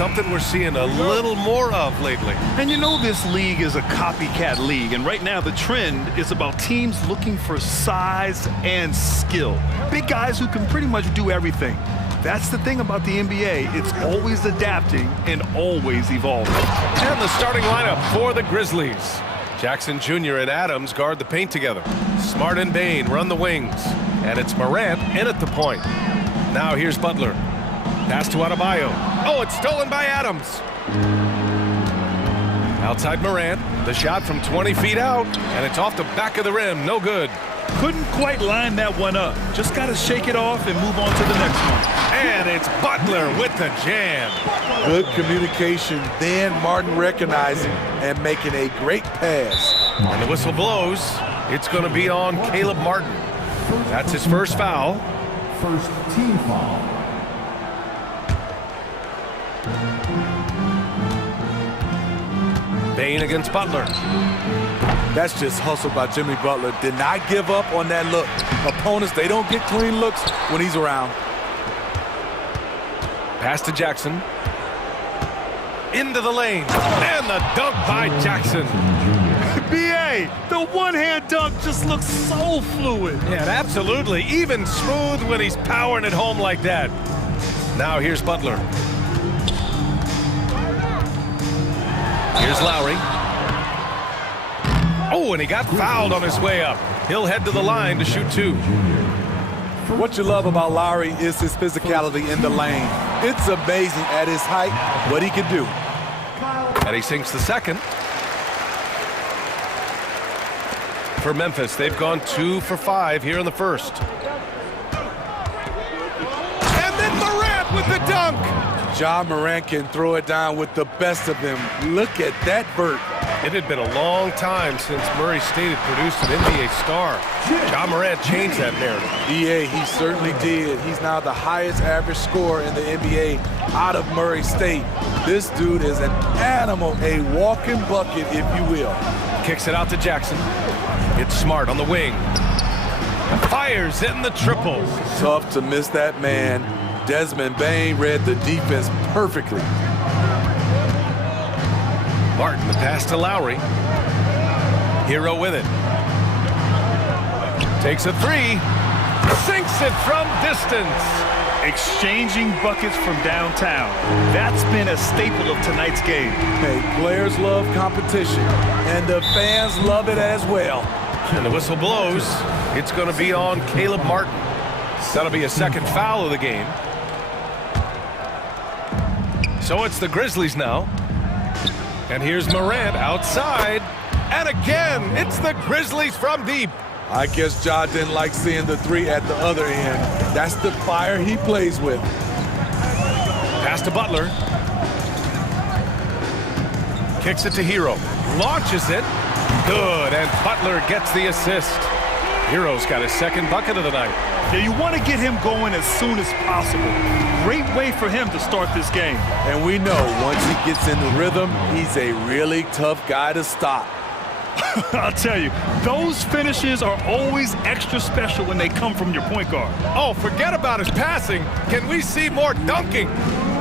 something we're seeing a little more of lately. And you know this league is a copycat league, and right now the trend is about teams looking for size and skill. Big guys who can pretty much do everything. That's the thing about the NBA. It's always adapting and always evolving. And the starting lineup for the Grizzlies. Jackson Jr. and Adams guard the paint together. Smart and Bain run the wings. And it's Morant in at the point. Now here's Butler. Pass to Adebayo. Oh, it's stolen by Adams. Outside Morant. The shot from 20 feet out. And it's off the back of the rim. No good. Couldn't quite line that one up. Just got to shake it off and move on to the next one. And it's Butler with the jam. Good communication. Then Martin recognizing and making a great pass. And the whistle blows. It's going to be on Caleb Martin. That's his first foul. First team foul. Bain against Butler. That's just hustle by Jimmy Butler. Did not give up on that look. Opponents, they don't get clean looks when he's around. Pass to Jackson. Into the lane. And the dunk by Jackson. B.A., the one-hand dunk just looks so fluid. Yeah, absolutely. Even smooth when he's powering it home like that. Now here's Butler. Here's Lowry. Oh, and he got fouled on his way up. He'll head to the line to shoot two. What you love about Lowry is his physicality in the lane. It's amazing at his height what he can do. And he sinks the second. For Memphis, they've gone 2 for 5 here in the first. And then Morant with the dunk. Ja Morant can throw it down with the best of them. Look at that vert. It had been a long time since Murray State had produced an NBA star. Ja Morant changed that narrative. EA, he certainly did. He's now the highest average scorer in the NBA out of Murray State. This dude is an animal, a walking bucket, if you will. Kicks it out to Jackson. It's Smart on the wing. Fires in the triple. Tough to miss that man. Desmond Bain read the defense perfectly. Martin, the pass to Lowry. Hero with it. Takes a three. Sinks it from distance. Exchanging buckets from downtown. That's been a staple of tonight's game. Hey, players love competition, and the fans love it as well. And the whistle blows. It's going to be on Caleb Martin. That'll be a second foul of the game. So it's the Grizzlies now. And here's Morant outside. And again, it's the Grizzlies from deep. I guess Ja didn't like seeing the three at the other end. That's the fire he plays with. Pass to Butler. Kicks it to Hero. Launches it. Good, and Butler gets the assist. Hero's got his second bucket of the night. Yeah, you want to get him going as soon as possible. Great way for him to start this game. And we know once he gets in the rhythm, he's a really tough guy to stop. I'll tell you, those finishes are always extra special when they come from your point guard. Oh, forget about his passing. Can we see more dunking?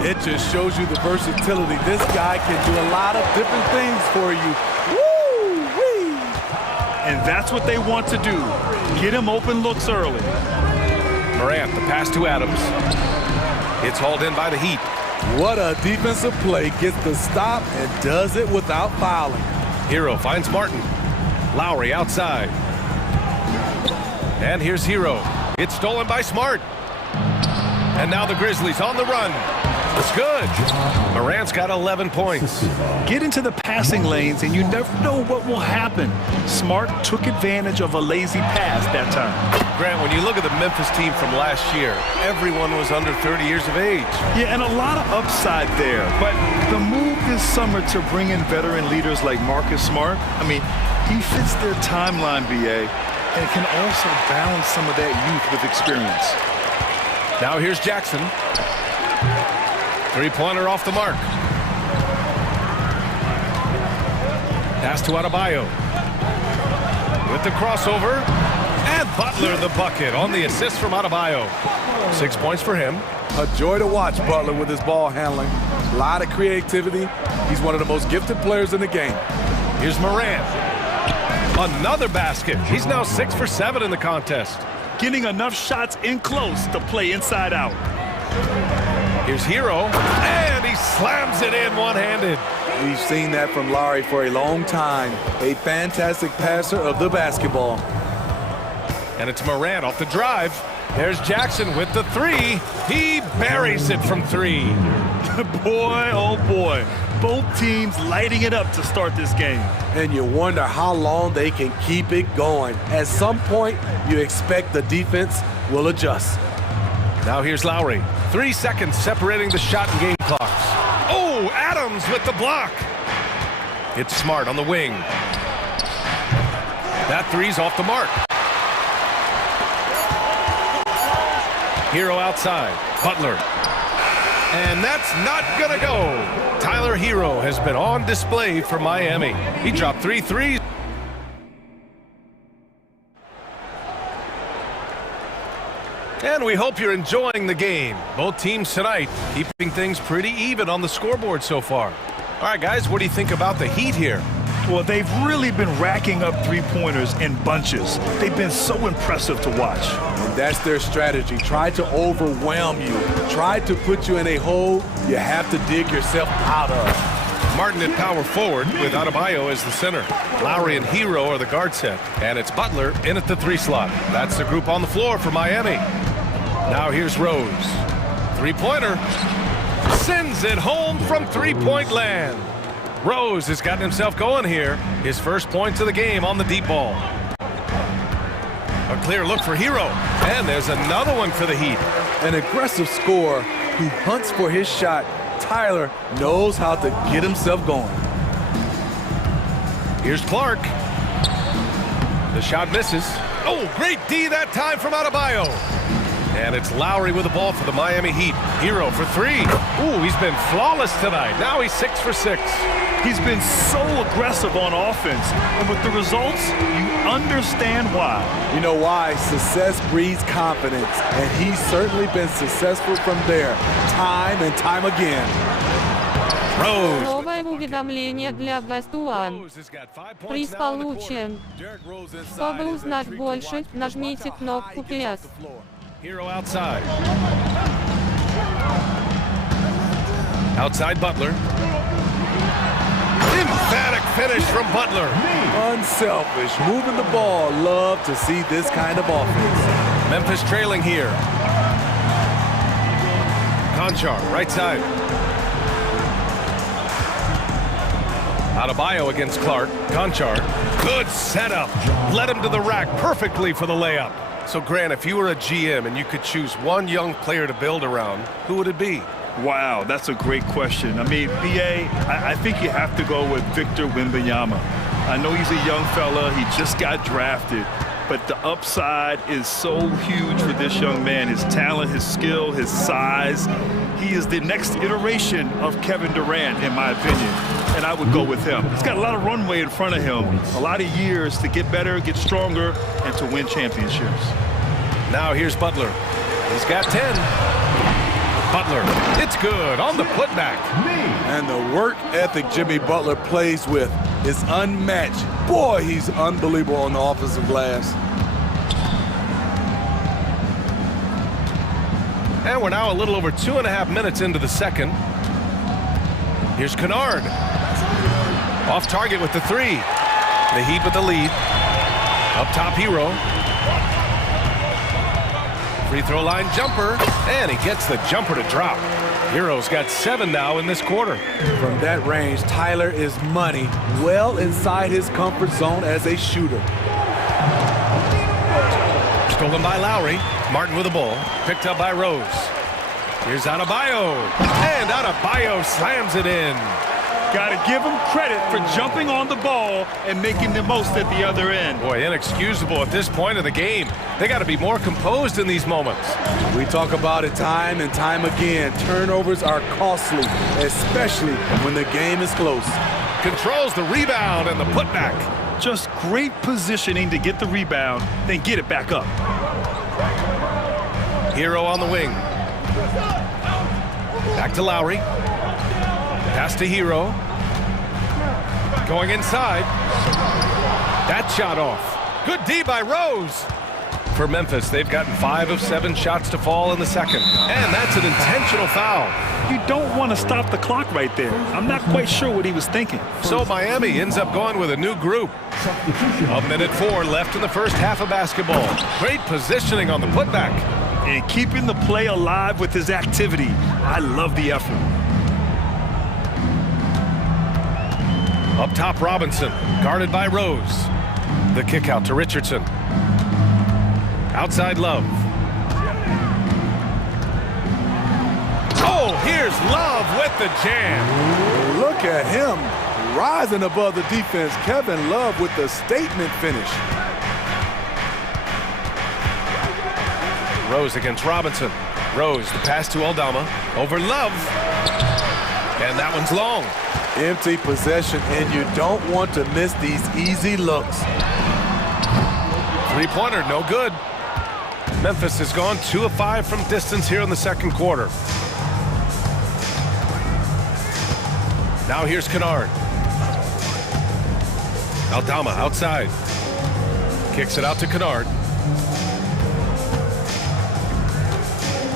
It just shows you the versatility. This guy can do a lot of different things for you. Woo-wee! And that's what they want to do. Get him open looks early. Morant, the pass to Adams. It's hauled in by the Heat. What a defensive play. Gets the stop and does it without fouling. Hero finds Martin. Lowry outside. And here's Hero. It's stolen by Smart. And now the Grizzlies on the run. It's good. Morant's got 11 points. Get into the passing lanes and you never know what will happen. Smart took advantage of a lazy pass that time. Grant, when you look at the Memphis team from last year, everyone was under 30 years of age. Yeah, and a lot of upside there. But the move this summer to bring in veteran leaders like Marcus Smart, I mean, he fits their timeline, BA, and can also balance some of that youth with experience. Now here's Jackson. Three-pointer off the mark. Pass to Adebayo. With the crossover. And Butler the bucket on the assist from Adebayo. 6 points for him. A joy to watch Butler with his ball handling. A lot of creativity. He's one of the most gifted players in the game. Here's Morant. Another basket. He's now 6 for 7 in the contest. Getting enough shots in close to play inside out. Here's Hero, and he slams it in one-handed. We've seen that from Lowry for a long time. A fantastic passer of the basketball. And it's Morant off the drive. There's Jackson with the three. He buries it from 3. Boy, oh boy. Both teams lighting it up to start this game. And you wonder how long they can keep it going. At some point, you expect the defense will adjust. Now here's Lowry. 3 seconds separating the shot and game clocks. Oh, Adams with the block. It's Smart on the wing. That three's off the mark. Hero outside. Butler. And that's not gonna go. Tyler Hero has been on display for Miami. He dropped 3 threes. And we hope you're enjoying the game. Both teams tonight keeping things pretty even on the scoreboard so far. All right, guys, what do you think about the Heat here? Well, they've really been racking up three-pointers in bunches. They've been so impressive to watch. And that's their strategy. Try to overwhelm you. Try to put you in a hole you have to dig yourself out of. Martin at power forward with Adebayo as the center. Lowry and Hero are the guard set. And it's Butler in at the 3 slot. That's the group on the floor for Miami. Now here's Rose. Three-pointer. Sends it home from three-point land. Rose has gotten himself going here. His first points of the game on the deep ball. A clear look for Hero. And there's another one for the Heat. An aggressive scorer who hunts for his shot. Tyler knows how to get himself going. Here's Clark. The shot misses. Oh, great D that time from Adebayo. And it's Lowry with the ball for the Miami Heat. Hero for 3. Ooh, he's been flawless tonight. Now he's 6 for 6. He's been so aggressive on offense. And with the results, you understand why. You know why? Success breeds confidence. And he's certainly been successful from there, time and time again. Rose. Новое уведомление для Best One. Приз получен. Чтобы узнать больше, нажмите кнопку PS. Hero outside. Outside Butler. Emphatic finish from Butler. Unselfish, moving the ball. Love to see this kind of offense. Memphis trailing here. Conchar, right side. Adebayo against Clark. Conchar. Good setup. Led him to the rack perfectly for the layup. So, Grant, if you were a GM and you could choose one young player to build around, who would it be? Wow, that's a great question. I mean, BA, I think you have to go with Victor Wembanyama. I know he's a young fella. He just got drafted. But the upside is so huge for this young man. His talent, his skill, his size. He is the next iteration of Kevin Durant, in my opinion. And I would go with him. He's got a lot of runway in front of him. A lot of years to get better, get stronger, and to win championships. Now here's Butler. He's got 10. Butler, it's good on the putback. And the work ethic Jimmy Butler plays with is unmatched. Boy, he's unbelievable on the offensive glass. And we're now a little over 2.5 minutes into the second. Here's Kennard. Off target with the 3. The Heat with the lead. Up top, Hero. Free throw line jumper, and he gets the jumper to drop. Hero's got 7 now in this quarter. From that range, Tyler is money, well inside his comfort zone as a shooter. Stolen by Lowry. Martin with the ball. Picked up by Rose. Here's Adebayo. And Adebayo slams it in. Got to give him credit for jumping on the ball and making the most at the other end. Boy, inexcusable at this point of the game. They got to be more composed in these moments. We talk about it time and time again. Turnovers are costly, especially when the game is close. Controls the rebound and the putback. Just great positioning to get the rebound, then get it back up. Hero on the wing. Back to Lowry. Pass to Hero. Going inside. That shot off. Good D by Rose. For Memphis, they've gotten 5 of 7 shots to fall in the second. And that's an intentional foul. You don't want to stop the clock right there. I'm not quite sure what he was thinking. So Miami ends up going with a new group. A minute 4 left in the first half of basketball. Great positioning on the putback. And keeping the play alive with his activity. I love the effort. Up top, Robinson, guarded by Rose. The kick out to Richardson. Outside Love. Oh, here's Love with the jam. Look at him rising above the defense. Kevin Love with the statement finish. Rose against Robinson. Rose, the pass to Aldama. Over Love. And that one's long. Empty possession, and you don't want to miss these easy looks. Three-pointer, no good. Memphis has gone 2 of 5 from distance here in the second quarter. Now here's Kennard. Aldama outside. Kicks it out to Kennard.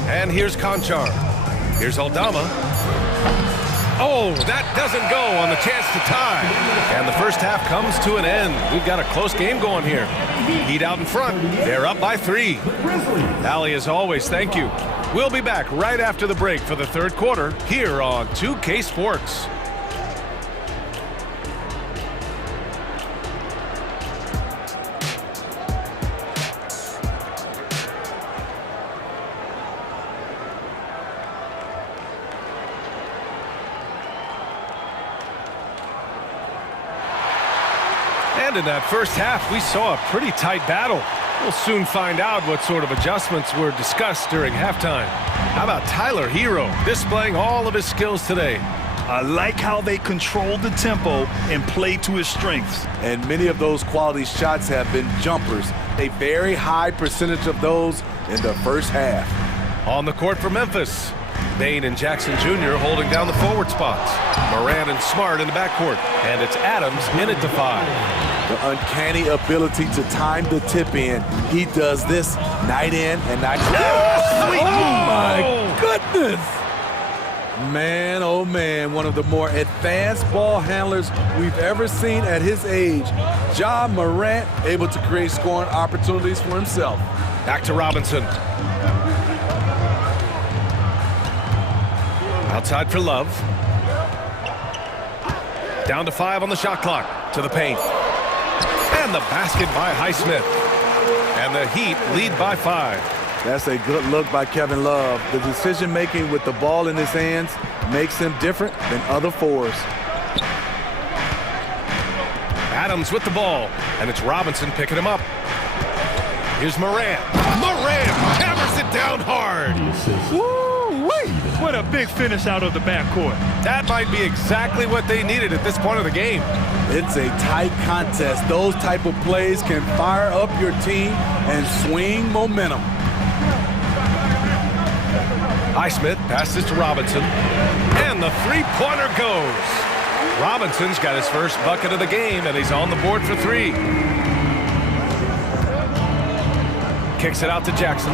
And here's Conchar. Here's Aldama. Oh, that doesn't go on the chance to tie. And the first half comes to an end. We've got a close game going here. Heat out in front. They're up by 3. Allie, as always, thank you. We'll be back right after the break for the third quarter here on 2K Sports. And in that first half, we saw a pretty tight battle. We'll soon find out what sort of adjustments were discussed during halftime. How about Tyler Hero displaying all of his skills today? I like how they controlled the tempo and played to his strengths. And many of those quality shots have been jumpers. A very high percentage of those in the first half. On the court for Memphis, Bain and Jackson Jr. holding down the forward spots. Moran and Smart in the backcourt. And it's Adams in at the 5. The uncanny ability to time the tip in. He does this night in and night out. Oh, my goodness. Man, oh, man, one of the more advanced ball handlers we've ever seen at his age. Ja Morant able to create scoring opportunities for himself. Back to Robinson. Outside for Love. Down to 5 on the shot clock. To the paint. And the basket by Highsmith. And the Heat lead by 5. That's a good look by Kevin Love. The decision-making with the ball in his hands makes him different than other fours. Adams with the ball. And it's Robinson picking him up. Here's Moran. Moran hammers it down hard. Woo-wee! What a big finish out of the backcourt. That might be exactly what they needed at this point of the game. It's a tight contest. Those type of plays can fire up your team and swing momentum. Highsmith passes to Robinson. And the three-pointer goes. Robinson's got his first bucket of the game, and he's on the board for 3. Kicks it out to Jackson.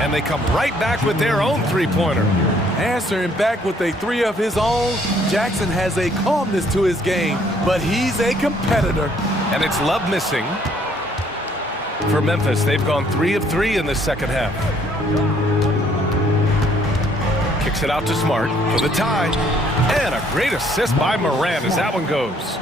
And they come right back with their own three-pointer. Answering back with a 3 of his own, Jackson has a calmness to his game, but he's a competitor. And it's Love missing. For Memphis, they've gone 3 of 3 in this second half. Kicks it out to Smart for the tie. And a great assist by Moran as that one goes.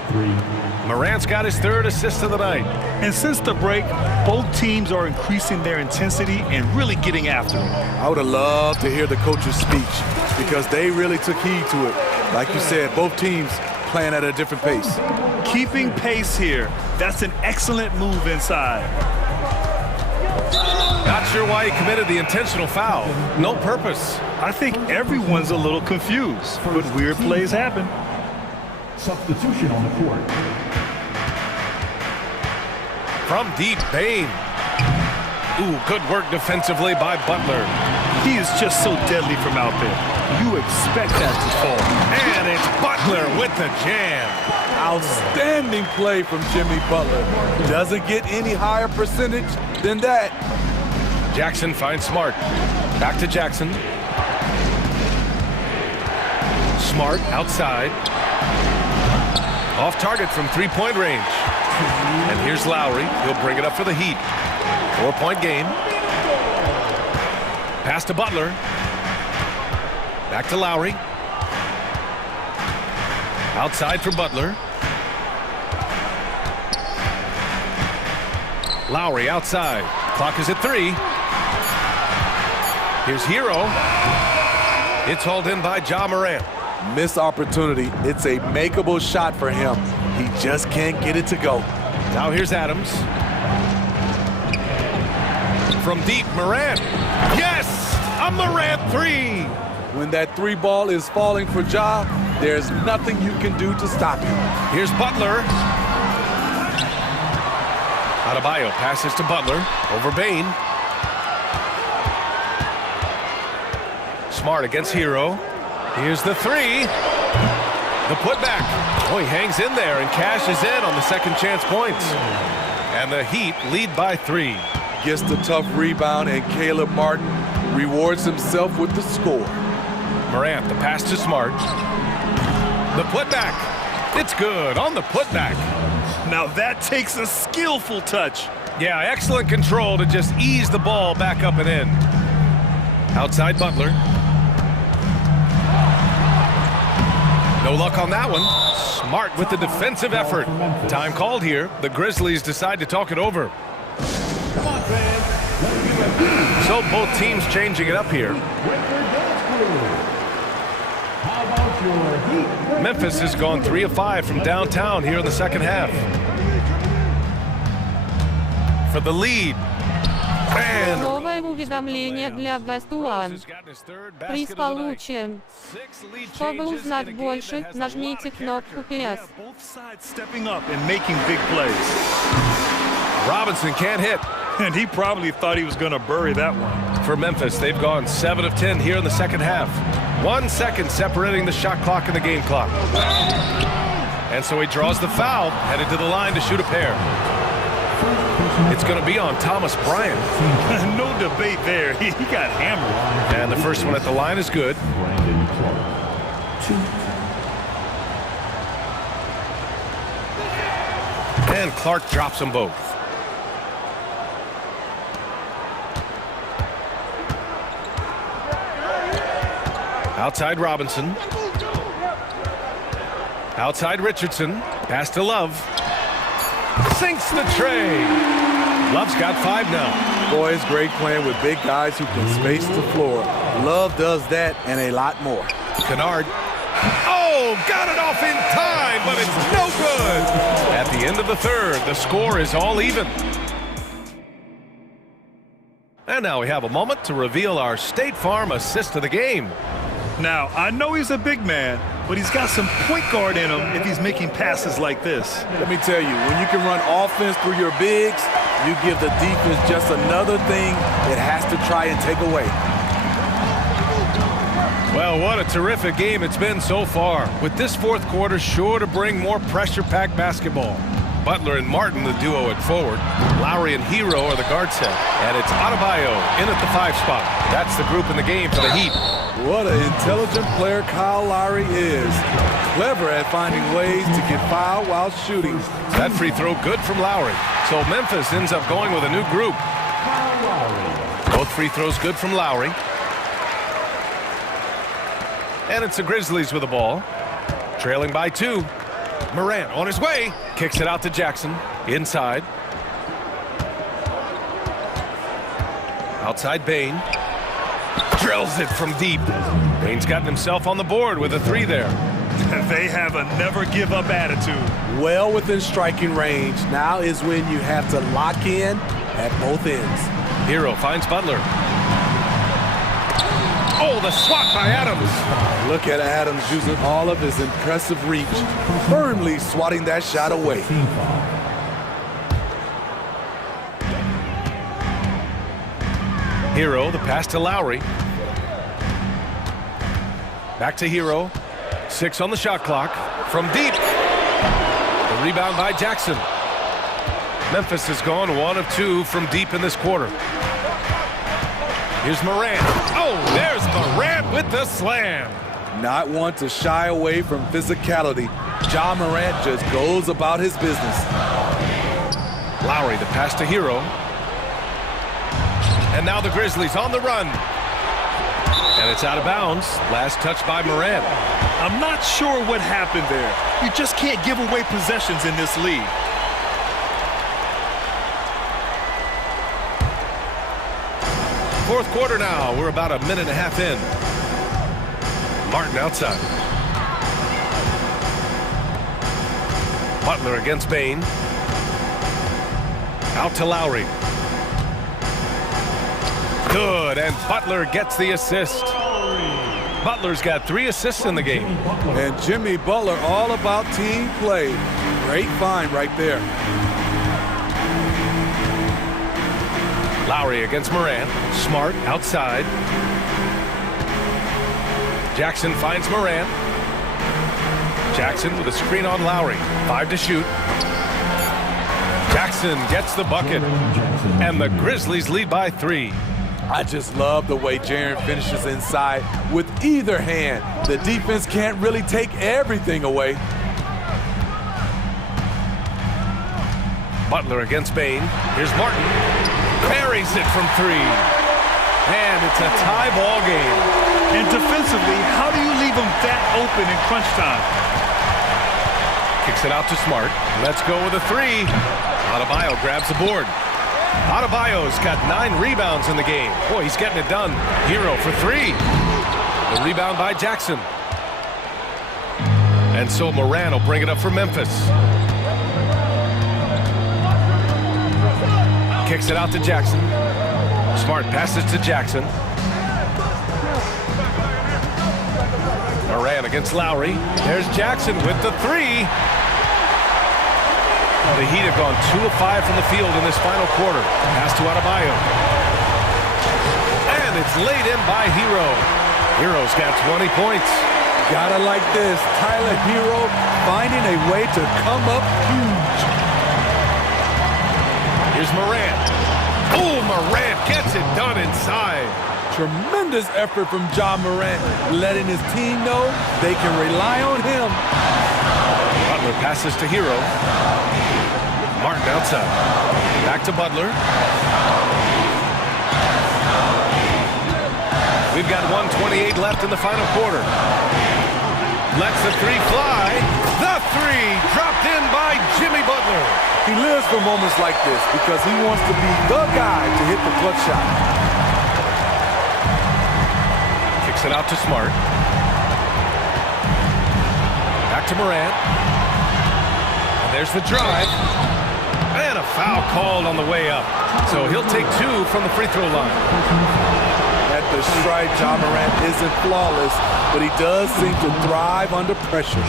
Morant's got his 3rd assist of the night. And since the break, both teams are increasing their intensity and really getting after it. I would have loved to hear the coach's speech because they really took heed to it. Like you said, both teams playing at a different pace. Keeping pace here. That's an excellent move inside. Not sure why he committed the intentional foul. No purpose. I think everyone's a little confused, but weird plays happen. Substitution on the court. From deep, Bain. Ooh, good work defensively by Butler. He is just so deadly from out there. You expect that to fall. And with the jam. Outstanding play from Jimmy Butler. Doesn't get any higher percentage than that. Jackson finds Smart. Back to Jackson. Smart outside. Off target from three-point range. And here's Lowry. He'll bring it up for the Heat. 4-point game. Pass to Butler. Back to Lowry. Outside for Butler. Lowry outside. Clock is at 3. Here's Hero. It's hauled in by Ja Morant. Missed opportunity. It's a makeable shot for him. He just can't get it to go. Now here's Adams. From deep, Morant. Yes! A Morant 3! When that 3 ball is falling for Ja, there's nothing you can do to stop him. Here's Butler. Adebayo passes to Butler. Over Bane. Smart against Hero. Here's the 3. The putback. Oh, he hangs in there and cashes in on the second chance points. And the Heat lead by 3. Gets the tough rebound, and Caleb Martin rewards himself with the score. Morant, the pass to Smart. The putback. It's good on the putback. Now that takes a skillful touch. Yeah, excellent control to just ease the ball back up and in. Outside Butler. No luck on that one. Smart with the defensive effort. Time called here. The Grizzlies decide to talk it over. So both teams changing it up here. Memphis has gone 3 of 5 from downtown here in the second half. For the lead. And Новое уведомление для Best One. Приз получен. Чтобы узнать больше, нажмите кнопку PS. Both sides stepping up and making big plays. Robinson can't hit. And he probably thought he was going to bury that one. For Memphis, they've gone 7 of 10 here in the second half. 1 second separating the shot clock and the game clock. And so he draws the foul, headed to the line to shoot a pair. It's going to be on Thomas Bryant. No debate there. He got hammered. And the first one at the line is good. And Clark drops them both. Outside Robinson. Outside Richardson. Pass to Love. Sinks the tray. Love's got 5 now. Boy, it's great playing with big guys who can space the floor. Love does that and a lot more. Kennard. Oh, got it off in time, but it's no good. At the end of the third, the score is all even. And now we have a moment to reveal our State Farm assist of the game. Now, I know he's a big man, but he's got some point guard in him if he's making passes like this. Let me tell you, when you can run offense through your bigs, you give the defense just another thing it has to try and take away. Well, what a terrific game it's been so far, with this fourth quarter sure to bring more pressure-packed basketball. Butler and Martin, the duo at forward. Lowry and Hero are the guard set. And it's Adebayo in at the 5 spot. That's the group in the game for the Heat. What an intelligent player Kyle Lowry is. Clever at finding ways to get fouled while shooting. That free throw good from Lowry. So Memphis ends up going with a new group. Both free throws good from Lowry. And it's the Grizzlies with the ball. Trailing by 2. Morant on his way. Kicks it out to Jackson. Inside. Outside Bane. Drills it from deep. Bane's gotten himself on the board with a 3 there. They have a never-give-up attitude. Well within striking range. Now is when you have to lock in at both ends. Hero finds Butler. Oh, the swat by Adams. Look at Adams using all of his impressive reach, firmly swatting that shot away. Hero, the pass to Lowry. Back to Hero. 6 on the shot clock. From deep. The rebound by Jackson. Memphis has gone 1 of 2 from deep in this quarter. Here's Morant. Oh, there's Morant with the slam. Not one to shy away from physicality. Ja Morant just goes about his business. Lowry, the pass to Hero. And now the Grizzlies on the run. And it's out of bounds. Last touch by Morant. I'm not sure what happened there. You just can't give away possessions in this league. Fourth quarter now. We're about a minute and a half in. Martin outside. Butler against Bane. Out to Lowry. Good, and Butler gets the assist. Butler's got 3 assists in the game. And Jimmy Butler all about team play. Great find right there. Lowry against Morant. Smart outside. Jackson finds Morant. Jackson with a screen on Lowry. 5 to shoot. Jackson gets the bucket. And the Grizzlies lead by 3. I just love the way Jaren finishes inside with either hand. The defense can't really take everything away. Butler against Bane. Here's Martin. Parries it from 3. And it's a tie ball game. And defensively, how do you leave them that open in crunch time? Kicks it out to Smart. Let's go with a 3. Adebayo grabs the board. Adebayo's got 9 rebounds in the game. Boy, he's getting it done. Hero for 3. The rebound by Jackson. And so Morant will bring it up for Memphis. Kicks it out to Jackson. Smart passes to Jackson. Morant against Lowry. There's Jackson with the 3. The Heat have gone 2 of 5 from the field in this final quarter. Pass to Adebayo. And it's laid in by Hero. Hero's got 20 points. Gotta like this. Tyler Hero finding a way to come up huge. Here's Morant. Oh, Morant gets it done inside. Tremendous effort from Ja Morant, letting his team know they can rely on him. Butler passes to Hero. Martin outside. Back to Butler. We've got 1:28 left in the final quarter. Lets the 3 fly. The 3 dropped in by Jimmy Butler. He lives for moments like this because he wants to be the guy to hit the clutch shot. Kicks it out to Smart. Back to Morant. And there's the drive. And a foul called on the way up. So he'll take 2 from the free throw line. At the stripe, Ja Morant isn't flawless, but he does seem to thrive under pressure.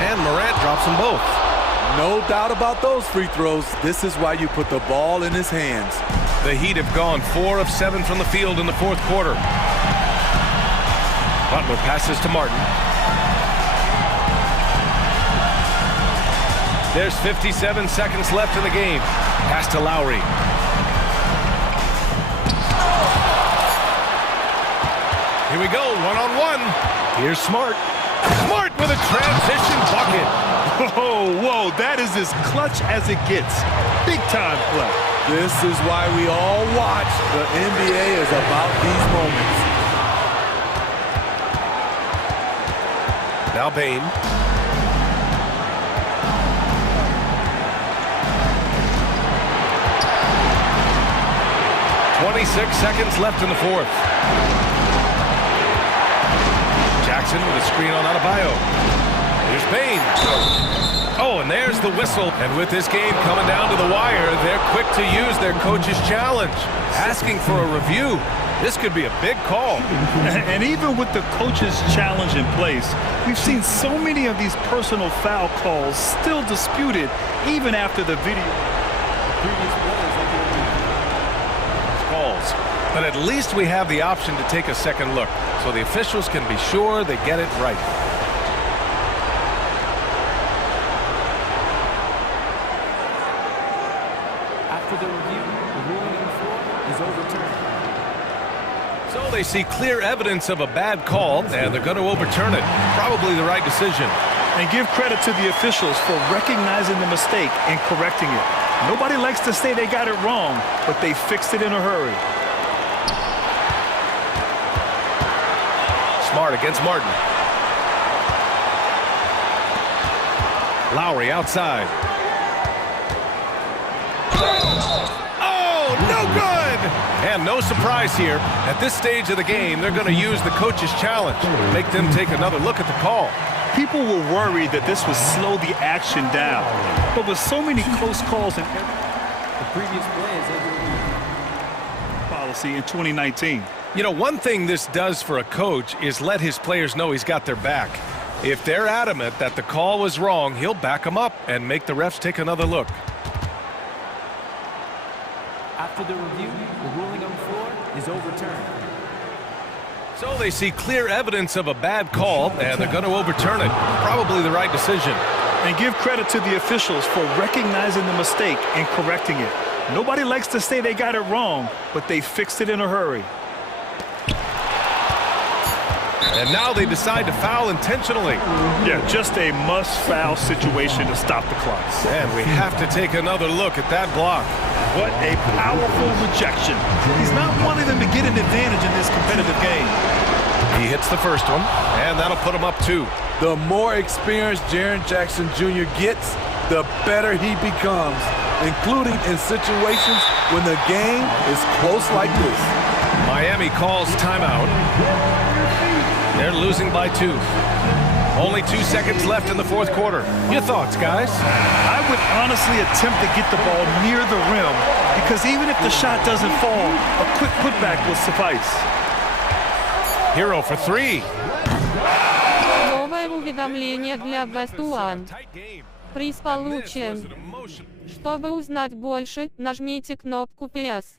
And Morant drops them both. No doubt about those free throws. This is why you put the ball in his hands. The Heat have gone 4 of 7 from the field in the fourth quarter. Butler passes to Martin. There's 57 seconds left in the game. Pass to Lowry. Here we go, 1-on-1. Here's Smart. Smart with a transition bucket. Whoa, that is as clutch as it gets. Big time play. This is why we all watch. The NBA is about these moments. Now Bane. 26 seconds left in the fourth. Jackson with a screen on Adebayo. Here's Bane. Oh, and there's the whistle. And with this game coming down to the wire, they're quick to use their coach's challenge, asking for a review. This could be a big call. And even with the coach's challenge in place, we've seen so many of these personal foul calls still disputed even after the video. Calls. But at least we have the option to take a second look, so the officials can be sure they get it right. After the review, the ruling on the floor is overturned. So they see clear evidence of a bad call, and they're going to overturn it. Probably the right decision. And give credit to the officials for recognizing the mistake and correcting it. Nobody likes to say they got it wrong, but they fixed it in a hurry. Smart against Martin. Lowry outside. Oh, no good! And no surprise here. At this stage of the game, they're going to use the coach's challenge. Make them take another look at the call. People were worried that this would slow the action down. But with so many close calls and The previous play is overruled. policy in 2019. You know, one thing this does for a coach is let his players know he's got their back. If they're adamant that the call was wrong, he'll back them up and make the refs take another look. After the review, the ruling on the floor is overturned. So they see clear evidence of a bad call, and they're going to overturn it. Probably the right decision. And give credit to the officials for recognizing the mistake and correcting it. Nobody likes to say they got it wrong, but they fixed it in a hurry. And now they decide to foul intentionally. Yeah, just a must-foul situation to stop the clock. And we have to take another look at that block. What a powerful rejection. He's not wanting them to get an advantage in this competitive game. He hits the first one, and that'll put him up 2. The more experienced Jaren Jackson Jr. gets, the better he becomes, including in situations when the game is close like this. Miami calls timeout. They're losing by 2. Only 2 seconds left in the fourth quarter. Your thoughts, guys? I would honestly attempt to get the ball near the rim because even if the shot doesn't fall, a quick putback will suffice. Hero for 3. Новое уведомление для Best One. Приз получен. Чтобы узнать больше, нажмите кнопку PS.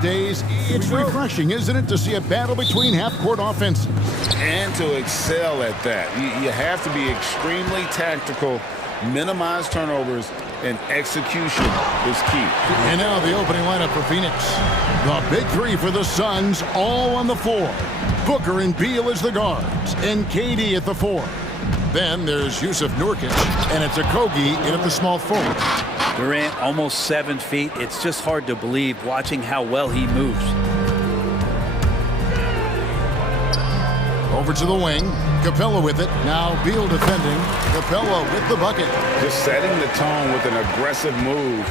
these days, it's refreshing, isn't it, to see a battle between half-court offenses? And to excel at that. You have to be extremely tactical, minimize turnovers, and execution is key. And now the opening lineup for Phoenix. The big three for the Suns, all on the floor. Booker and Beal as the guards, and KD at the four. Then there's Yusuf Nurkic, and it's Okogie in at the small forward. Durant almost 7 feet. It's just hard to believe watching how well he moves. Over to the wing. Capella with it. Now Beal defending. Capella with the bucket. Just setting the tone with an aggressive move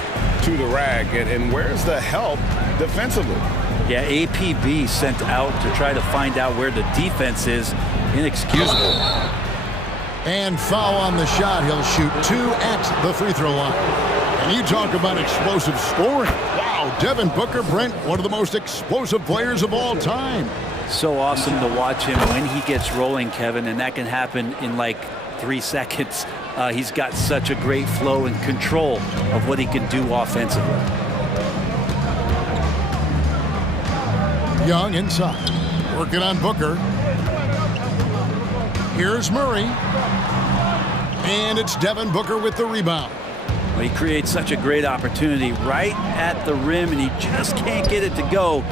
to the rack. And where's the help defensively? Yeah, APB sent out to try to find out where the defense is. Inexcusable. And foul on the shot. He'll shoot 2 at the free throw line. And you talk about explosive scoring. Wow, Devin Booker, Brent, one of the most explosive players of all time. So awesome to watch him when he gets rolling, Kevin, and that can happen in like 3 seconds. He's got such a great flow and control of what he can do offensively. Young inside, working on Booker. Here's Murray. And it's Devin Booker with the rebound. Well, he creates such a great opportunity right at the rim, and he just can't get it to go.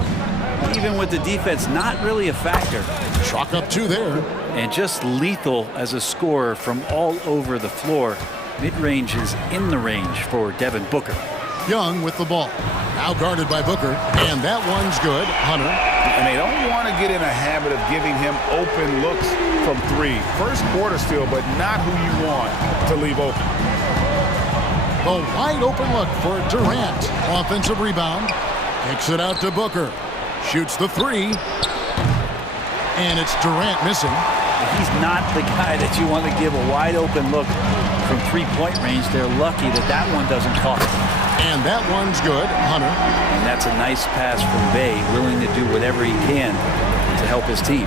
Even with the defense not really a factor. Chalk up 2 there. And just lethal as a scorer from all over the floor. Mid-range is in the range for Devin Booker. Young with the ball. Now guarded by Booker. And that one's good. Hunter. And they don't want to get in a habit of giving him open looks from 3. First quarter still, but not who you want to leave open. The wide open look for Durant. Offensive rebound. Kicks it out to Booker. Shoots the 3. And it's Durant missing. He's not the guy that you want to give a wide open look from 3-point range. They're lucky that that one doesn't cost them. And that one's good. Hunter. And that's a nice pass from Bay, willing to do whatever he can to help his team.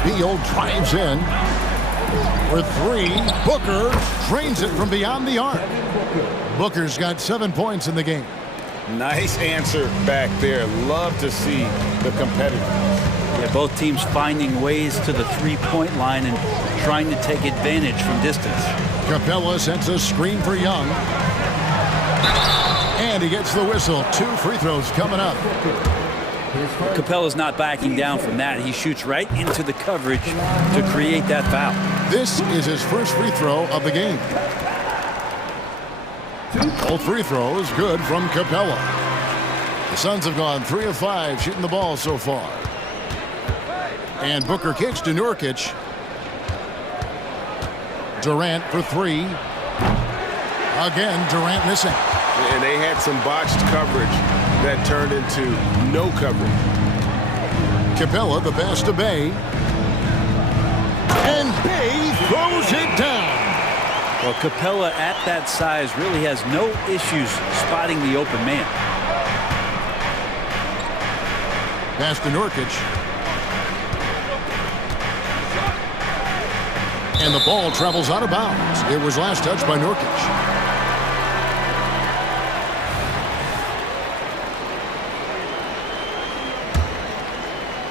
Beal drives in for 3. Booker drains it from beyond the arc. Booker's got 7 points in the game. Nice answer back there. Love to see the competitiveness. Yeah, both teams finding ways to the 3-point line and trying to take advantage from distance. Capella sends a screen for Young. And he gets the whistle. 2 free throws coming up. Capella's not backing down from that. He shoots right into the coverage to create that foul. This is his first free throw of the game. Both free throws good from Capella. The Suns have gone 3 of 5 shooting the ball so far. And Booker kicks to Nurkic. Durant for 3. Again, Durant missing. And they had some botched coverage that turned into no coverage. Capella, the pass to Bay. And Bay throws it down. Well, Capella at that size really has no issues spotting the open man. Pass to Nurkic. And the ball travels out of bounds. It was last touched by Nurkic.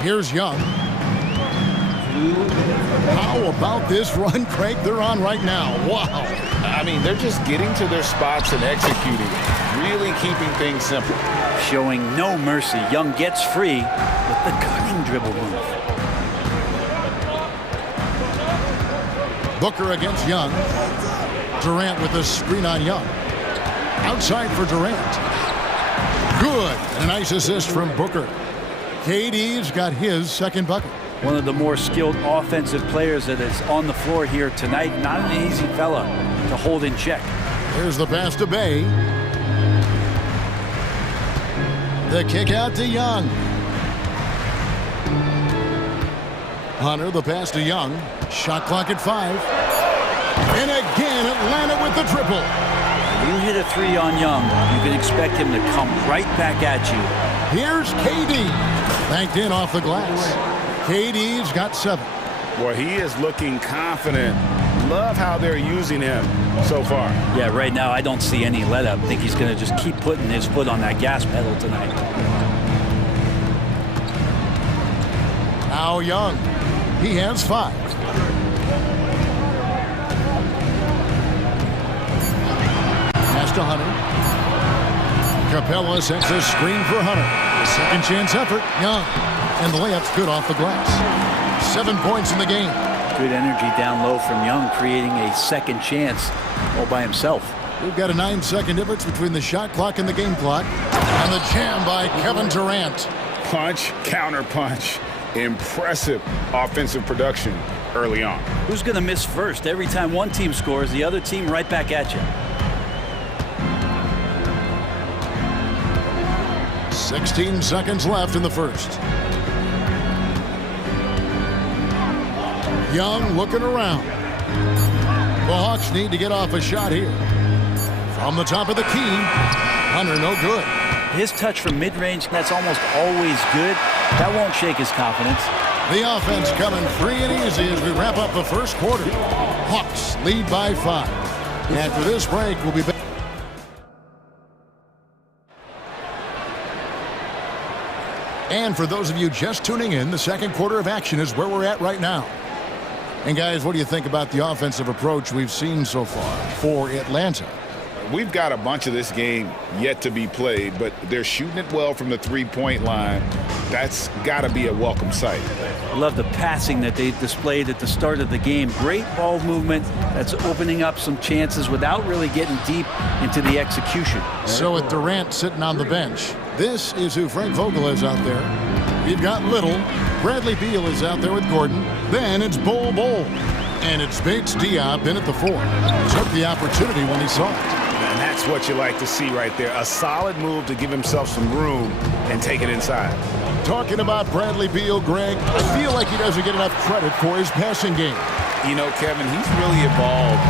Here's Young. How about this run, Craig, they're on right now? Wow. I mean, they're just getting to their spots and executing. Really keeping things simple. Showing no mercy. Young gets free with the cunning dribble move. Booker against Young. Durant with a screen on Young. Outside for Durant. Good. And a nice assist from Booker. KD's got his second bucket. One of the more skilled offensive players that is on the floor here tonight. Not an easy fella to hold in check. Here's the pass to Bay. The kick out to Young. Hunter, the pass to Young. Shot clock at 5. And again, Atlanta with the triple. You hit a 3 on Young, you can expect him to come right back at you. Here's KD. Banked in off the glass. KD's got 7. Boy, he is looking confident, love how they're using him so far. Yeah, right now I don't see any let up. I think he's going to just keep putting his foot on that gas pedal tonight. Now Young. He has 5. Pass to Hunter. Capella sends a screen for Hunter. Second chance effort, Young. And the layup's good off the glass. 7 points in the game. Good energy down low from Young, creating a second chance all by himself. We've got a 9-second difference between the shot clock and the game clock. And the jam by Kevin Durant. Punch, counter punch. Impressive offensive production early on. Who's going to miss first? Every time one team scores, the other team right back at you. 16 seconds left in the first. Young looking around. The Hawks need to get off a shot here. From the top of the key, Hunter no good. His touch from mid-range, that's almost always good. That won't shake his confidence. The offense coming free and easy as we wrap up the first quarter. Hawks lead by 5. After this break, we'll be back. And for those of you just tuning in, the second quarter of action is where we're at right now. And guys, what do you think about the offensive approach we've seen so far for Atlanta? We've got a bunch of this game yet to be played, but they're shooting it well from the three-point line. That's got to be a welcome sight. I love the passing that they displayed at the start of the game. Great ball movement that's opening up some chances without really getting deep into the execution. So with Durant sitting on the bench, this is who Frank Vogel is out there. We've got Little. Bradley Beal is out there with Gordon. Then it's Bol Bol. And it's Bates Diop in at the 4. Took the opportunity when he saw it. And that's what you like to see right there. A solid move to give himself some room and take it inside. Talking about Bradley Beal, Greg, I feel like he doesn't get enough credit for his passing game. You know, Kevin, he's really evolved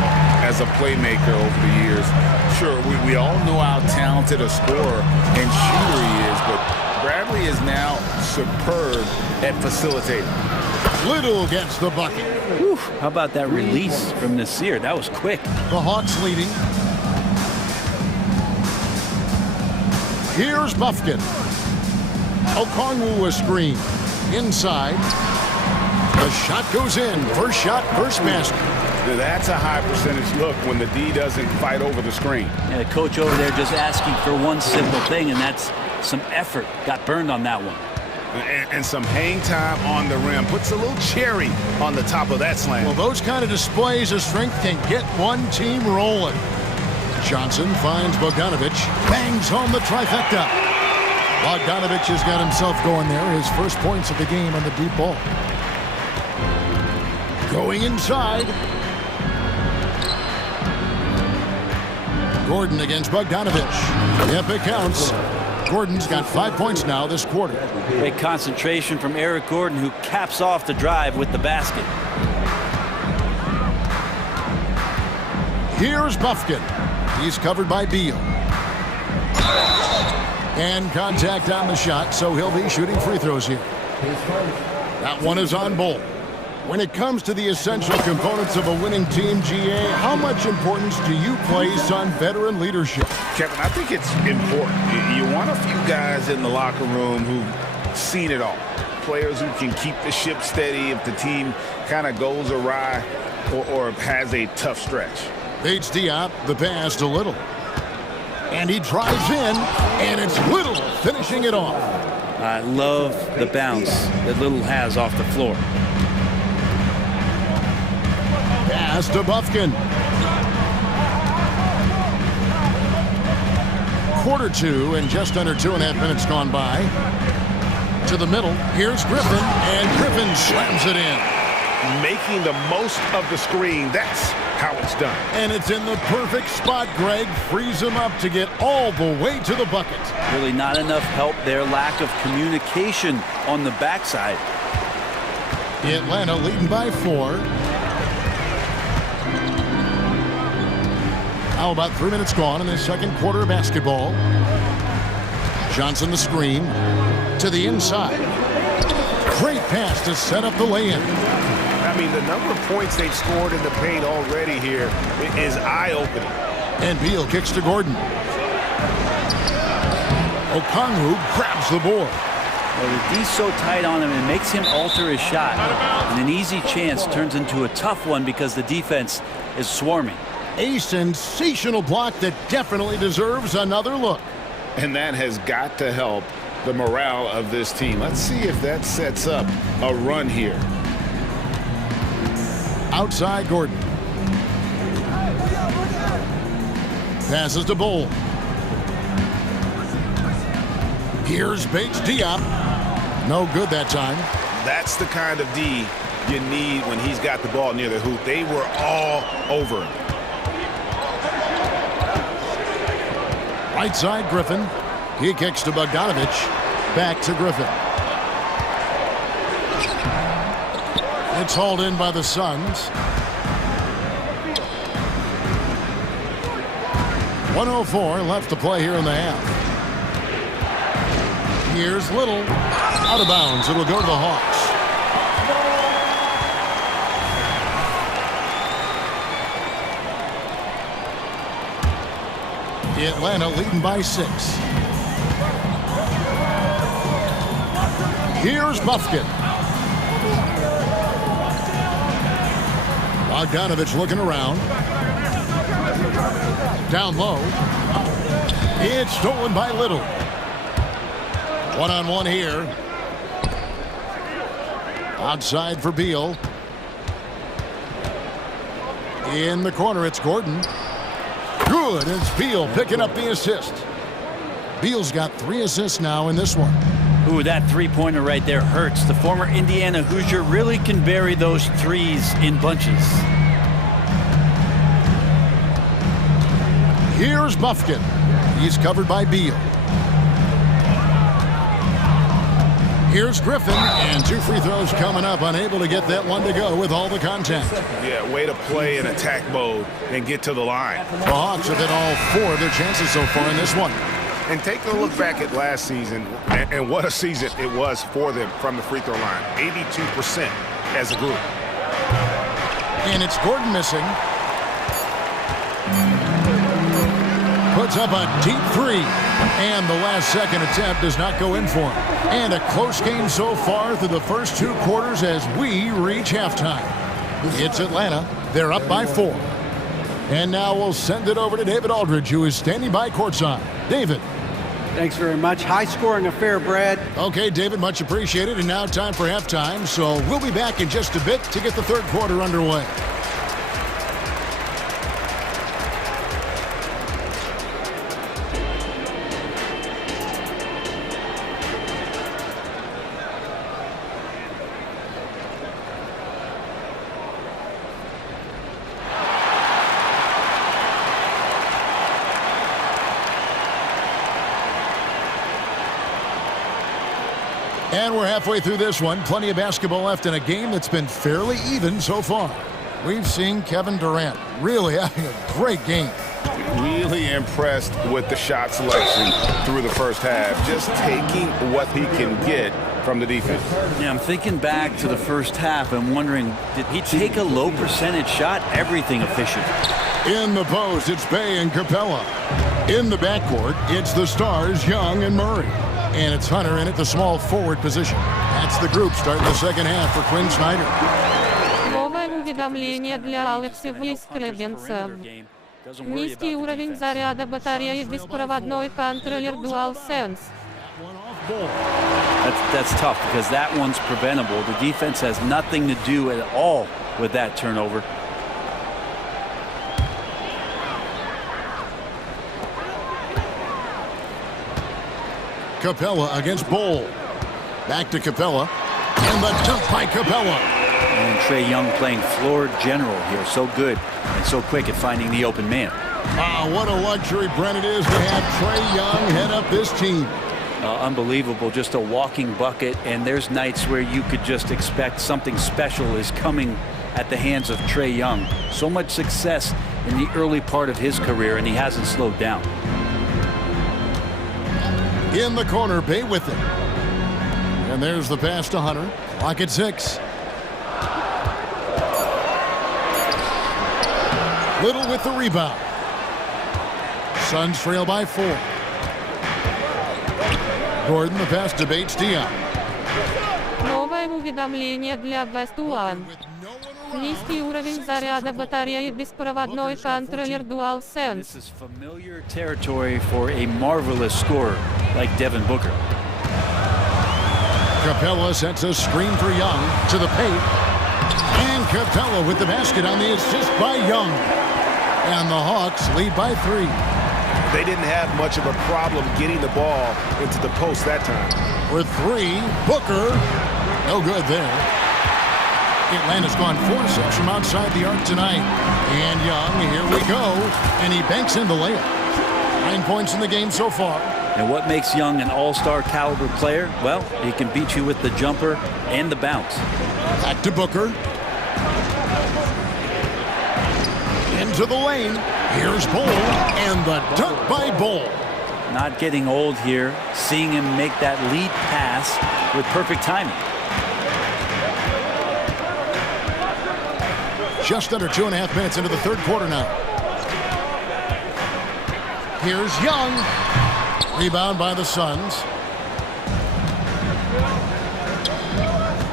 as a playmaker over the years. Sure, we all know how talented a scorer and shooter he is, but Bradley is now superb at facilitating. Little gets the bucket. Whew, how about that release from Nasir? That was quick. The Hawks leading. Here's Buffkin. Okongwu a screen. Inside. The shot goes in. First shot, first basket. That's a high percentage look when the D doesn't fight over the screen. Yeah, the coach over there just asking for one simple thing, and that's some effort. Got burned on that one. And some hang time on the rim. Puts a little cherry on the top of that slam. Well, those kind of displays of strength can get one team rolling. Johnson finds Bogdanovic. Bangs home the trifecta. Bogdanovic has got himself going there. His first points of the game on the deep ball. Going inside. Gordon against Bogdanovic. Yep, it counts. Gordon's got 5 points now this quarter. Great concentration from Eric Gordon, who caps off the drive with the basket. Here's Buffkin. He's covered by Beal. And contact on the shot, so he'll be shooting free throws here. That one is on Bol. When it comes to the essential components of a winning team, GA, how much importance do you place on veteran leadership? Kevin, I think it's important. You want a few guys in the locker room who've seen it all. Players who can keep the ship steady if the team kind of goes awry or has a tough stretch. Bates Diop, the pass to Little. And he drives in, and it's Little finishing it off. I love the bounce that Little has off the floor. Pass to Buffkin. Quarter 2 and just under 2.5 minutes gone by. To the middle, here's Griffin, and Griffin slams it in. Making the most of the screen, that's how it's done. And it's in the perfect spot, Greg. Frees him up to get all the way to the bucket. Really not enough help there. Lack of communication on the backside. Atlanta leading by 4. How about 3 minutes gone in the second quarter of basketball? Johnson the screen to the inside. Great pass to set up the lay-in. I mean, the number of points they've scored in the paint already here is eye-opening. And Beal kicks to Gordon. Okongwu grabs the board. Well, the D's so tight on him, it makes him alter his shot. And an easy chance turns into a tough one because the defense is swarming. A sensational block that definitely deserves another look. And that has got to help the morale of this team. Let's see if that sets up a run here. Outside Gordon. Passes to Bull. Here's Bates Diop. No good that time. That's the kind of D you need when he's got the ball near the hoop. They were all over him. Right side Griffin. He kicks to Bogdanovich. Back to Griffin. It's hauled in by the Suns. 1:04 left to play here in the half. Here's Little. Out of bounds. It'll go to the Hawks. Atlanta leading by 6. Here's Buffkin. Bogdanovich looking around. Down low. It's stolen by Little. One-on-one here. Outside for Beal. In the corner, it's Gordon. Good. It's Beal picking up the assist. Beal's got 3 assists now in this one. Ooh, that three-pointer right there hurts. The former Indiana Hoosier really can bury those threes in bunches. Here's Buffkin. He's covered by Beal. Here's Griffin, and 2 free throws coming up. Unable to get that one to go with all the contact. Yeah, way to play in attack mode and get to the line. The Hawks have hit all 4 of their chances so far in this one. And take a look back at last season, and what a season it was for them from the free throw line. 82% as a group. And it's Gordon missing. Puts up a deep 3. And the last second attempt does not go in for him. And a close game so far through the first 2 quarters as we reach halftime. It's Atlanta. They're up by 4. And now we'll send it over to David Aldridge, who is standing by courtside. David. Thanks very much. High-scoring affair, Brad. Okay, David, much appreciated. And now time for halftime. So we'll be back in just a bit to get the 3rd quarter underway. And we're halfway through this one. Plenty of basketball left in a game that's been fairly even so far. We've seen Kevin Durant really having a great game. Really impressed with the shot selection through the first half. Just taking what he can get from the defense. Yeah, I'm thinking back to the first half and wondering, did he take a low percentage shot? Everything efficient. In the post, it's Bay and Capella. In the backcourt, it's the Stars, Young and Murray. And it's Hunter in at the small forward position. That's the group starting the second half for Quinn Snyder. Новое уведомление для Алексея Скребенца. Низкий уровень заряда батареи беспроводной контроллер DualSense. That's tough because that one's preventable. The defense has nothing to do at all with that turnover. Capella against Bull. Back to Capella. And the dunk by Capella. And Trae Young playing floor general here. So good and so quick at finding the open man. What a luxury, Brent, it is to have Trae Young head up this team. Unbelievable. Just a walking bucket. And there's nights where you could just expect something special is coming at the hands of Trae Young. So much success in the early part of his career, and he hasn't slowed down. In the corner, Bay with it. And there's the pass to Hunter. Clock at 6. Little with the rebound. Suns trail by 4. Gordon, the pass to Bates Dion. Новое уведомление для Best One. Низкий уровень заряда батареи беспроводной контроллер DualSense. This is familiar territory for a marvelous scorer like Devin Booker. Capella sets a screen for Young to the paint. And Capella with the basket on the assist by Young. And the Hawks lead by 3. They didn't have much of a problem getting the ball into the post that time. For 3, Booker. No good there. Atlanta's gone 4-6 from outside the arc tonight. And Young, here we go. And he banks in the layup. 9 points in the game so far. And what makes Young an all-star caliber player? Well, he can beat you with the jumper and the bounce. Back to Booker. Into the lane. Here's Bull. And the dunk by Bull. Not getting old here. Seeing him make that lead pass with perfect timing. Just under 2.5 minutes into the third quarter now. Here's Young. Rebound by the Suns.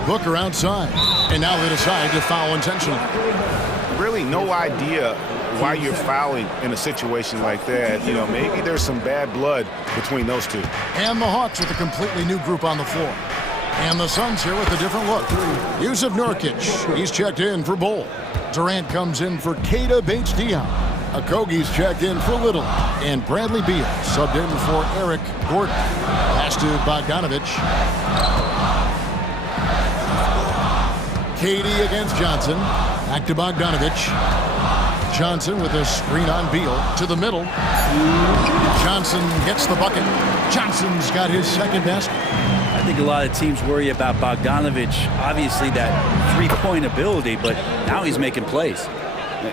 Booker outside. And now they decide to foul intentionally. Really no idea why you're fouling in a situation like that. You know, maybe there's some bad blood between those two. And the Hawks with a completely new group on the floor. And the Suns here with a different look. Yusuf Nurkic, he's checked in for Bull. Durant comes in for Keita Bates-Diop. Okogie's checked in for Little. And Bradley Beal subbed in for Eric Gordon. Pass to Bogdanovich. Katie against Johnson. Back to Bogdanovich. Johnson with a screen on Beal to the middle. Johnson gets the bucket. Johnson's got his second basket. I think a lot of teams worry about Bogdanovich, obviously that three-point ability, but now he's making plays.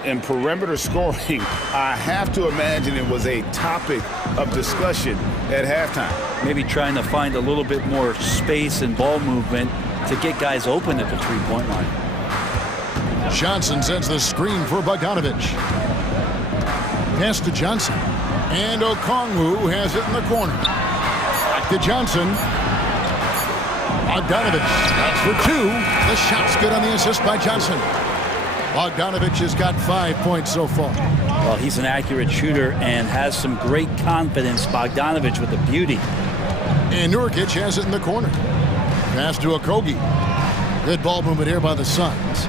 In perimeter scoring, I have to imagine it was a topic of discussion at halftime. Maybe trying to find a little bit more space and ball movement to get guys open at the three-point line. Johnson sends the screen for Bogdanovich. Pass to Johnson. And Okongwu has it in the corner. Back to Johnson. Bogdanovich, that's for 2. The shot's good on the assist by Johnson. Bogdanovich has got 5 points so far. Well, he's an accurate shooter and has some great confidence. Bogdanovich with the beauty. And Nurkic has it in the corner. Pass to Okogie. Good ball movement here by the Suns.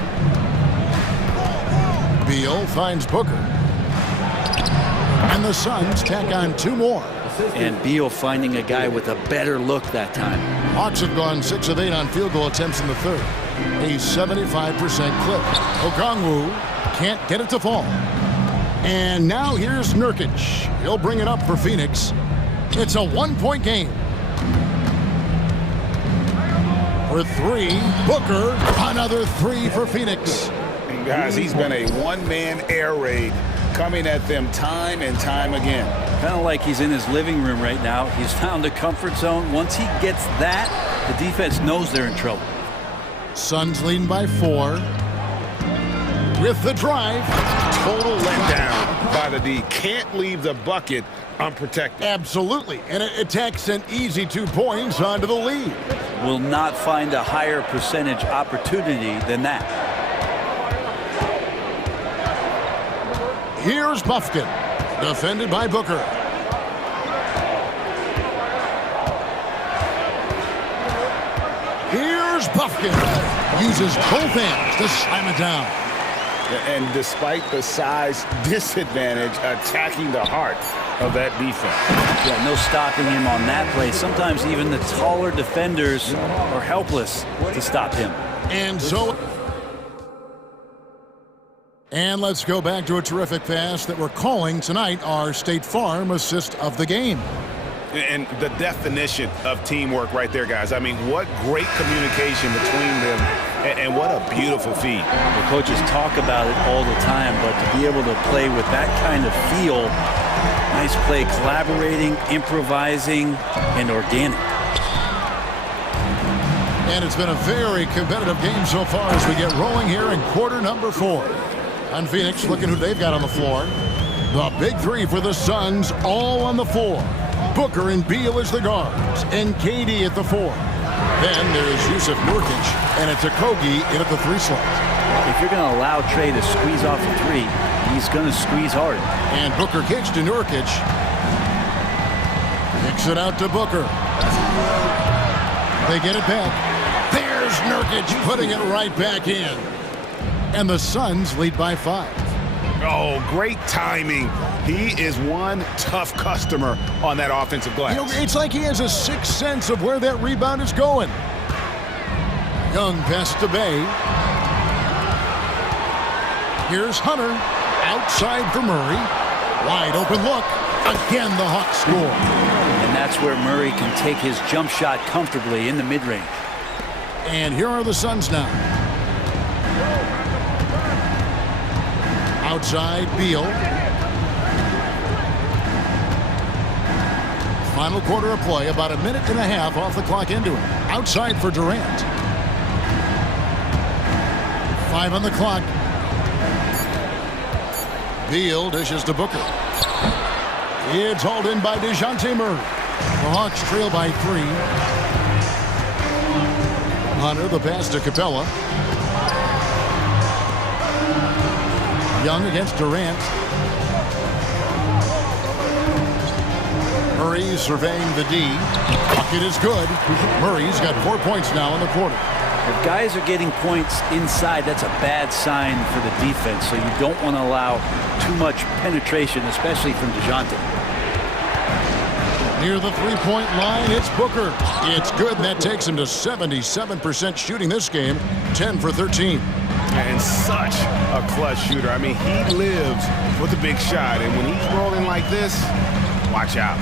Beal finds Booker. And the Suns tack on 2 more. And Beal finding a guy with a better look that time. Hawks have gone 6 of 8 on field goal attempts in the third. A 75% clip. Okongwu can't get it to fall. And now here's Nurkic. He'll bring it up for Phoenix. It's a 1-point game. For 3, Booker. Another 3 for Phoenix. And guys, he's been a one-man air raid coming at them time and time again. Kind of like he's in his living room right now. He's found a comfort zone. Once he gets that, the defense knows they're in trouble. Suns leading by 4. With the drive. Total letdown by the D. Can't leave the bucket unprotected. Absolutely. And it takes an easy 2 points onto the lead. Will not find a higher percentage opportunity than that. Here's Buffkin. Defended by Booker. Here's Buffkin. Uses both hands to slam it down. And despite the size disadvantage, attacking the heart of that defense. Yeah, no stopping him on that play. Sometimes even the taller defenders are helpless to stop him. And let's go back to a terrific pass that we're calling tonight our State Farm assist of the game. And the definition of teamwork right there, guys. I mean, what great communication between them, and what a beautiful feed. The coaches talk about it all the time, but to be able to play with that kind of feel, nice play, collaborating, improvising, and organic. And it's been a very competitive game so far as we get rolling here in quarter number 4. And Phoenix looking who they've got on the floor. The big three for the Suns, all on the floor. Booker and Beal as the guards, and KD at the four. Then there's Yusuf Nurkic, and it's Okogie in at the three slot. If you're going to allow Trey to squeeze off a three, he's going to squeeze hard. And Booker kicks to Nurkic. Kicks it out to Booker. They get it back. There's Nurkic putting it right back in. And the Suns lead by 5. Oh, great timing. He is one tough customer on that offensive glass. You know, it's like he has a sixth sense of where that rebound is going. Young pass to Bay. Here's Hunter. Outside for Murray. Wide open look. Again, the Hawks score. And that's where Murray can take his jump shot comfortably in the mid-range. And here are the Suns now. Outside, Beal. Final quarter of play, about a minute and a half off the clock into it. Outside for Durant. 5 on the clock. Beal dishes to Booker. It's hauled in by DeJounte Murray. The Hawks trail by 3. Hunter, the pass to Capella. Young against Durant. Murray surveying the D. Bucket is good. Murray's got 4 points now in the quarter. If guys are getting points inside, that's a bad sign for the defense. So you don't want to allow too much penetration, especially from DeJounte. Near the three-point line, it's Booker. It's good. That takes him to 77% shooting this game. 10 for 13. And such a clutch shooter. I mean, he lives with a big shot. And when he's rolling like this, watch out.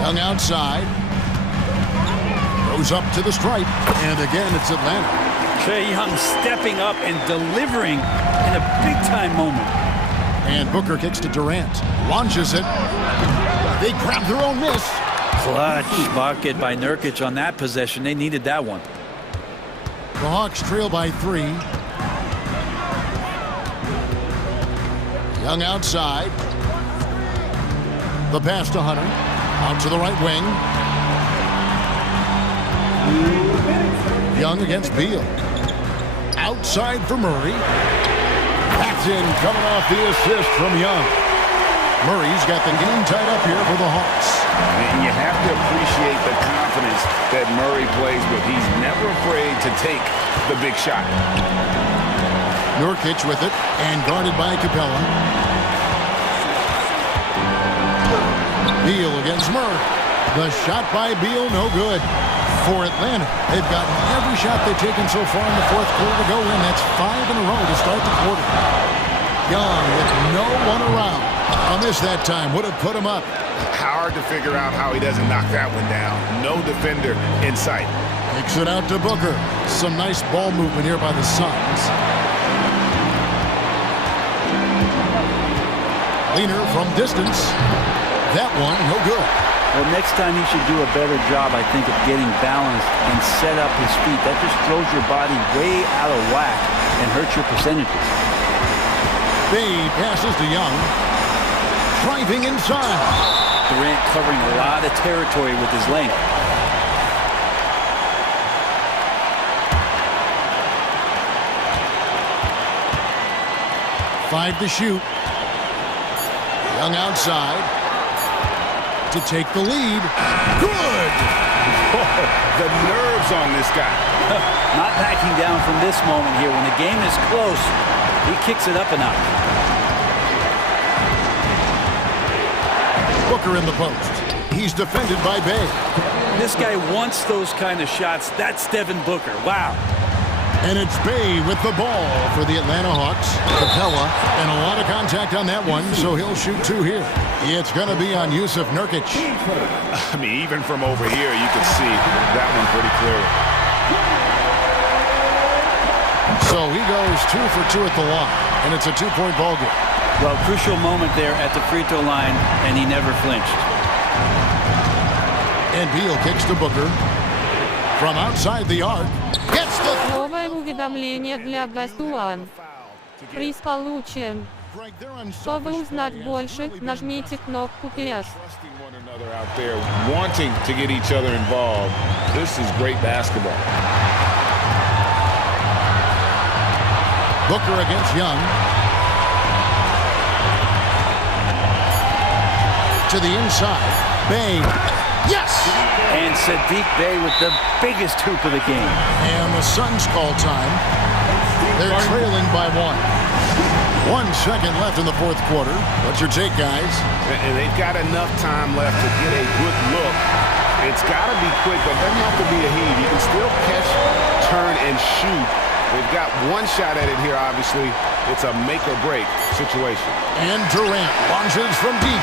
Young outside. Goes up to the stripe. And again, it's Atlanta. Trae Young stepping up and delivering in a big-time moment. And Booker kicks to Durant. Launches it. They grab their own miss. Clutch bucket by Nurkic on that possession. They needed that one. The Hawks trail by 3. Young outside. The pass to Hunter. Out to the right wing. Young against Beal. Outside for Murray. Paxton coming off the assist from Young. Murray's got the game tied up here for the Hawks. And you have to appreciate the confidence that Murray plays with. He's never afraid to take the big shot. Nurkic with it, and guarded by Capella. Beal against Murray. The shot by Beal, no good. For Atlanta, they've gotten every shot they've taken so far in the fourth quarter to go in. That's 5 in a row to start the quarter. Young with no one around. On this that time would have put him up. Hard to figure out how he doesn't knock that one down. No defender in sight. Kicks it out to Booker. Some nice ball movement here by the Suns. Leaner from distance. That one, no good. Well, next time he should do a better job, I think, of getting balanced and set up his feet. That just throws your body way out of whack and hurts your percentages. Bay passes to Young. Driving inside. Durant covering a lot of territory with his length. Five to shoot. Young outside. To take the lead. Good! Oh, the nerves on this guy. Not backing down from this moment here. When the game is close, he kicks it up a notch. Booker in the post. He's defended by Bay. This guy wants those kind of shots. That's Devin Booker. Wow. And it's Bay with the ball for the Atlanta Hawks. Capella, and a lot of contact on that one, so he'll shoot 2 here. It's going to be on Yusuf Nurkic. I mean, even from over here, you can see that one pretty clearly. So he goes 2 for 2 at the line, and it's a 2-point ball game. Well, crucial moment there at the free throw line, and he never flinched. And Beal kicks to Booker. From outside the arc. Gets the... уведомление для гостуан. Приз получен. Чтобы узнать больше, нажмите кнопку «Yes». Trusting one another out there, wanting to get each other involved. This is great basketball. Booker against Young. To the inside. Bey. Yes! And Sadiq Bey with the biggest hoop of the game. And the Suns call time. They're trailing by 1 second left in the fourth quarter. What's your take, guys? And they've got enough time left to get a good look. It's got to be quick, but it doesn't have to be a heave. You can still catch, turn, and shoot. They've got one shot at it here, obviously. It's a make-or-break situation. And Durant launches from deep.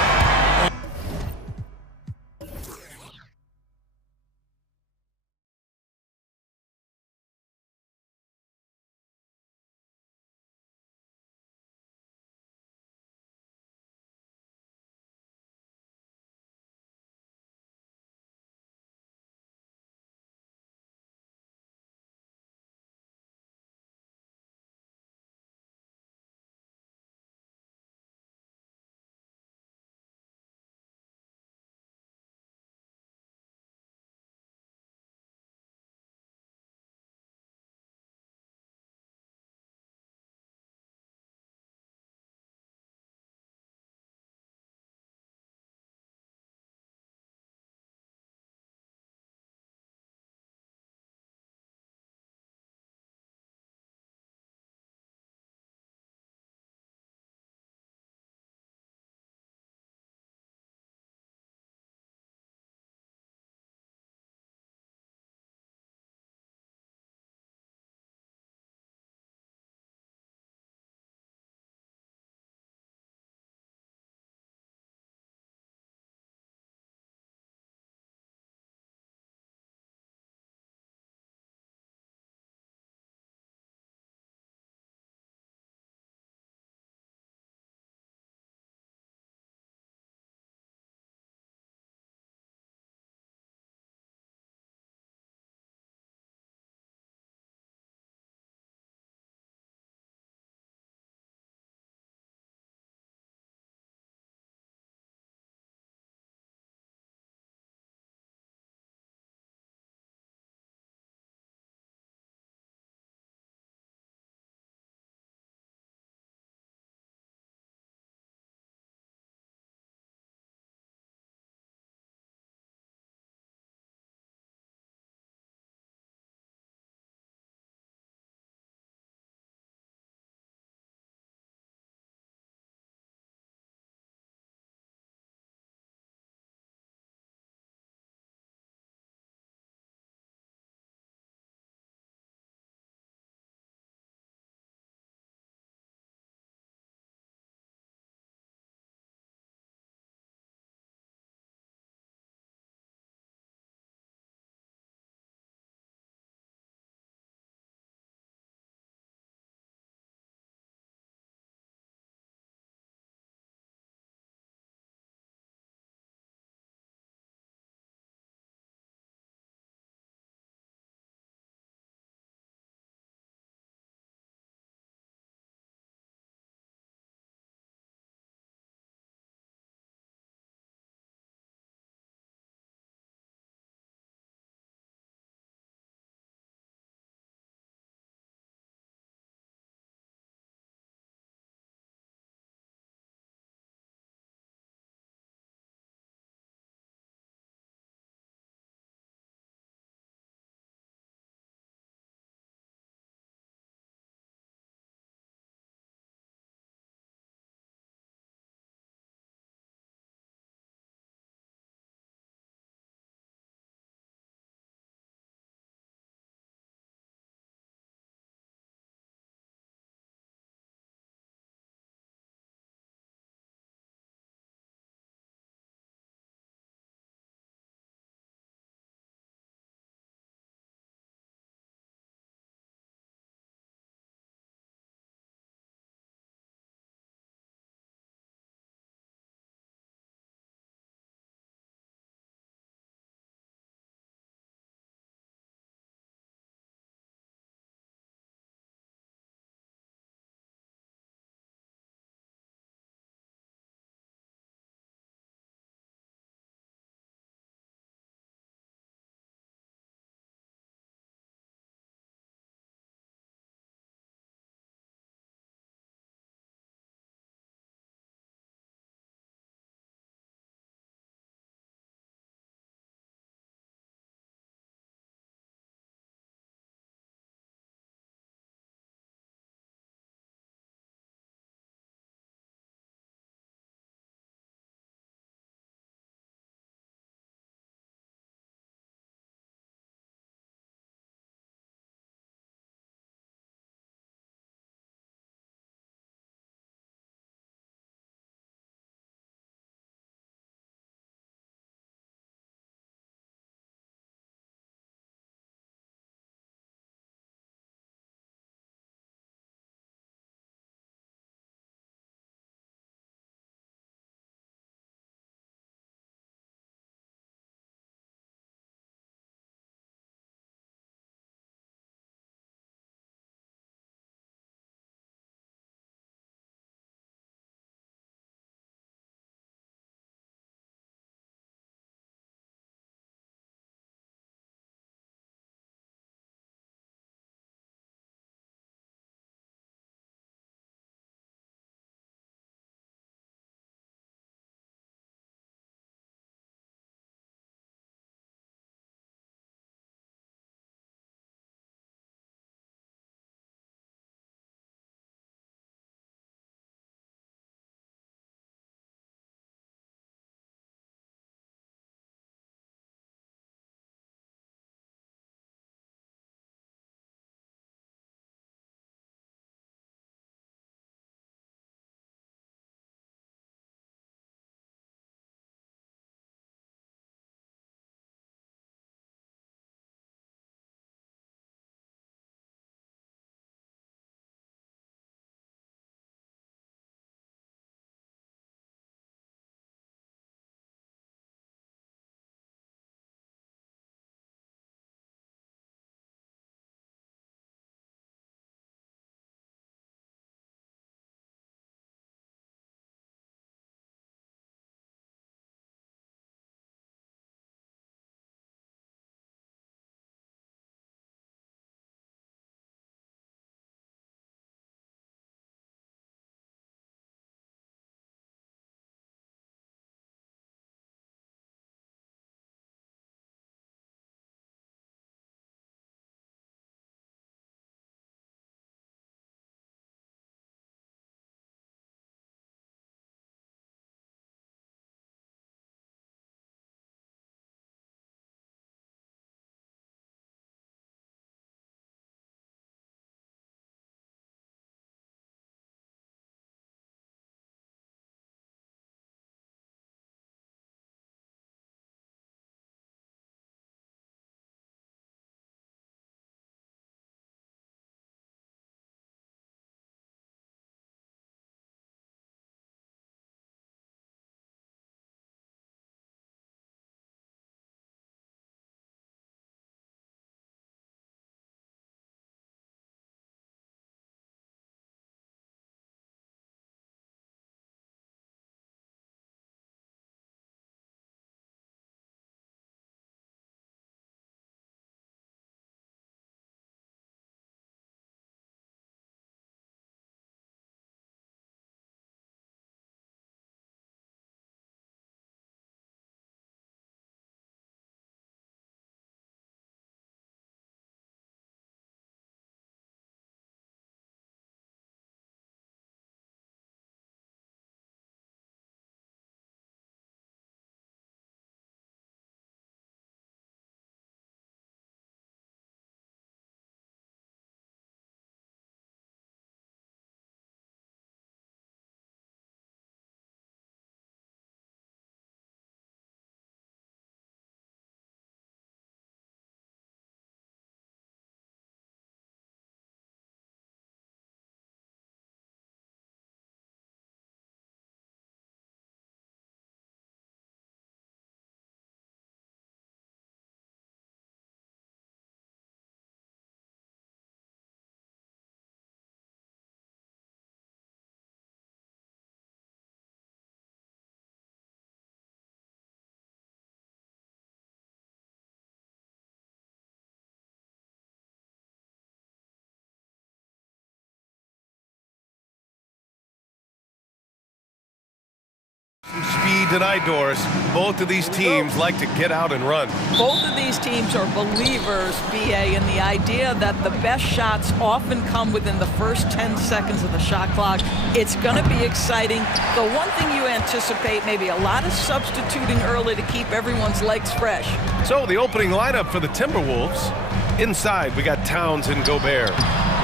Speed tonight, Doris. Both of these teams like to get out and run. Both of these teams are believers, BA, in the idea that the best shots often come within the first 10 seconds of the shot clock. It's going to be exciting. The one thing you anticipate, maybe a lot of substituting early to keep everyone's legs fresh. So the opening lineup for the Timberwolves. Inside, we got Towns and Gobert.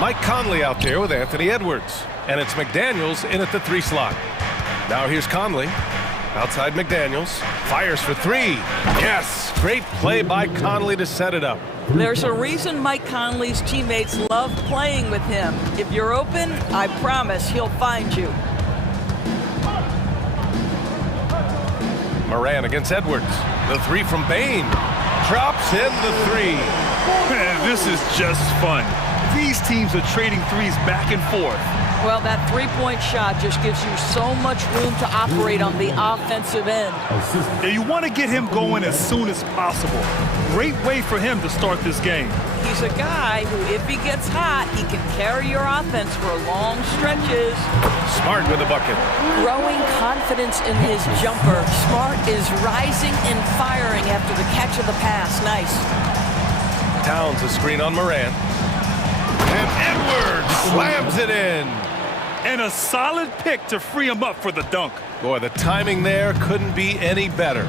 Mike Conley out there with Anthony Edwards. And it's McDaniels in at the 3 slot. Now here's Conley. Outside McDaniels. Fires for 3. Yes! Great play by Conley to set it up. There's a reason Mike Conley's teammates love playing with him. If you're open, I promise he'll find you. Moran against Edwards. The 3 from Bain. Drops in the 3. Man, this is just fun. These teams are trading threes back and forth. Well, that three-point shot just gives you so much room to operate on the offensive end. Now you want to get him going as soon as possible. Great way for him to start this game. He's a guy who, if he gets hot, he can carry your offense for long stretches. Smart with the bucket. Growing confidence in his jumper. Smart is rising and firing after the catch of the pass. Nice. Towns a screen on Moran. And Edwards slams it in. And a solid pick to free him up for the dunk. Boy, the timing there couldn't be any better.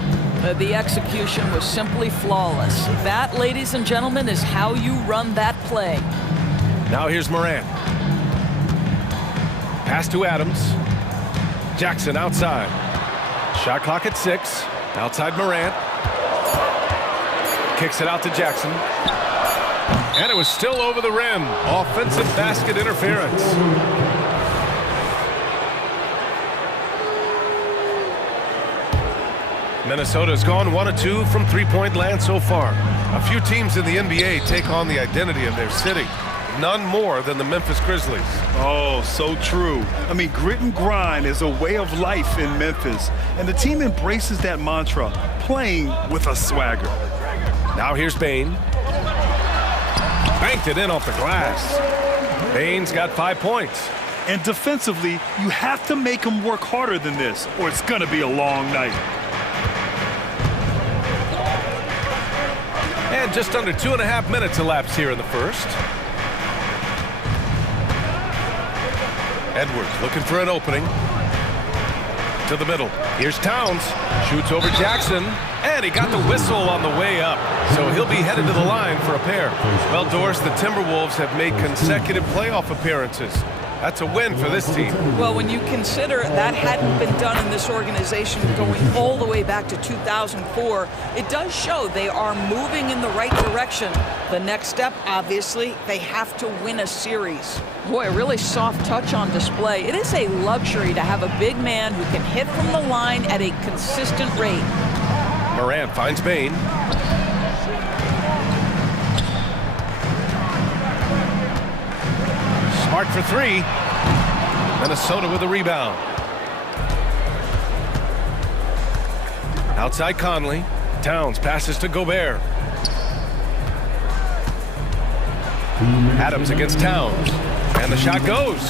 The execution was simply flawless. That, ladies and gentlemen, is how you run that play. Now here's Moran. Pass to Adams. Jackson outside. Shot clock at 6. Outside Moran. Kicks it out to Jackson. And it was still over the rim. Offensive basket interference. Minnesota's gone 1 of 2 from three-point land so far. A few teams in the NBA take on the identity of their city. None more than the Memphis Grizzlies. Oh, so true. I mean, grit and grind is a way of life in Memphis. And the team embraces that mantra, playing with a swagger. Now here's Bain. Banked it in off the glass. Bain's got 5 points. And defensively, you have to make him work harder than this, or it's going to be a long night. And just under 2.5 minutes elapsed here in the first. Edwards looking for an opening. To the middle. Here's Towns. Shoots over Jackson. And he got the whistle on the way up. So he'll be headed to the line for a pair. Well, Doris, the Timberwolves have made consecutive playoff appearances. That's a win for this team. Well, when you consider that hadn't been done in this organization going all the way back to 2004, it does show they are moving in the right direction. The next step, obviously, they have to win a series. Boy, a really soft touch on display. It is a luxury to have a big man who can hit from the line at a consistent rate. Moran finds Bain. Smart for 3. Minnesota with a rebound. Outside Conley. Towns passes to Gobert. Adams against Towns. And the shot goes.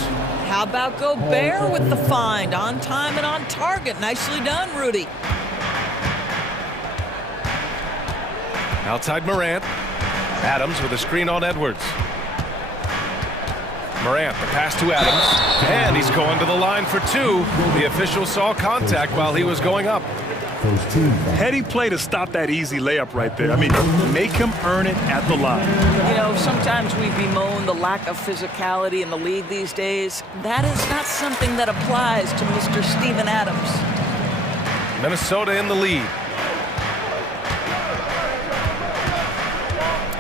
How about Gobert with the find? On time and on target. Nicely done, Rudy. Outside Morant. Adams with a screen on Edwards. Morant, the pass to Adams. And he's going to the line for 2. The official saw contact while he was going up. Heady play to stop that easy layup right there. I mean, make him earn it at the line. You know, sometimes we bemoan the lack of physicality in the league these days. That is not something that applies to Mr. Steven Adams. Minnesota in the lead.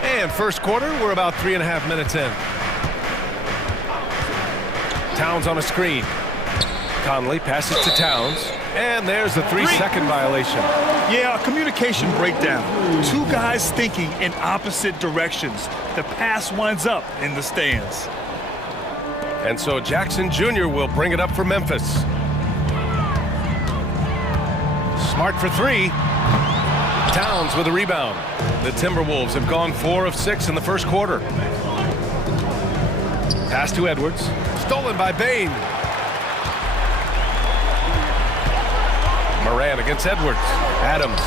And first quarter, we're about 3.5 minutes in. Towns on a screen. Conley passes to Towns. And there's the 3-second violation. Yeah, communication breakdown. 2 guys thinking in opposite directions. The pass winds up in the stands. And so Jackson Jr. will bring it up for Memphis. Smart for 3. Towns with a rebound. The Timberwolves have gone 4 of 6 in the first quarter. Pass to Edwards. Stolen by Bain. against Edwards. Adams,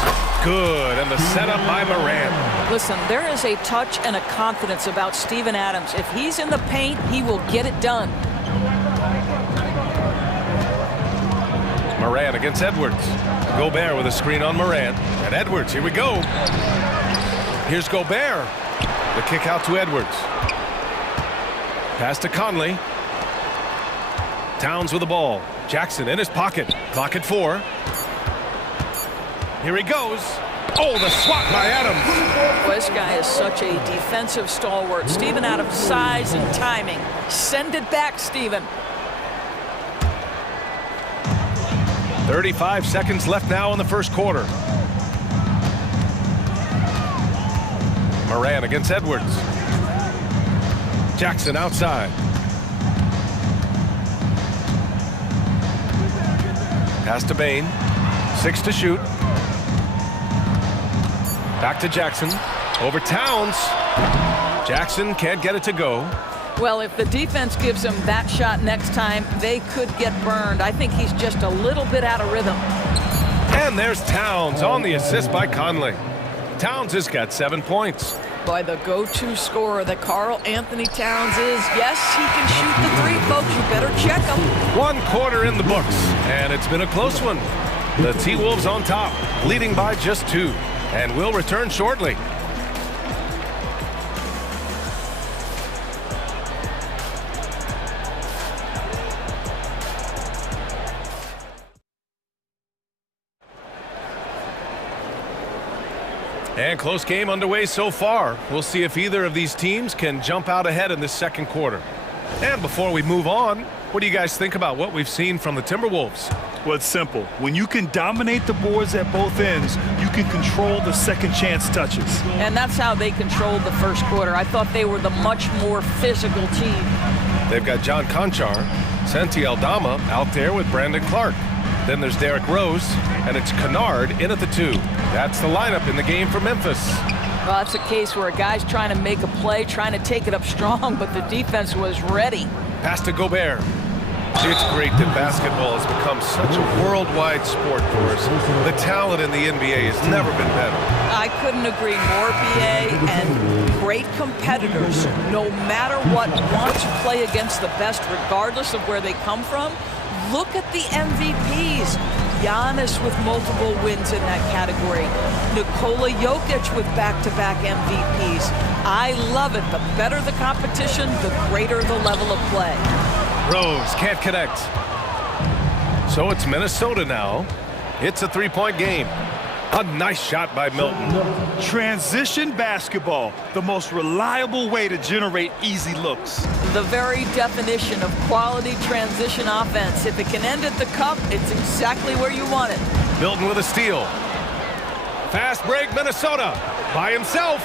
good, and the setup by Moran. Listen, there is a touch and a confidence about Steven Adams. If he's in the paint, he will get it done. Moran against Edwards. Gobert with a screen on Moran. And Edwards, here we go. Here's Gobert. The kick out to Edwards. Pass to Conley. Towns with the ball. Jackson in his pocket. Clock at 4. Here he goes. Oh, the swat by Adams. Well, this guy is such a defensive stalwart. Steven Adams' size and timing. Send it back, Steven. 35 seconds left now in the first quarter. Moran against Edwards. Jackson outside. Pass to Bain. 6 to shoot. Back to Jackson. Over Towns. Jackson can't get it to go. Well, if the defense gives him that shot next time, they could get burned. I think he's just a little bit out of rhythm. And there's Towns on the assist by Conley. Towns has got 7 points. Boy, the go-to scorer that Karl Anthony Towns is. Yes, he can shoot the three, folks. You better check him. 1 quarter in the books, and it's been a close one. The T-Wolves on top, leading by just 2, and will return shortly. And close game underway so far. We'll see if either of these teams can jump out ahead in this second quarter. And before we move on, what do you guys think about what we've seen from the Timberwolves? Well, it's simple. When you can dominate the boards at both ends, you can control the second chance touches. And that's how they controlled the first quarter. I thought they were the much more physical team. They've got John Conchar, Santi Aldama out there with Brandon Clark. Then there's Derrick Rose, and it's Kennard in at the 2. That's the lineup in the game for Memphis. Well, it's a case where a guy's trying to make a play, trying to take it up strong, but the defense was ready. Pass to Gobert. It's great that basketball has become such a worldwide sport for us. The talent in the NBA has never been better. I couldn't agree more, BA, and great competitors, no matter what, want to play against the best regardless of where they come from. Look at the MVPs. Giannis with multiple wins in that category. Nikola Jokic with back-to-back MVPs. I love it. The better the competition, the greater the level of play. Rose can't connect. So it's Minnesota now. It's a 3-point game. A nice shot by Milton. Transition basketball, the most reliable way to generate easy looks. The very definition of quality transition offense. If it can end at the cup, it's exactly where you want it. Milton with a steal. Fast break, Minnesota. By himself.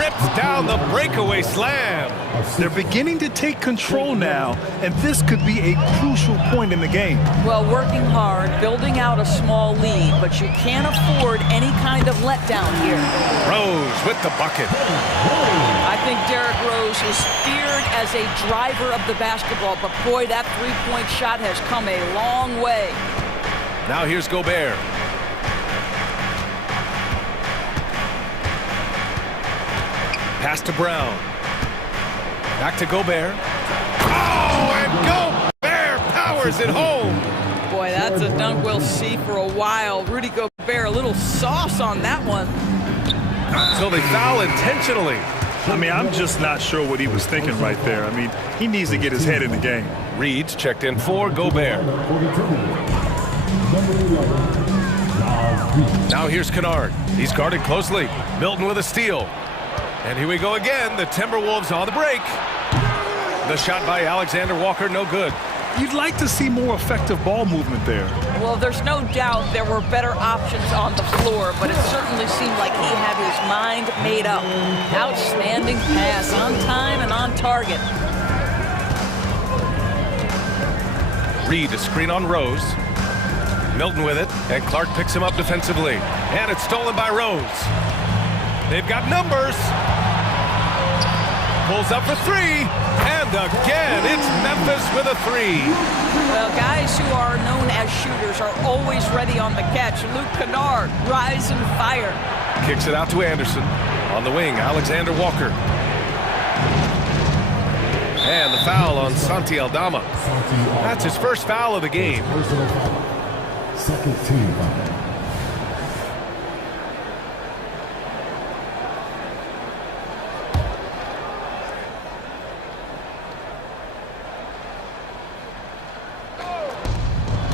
Rips down the breakaway slam. They're beginning to take control now, and this could be a crucial point in the game. Well, working hard, building out a small lead, but you can't afford any kind of letdown here. Rose with the bucket. I think Derrick Rose is feared as a driver of the basketball, but boy, that three-point shot has come a long way. Now here's Gobert. Pass to Brown. Back to Gobert. Oh, and Gobert powers it home. Boy, that's a dunk we'll see for a while. Rudy Gobert, a little sauce on that one. So they foul intentionally. I mean, I'm just not sure what he was thinking right there. I mean, he needs to get his head in the game. Reed's checked in for Gobert. Now here's Kennard. He's guarded closely. Milton with a steal. And here we go again. The Timberwolves on the break. The shot by Alexander Walker, no good. You'd like to see more effective ball movement there. Well, there's no doubt there were better options on the floor, but it certainly seemed like he had his mind made up. Outstanding pass, on time and on target. Reed, a screen on Rose. Milton with it, and Clark picks him up defensively. And it's stolen by Rose. They've got numbers. Pulls up for 3, and again, it's Memphis with a 3. Well, guys who are known as franchise shooters are always ready on the catch. Luke Kennard, rise and fire. Kicks it out to Anderson. On the wing, Alexander Walker. And the foul on Santi Aldama. That's his first foul of the game. Personal foul. Second team foul.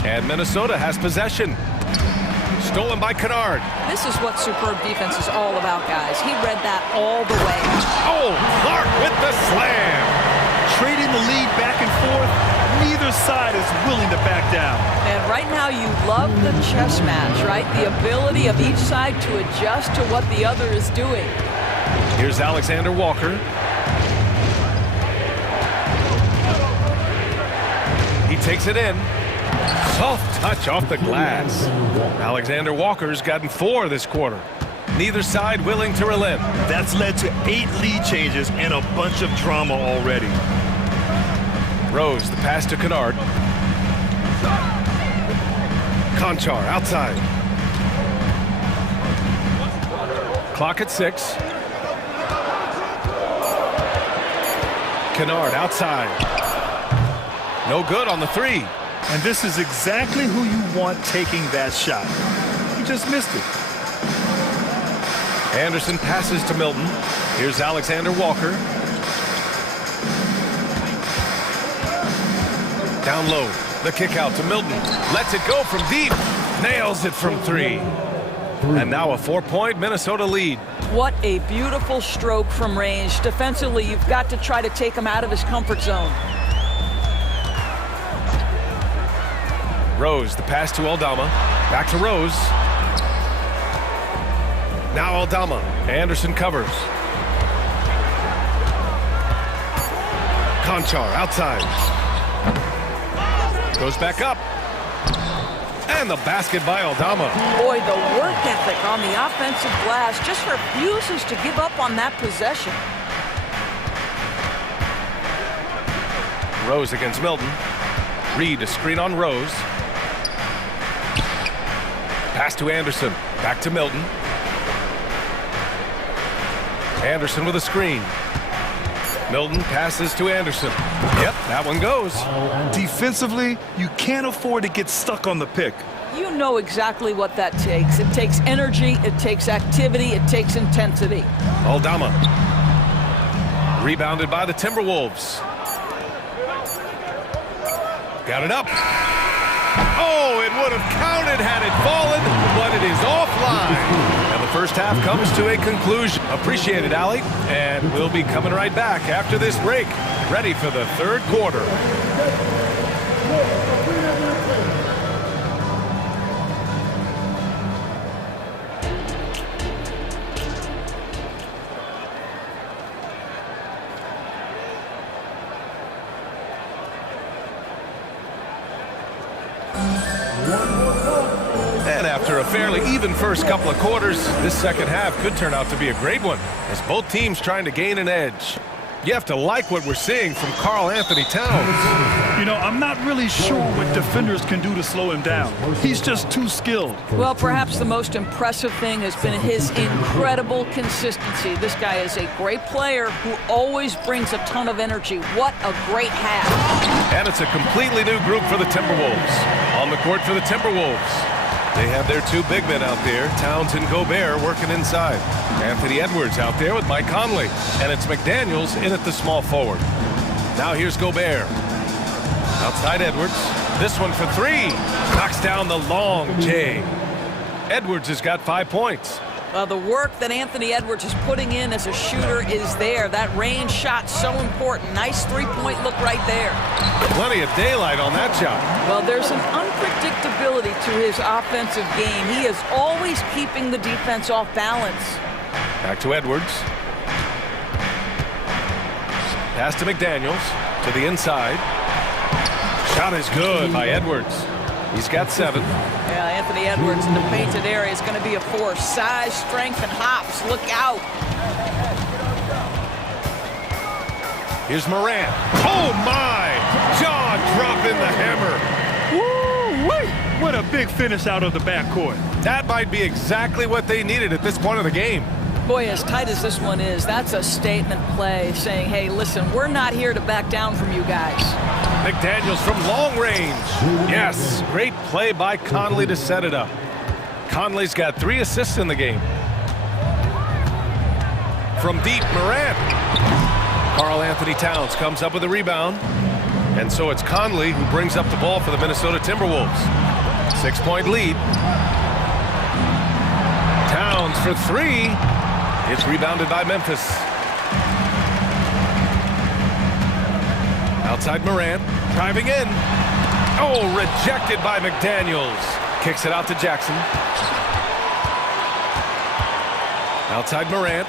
And Minnesota has possession. Stolen by Kennard. This is what superb defense is all about, guys. He read that all the way. Oh, Clark with the slam. Trading the lead back and forth, neither side is willing to back down. And right now you love the chess match, right? The ability of each side to adjust to what the other is doing. Here's Alexander Walker. He takes it in. Soft touch off the glass. Alexander Walker's gotten 4 this quarter. Neither side willing to relent. That's led to 8 lead changes and a bunch of drama already. Rose, the pass to Kennard. Conchar outside. Clock at 6. Kennard outside. No good on the 3. And this is exactly who you want taking that shot. He just missed it. Anderson passes to Milton. Here's Alexander Walker. Down low, the kick out to Milton. Lets it go from deep. Nails it from 3. And now a 4-point Minnesota lead. What a beautiful stroke from range. Defensively, you've got to try to take him out of his comfort zone. Rose, the pass to Aldama. Back to Rose. Now Aldama. Anderson covers. Conchar outside. Goes back up. And the basket by Aldama. Boy, the work ethic on the offensive glass just refuses to give up on that possession. Rose against Milton. Reed, a screen on Rose. Pass to Anderson. Back to Milton. Anderson with a screen. Milton passes to Anderson. Yep, that one goes. Defensively, you can't afford to get stuck on the pick. You know exactly what that takes. It takes energy, it takes activity, it takes intensity. Aldama. Rebounded by the Timberwolves. Got it up. Oh, it would have counted had it fallen, but it is offline. And the first half comes to a conclusion. Appreciate it, Allie. And we'll be coming right back after this break, ready for the third quarter. And after a fairly even first couple of quarters, this second half could turn out to be a great one, as both teams trying to gain an edge. You have to like what we're seeing from Karl Anthony Towns. You know, I'm not really sure what defenders can do to slow him down. He's just too skilled. Well, perhaps the most impressive thing has been his incredible consistency. This guy is a great player who always brings a ton of energy. What a great half. And it's a completely new group for the Timberwolves. On the court for the Timberwolves, they have their 2 big men out there, Towns and Gobert, working inside. Anthony Edwards out there with Mike Conley. And it's McDaniels in at the small forward. Now here's Gobert. Outside Edwards. This one for 3. Knocks down the long J. Edwards has got 5 points. Well, the work that Anthony Edwards is putting in as a shooter is there. That range shot so important. Nice three-point look right there. Plenty of daylight on that shot. Well, there's an unpredictability to his offensive game. He is always keeping the defense off balance. Back to Edwards. Pass to McDaniels. To the inside. Shot is good by Edwards. He's got 7. Yeah, Anthony Edwards in the painted area is going to be a force. Size, strength, and hops. Look out. Here's Morant. Oh, my! Jaw dropping the hammer. Woo-wee! What a big finish out of the backcourt. That might be exactly what they needed at this point of the game. Boy, as tight as this one is, that's a statement play saying, hey, listen, we're not here to back down from you guys. McDaniels from long range. Yes, great play by Conley to set it up. Conley's got 3 assists in the game. From deep, Morant. Karl Anthony Towns comes up with a rebound. And so it's Conley who brings up the ball for the Minnesota Timberwolves. 6-point lead. Towns for 3. It's rebounded by Memphis. Outside Morant, driving in. Oh, rejected by McDaniels. Kicks it out to Jackson. Outside Morant.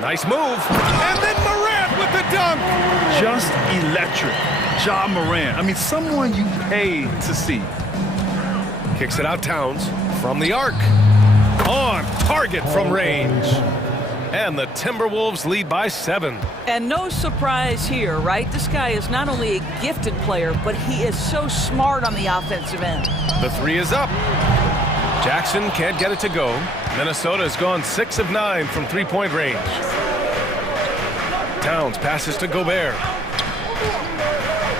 Nice move. And then Morant with the dunk. Just electric. Ja Morant. I mean, someone you pay to see. Kicks it out Towns from the arc. On target from range. And the Timberwolves lead by 7. And no surprise here, right? This guy is not only a gifted player, but he is so smart on the offensive end. The 3 is up. Jackson can't get it to go. Minnesota has gone 6 of 9 from 3-point range. Towns passes to Gobert.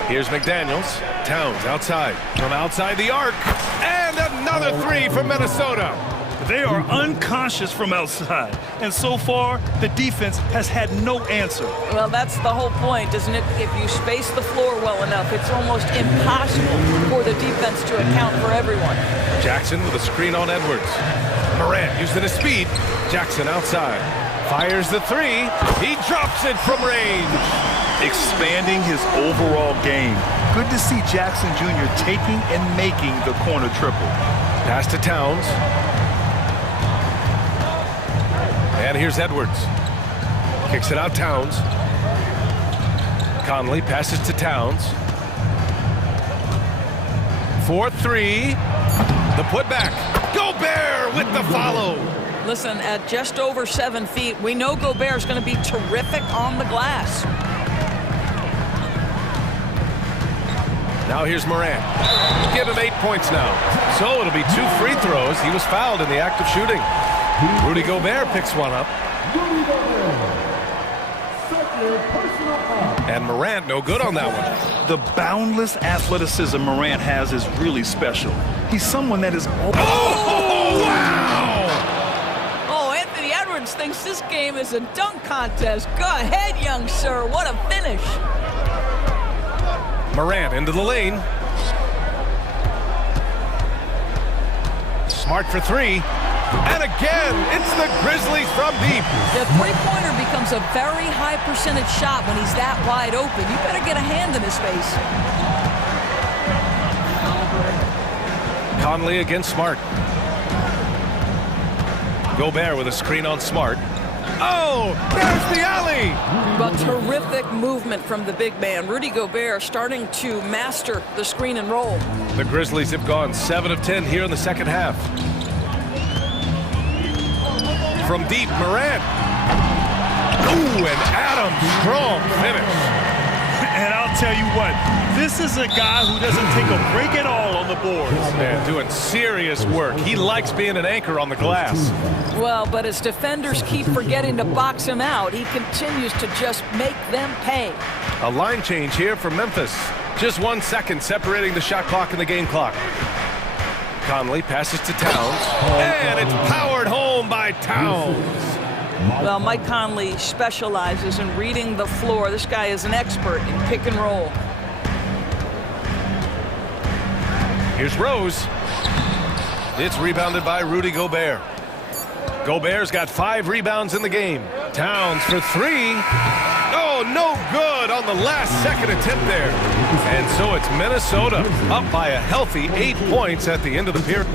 Here's McDaniels. Towns outside. From outside the arc. And another 3 for Minnesota. They are unconscious from outside. And so far, the defense has had no answer. Well, that's the whole point, isn't it? If you space the floor well enough, it's almost impossible for the defense to account for everyone. Jackson with a screen on Edwards. Morant using his speed. Jackson outside. Fires the 3. He drops it from range. Expanding his overall game. Good to see Jackson Jr. taking and making the corner triple. Pass to Towns. And here's Edwards. Kicks it out Towns. Conley passes to Towns. 4-3. The putback. Gobert with the follow. Listen, at just over 7 feet, we know Gobert's going to be terrific on the glass. Now here's Morant. Give him 8 points now. So it'll be 2 free throws. He was fouled in the act of shooting. Rudy Gobert picks one up. And Morant no good on that one. The boundless athleticism Morant has is really special. He's someone that is... Oh, wow! Oh, Anthony Edwards thinks this game is a dunk contest. Go ahead, young sir. What a finish. Morant into the lane. Smart for 3. And again, it's the Grizzlies from deep. The three-pointer becomes a very high percentage shot when he's that wide open. You better get a hand in his face. Conley against Smart. Gobert with a screen on Smart. Oh, there's the alley! Well, terrific movement from the big man. Rudy Gobert starting to master the screen and roll. The Grizzlies have gone 7 of 10 here in the second half. From deep, Morant. Ooh, and Adams, strong finish. And I'll tell you what, this is a guy who doesn't take a break at all on the boards. Man, doing serious work. He likes being an anchor on the glass. Well, but as defenders keep forgetting to box him out, he continues to just make them pay. A line change here for Memphis. Just 1 second separating the shot clock and the game clock. Conley passes to Towns, and it's powered home by Towns. Well, Mike Conley specializes in reading the floor. This guy is an expert in pick and roll. Here's Rose. It's rebounded by Rudy Gobert. Gobert's got 5 rebounds in the game. Towns for 3. Oh, no good on the last second attempt there. And so it's Minnesota up by a healthy 8 points at the end of the period.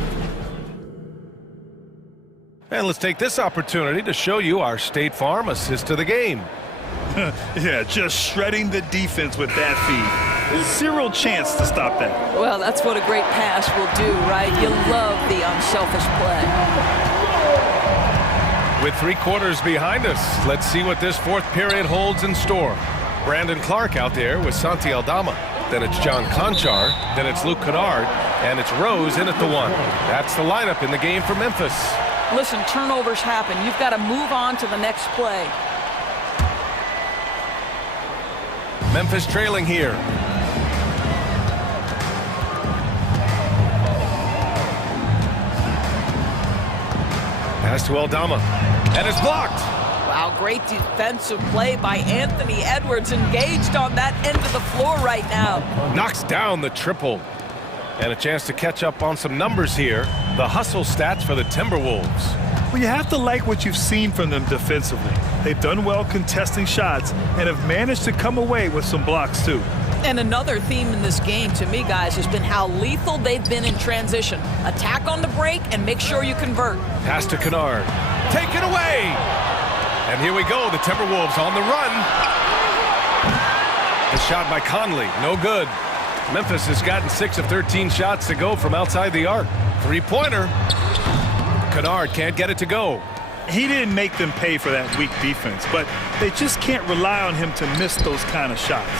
And let's take this opportunity to show you our State Farm assist to the game. Yeah, just shredding the defense with that feed. Zero chance to stop that. Well, that's what a great pass will do, right? You love the unselfish play. With 3 quarters behind us, let's see what this 4th period holds in store. Brandon Clark out there with Santi Aldama. Then it's John Conchar. Then it's Luke Kennard. And it's Rose in at the 1. That's the lineup in the game for Memphis. Listen, turnovers happen. You've got to move on to the next play. Memphis trailing here. Pass to Aldama. And it's blocked. Wow, great defensive play by Anthony Edwards, engaged on that end of the floor right now. Knocks down the triple. And a chance to catch up on some numbers here. The hustle stats for the Timberwolves. Well, you have to like what you've seen from them defensively. They've done well contesting shots and have managed to come away with some blocks, too. And another theme in this game, to me, guys, has been how lethal they've been in transition. Attack on the break and make sure you convert. Pass to Kennard. Taken away! And here we go, the Timberwolves on the run. A shot by Conley, no good. Memphis has gotten 6 of 13 shots to go from outside the arc. Three-pointer. Kennard can't get it to go. He didn't make them pay for that weak defense, but they just can't rely on him to miss those kind of shots.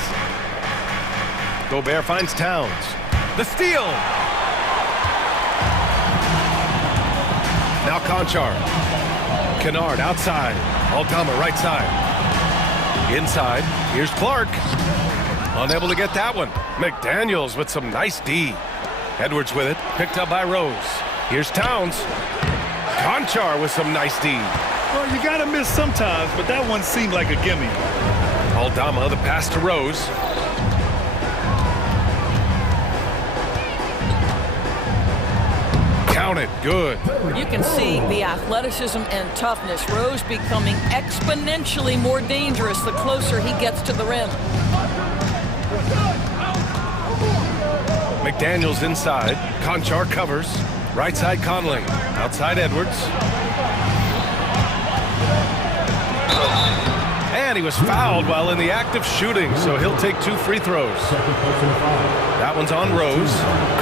Gobert finds Towns. The steal. Now Conchar. Kennard outside. Aldama right side. Inside. Here's Clark. Unable to get that one. McDaniels with some nice D. Edwards with it. Picked up by Rose. Here's Towns. Conchar with some nice D. Well, you got to miss sometimes, but that one seemed like a gimme. Aldama, the pass to Rose. Count it. Good. You can see the athleticism and toughness. Rose becoming exponentially more dangerous the closer he gets to the rim. McDaniels inside. Conchar covers. Right side Conley. Outside Edwards. And he was fouled while in the act of shooting, so he'll take 2 free throws. That one's on Rose.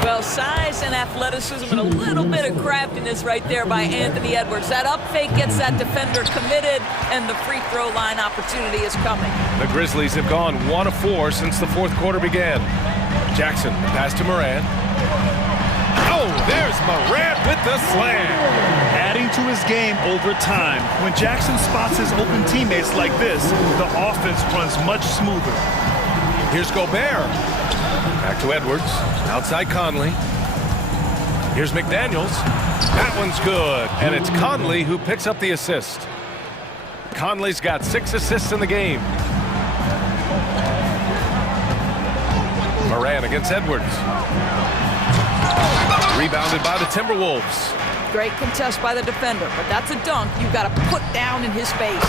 Well, size and athleticism and a little bit of craftiness right there by Anthony Edwards. That up fake gets that defender committed, and the free throw line opportunity is coming. The Grizzlies have gone 1 of 4 since the 4th quarter began. Jackson, pass to Morant. Oh, there's Morant with the slam. Adding to his game over time. When Jackson spots his open teammates like this, the offense runs much smoother. Here's Gobert. Back to Edwards. Outside Conley. Here's McDaniels. That one's good. And it's Conley who picks up the assist. Conley's got 6 assists in the game. Morant against Edwards. Rebounded by the Timberwolves. Great contest by the defender, but that's a dunk you've got to put down in his face.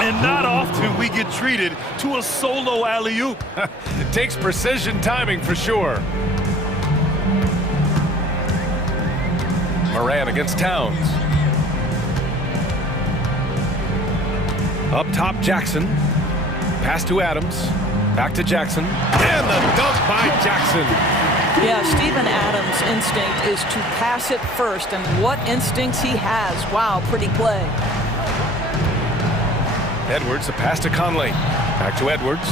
And not often we get treated to a solo alley-oop. It takes precision timing for sure. Morant against Towns. Up top, Jackson. Pass to Adams. Back to Jackson. And the dunk by Jackson. Yeah, Steven Adams' instinct is to pass it first, and what instincts he has. Wow, pretty play. Edwards, the pass to Conley. Back to Edwards.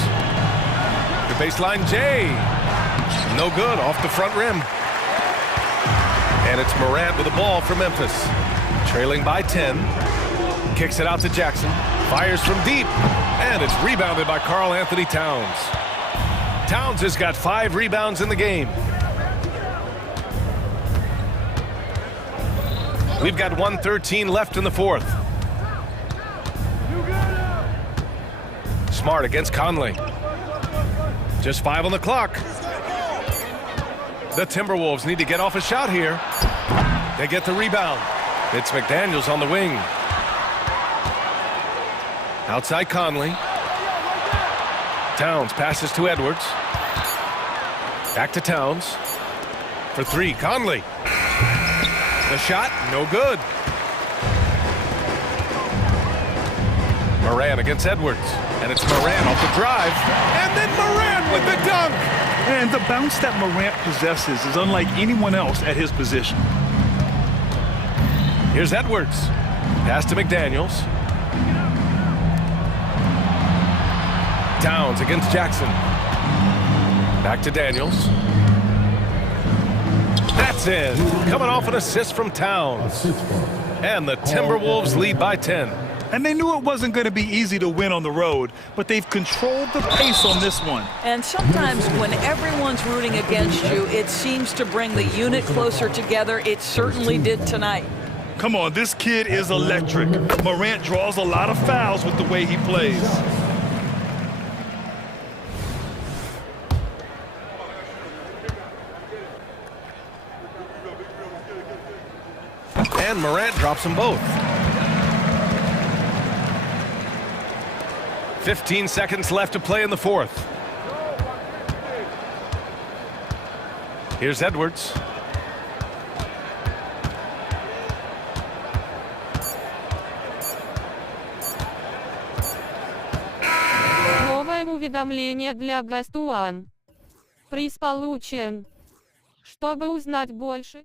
The baseline, Jay. No good, off the front rim. And it's Morant with the ball for Memphis. Trailing by 10. Kicks it out to Jackson. Fires from deep. And it's rebounded by Karl Anthony Towns. Towns has got 5 rebounds in the game. We've got 1:13 left in the 4th. Smart against Conley. Just 5 on the clock. The Timberwolves need to get off a shot here. They get the rebound. It's McDaniels on the wing. Outside Conley. Towns passes to Edwards. Back to Towns. For 3, Conley. The shot, no good. Morant against Edwards. And it's Morant off the drive. And then Morant with the dunk. And the bounce that Morant possesses is unlike anyone else at his position. Here's Edwards. Pass to McDaniels. Downs against Jackson. Back to Daniels. That's in. Coming off an assist from Towns. And the Timberwolves lead by 10. And they knew it wasn't going to be easy to win on the road, but they've controlled the pace on this one. And sometimes when everyone's rooting against you, it seems to bring the unit closer together. It certainly did tonight. Come on, this kid is electric. Morant draws a lot of fouls with the way he plays. And Morant drops them both. 15 seconds left to play in the fourth. Here's Edwards. Новое уведомление для Best One. Приз получен. Чтобы узнать больше,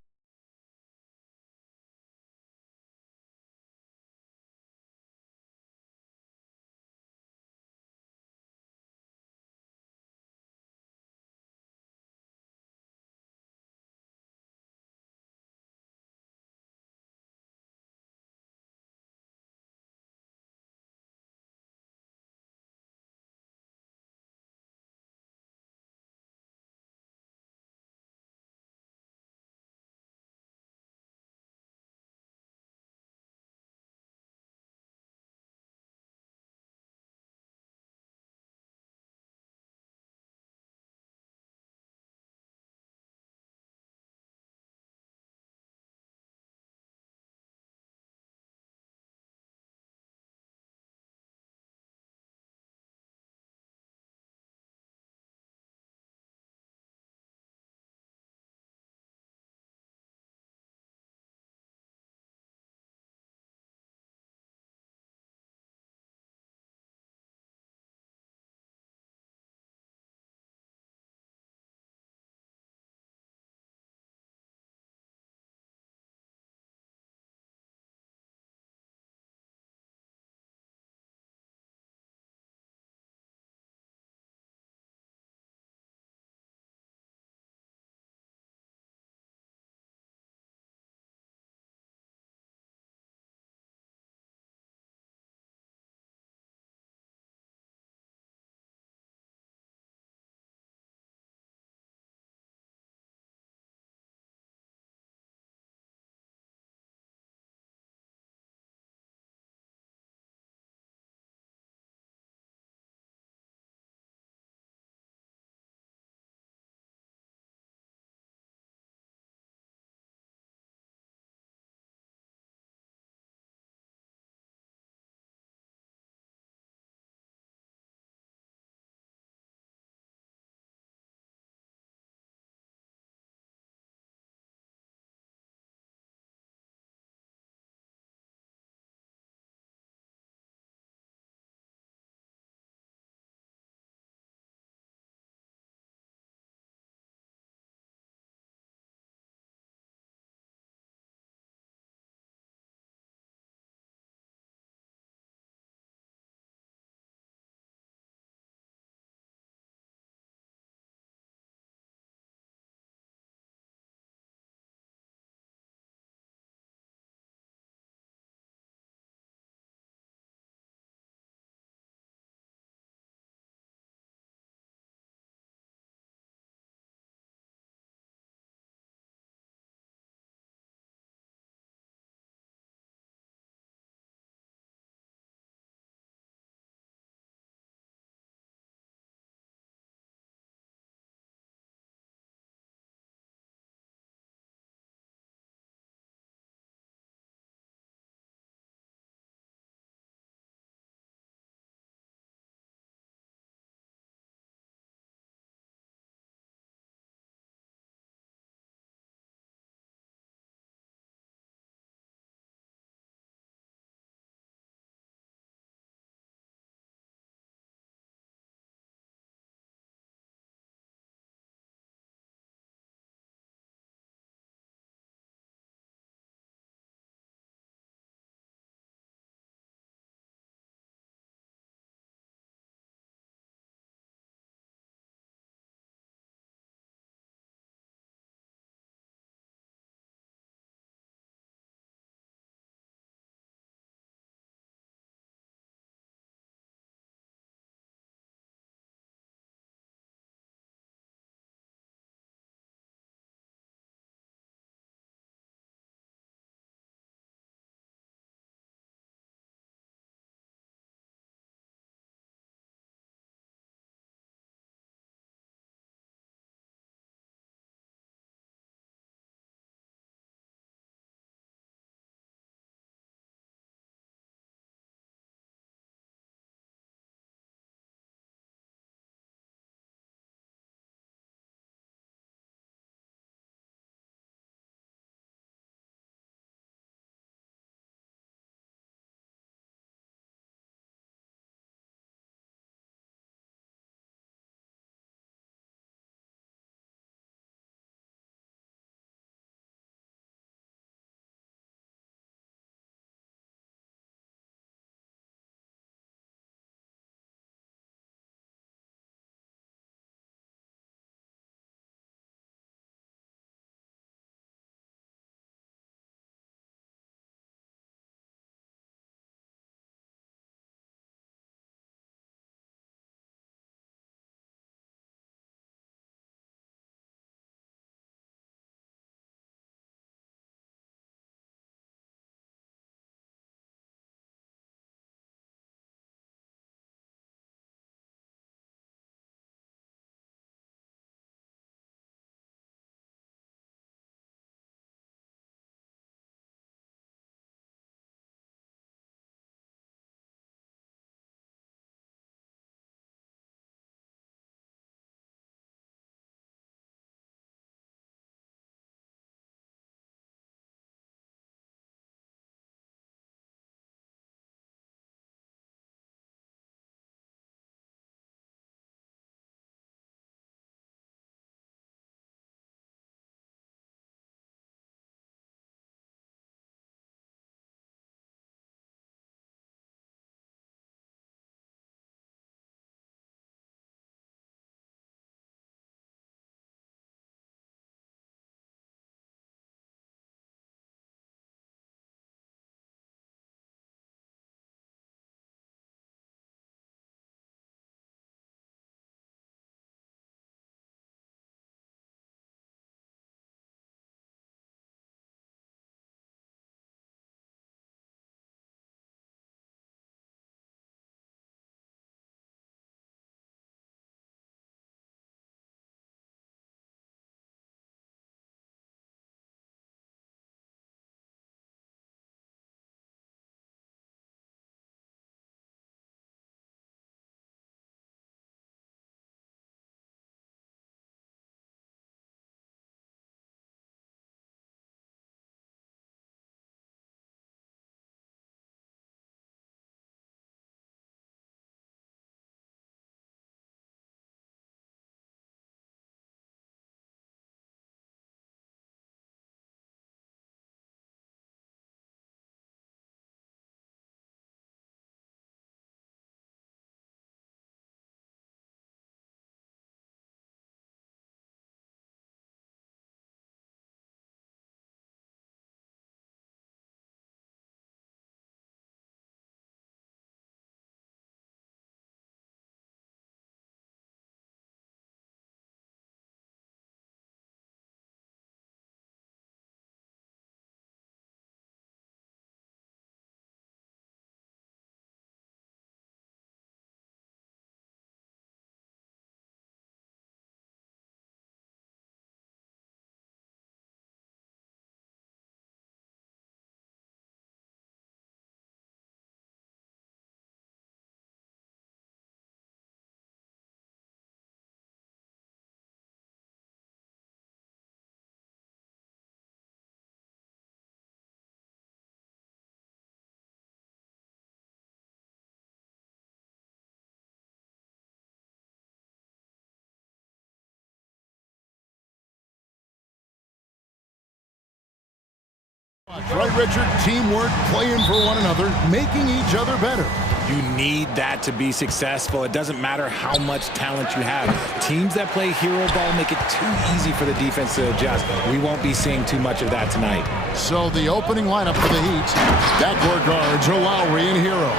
Right, Richard? Teamwork, playing for one another, making each other better. You need that to be successful. It doesn't matter how much talent you have. Teams that play hero ball make it too easy for the defense to adjust. We won't be seeing too much of that tonight. So the opening lineup for the Heat. Backcourt guards are Lowry and Hero.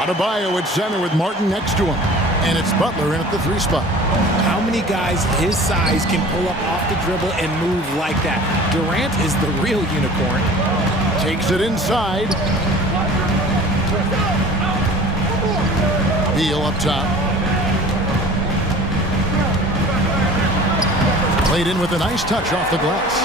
Adebayo at center with Martin next to him. And it's Butler in at the 3 spot. How many guys his size can pull up off the dribble and move like that? Durant is the real unicorn. Takes it inside. Beal up top. Played in with a nice touch off the glass.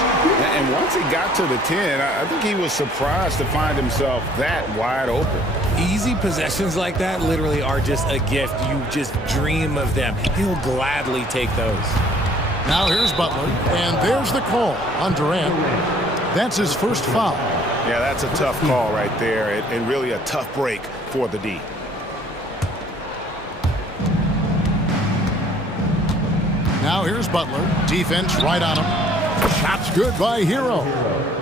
And once he got to the 10, I think he was surprised to find himself that wide open. Easy possessions like that literally are just a gift. You just dream of them. He'll gladly take those. Now here's Butler, and there's the call on Durant. That's his first foul. Yeah, that's a tough call right there, and really a tough break for the D. Now here's Butler. Defense right on him. Shot's good by Hero.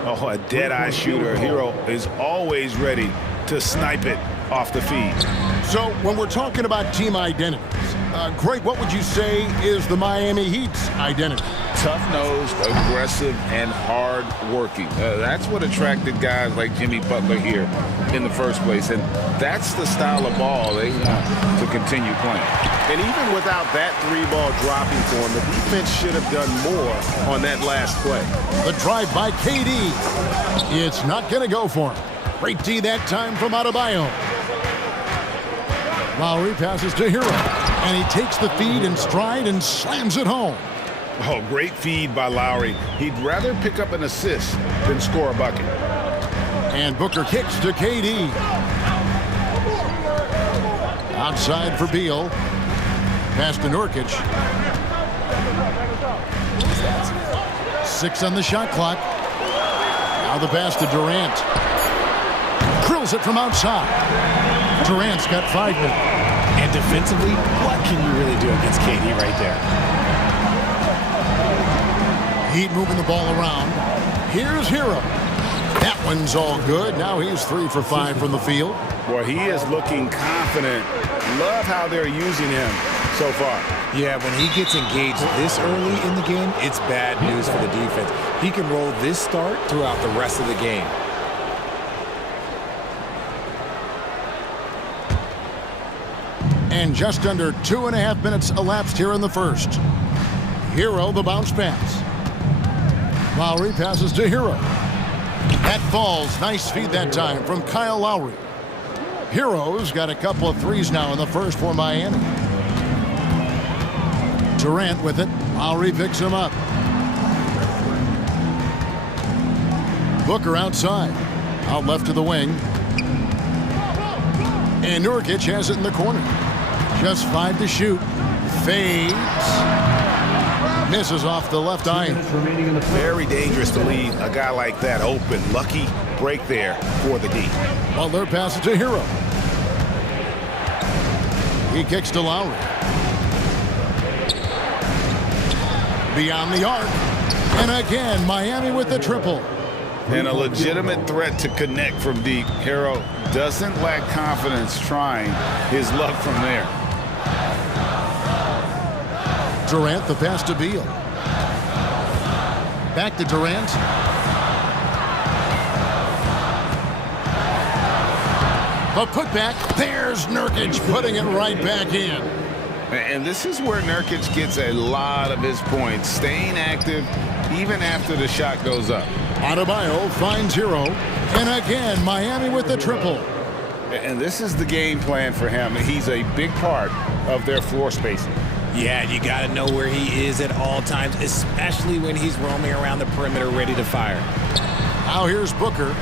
Oh, a dead-eye shooter. Hero is always ready to snipe it off the feed. So when we're talking about team identities, Greg, what would you say is the Miami Heat's identity? Tough-nosed, aggressive, and hard-working. That's what attracted guys like Jimmy Butler here in the first place, and that's the style of ball they want to continue playing. And even without that 3-ball dropping for him, the defense should have done more on that last play. The drive by KD. It's not going to go for him. Great D that time from Adebayo. Lowry passes to Hero, and he takes the feed in stride and slams it home. Oh, great feed by Lowry. He'd rather pick up an assist than score a bucket. And Booker kicks to KD. Outside for Beal. Pass to Nurkic. 6 on the shot clock. Now the pass to Durant. Drills it from outside. Durant's got 5 minutes. And defensively, what can you really do against KD right there? Heat moving the ball around. Here's Hero. That one's all good. Now he's 3 for 5 from the field. Boy, he is looking confident. Love how they're using him so far. Yeah, when he gets engaged this early in the game, it's bad news for the defense. He can roll this start throughout the rest of the game. And just under 2.5 minutes elapsed here in the first. Hero, the bounce pass. Lowry passes to Hero. That falls. Nice feed that time from Kyle Lowry. Hero's got a couple of threes now in the first for Miami. Durant with it. Lowry picks him up. Booker outside. Out left to the wing. And Nurkic has it in the corner. Just 5 to shoot. Fades. Misses off the left eye. Very dangerous to leave a guy like that open. Lucky break there for the D. Butler passes to Hero. He kicks to Lowry. Beyond the arc. And again, Miami with the triple. And a legitimate threat to connect from deep. Hero doesn't lack confidence trying his luck from there. Durant, the pass to Beal. Back to Durant. The putback. There's Nurkic putting it right back in. And this is where Nurkic gets a lot of his points, staying active even after the shot goes up. Adebayo finds Hero. And again, Miami with the triple. And this is the game plan for him. He's a big part of their floor spacing. Yeah, you got to know where he is at all times, especially when he's roaming around the perimeter ready to fire. Now here's Booker.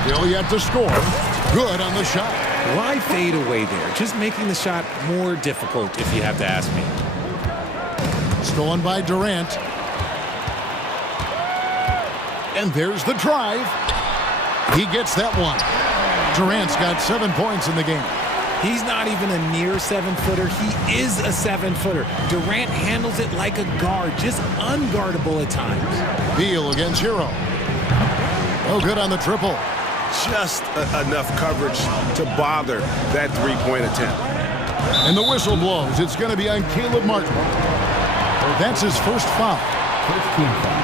Still yet to score. Good on the shot. Why fade away there? Just making the shot more difficult, if you have to ask me. Stolen by Durant. And there's the drive. He gets that one. Durant's got 7 points in the game. He's not even a near 7-footer. He is a 7-footer. Durant handles it like a guard, just unguardable at times. Beal against Hero. No good on the triple. Just enough coverage to bother that three-point attempt. And the whistle blows. It's going to be on Caleb Martin. That's his first foul. First team foul.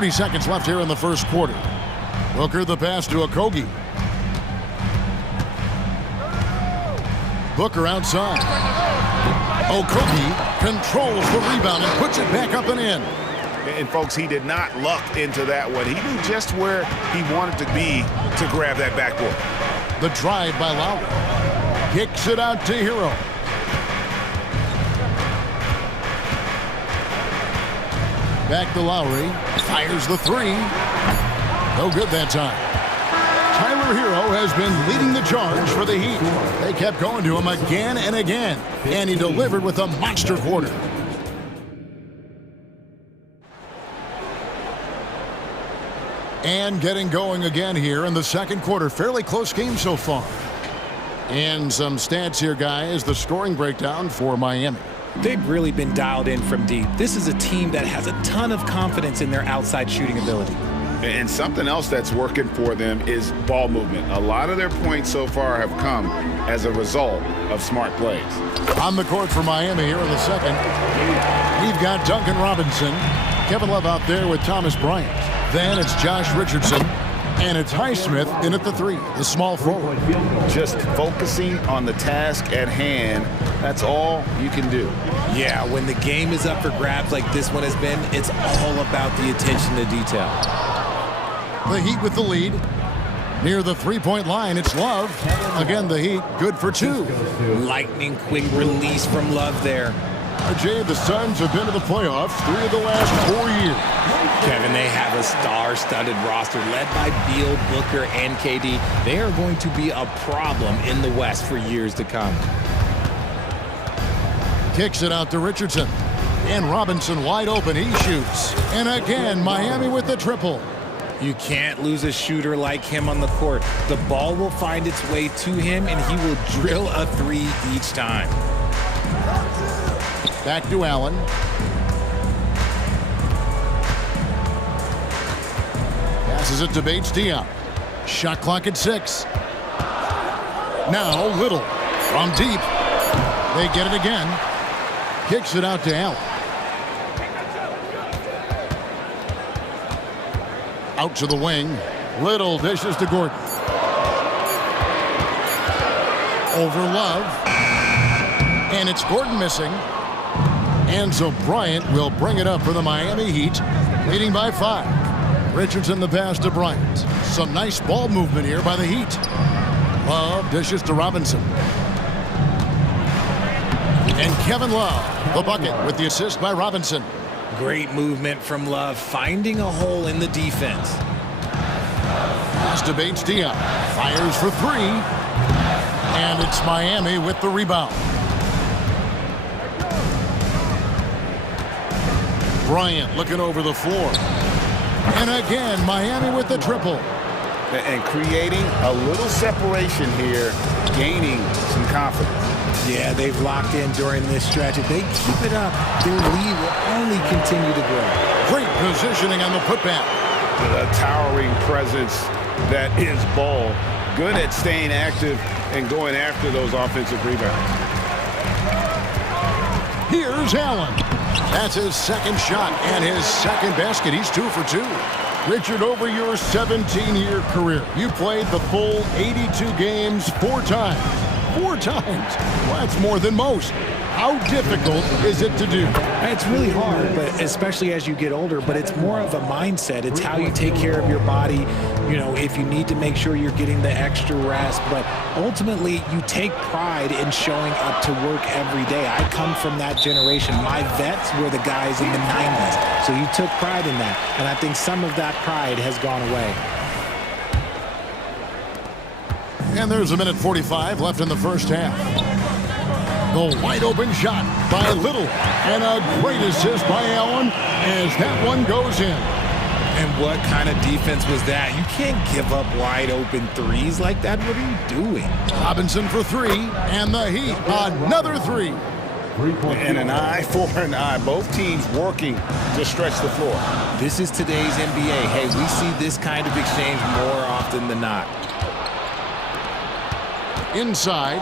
.30 seconds left here in the first quarter. Booker the pass to Okogie. Booker outside. Okogie controls the rebound and puts it back up and in. And folks, he did not luck into that one. He knew just where he wanted to be to grab that backboard. The drive by Lowry. Kicks it out to Hero. Back to Lowry. Fires the three. No good that time. Tyler Hero has been leading the charge for the Heat. They kept going to him again and again, and he delivered with a monster quarter. And getting going again here in the second quarter. Fairly close game so far. And some stats here, guys. The scoring breakdown for Miami. They've really been dialed in from deep. This is a team that has a ton of confidence in their outside shooting ability. And something else that's working for them is ball movement. A lot of their points so far have come as a result of smart plays. On the court for Miami here in the second, we've got Duncan Robinson, Kevin Love out there with Thomas Bryant. Then it's Josh Richardson, and it's Highsmith in at the three, the small forward. Just focusing on the task at hand, that's all you can do. Yeah, when the game is up for grabs like this one has been, it's all about the attention to detail. The Heat with the lead. Near the three-point line, it's Love. Again, the Heat, good for two. Lightning quick release from Love there. Jay, the Suns have been to the playoffs 3 of the last 4 years. Kevin, they have a star-studded roster led by Beal, Booker, and KD. They are going to be a problem in the West for years to come. Kicks it out to Richardson. And Robinson wide open. He shoots. And again, Miami with the triple. You can't lose a shooter like him on the court. The ball will find its way to him, and he will drill a three each time. Back to Allen. Passes it to Bates-Diop. Shot clock at 6. Now Little from deep. They get it again. Kicks it out to Allen. Out to the wing. Little dishes to Gordon. Over Love. And it's Gordon missing. And so Bryant will bring it up for the Miami Heat, leading by 5. Richardson the pass to Bryant. Some nice ball movement here by the Heat. Love dishes to Robinson. And Kevin Love, the bucket with the assist by Robinson. Great movement from Love, finding a hole in the defense. Pass to Bates-Diop. Fires for 3. And it's Miami with the rebound. Bryant looking over the floor. And again, Miami with the triple. And creating a little separation here, gaining some confidence. Yeah, they've locked in during this stretch. If they keep it up, their lead will only continue to grow. Great positioning on the putback. A towering presence that is Ball. Good at staying active and going after those offensive rebounds. Here's Allen. That's his second shot and his second basket. He's 2 for 2. Richard, over your 17-year career, you played the full 82 games 4 times. 4 times. Well, that's more than most. How difficult is it to do? It's really hard, but especially as you get older, but it's more of a mindset. It's how you take care of your body, you know, if you need to make sure you're getting the extra rest. But ultimately, you take pride in showing up to work every day. I come from that generation. My vets were the guys in the 90s, so you took pride in that. And I think some of that pride has gone away. And there's 1:45 left in the first half. The wide open shot by Little. And a great assist by Allen as that one goes in. And what kind of defense was that? You can't give up wide open threes like that. What are you doing? Robinson for 3. And the Heat, another 3. And an eye for an eye. Both teams working to stretch the floor. This is today's NBA. Hey, we see this kind of exchange more often than not. Inside,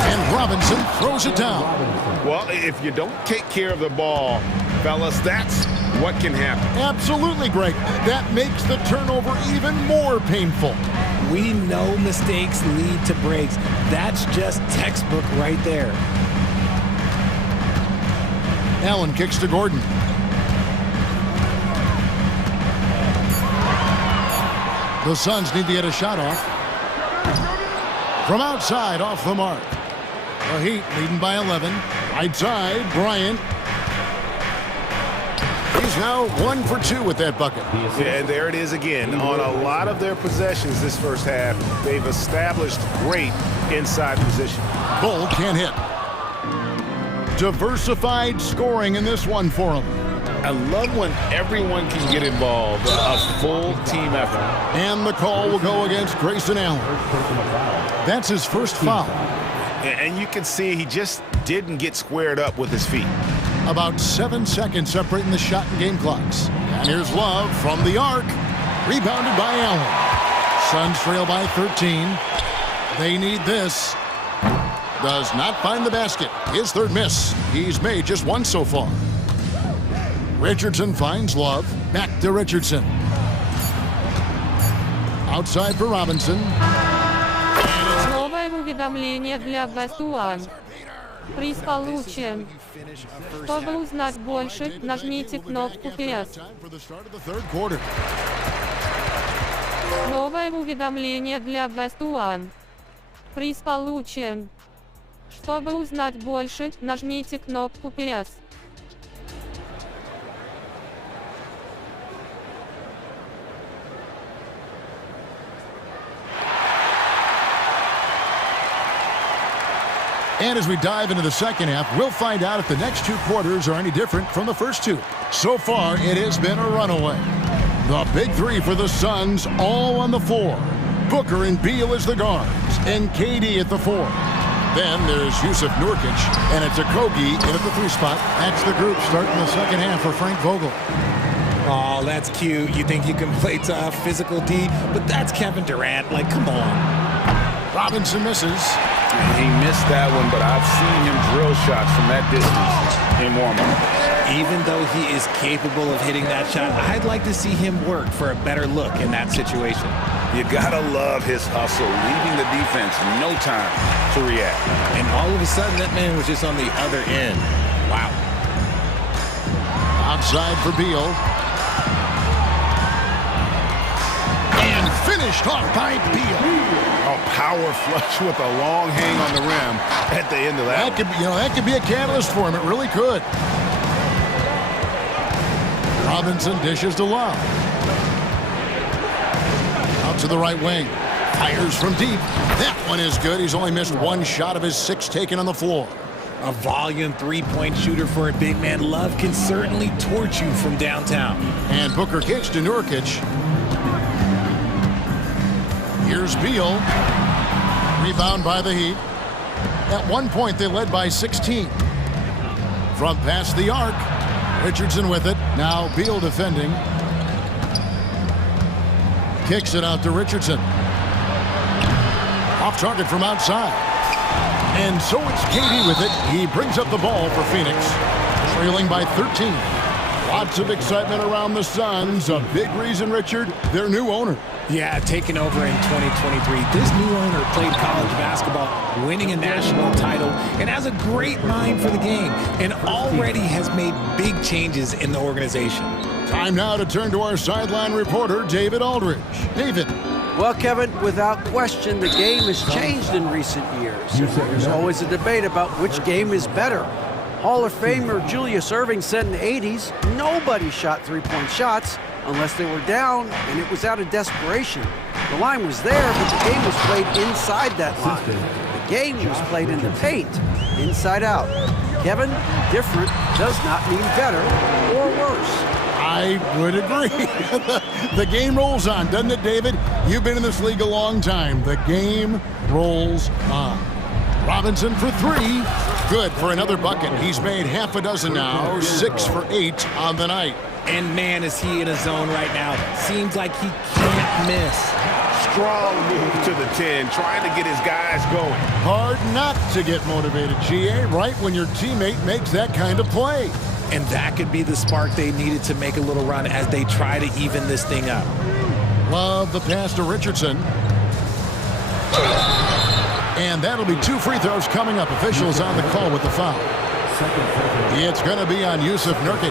and Robinson throws it down. Well, if you don't take care of the ball, fellas, that's what can happen. Absolutely, Greg. That makes the turnover even more painful. We know mistakes lead to breaks. That's just textbook right there. Allen kicks to Gordon. The Suns need to get a shot off. From outside, off the mark. The Heat leading by 11. Right side, Bryant. He's now 1 for 2 with that bucket. Yeah, and there it is again. On a lot of their possessions this first half, they've established great inside position. Bull can't hit. Diversified scoring in this one for him. I love when everyone can get involved. A full team effort. And the call will go against Grayson Allen. That's his first foul. And you can see he just didn't get squared up with his feet. About 7 seconds separating the shot and game clocks. And here's Love from the arc. Rebounded by Allen. Suns trail by 13. They need this. Does not find the basket. His third miss. He's made just one so far. Richardson finds Love. Back to Richardson. Outside for Robinson. Новое уведомление для Бастуан. Приз получен. Чтобы узнать больше, нажмите кнопку PS. Новое уведомление для Бастуан. Приз получен. Чтобы узнать больше, нажмите кнопку PS. And as we dive into the second half, we'll find out if the next 2 quarters are any different from the first 2. So far, it has been a runaway. The big 3 for the Suns, all on the floor. Booker and Beal as the guards, and KD at the 4. Then there's Yusuf Nurkic, and it's Okogie in at the 3 spot. That's the group starting the second half for Frank Vogel. Oh, that's cute. You think you can play tough, physical D, but that's Kevin Durant. Like, come on. Robinson misses. He missed that one, but I've seen him drill shots from that distance in warm-up. Even though he is capable of hitting that shot, I'd like to see him work for a better look in that situation. You gotta love his hustle, leaving the defense no time to react. And all of a sudden, that man was just on the other end. Wow. Outside for Beal. And finished off by Beal. A power flush with a long hang on the rim at the end of that. That could be a catalyst for him. It really could. Robinson dishes to Love. Out to the right wing. Fires from deep. That one is good. He's only missed 1 shot of his 6 taken on the floor. A volume 3-point shooter for a big man. Love can certainly torch you from downtown. And Booker kicks to Nurkic. Here's Beal. Rebound by the Heat. At one point, they led by 16. From past the arc. Richardson with it. Now Beal defending. Kicks it out to Richardson. Off target from outside. And so it's KD with it. He brings up the ball for Phoenix. Trailing by 13. Lots of excitement around the Suns. A big reason, Richard, their new owner. Yeah, taking over in 2023. This new owner played college basketball, winning a national title, and has a great mind for the game, and already has made big changes in the organization. Time now to turn to our sideline reporter, David Aldridge. David. Well, Kevin, without question, the game has changed in recent years. There's always a debate about which game is better. Hall of Famer Julius Erving said in the 80s, nobody shot 3-point shots unless they were down, and it was out of desperation. The line was there, but the game was played inside that line. The game was played in the paint, inside out. Kevin, different does not mean better or worse. I would agree. The game rolls on, doesn't it, David? You've been in this league a long time. The game rolls on. Robinson for 3. Good for another bucket. He's made half a dozen now, 6 for 8 on the night. And man, is he in a zone right now. Seems like he can't miss. Strong move to the 10, trying to get his guys going. Hard not to get motivated, GA, right when your teammate makes that kind of play. And that could be the spark they needed to make a little run as they try to even this thing up. Love the pass to Richardson. And that'll be 2 free throws coming up. Officials on the call with the foul. It's going to be on Yusuf Nurkic.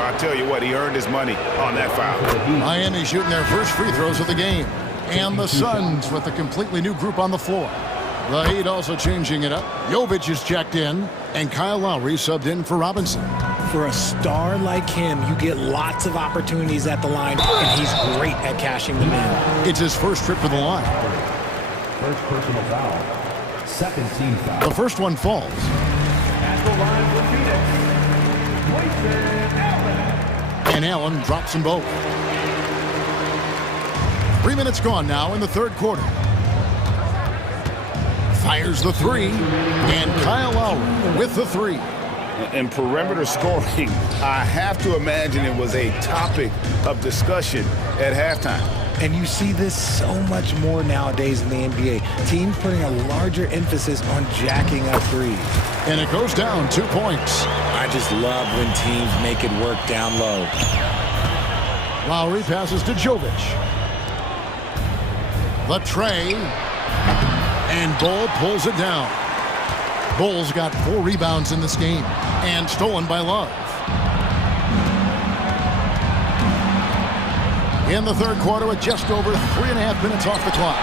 I'll tell you what, he earned his money on that foul. Miami shooting their first free throws of the game. And the Suns with a completely new group on the floor. The Heat also changing it up. Jovic is checked in, and Kyle Lowry subbed in for Robinson. For a star like him, you get lots of opportunities at the line, and he's great at cashing them in. It's his first trip to the line. First personal foul. Second team foul. The first one falls. At the line for Phoenix, Grayson Allen. And Allen drops them both. 3 minutes gone now in the third quarter. Fires the 3, and Kyle Lowry with the 3. And perimeter scoring, I have to imagine it was a topic of discussion at halftime. And you see this so much more nowadays in the NBA. Teams putting a larger emphasis on jacking up threes. And it goes down 2 points. I just love when teams make it work down low. Lowry passes to Jovic. The tray. And Bull pulls it down. Bull's got 4 rebounds in this game. And stolen by Love. In the third quarter with just over 3.5 minutes off the clock.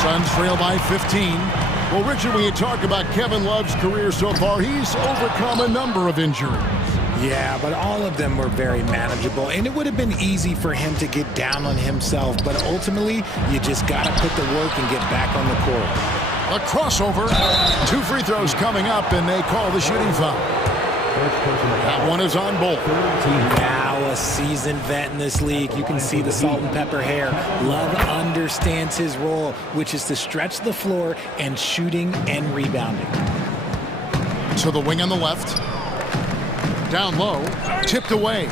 Suns trail by 15. Well, Richard, when you talk about Kevin Love's career so far, he's overcome a number of injuries. Yeah, but all of them were very manageable, and it would have been easy for him to get down on himself, but ultimately, you just got to put the work and get back on the court. A crossover. 2 free throws coming up, and they call the shooting foul. That one is on Bull. Now a seasoned vet in this league. You can see the salt and pepper hair. Love understands his role, which is to stretch the floor and shooting and rebounding. To the wing on the left. Down low. Tipped away.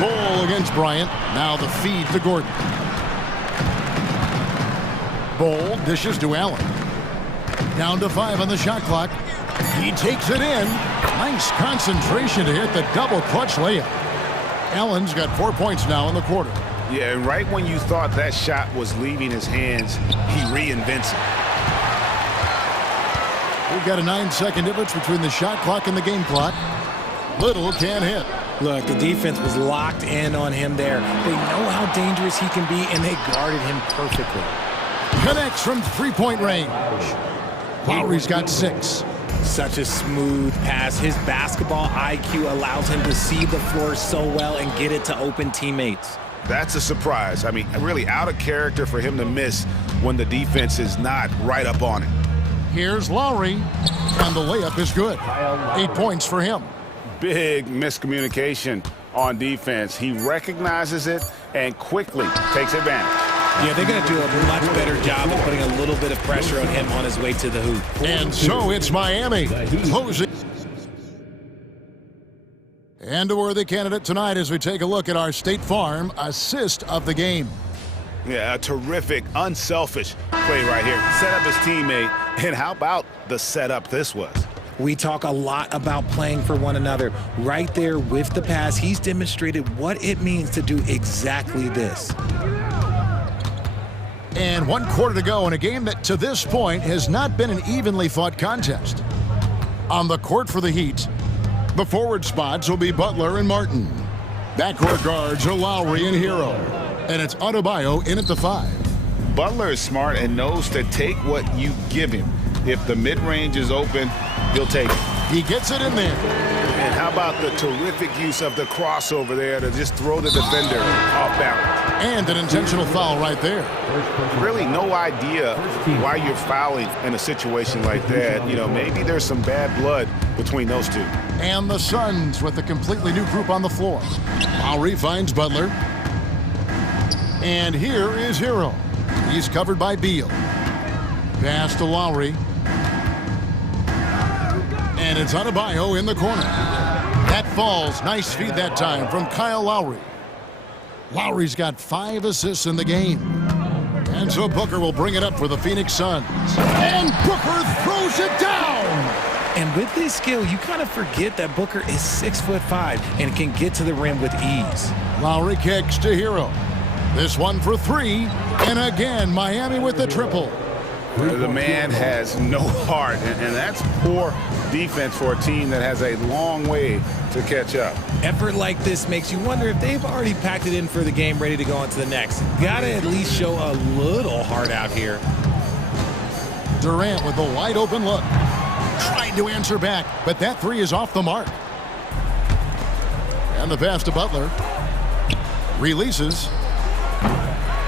Bull against Bryant. Now the feed to Gordon. Bull dishes to Allen. Down to 5 on the shot clock. He takes it in. Nice concentration to hit the double clutch layup. Allen's got 4 points now in the quarter. Yeah, and right when you thought that shot was leaving his hands, he reinvents it. We've got a 9-second difference between the shot clock and the game clock. Little can't hit. Look, the defense was locked in on him there. They know how dangerous he can be, and they guarded him perfectly. Connects from 3-point range. Lowry's got 6. Such a smooth pass. His basketball IQ allows him to see the floor so well and get it to open teammates. That's a surprise. I mean, really out of character for him to miss when the defense is not right up on it. Here's Lowry, and the layup is good. 8 points for him. Big miscommunication on defense. He recognizes it and quickly takes advantage. Yeah, they're going to do a much better job of putting a little bit of pressure on him on his way to the hoop. And so it's Miami closing. And a worthy candidate tonight as we take a look at our State Farm assist of the game. Yeah, a terrific, unselfish play right here. Set up his teammate, and how about the setup this was? We talk a lot about playing for one another. Right there with the pass, he's demonstrated what it means to do exactly this. And 1 quarter to go in a game that to this point has not been an evenly fought contest. On the court for the Heat, the forward spots will be Butler and Martin. Backcourt guards are Lowry and Hero. And it's Adebayo in at the 5. Butler is smart and knows to take what you give him. If the mid-range is open, he'll take it. He gets it in there. And how about the terrific use of the crossover there to just throw the defender off balance? And an intentional foul right there. Really no idea why you're fouling in a situation like that. You know, maybe there's some bad blood between those two. And the Suns with a completely new group on the floor. Lowry finds Butler. And here is Hero. He's covered by Beal. Pass to Lowry. And it's Adebayo in the corner. That falls. Nice feed that time from Kyle Lowry. Lowry's got 5 assists in the game. And so Booker will bring it up for the Phoenix Suns. And Booker throws it down! And with this skill, you kind of forget that Booker is 6'5" and can get to the rim with ease. Lowry kicks to Hero. This one for 3. And again, Miami with the triple. The man has no heart, and that's poor defense for a team that has a long way to catch up. Effort like this makes you wonder if they've already packed it in for the game, ready to go on to the next. Gotta at least show a little heart out here. Durant with a wide open look. Trying to answer back, but that 3 is off the mark. And the pass to Butler. Releases.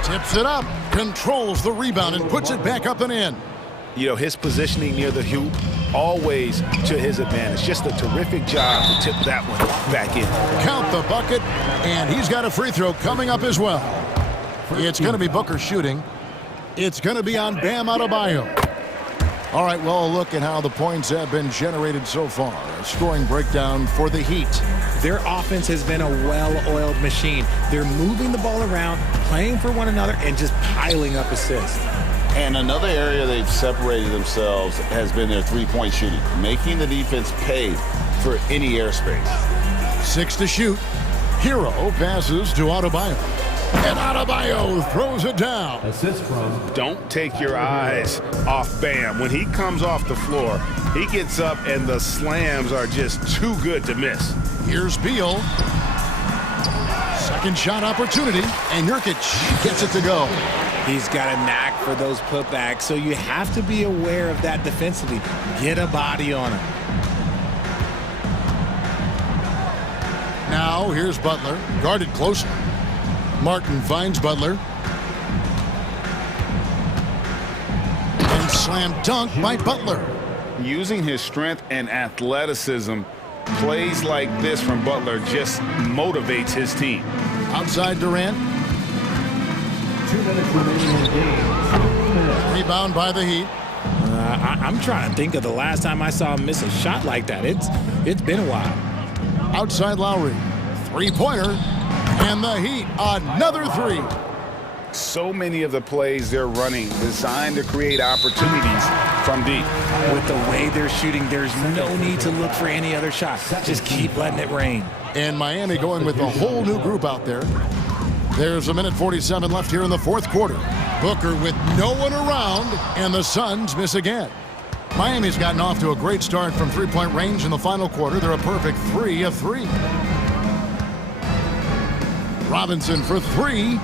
Tips it up. Controls the rebound and puts it back up and in. You know, his positioning near the hoop, always to his advantage. Just a terrific job to tip that one back in. Count the bucket, and he's got a free throw coming up as well. It's going to be Booker shooting. It's going to be on Bam Adebayo. All right, well, a look at how the points have been generated so far. A scoring breakdown for the Heat. Their offense has been a well-oiled machine. They're moving the ball around, playing for one another, and just piling up assists. And another area they've separated themselves has been their three-point shooting, making the defense pay for any airspace. 6 to shoot. Hero passes to Adebayo. And Adebayo throws it down. Assist from. Don't take your eyes off Bam. When he comes off the floor, he gets up and the slams are just too good to miss. Here's Beal. Second shot opportunity, and Nurkic gets it to go. He's got a knack for those putbacks, so you have to be aware of that defensively. Get a body on him. Now here's Butler, guarded closer. Martin finds Butler. And slam dunk by Butler. Using his strength and athleticism, plays like this from Butler just motivates his team. Outside Durant. 2 minutes remaining in the game. Rebound by the Heat. I'm trying to think of the last time I saw him miss a shot like that. It's been a while. Outside Lowry. 3-pointer. And the Heat, another 3. So many of the plays they're running designed to create opportunities from deep. With the way they're shooting, there's no need to look for any other shot. Just keep letting it rain. And Miami going with a whole new group out there. There's 1:47 left here in the fourth quarter. Booker with no one around, and the Suns miss again. Miami's gotten off to a great start from three-point range in the final quarter. They're a perfect 3 of 3. Robinson for 3.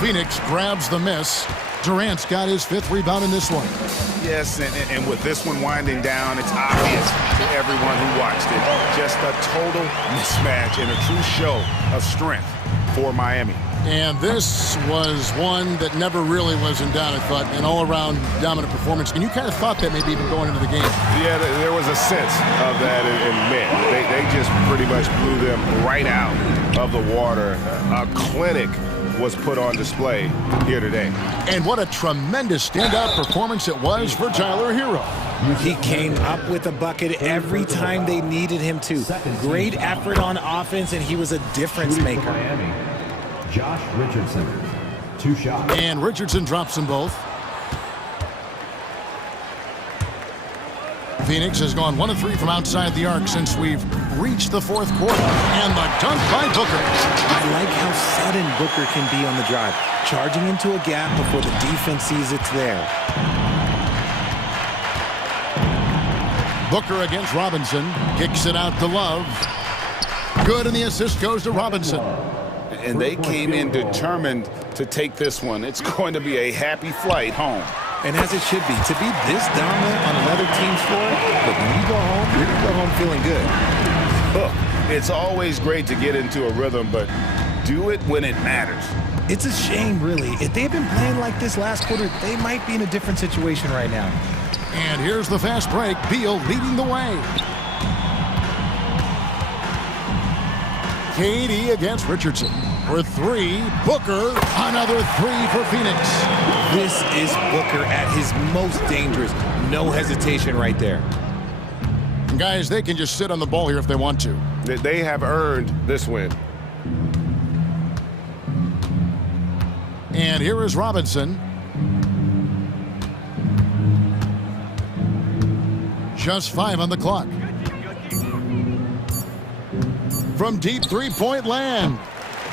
Phoenix grabs the miss. Durant's got his 5th rebound in this one. Yes, and with this one winding down, it's obvious to everyone who watched it. Just a total mismatch and a true show of strength for Miami. And this was one that never really was in doubt, I thought, an all-around dominant performance. And you kind of thought that maybe even going into the game. Yeah, there was a sense of that, and man, they just pretty much blew them right out of the water. A clinic was put on display here today. And what a tremendous standout performance it was for Tyler Hero. He came up with a bucket every time they needed him to. Great effort on offense, and he was a difference maker. Josh Richardson, 2 shots. And Richardson drops them both. Phoenix has gone 1 of 3 from outside the arc since we've reached the fourth quarter. And the dunk by Booker. I like how sudden Booker can be on the drive, charging into a gap before the defense sees it's there. Booker against Robinson. Kicks it out to Love. Good, and the assist goes to Robinson. And they came in determined to take this one. It's going to be a happy flight home. And as it should be, to be this dominant on another team's floor, but when you go home, you're going to go home feeling good. Look, it's always great to get into a rhythm, but do it when it matters. It's a shame, really. If they've been playing like this last quarter, they might be in a different situation right now. And here's the fast break. Beal leading the way. KD against Richardson. For three, Booker. Another three for Phoenix. This is Booker at his most dangerous. No hesitation right there. Guys, they can just sit on the ball here if they want to. They have earned this win. And here is Robinson. Just 5 on the clock. From deep three-point land.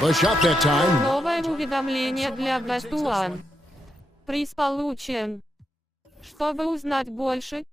The shot that time. Новое уведомление для Бастуан. Приз получен. Чтобы узнать больше,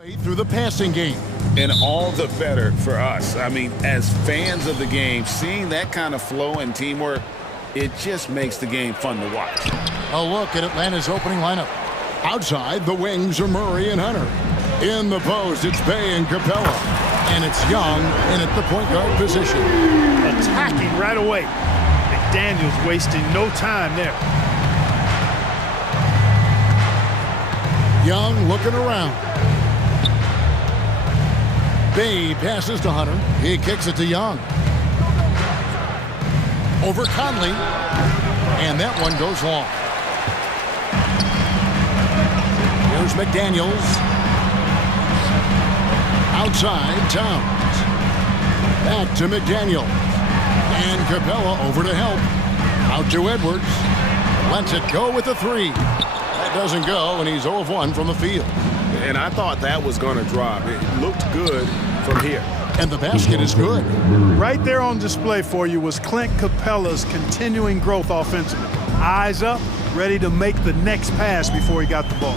Through the passing game. And all the better for us. I mean, as fans of the game, seeing that kind of flow and teamwork, it just makes the game fun to watch. A look at Atlanta's opening lineup. Outside, the wings are Murray and Hunter. In the post, it's Bay and Capella. And it's Young in at the point guard position. Attacking right away. McDaniels wasting no time there. Young looking around. Bay passes to Hunter. He kicks it to Young. Over Conley. And that one goes long. Here's McDaniels. Outside, Towns. Back to McDaniels. And Capella over to help. Out to Edwards. Lets it go with a three. That doesn't go, and he's 0 of 1 from the field. And I thought that was going to drop. It looked good from here. And the basket is good. Right there on display for you was Clint Capella's continuing growth offensively. Eyes up, ready to make the next pass before he got the ball.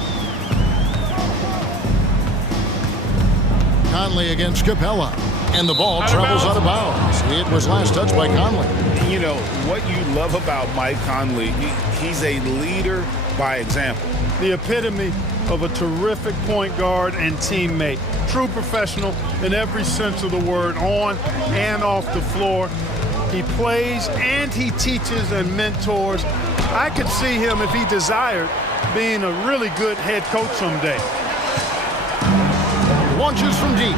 Conley against Capella. And the ball travels out of bounds. It was last touched by Conley. You know, what you love about Mike Conley, he's a leader by example. The epitome of a terrific point guard and teammate. True professional in every sense of the word, on and off the floor. He plays and he teaches and mentors. I could see him, if he desired, being a really good head coach someday. Launches from deep.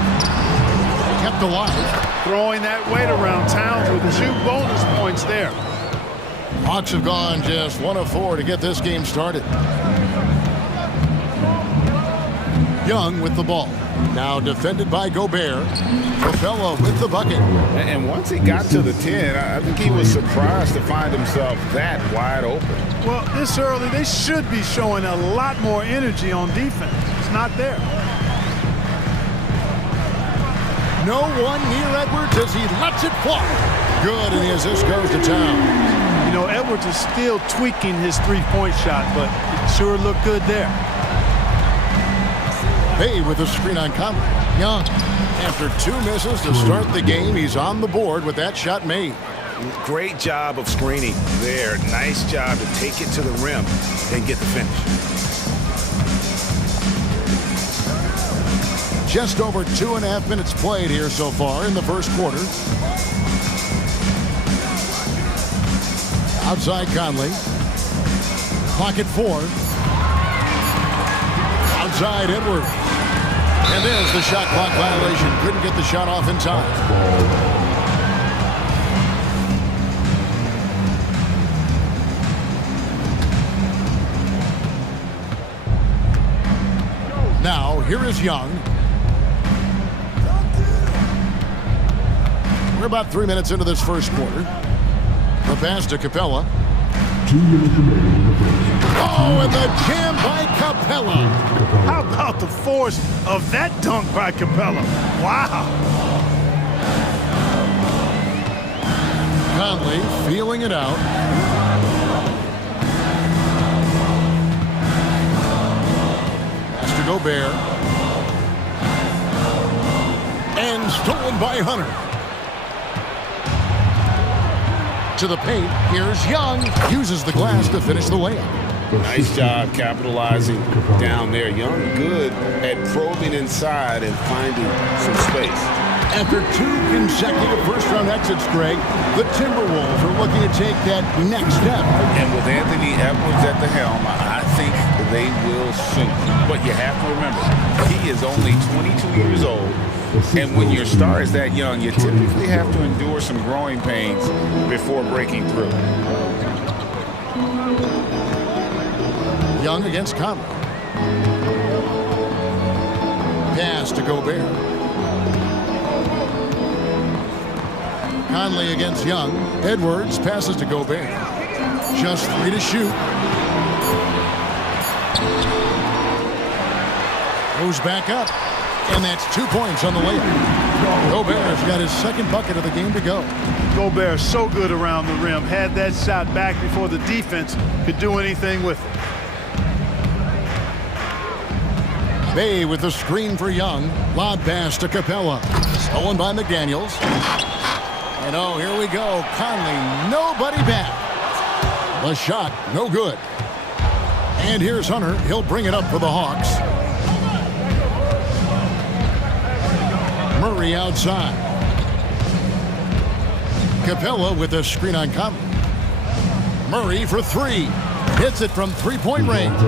Kept alive. Throwing that weight around. Towns with 2 bonus points there. Hawks have gone just 1 of 4 to get this game started. Young with the ball. Now defended by Gobert. Capella with the bucket. And once he got to the 10, I think he was surprised to find himself that wide open. Well, this early, they should be showing a lot more energy on defense. It's not there. No one near Edwards as he lets it fly. Good, and the assist goes to Towns. You know, Edwards is still tweaking his three-point shot, but it sure looked good there. Bay with a screen on Conley. Young, after 2 misses to start the game, he's on the board with that shot made. Great job of screening there. Nice job to take it to the rim and get the finish. Just over 2.5 minutes played here so far in the first quarter. Outside Conley. Clock at 4. Outside Edwards. And there's the shot clock violation. Couldn't get the shot off in time. Now, here is Young. We're about 3 minutes into this first quarter. The pass to Capella. 2 minutes remaining in the first. Oh, and the jam by Capella. How about the force of that dunk by Capella? Wow. Conley feeling it out. Pass to Gobert. And stolen by Hunter. To the paint. Here's Young. Uses the glass to finish the layup. Nice job capitalizing down there. Young good at probing inside and finding some space. After 2 consecutive first-round exits, Greg, the Timberwolves are looking to take that next step. And with Anthony Edwards at the helm, I think they will soon. But you have to remember, he is only 22 years old. And when your star is that young, you typically have to endure some growing pains before breaking through. Young against Conley. Pass to Gobert. Conley against Young. Edwards passes to Gobert. Just 3 to shoot. Goes back up. And that's 2 points on the layup. Gobert's got his second bucket of the game to go. Gobert so good around the rim. Had that shot back before the defense could do anything with it. Bay with the screen for Young. Lob pass to Capella. Stolen by McDaniels. And oh, here we go. Conley, nobody back. The shot, no good. And here's Hunter. He'll bring it up for the Hawks. Murray outside. Capella with a screen on Conley. Murray for three. Hits it from three-point range.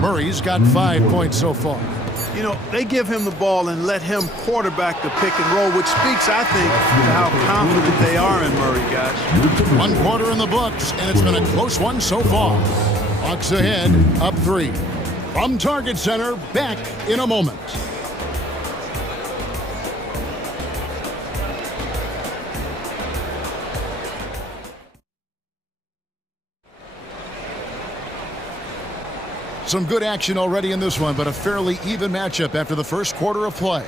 Murray's got 5 points so far. You know, they give him the ball and let him quarterback the pick and roll, which speaks, I think, to how confident they are in Murray, guys. 1 quarter in the books, and it's been a close one so far. Hawks ahead, up 3. From Target Center, back in a moment. Some good action already in this one, but a fairly even matchup after the first quarter of play.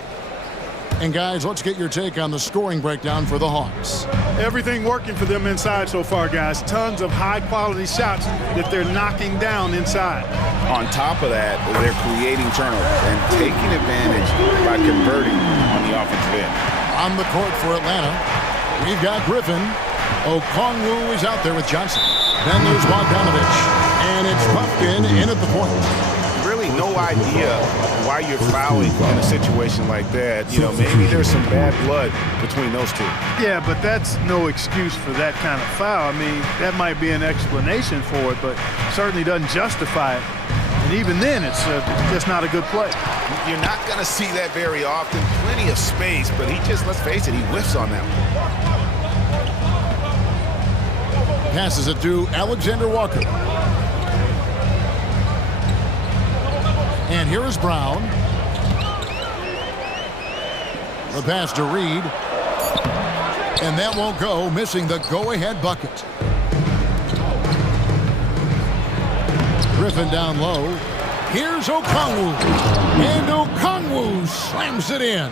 And guys, let's get your take on the scoring breakdown for the Hawks. Everything working for them inside so far, guys. Tons of high-quality shots that they're knocking down inside. On top of that, they're creating turnovers and taking advantage by converting on the offensive end. On the court for Atlanta, we've got Griffin. Okongwu is out there with Johnson. Then there's Bogdanovich. And it's puffed in at the point. Really no idea why you're fouling in a situation like that. You know, maybe there's some bad blood between those two. Yeah, but that's no excuse for that kind of foul. I mean, that might be an explanation for it, but certainly doesn't justify it. And even then, it's just not a good play. You're not going to see that very often. Plenty of space, but he just, let's face it, he whiffs on that one. Passes it to Alexander Walker. And here is Brown. The pass to Reed. And that won't go, missing the go-ahead bucket. Griffin down low. Here's Okongwu. And Okongwu slams it in.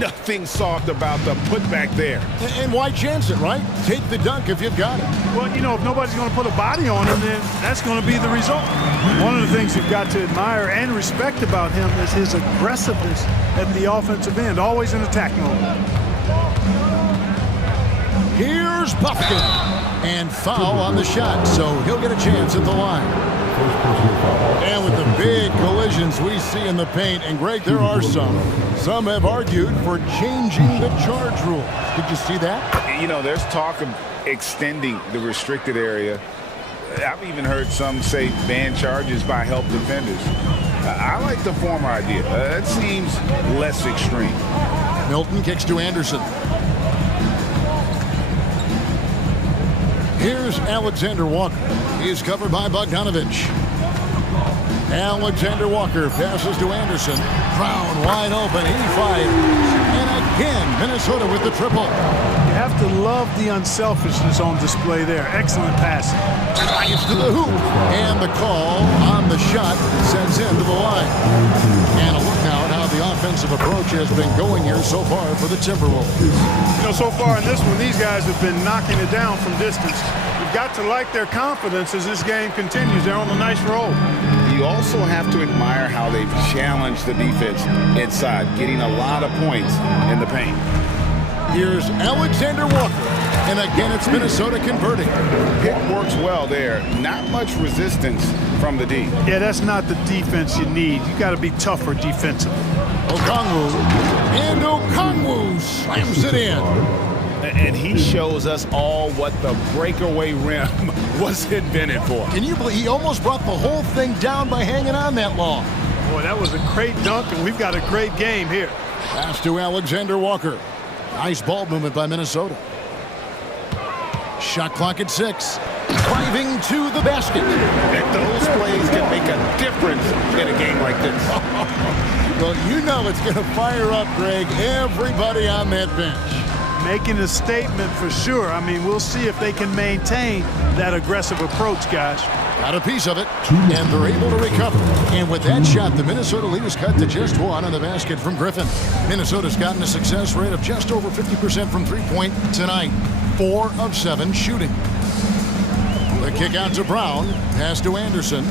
Nothing soft about the putback there. And why chance it, right? Take the dunk if you've got it. Well, you know, if nobody's going to put a body on him, then that's going to be the result. One of the things you've got to admire and respect about him is his aggressiveness at the offensive end, always in attack mode. Here's Puffkin. And foul on the shot, so he'll get a chance at the line. And with the big collisions we see in the paint, and Greg, there are some have argued for changing the charge rule. Did you see that? You know, there's talk of extending the restricted area. I've even heard some say ban charges by help defenders. I like the former idea. That seems less extreme. Milton kicks to Anderson. Here's Alexander Walker. He's covered by Bogdanovich. Alexander Walker passes to Anderson. Brown wide open. He fires. And again, Minnesota with the triple. You have to love the unselfishness on display there. Excellent pass. Drives to the hoop. And the call on the shot sends him to the line. And a look now at how the offensive approach has been going here so far for the Timberwolves. You know, so far in this one, these guys have been knocking it down from distance. You've got to like their confidence as this game continues. They're on a nice roll. You also have to admire how they've challenged the defense inside, getting a lot of points in the paint. Here's Alexander Walker. And again, it's Minnesota converting. Pick works well there. Not much resistance from the D. Yeah, that's not the defense you need. You got to be tougher defensively. Okongwu. And Okongwu slams it in. And he shows us all what the breakaway rim was invented for. Can you believe he almost brought the whole thing down by hanging on that long? Boy, that was a great dunk, and we've got a great game here. Pass to Alexander Walker. Nice ball movement by Minnesota. Shot clock at 6. Driving to the basket. And those plays can make a difference in a game like this. Well, you know it's going to fire up, Greg, everybody on that bench. Making a statement for sure. I mean, we'll see if they can maintain that aggressive approach, guys. Got a piece of it, and they're able to recover. And with that shot, the Minnesota leaders cut to just 1 on the basket from Griffin. Minnesota's gotten a success rate of just over 50% from three-point tonight. 4 of 7 shooting. The kick out to Brown. Pass to Anderson.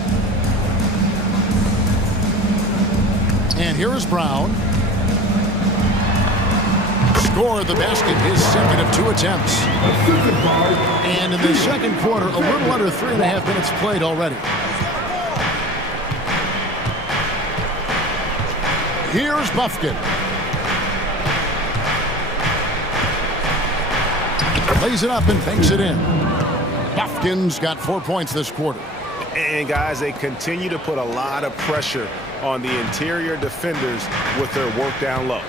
And here is Brown. Score the basket, his second of 2 attempts. And in the second quarter, a little under 3.5 minutes played already. Here's Buffkin. Lays it up and banks it in. Buffkin's got 4 points this quarter. And guys, they continue to put a lot of pressure on the interior defenders with their work down low.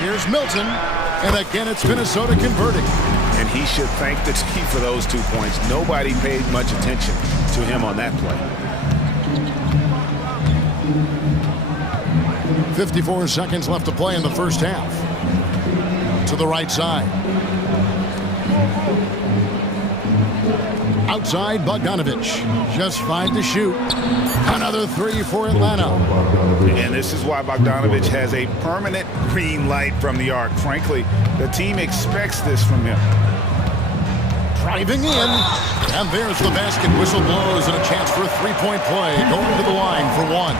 Here's Milton, and again it's Minnesota converting. And he should thank the team for those 2 points. Nobody paid much attention to him on that play. 54 seconds left to play in the first half. To the right side. Outside, Bogdanovich. Just 5 to shoot. Another 3 for Atlanta. And this is why Bogdanovich has a permanent green light from the arc. Frankly, the team expects this from him. Driving in. And there's the basket. Whistle blows and a chance for a 3-point play. Going to the line for 1.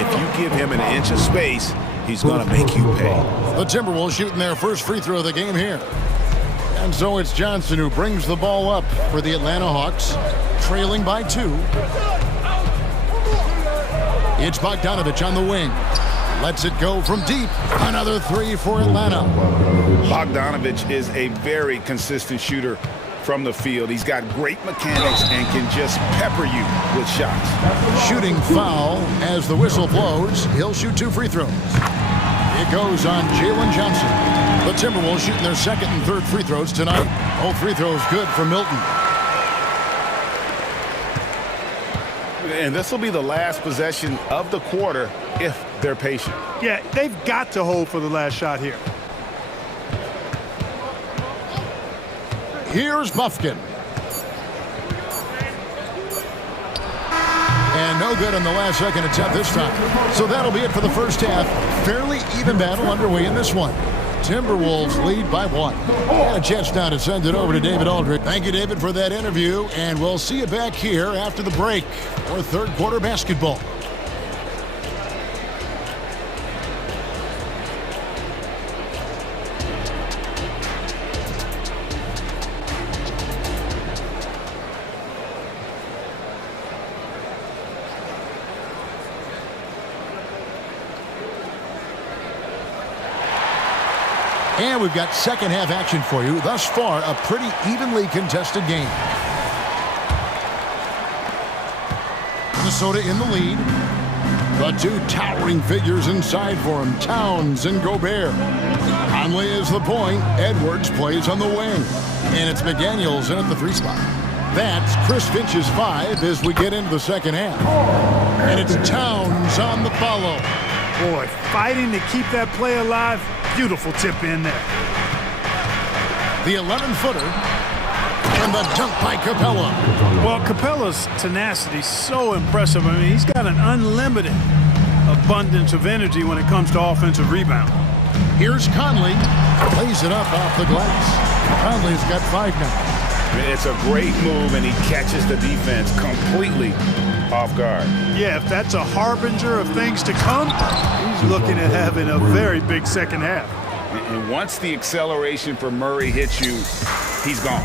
If you give him an inch of space, he's going to make you pay. The Timberwolves shooting their first free throw of the game here. And so it's Johnson who brings the ball up for the Atlanta Hawks, trailing by 2. It's Bogdanovich on the wing. Lets it go from deep. Another 3 for Atlanta. Bogdanovich is a very consistent shooter from the field. He's got great mechanics and can just pepper you with shots. Shooting foul as the whistle blows. He'll shoot 2 free throws. It goes on Jalen Johnson. The Timberwolves shooting their second and third free throws tonight. All free throws good for Milton. And this will be the last possession of the quarter if they're patient. Yeah, they've got to hold for the last shot here. Here's Buffkin. And no good on the last second attempt this time. So that'll be it for the first half. Fairly even battle underway in this one. Timberwolves lead by 1. And a chance now to send it over to David Aldridge. Thank you, David, for that interview. And we'll see you back here after the break for third quarter basketball. And we've got second half action for you. Thus far, a pretty evenly contested game. Minnesota in the lead. The 2 towering figures inside for him, Towns and Gobert. Conley is the point. Edwards plays on the wing. And it's McDaniels in at the 3 spot. That's Chris Finch's 5 as we get into the second half. And it's Towns on the follow. Boy, fighting to keep that play alive. Beautiful tip in there. The 11-footer and the dunk by Capella. Well, Capella's tenacity is so impressive. I mean, he's got an unlimited abundance of energy when it comes to offensive rebound. Here's Conley. Lays it up off the glass. Conley's got 5 now. It's a great move, and he catches the defense completely off guard. Yeah, if that's a harbinger of things to come, he's looking at having a very big second half. And once the acceleration for Murray hits you, he's gone.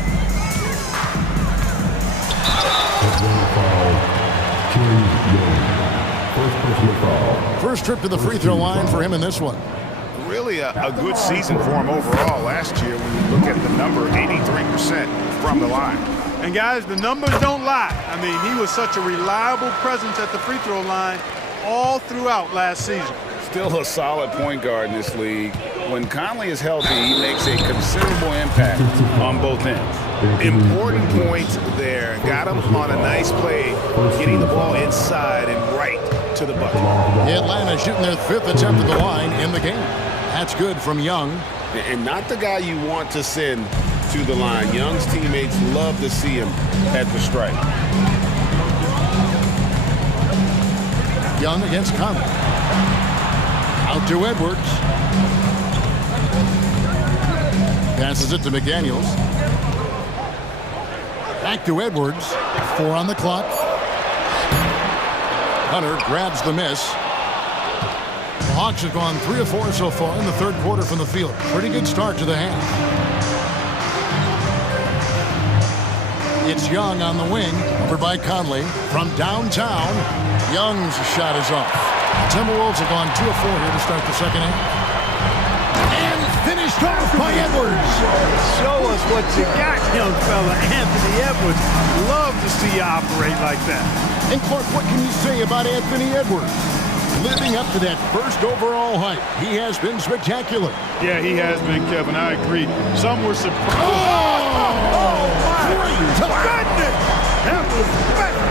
First trip to the free throw line for him in this one. Really a good season for him overall last year when you look at the number, 83% from the line. And guys, the numbers don't lie. I mean, he was such a reliable presence at the free throw line all throughout last season. Still a solid point guard in this league. When Conley is healthy, he makes a considerable impact on both ends. Important points there. Got him on a nice play, getting the ball inside and right to the bucket. Atlanta shooting their 5th attempt at the line in the game. That's good from Young. And not the guy you want to send to the line. Young's teammates love to see him at the stripe. Young against Conley. Out to Edwards. Passes it to McDaniels. Back to Edwards. 4 on the clock. Hunter grabs the miss. The Hawks have gone 3 of 4 so far in the third quarter from the field. Pretty good start to the half. It's Young on the wing, over by Conley. From downtown, Young's shot is off. The Timberwolves have gone 2 of 4 here to start the second half. And finished off by Edwards. Show us what you got, young fella. Anthony Edwards. Love to see you operate like that. And Clark, what can you say about Anthony Edwards? Living up to that first overall hype, he has been spectacular. Yeah, he has been, Kevin. I agree. Some were surprised. Oh, my goodness! That was special.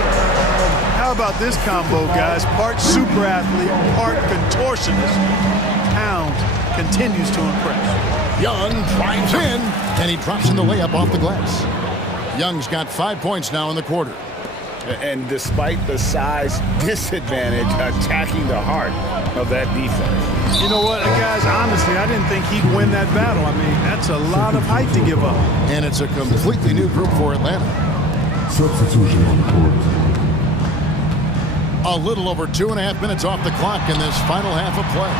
How about this combo, guys? Part super athlete, part contortionist. Towns continues to impress. Young drives in, and he drops in the layup off the glass. Young's got 5 points now in the quarter. And despite the size disadvantage, attacking the heart of that defense. You know what, guys, honestly, I didn't think he'd win that battle. I mean, that's a lot of height to give up. And it's a completely new group for Atlanta. Substitution on the court. A little over 2.5 minutes off the clock in this final half of play.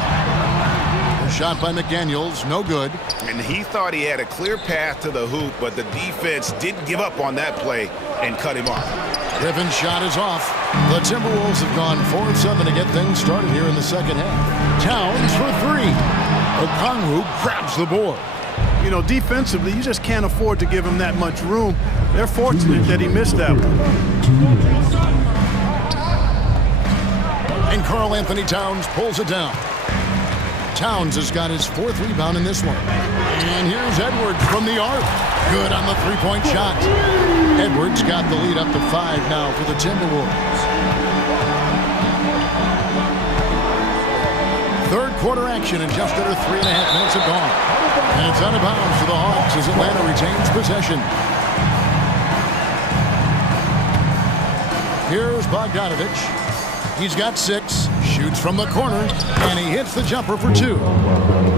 A shot by McDaniels, no good. And he thought he had a clear path to the hoop, but the defense didn't give up on that play and cut him off. Griffin's shot is off. The Timberwolves have gone 4 of 7 to get things started here in the second half. Towns for 3. Okongwu grabs the board. You know, defensively, you just can't afford to give him that much room. They're fortunate that he missed that one. And Karl Anthony Towns pulls it down. Towns has got his 4th rebound in this one. And here's Edwards from the arc. Good on the three-point shot. Edwards got the lead up to 5 now for the Timberwolves. Third quarter action in just under 3.5 minutes have gone. And it's out of bounds for the Hawks as Atlanta retains possession. Here's Bogdanovich. He's got 6, shoots from the corner, and he hits the jumper for 2.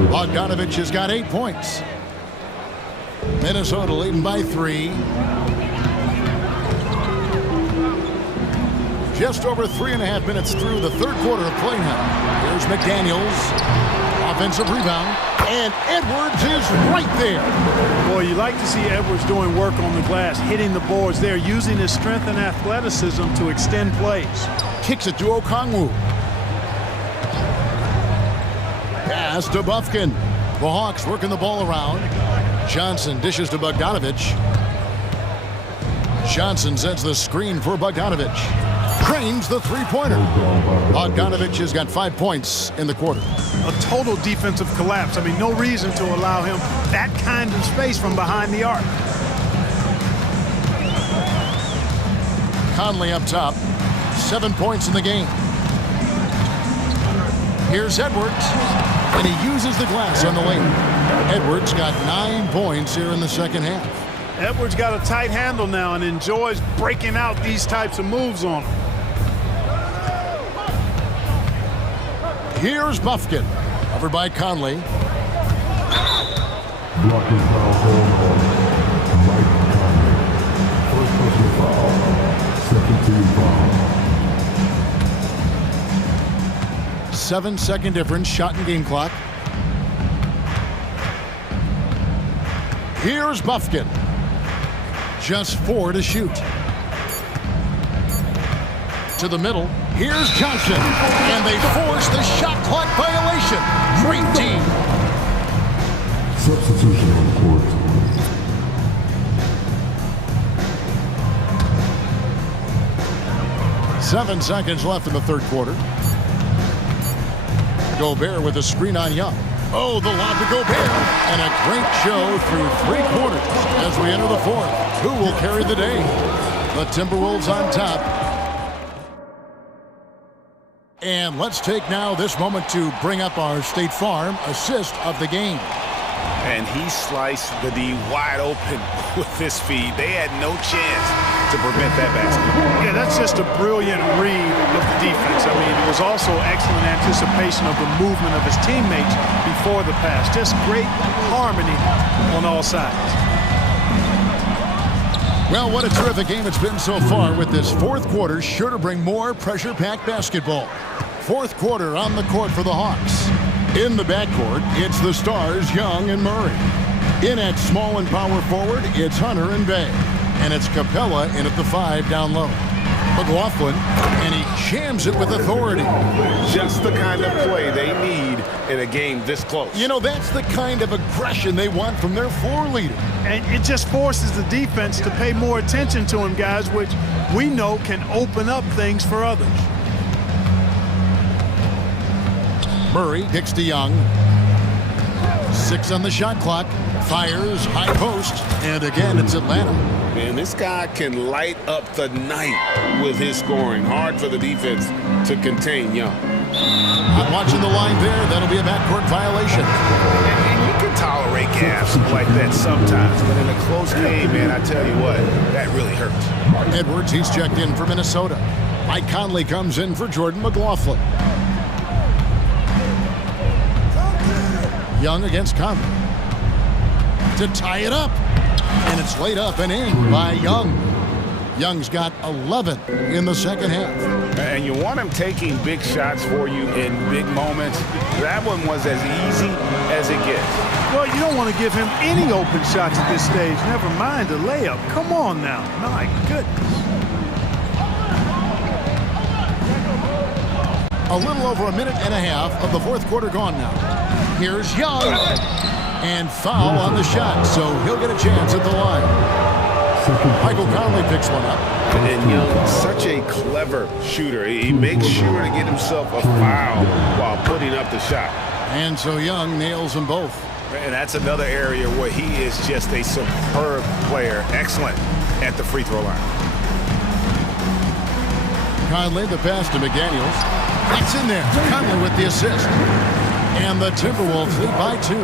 Bogdanovich has got 8 points. Minnesota leading by 3. Just over 3.5 minutes through the third quarter of play now. Here's McDaniels. Offensive rebound. And Edwards is right there. Boy, you like to see Edwards doing work on the glass, hitting the boards there, using his strength and athleticism to extend plays. Kicks it to Okongwu. Pass to Bufkin. The Hawks working the ball around. Johnson dishes to Bogdanovich. Johnson sends the screen for Bogdanovich. Cranes the three-pointer. Bogdanovich has got 5 points in the quarter. A total defensive collapse. I mean, no reason to allow him that kind of space from behind the arc. Conley up top. 7 points in the game. Here's Edwards. And he uses the glass on the lane. Edwards got 9 points here in the second half. Edwards got a tight handle now and enjoys breaking out these types of moves on him. Here's Bufkin. Over by Conley. Blocking foul called on Mike Conley. First personal foul. Second team foul. 7-second difference, shot and game clock. Here's Bufkin. Just 4 to shoot. To the middle. Here's Johnson. And they force the shot clock violation. Great team. Substitution on the court. Seven seconds left in the third quarter. Gobert with a screen on Young. Oh, the lob to Gobert. And a great show through 3 quarters as we enter the fourth. Who will carry the day? The Timberwolves on top. And let's take now this moment to bring up our State Farm assist of the game. And he sliced the D wide open with this feed. They had no chance to prevent that basket. Yeah, that's just a brilliant read of the defense. I mean, it was also excellent anticipation of the movement of his teammates before the pass. Just great harmony on all sides. Well, what a terrific game it's been so far, with this fourth quarter sure to bring more pressure-packed basketball. Fourth quarter on the court for the Hawks. In the backcourt, it's the stars Young and Murray. In at small and power forward, it's Hunter and Bay. And it's Capella in at the 5 down low. McLaughlin, and he jams it with authority. Just the kind of play they need in a game this close. You know, that's the kind of aggression they want from their floor leader. And it just forces the defense to pay more attention to him, guys, which we know can open up things for others. Murray kicks to Young. 6 on the shot clock. Fires, high post, and again it's Atlanta. Man, this guy can light up the night with his scoring. Hard for the defense to contain Young. I'm watching the line there. That'll be a backcourt violation. And you can tolerate gaps like that sometimes, but in a close game, man, I tell you what, that really hurts. Edwards, he's checked in for Minnesota. Mike Conley comes in for Jordan McLaughlin. Young against Conley. To tie it up. And it's laid up and in by Young. Young's got 11 in the second half. And you want him taking big shots for you in big moments. That one was as easy as it gets. Well, you don't want to give him any open shots at this stage. Never mind a layup. Come on now. My goodness. A little over a minute and a half of the fourth quarter gone now. Here's Young. And foul on the shot, so he'll get a chance at the line. Michael Conley picks one up. And Young, such a clever shooter. He makes sure to get himself a foul while putting up the shot. And so Young nails them both. And that's another area where he is just a superb player. Excellent at the free throw line. Conley, the pass to McDaniels. That's in there. Conley with the assist. And the Timberwolves lead by 2.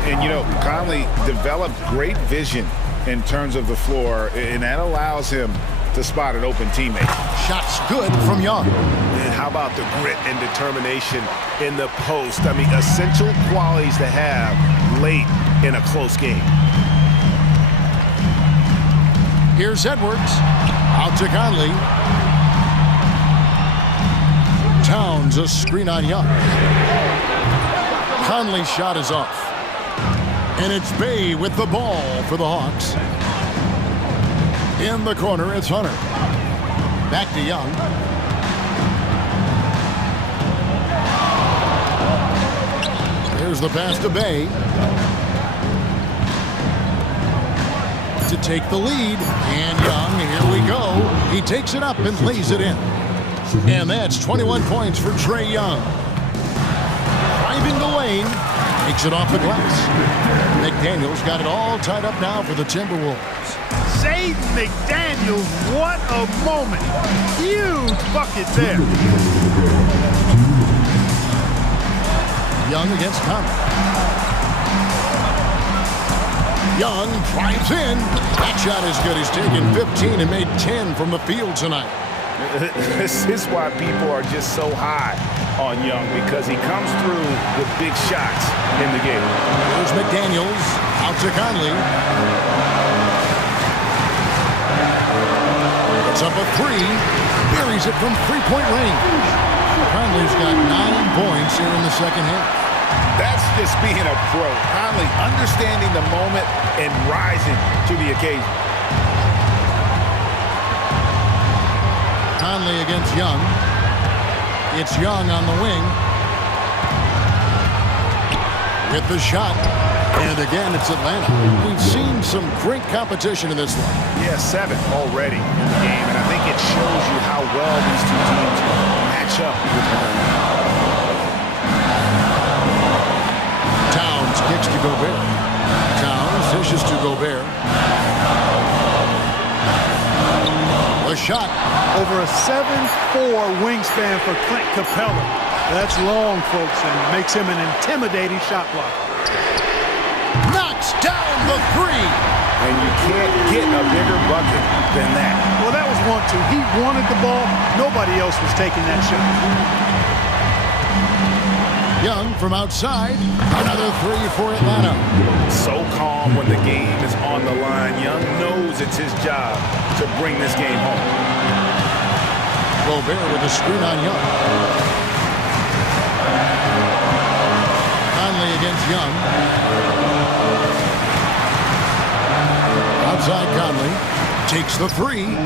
And, you know, Conley developed great vision in terms of the floor, and that allows him to spot an open teammate. Shots good from Young. And how about the grit and determination in the post? I mean, essential qualities to have late in a close game. Here's Edwards. Out to Conley. Towns, a screen on Young. Conley's shot is off. And it's Bay with the ball for the Hawks. In the corner, it's Hunter. Back to Young. There's the pass to Bay. To take the lead. And Young, here we go. He takes it up and lays it in. And that's 21 points for Trae Young. Driving the lane. Takes it off the glass. McDaniels got it all tied up now for the Timberwolves. Jaden McDaniels, what a moment. Huge bucket there. Young against Conley. Young drives in. That shot is good. He's taken 15 and made 10 from the field tonight. This is why people are just so high on Young, because he comes through with big shots in the game. Here's McDaniels out to Conley. It's up a 3. Buries it from 3-point range. Conley's got 9 points here in the second half. That's just being a pro. Conley understanding the moment and rising to the occasion. Conley against Young. It's Young on the wing. With the shot. And again, it's Atlanta. We've seen some great competition in this one. Yeah, 7 already in the game. And I think it shows you how well these two teams match up with one another. Towns kicks to Gobert. Towns dishes to Gobert. A shot. Over a 7'4" wingspan for Clint Capella. That's long, folks, and makes him an intimidating shot blocker. Knocks down the 3. And you can't get a bigger bucket than that. Well, that was 1-2. He wanted the ball. Nobody else was taking that shot. Young from outside. Another three for Atlanta. So calm when the game is on the line. Young knows it's his job to bring this game home. Gobert with the screen on Young. Conley against Young. Outside Conley. Takes the three.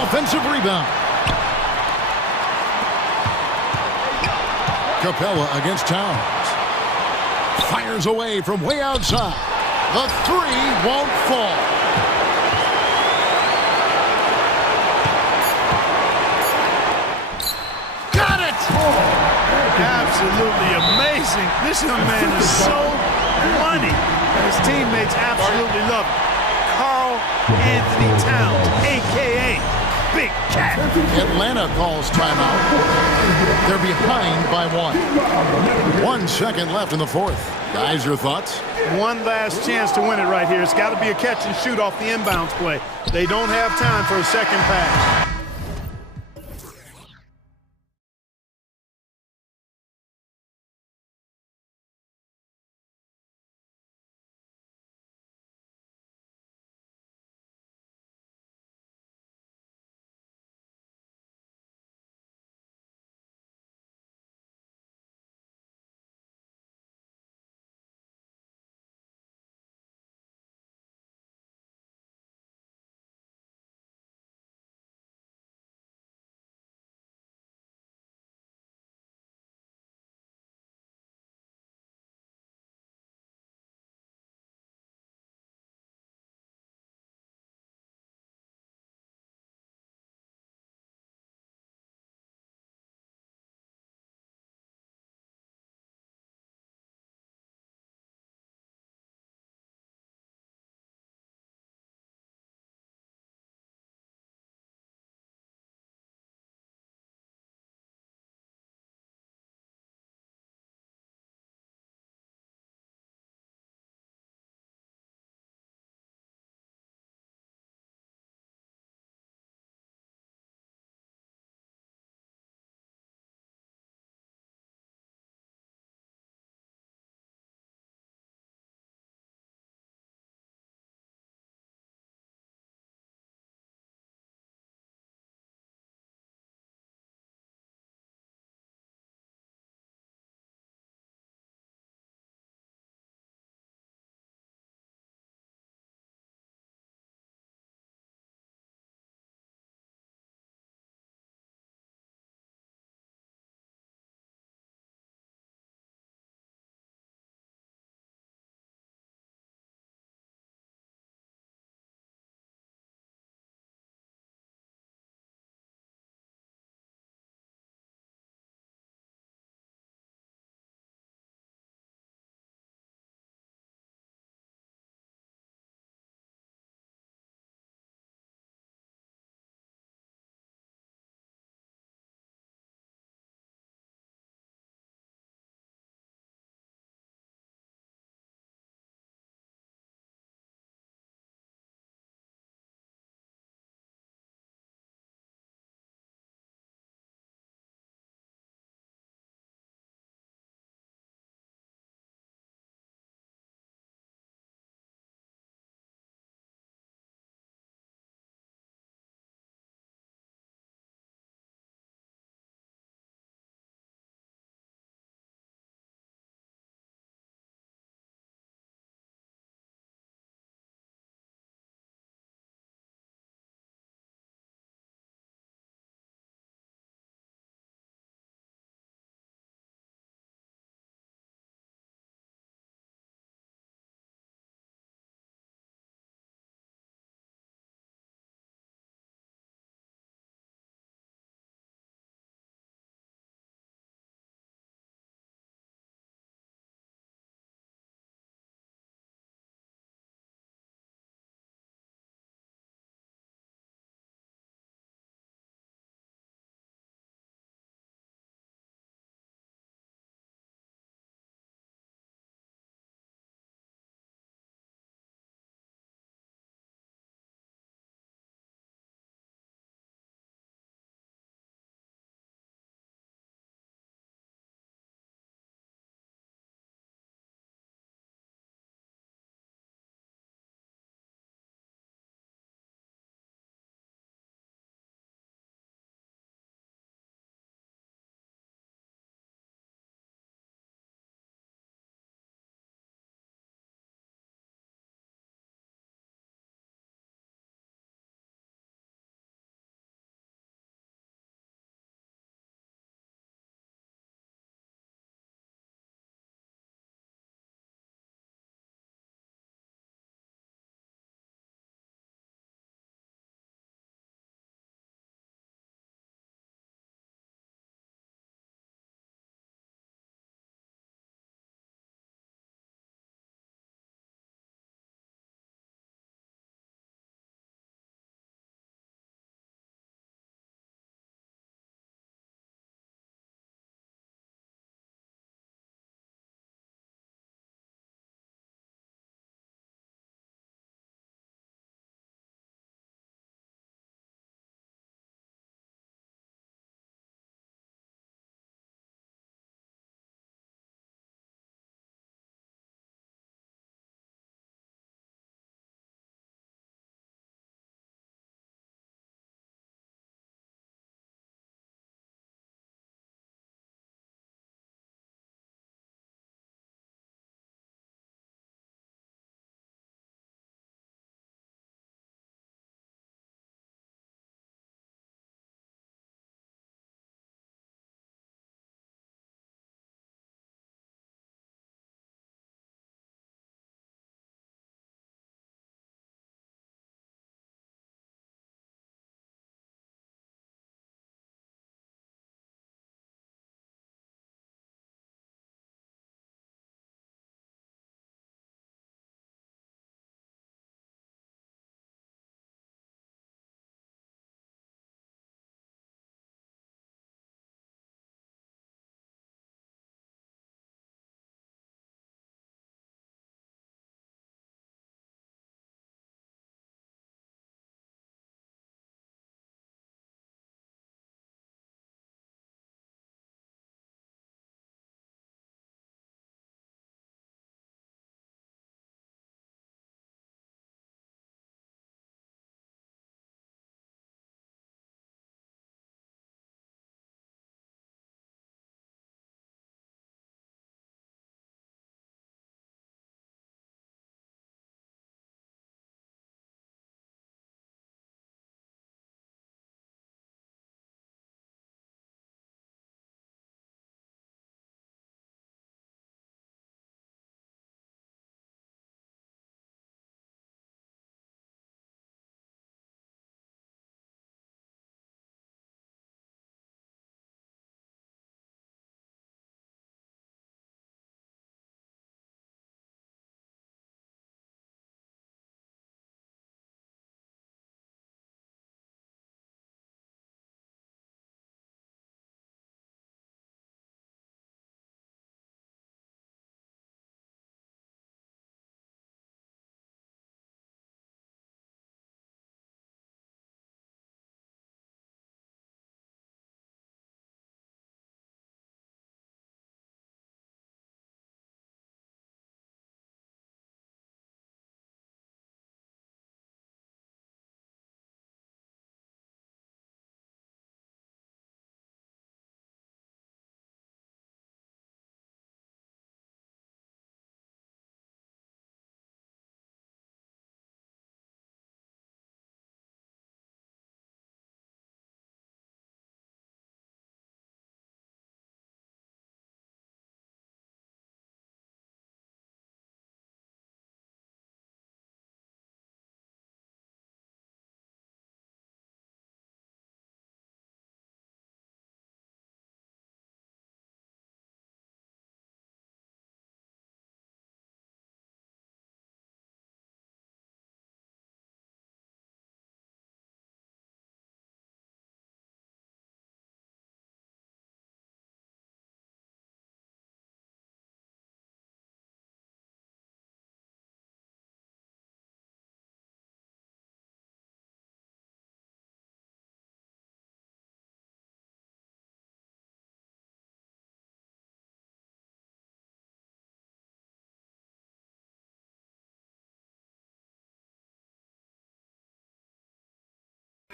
Offensive rebound. Capella against Towns. Fires away from way outside. The three won't fall. Got it! Absolutely amazing. This young man is so money. And his teammates absolutely love him. Carl Anthony Towns, a.k.a. Big Cat. Atlanta calls timeout. They're behind by 1. 1 second left in the fourth. Guys, your thoughts? One last chance to win it right here. It's got to be a catch and shoot off the inbounds play. They don't have time for a second pass.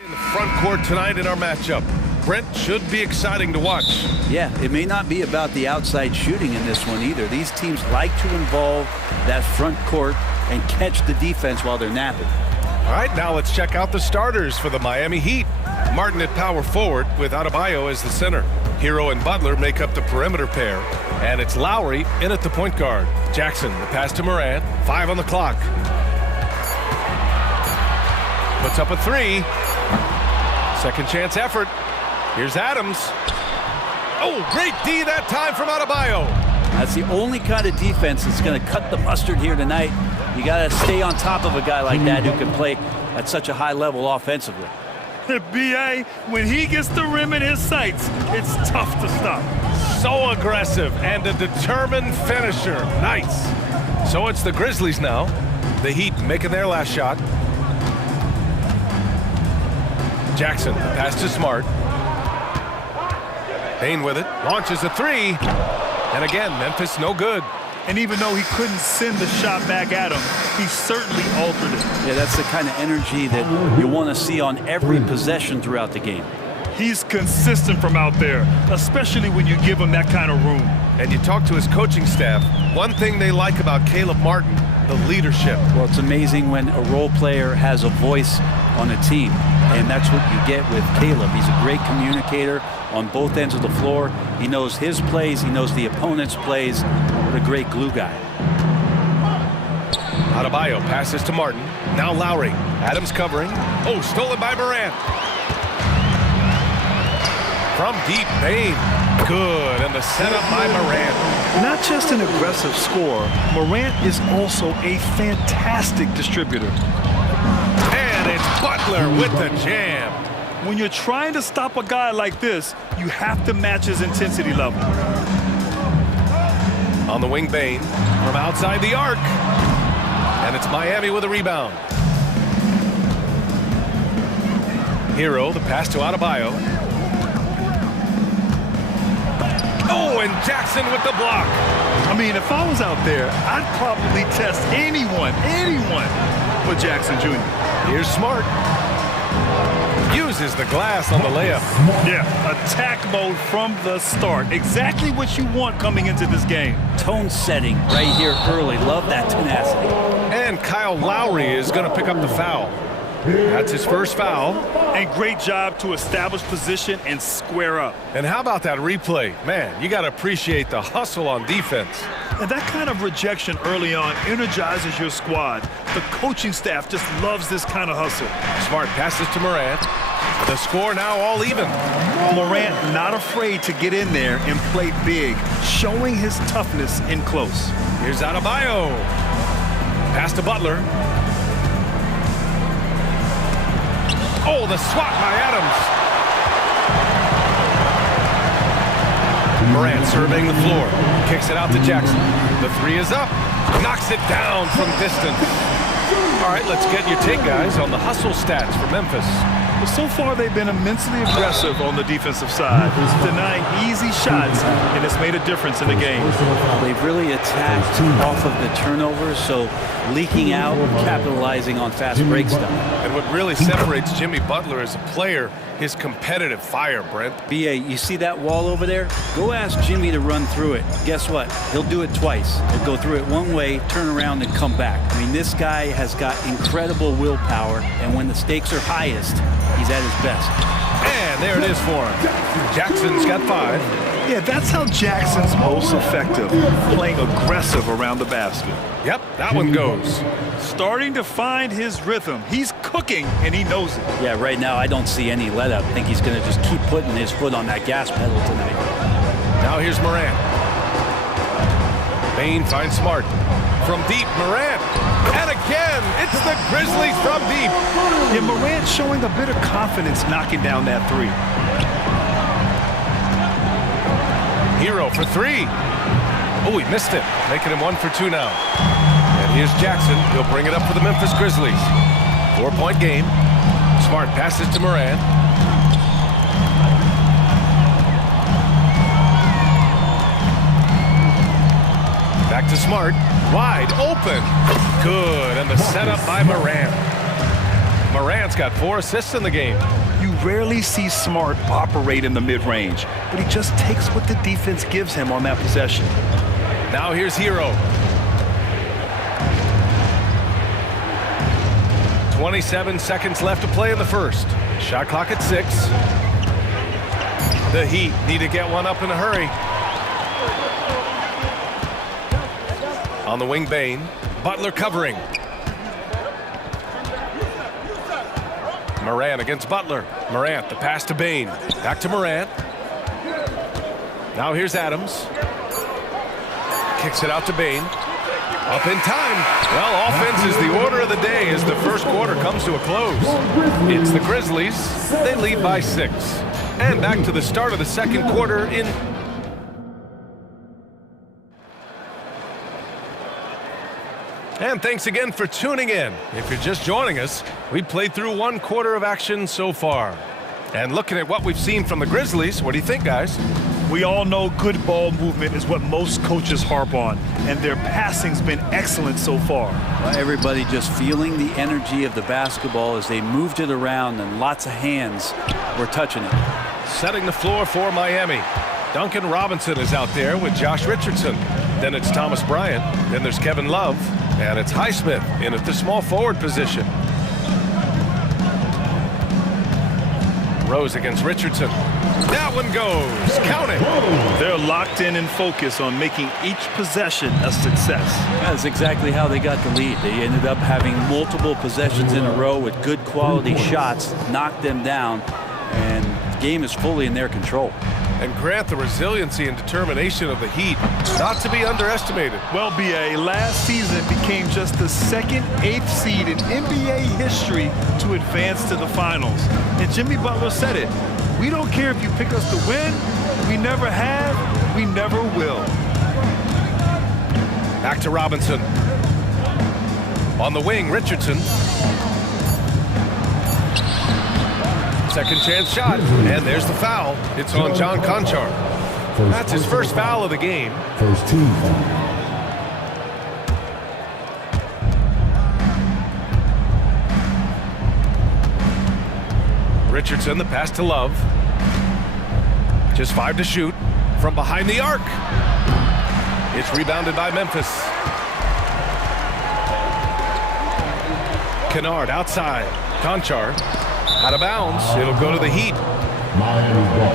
In the front court tonight in our matchup. Brent, should be exciting to watch. Yeah, it may not be about the outside shooting in this one either. These teams like to involve that front court and catch the defense while they're napping. All right, now let's check out the starters for the Miami Heat. Martin at power forward with Adebayo as the center. Hero and Butler make up the perimeter pair. And it's Lowry in at the point guard. Jackson, the pass to Morant, 5 on the clock. Puts up a 3. Second chance effort. Here's Adams. Oh, great D that time from Adebayo. That's the only kind of defense that's going to cut the mustard here tonight. You got to stay on top of a guy like that who can play at such a high level offensively. B.A., when he gets the rim in his sights, it's tough to stop. So aggressive and a determined finisher. Nice. So it's the Grizzlies now. The Heat making their last shot. Jackson, the pass to Smart. Payne with it, launches a 3. And again, Memphis no good. And even though he couldn't send the shot back at him, he certainly altered it. Yeah, that's the kind of energy that you want to see on every possession throughout the game. He's consistent from out there, especially when you give him that kind of room. And you talk to his coaching staff, one thing they like about Caleb Martin, the leadership. Well, it's amazing when a role player has a voice on a team, and that's what you get with Caleb. He's a great communicator on both ends of the floor. He knows his plays, he knows the opponent's plays. What a great glue guy. Adebayo passes to Martin. Now Lowry. Adams covering. Oh, stolen by Morant. From deep, Payne. Good, and the setup by Morant. Not just an aggressive scorer, Morant is also a fantastic distributor. And it's Butler with the jam. When you're trying to stop a guy like this, you have to match his intensity level. On the wing, Bane from outside the arc. And it's Miami with a rebound. Hero, the pass to Adebayo. Oh, and Jackson with the block. I mean, if I was out there, I'd probably test anyone for Jackson Jr. Here's Smart. Uses the glass on the layup. Yeah, attack mode from the start. Exactly what you want coming into this game. Tone setting right here early. Love that tenacity. And Kyle Lowry is going to pick up the foul. That's his first foul. And great job to establish position and square up. And how about that replay? Man, you got to appreciate the hustle on defense. And that kind of rejection early on energizes your squad. The coaching staff just loves this kind of hustle. Smart passes to Morant. The score now all even. Morant not afraid to get in there and play big, showing his toughness in close. Here's Adebayo. Pass to Butler. Oh, the swat by Adams. Morant surveying the floor. Kicks it out to Jackson. The 3 is up. Knocks it down from distance. All right, let's get your take, guys, on the hustle stats for Memphis. Well, so far, they've been immensely aggressive on the defensive side, denying easy shots, and it's made a difference in the game. They've really attacked off of the turnovers, so leaking out, capitalizing on fast break stuff. And what really separates Jimmy Butler as a player, his competitive fire, Brent. B.A., you see that wall over there? Go ask Jimmy to run through it. Guess what? He'll do it twice. He'll go through it one way, turn around, and come back. I mean, this guy has got incredible willpower, and when the stakes are highest, he's at his best. And there it is for him. Jackson's got 5. Yeah, that's how Jackson's most effective, playing aggressive around the basket. Yep, that one goes. Starting to find his rhythm. He's cooking, and he knows it. Yeah, right now I don't see any let up. I think he's going to just keep putting his foot on that gas pedal tonight. Now here's Morant. Payne finds Smart. From deep, Morant. And again, it's the Grizzlies from deep. Yeah, Morant showing a bit of confidence knocking down that 3. Hero for 3. Oh, he missed it. Making him 1 for 2 now. And here's Jackson. He'll bring it up for the Memphis Grizzlies. 4-point game. Smart passes to Morant. Back to Smart. Wide open. Good. And the setup by Morant. Morant's got 4 assists in the game. You rarely see Smart operate in the mid-range, but he just takes what the defense gives him on that possession. Now here's Hero. 27 seconds left to play in the first. Shot clock at 6. The Heat need to get one up in a hurry. On the wing, Bain. Butler covering. Morant against Butler. Morant, the pass to Bain. Back to Morant. Now here's Adams. Kicks it out to Bain. Up in time. Well, offense is the order of the day as the first quarter comes to a close. It's the Grizzlies. They lead by 6. And back to the start of the second quarter in... And thanks again for tuning in. If you're just joining us, we played through 1 quarter of action so far. And looking at what we've seen from the Grizzlies, what do you think, guys? We all know good ball movement is what most coaches harp on, and their passing's been excellent so far. Well, everybody just feeling the energy of the basketball as they moved it around, and lots of hands were touching it. Setting the floor for Miami. Duncan Robinson is out there with Josh Richardson. Then it's Thomas Bryant. Then there's Kevin Love. And it's Highsmith in at the small forward position. Rose against Richardson. That one goes. Count it. They're locked in and focused on making each possession a success. That's exactly how they got the lead. They ended up having multiple possessions in a row with good quality shots, knocked them down, and the game is fully in their control. And Grant, the resiliency and determination of the Heat, not to be underestimated. Well, BA, last season became just the 2nd 8th seed in NBA history to advance to the finals. And Jimmy Butler said it. We don't care if you pick us to win. We never have. We never will. Back to Robinson. On the wing, Richardson. Second chance shot, and there's the foul. It's on John Conchar. That's his first foul of the game. First team foul. Richardson, the pass to Love. Just 5 to shoot from behind the arc. It's rebounded by Memphis. Kennard outside. Conchar. Out of bounds. It'll go to the Heat. Miami ball.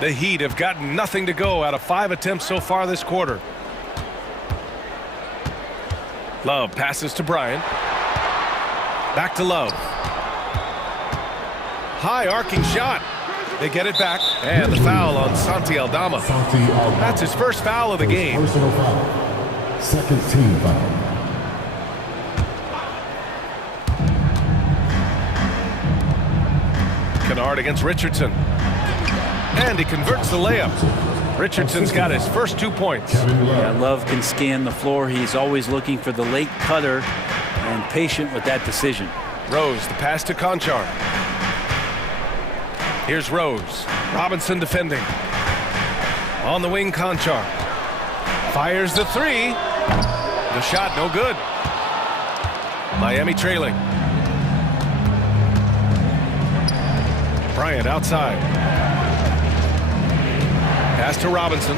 The Heat have gotten nothing to go out of 5 attempts so far this quarter. Love passes to Bryant. Back to Love. High arcing shot. They get it back. And the foul on Santi Aldama. That's his first foul of the game. Personal foul. Second team foul. Kennard against Richardson. And he converts the layup. Richardson's got his first 2 points. Yeah, Love can scan the floor. He's always looking for the late cutter and patient with that decision. Rose, the pass to Conchar. Here's Rose. Robinson defending. On the wing, Conchar. Fires the 3. The shot, no good. Miami trailing. Bryant outside. Pass to Robinson.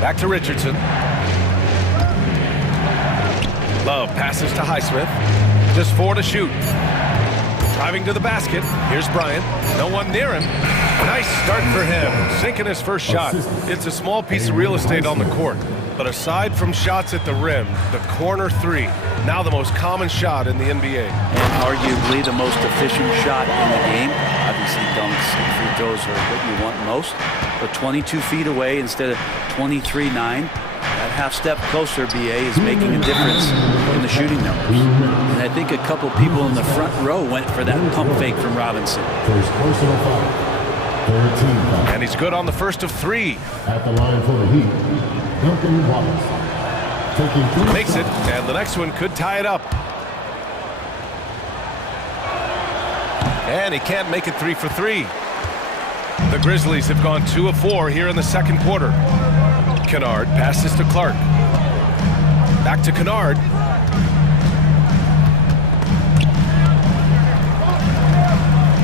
Back to Richardson. Love passes to Highsmith. Just 4 to shoot. Driving to the basket. Here's Bryant. No one near him. Nice start for him. Sinking his first shot. It's a small piece of real estate on the court. But aside from shots at the rim, the corner 3, now the most common shot in the NBA. And arguably the most efficient shot in the game. Obviously dunks and free throws are what you want most. But 22 feet away instead of 23-9. That half step closer, BA, is making a difference in the shooting numbers. And I think a couple people in the front row went for that pump fake from Robinson. First personal foul. Third team foul. And he's good on the first of 3. At the line for the Heat, Duncan Robinson. Taking 3 Makes it, and the next one could tie it up. And he can't make it 3 for 3. The Grizzlies have gone 2 of 4 here in the second quarter. Kennard passes to Clark. Back to Kennard.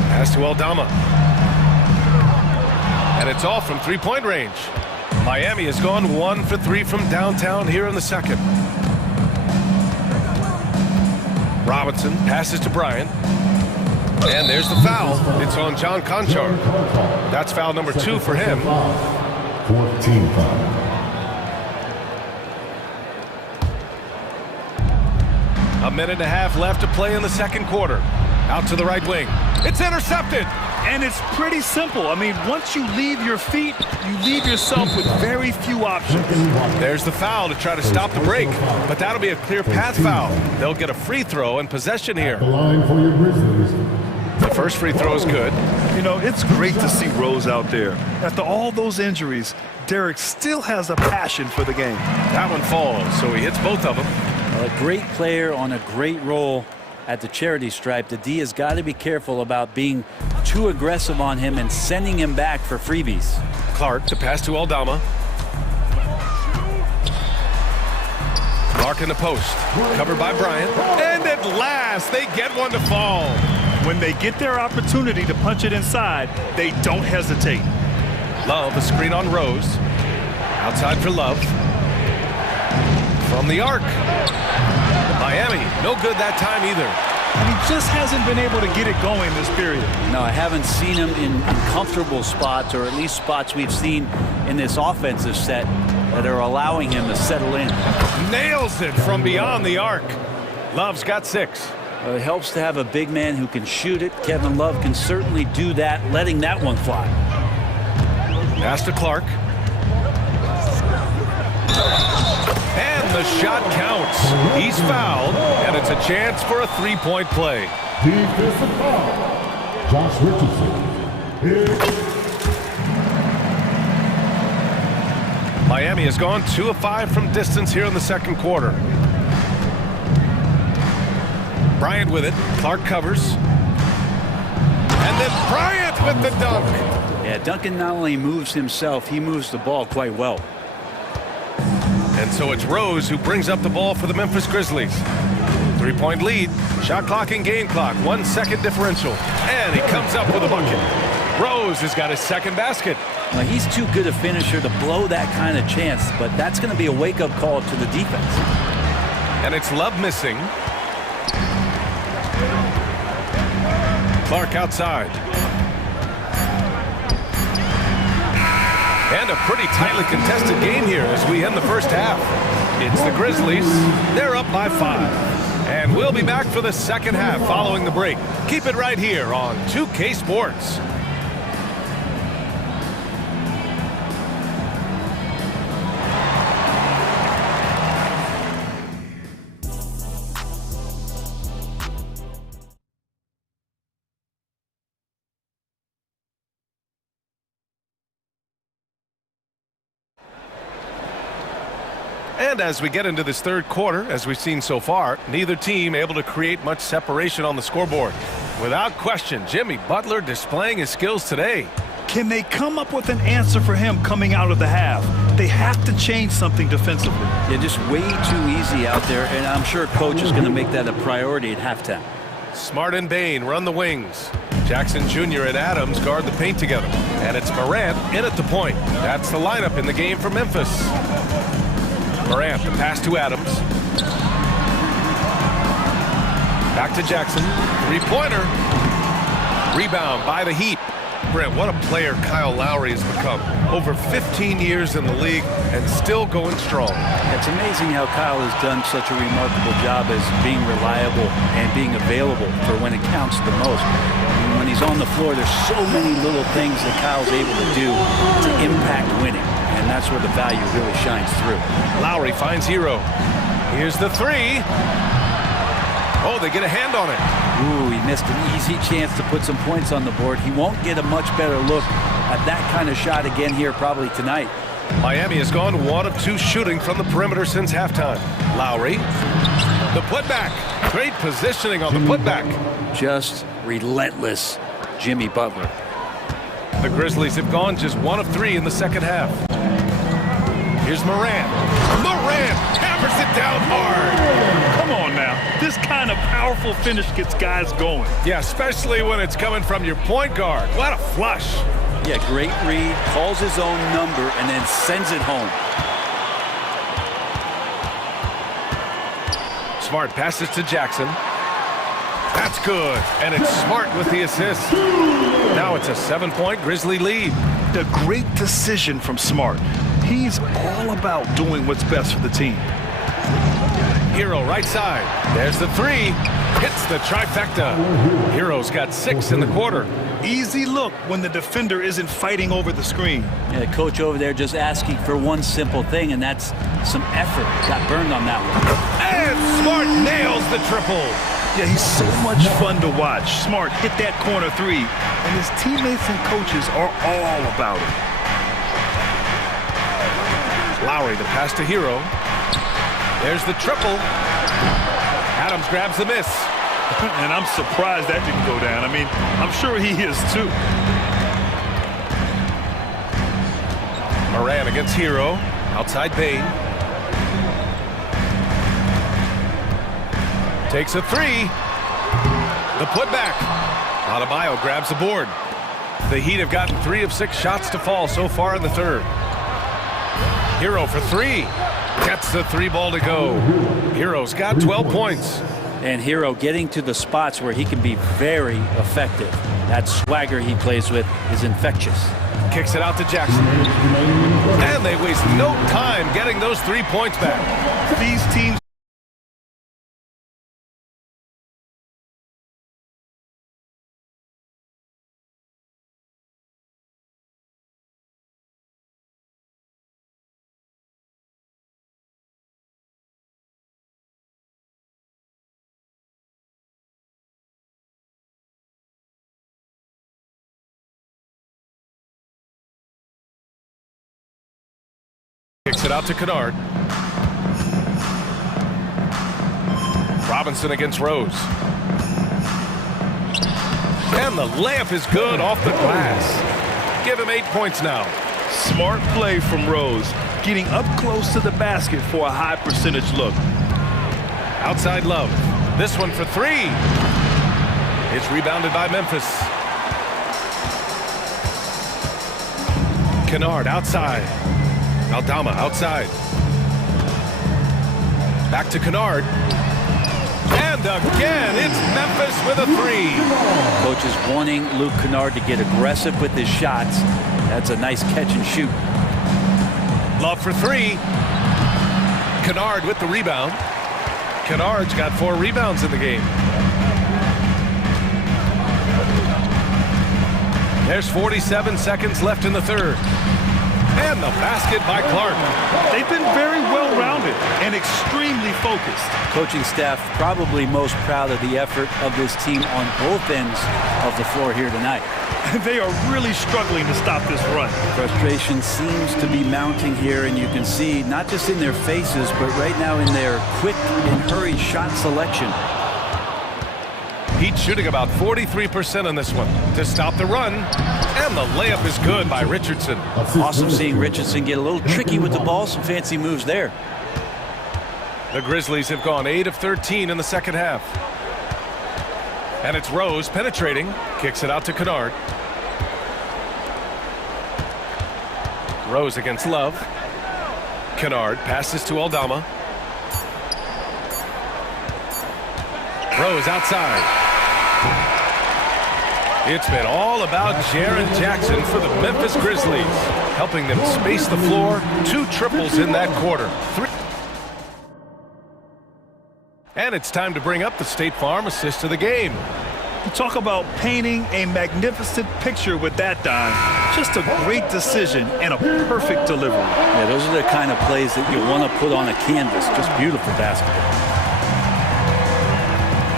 Pass to Aldama. And it's off from three-point range. Miami has gone 1 for 3 from downtown here in the second. Robinson passes to Bryant. And there's the foul. It's on John Conchar. That's foul number 2 for him. 14 foul. A minute and a half left to play in the second quarter. Out to the right wing. It's intercepted. And it's pretty simple. I mean, once you leave your feet, you leave yourself with very few options. There's the foul to try to stop the break, but that'll be a clear path foul. They'll get a free throw and possession here. The line for your Grizzlies. The first free throw is good. You know, it's great to see Rose out there. After all those injuries, Derek still has a passion for the game. That one falls, so he hits both of them. A great player on a great role at the charity stripe. The D has got to be careful about being too aggressive on him and sending him back for freebies. Clark to pass to Aldama. Clark in the post. Covered by Bryant. And at last, they get one to fall. When they get their opportunity to punch it inside, they don't hesitate. Love, a screen on Rose. Outside for Love. From the arc. Miami, no good that time either. And he just hasn't been able to get it going this period. No, I haven't seen him in comfortable spots, or at least spots we've seen in this offensive set that are allowing him to settle in. Nails it from beyond the arc. Love's got 6. It helps to have a big man who can shoot it. Kevin Love can certainly do that, letting that one fly. Pass to Clark. And the shot counts. He's fouled, and it's a chance for a three-point play. Defensive foul. Josh Richardson. Miami has gone 2 of 5 from distance here in the second quarter. Bryant with it. Clark covers. And then Bryant with the dunk. Yeah, Duncan not only moves himself, he moves the ball quite well. And so it's Rose who brings up the ball for the Memphis Grizzlies. 3-point lead. Shot clock and game clock. 1 second differential. And he comes up with a bucket. Rose has got his second basket. Now, he's too good a finisher to blow that kind of chance, but that's going to be a wake-up call to the defense. And it's Love missing. Clark outside. And a pretty tightly contested game here as we end the first half. It's the Grizzlies. They're up by 5. And we'll be back for the second half following the break. Keep it right here on 2K Sports. And as we get into this third quarter, as we've seen so far, neither team able to create much separation on the scoreboard. Without question, Jimmy Butler displaying his skills today. Can they come up with an answer for him coming out of the half? They have to change something defensively. Yeah, just way too easy out there, and I'm sure coach is going to make that a priority at halftime. Smart and Bain run the wings. Jackson Jr. and Adams guard the paint together. And it's Morant in at the point. That's the lineup in the game for Memphis. Morant, the pass to Adams. Back to Jackson. Three-pointer. Rebound by the Heat. Brent, what a player Kyle Lowry has become. Over 15 years in the league and still going strong. It's amazing how Kyle has done such a remarkable job as being reliable and being available for when it counts the most. And when he's on the floor, there's so many little things that Kyle's able to do to impact winning. And that's where the value really shines through. Lowry finds Hero. Here's the three. Oh, they get a hand on it. Ooh, he missed an easy chance to put some points on the board. He won't get a much better look at that kind of shot again here probably tonight. Miami has gone 1 of 2 shooting from the perimeter since halftime. Lowry, the putback. Great positioning on the putback. Just relentless, Jimmy Butler. The Grizzlies have gone just 1 of 3 in the second half. Here's Morant. Morant hammers it down hard. Come on now. This kind of powerful finish gets guys going. Yeah, especially when it's coming from your point guard. What a flush. Yeah, great read, calls his own number, and then sends it home. Smart passes to Jackson. That's good, and it's Smart with the assist. Now it's a 7-point Grizzly lead. A great decision from Smart. He's all about doing what's best for the team. Hero right side. There's the three. Hits the trifecta. Hero's got 6 in the quarter. Easy look when the defender isn't fighting over the screen. Yeah, the coach over there just asking for one simple thing, and that's some effort. Got burned on that one. And Smart nails the triple. Yeah, he's so much fun to watch. Smart hit that corner three, and his teammates and coaches are all about it. Lowry the pass to Hero. There's the triple. Adams grabs the miss. And I'm surprised that didn't go down. I mean, I'm sure he is too. Moran against Hero. Outside Bain. Takes a three. The putback. Adebayo grabs the board. The Heat have gotten 3 of 6 shots to fall so far in the third. Hero for 3. Gets the 3 ball to go. Hero's got 12 points. And Hero getting to the spots where he can be very effective. That swagger he plays with is infectious. Kicks it out to Jackson. And they waste no time getting those 3 points back. These teams Kicks it out to Kennard. Robinson against Rose. And the layup is good off the glass. Give him 8 points now. Smart play from Rose, getting up close to the basket for a high percentage look. Outside Love. This one for 3. It's rebounded by Memphis. Kennard outside. Aldama outside. Back to Kennard. And again, it's Memphis with a 3. Coach is wanting Luke Kennard to get aggressive with his shots. That's a nice catch and shoot. Love for 3. Kennard with the rebound. Kennard's got 4 rebounds in the game. There's 47 seconds left in the third. And the basket by Clark. They've been very well-rounded and extremely focused. Coaching staff probably most proud of the effort of this team on both ends of the floor here tonight. They are really struggling to stop this run. Frustration seems to be mounting here, and you can see not just in their faces, but right now in their quick and hurried shot selection. Heat shooting about 43% on this one to stop the run. And the layup is good by Richardson. Awesome seeing Richardson get a little tricky with the ball. Some fancy moves there. The Grizzlies have gone 8 of 13 in the second half. And it's Rose penetrating. Kicks it out to Kennard. Rose against Love. Kennard passes to Aldama. Rose outside. It's been all about Jaren Jackson for the Memphis Grizzlies, helping them space the floor. 2 triples in that quarter. 3. And it's time to bring up the State Farm assist of the game. You talk about painting a magnificent picture with that dime. Just a great decision and a perfect delivery. Yeah, those are the kind of plays that you want to put on a canvas. Just beautiful basketball.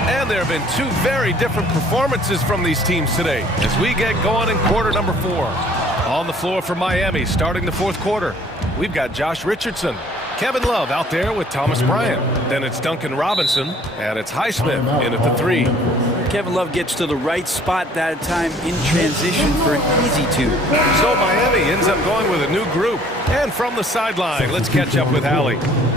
And there have been 2 very different performances from these teams today as we get going in quarter number 4. On the floor for Miami starting the 4th quarter, we've got Josh Richardson. Kevin Love out there with Thomas Bryant. Then it's Duncan Robinson, and it's Highsmith in at the 3. Kevin Love gets to the right spot that time in transition for an easy two. So Miami ends up going with a new group. And from the sideline, let's catch up with Allie.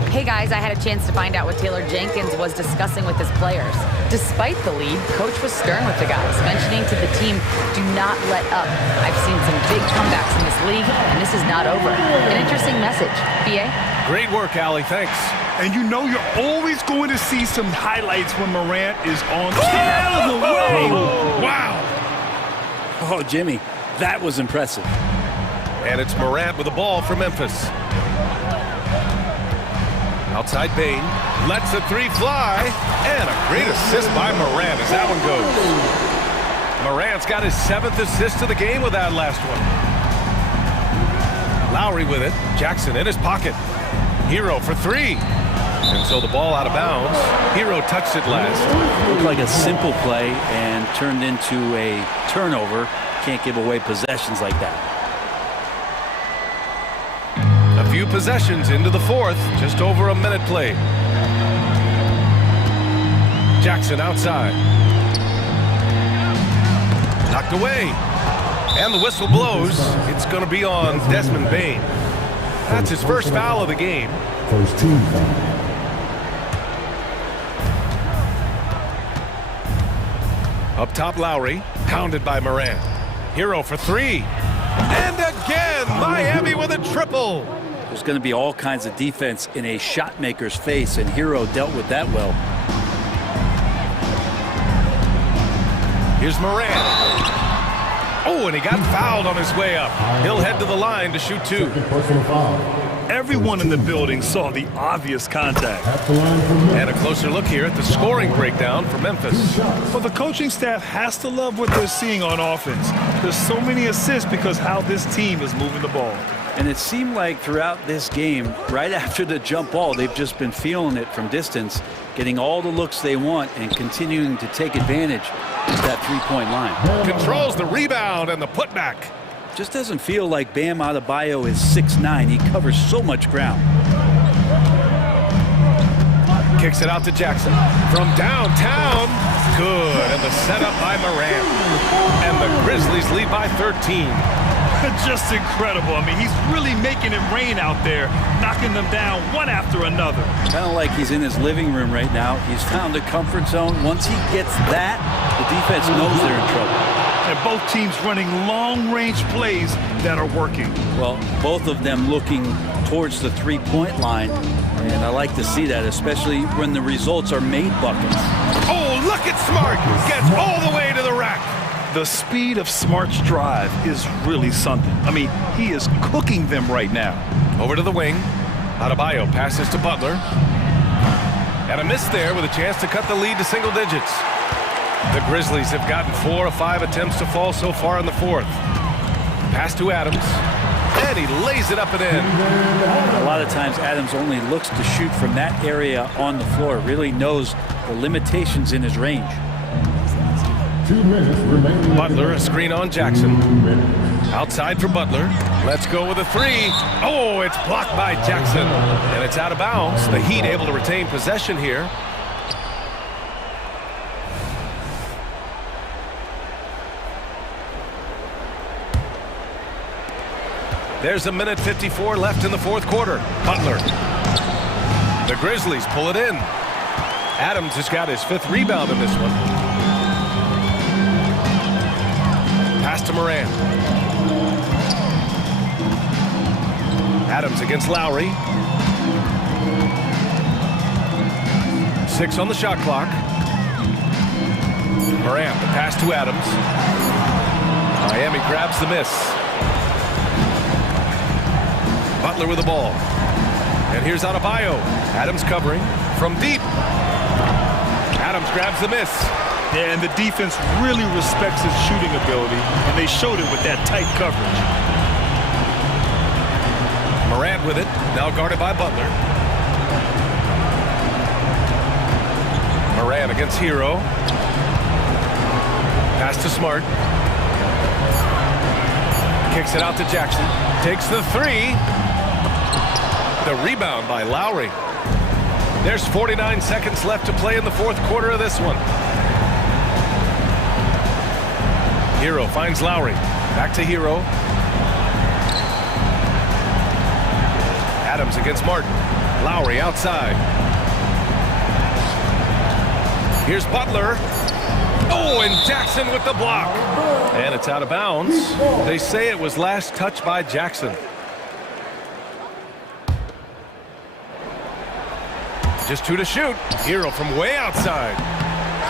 Hey guys, I had a chance to find out what Taylor Jenkins was discussing with his players. Despite the lead, coach was stern with the guys, mentioning to the team, do not let up. I've seen some big comebacks in this league, and this is not over. An interesting message. BA? Great work, Allie. Thanks. And you know you're always going to see some highlights when Morant is on out of the way. Wow. Oh, Jimmy, that was impressive. And it's Morant with the ball for Memphis. Outside Bain, lets the three fly, and a great assist by Morant as that one goes. Morant's got his 7th assist of the game with that last one. Lowry with it, Jackson in his pocket. Hero for three. And so the ball out of bounds. Hero touched it last. Looked like a simple play and turned into a turnover. Can't give away possessions like that. A few possessions into the fourth, just over a minute played. Jackson outside. Knocked away. And the whistle blows. It's going to be on Desmond Bain. That's his first foul of the game. First team foul. Up top, Lowry, pounded by Morant. Hero for three. And again, Miami with a triple. There's going to be all kinds of defense in a shot maker's face, and Hero dealt with that well. Here's Morant. Oh, and he got fouled on his way up. He'll head to the line to shoot two. Personal foul. Everyone in the building saw the obvious contact. And a closer look here at the scoring breakdown for Memphis. Well, the coaching staff has to love what they're seeing on offense. There's so many assists because how this team is moving the ball. And it seemed like throughout this game, right after the jump ball, they've just been feeling it from distance, getting all the looks they want and continuing to take advantage of that three-point line. Controls the rebound and the putback. Just doesn't feel like Bam Adebayo is 6'9". He covers so much ground. Kicks it out to Jackson. From downtown. Good. And the setup by Morant. And the Grizzlies lead by 13. Just incredible. I mean, he's really making it rain out there, knocking them down one after another. Kind of like he's in his living room right now. He's found a comfort zone. Once he gets that, the defense knows they're in trouble. And both teams running long-range plays that are working. Well, both of them looking towards the three-point line. And I like to see that, especially when the results are made buckets. Oh, look at Smart. Gets all the way to the rack. The speed of Smart's drive is really something. I mean, he is cooking them right now. Over to the wing. Adebayo passes to Butler. And a miss there with a chance to cut the lead to single digits. The Grizzlies have gotten 4 of 5 attempts to fall so far in the fourth. Pass to Adams. And he lays it up and in. A lot of times Adams only looks to shoot from that area on the floor. Really knows the limitations in his range. 2 minutes remaining. Butler, a screen on Jackson. Outside for Butler. Let's go with a three. Oh, it's blocked by Jackson. And it's out of bounds. The Heat able to retain possession here. There's a minute 54 left in the fourth quarter. Butler. The Grizzlies pull it in. Adams has got his 5th rebound in this one. Pass to Morant. Adams against Lowry. 6 on the shot clock. Morant, the pass to Adams. Miami grabs the miss. Butler with the ball. And here's Adebayo. Adams covering from deep. Adams grabs the miss. Yeah, and the defense really respects his shooting ability, and they showed it with that tight coverage. Morant with it, now guarded by Butler. Morant against Hero. Pass to Smart. Kicks it out to Jackson. Takes the three. The rebound by Lowry. There's 49 seconds left to play in the fourth quarter of this one. Hero finds Lowry. Back to Hero. Adams against Martin. Lowry outside. Here's Butler. Oh, and Jackson with the block. And it's out of bounds. They say it was last touched by Jackson. Just 2 to shoot. Hero from way outside.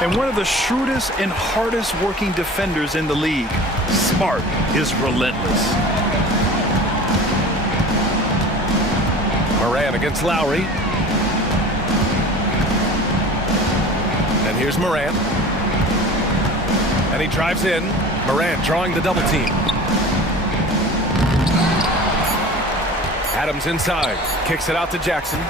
And one of the shrewdest and hardest working defenders in the league. Smart is relentless. Moran against Lowry. And here's Moran. And he drives in. Moran drawing the double team. Adams inside. Kicks it out to Jackson.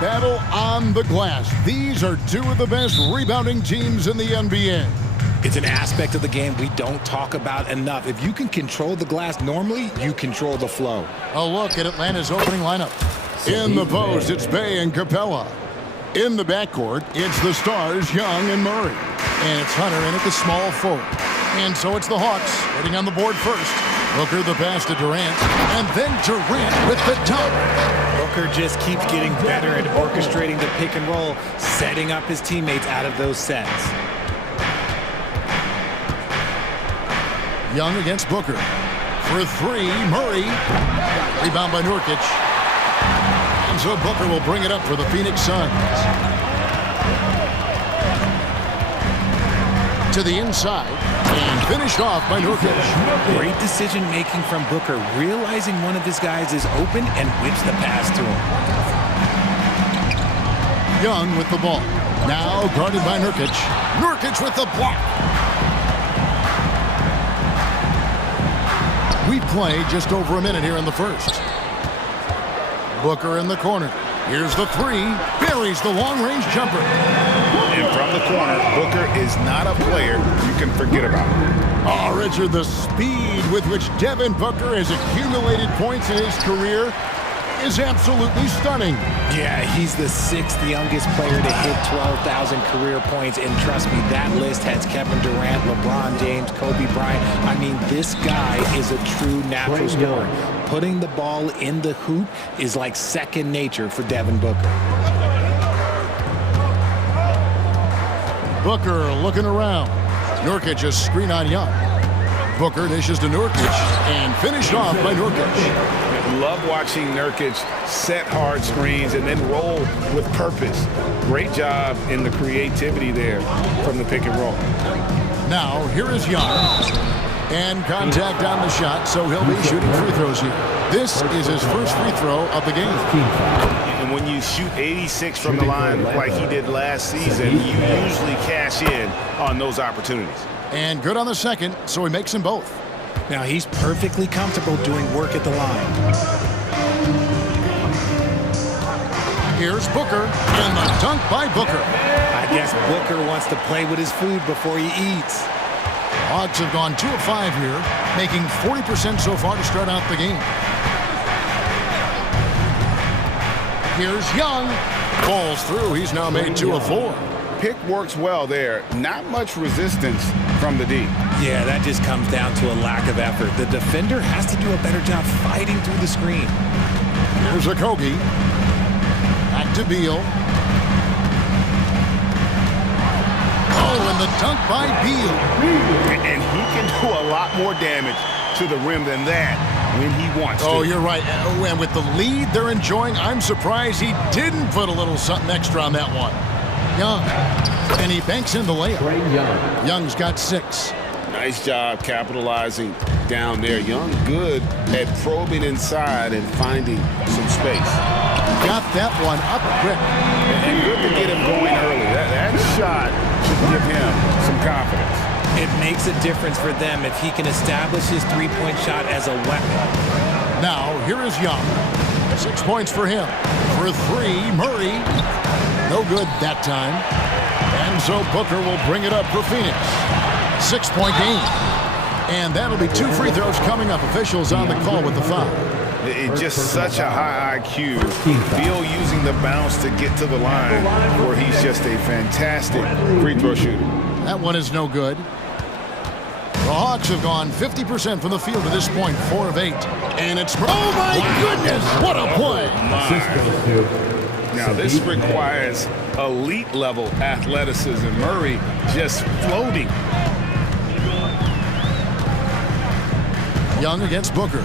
battle on the glass. These are two of the best rebounding teams in the NBA. It's an aspect of the game we don't talk about enough. If you can control the glass normally, you control the flow. A look at Atlanta's opening lineup. In the post, it's Bay and Capella. In the backcourt, it's the Stars, Young and Murray. And it's Hunter in at the small forward. And so it's the Hawks getting on the board first. Booker the pass to Durant, and then Durant with the dunk. Booker just keeps getting better at orchestrating the pick and roll, setting up his teammates out of those sets. Young against Booker. For three, Murray. Rebound by Nurkic. And so Booker will bring it up for the Phoenix Suns. To the inside. And finished off by Nurkic. Great decision-making from Booker, realizing one of his guys is open and whips the pass to him. Young with the ball. Now guarded by Nurkic. Nurkic with the block. We've played just over a minute here in the first. Booker in the corner. Here's the three. Buries the long-range jumper. And from the corner, Booker is not a player you can forget about. Oh, Richard, the speed with which Devin Booker has accumulated points in his career is absolutely stunning. Yeah, he's the sixth youngest player to hit 12,000 career points, and trust me, that list has Kevin Durant, LeBron James, Kobe Bryant. I mean, this guy is a true natural scorer. Putting the ball in the hoop is like second nature for Devin Booker. Booker looking around. Nurkic a screen on Young. Booker dishes to Nurkic and finished off by Nurkic. Love watching Nurkic set hard screens and then roll with purpose. Great job in the creativity there from the pick and roll. Now, here is Young. And contact on the shot, so he'll be shooting free throws here. This is his first free throw of the game. And when you shoot 86 from the line like he did last season, you usually cash in on those opportunities. And good on the second, so he makes them both. Now he's perfectly comfortable doing work at the line. Here's Booker, and the dunk by Booker. I guess Booker wants to play with his food before he eats. Hawks have gone 2 of 5 here, making 40% so far to start out the game. Here's Young. Falls through. He's now made 2 of 4. Pick works well there. Not much resistance from the D. Yeah, that just comes down to a lack of effort. The defender has to do a better job fighting through the screen. Here's a Kobe. Back to Beal. Oh, and the dunk by Beal. And he can do a lot more damage to the rim than that when he wants to. Oh, you're right. And with the lead they're enjoying, I'm surprised he didn't put a little something extra on that one. Young. And he banks in the layup. Young's got 6. Nice job capitalizing down there. Young good at probing inside and finding some space. Got that one up quick. And good to get him going early. That shot should give him some confidence. It makes a difference for them if he can establish his three-point shot as a weapon. Now, here is Young. 6 points for him. For 3, Murray. No good that time. And so Booker will bring it up for Phoenix. 6-point game. And that'll be 2 free throws coming up. Officials on the call with the foul. It's just such a high IQ. Beal using the bounce to get to the line where he's just a fantastic free throw shooter. That one is no good. The Hawks have gone 50% from the field to this point, 4 of 8. And it's... Oh, my goodness! What a play! Now, this requires elite-level athleticism. Murray just floating. Young against Booker.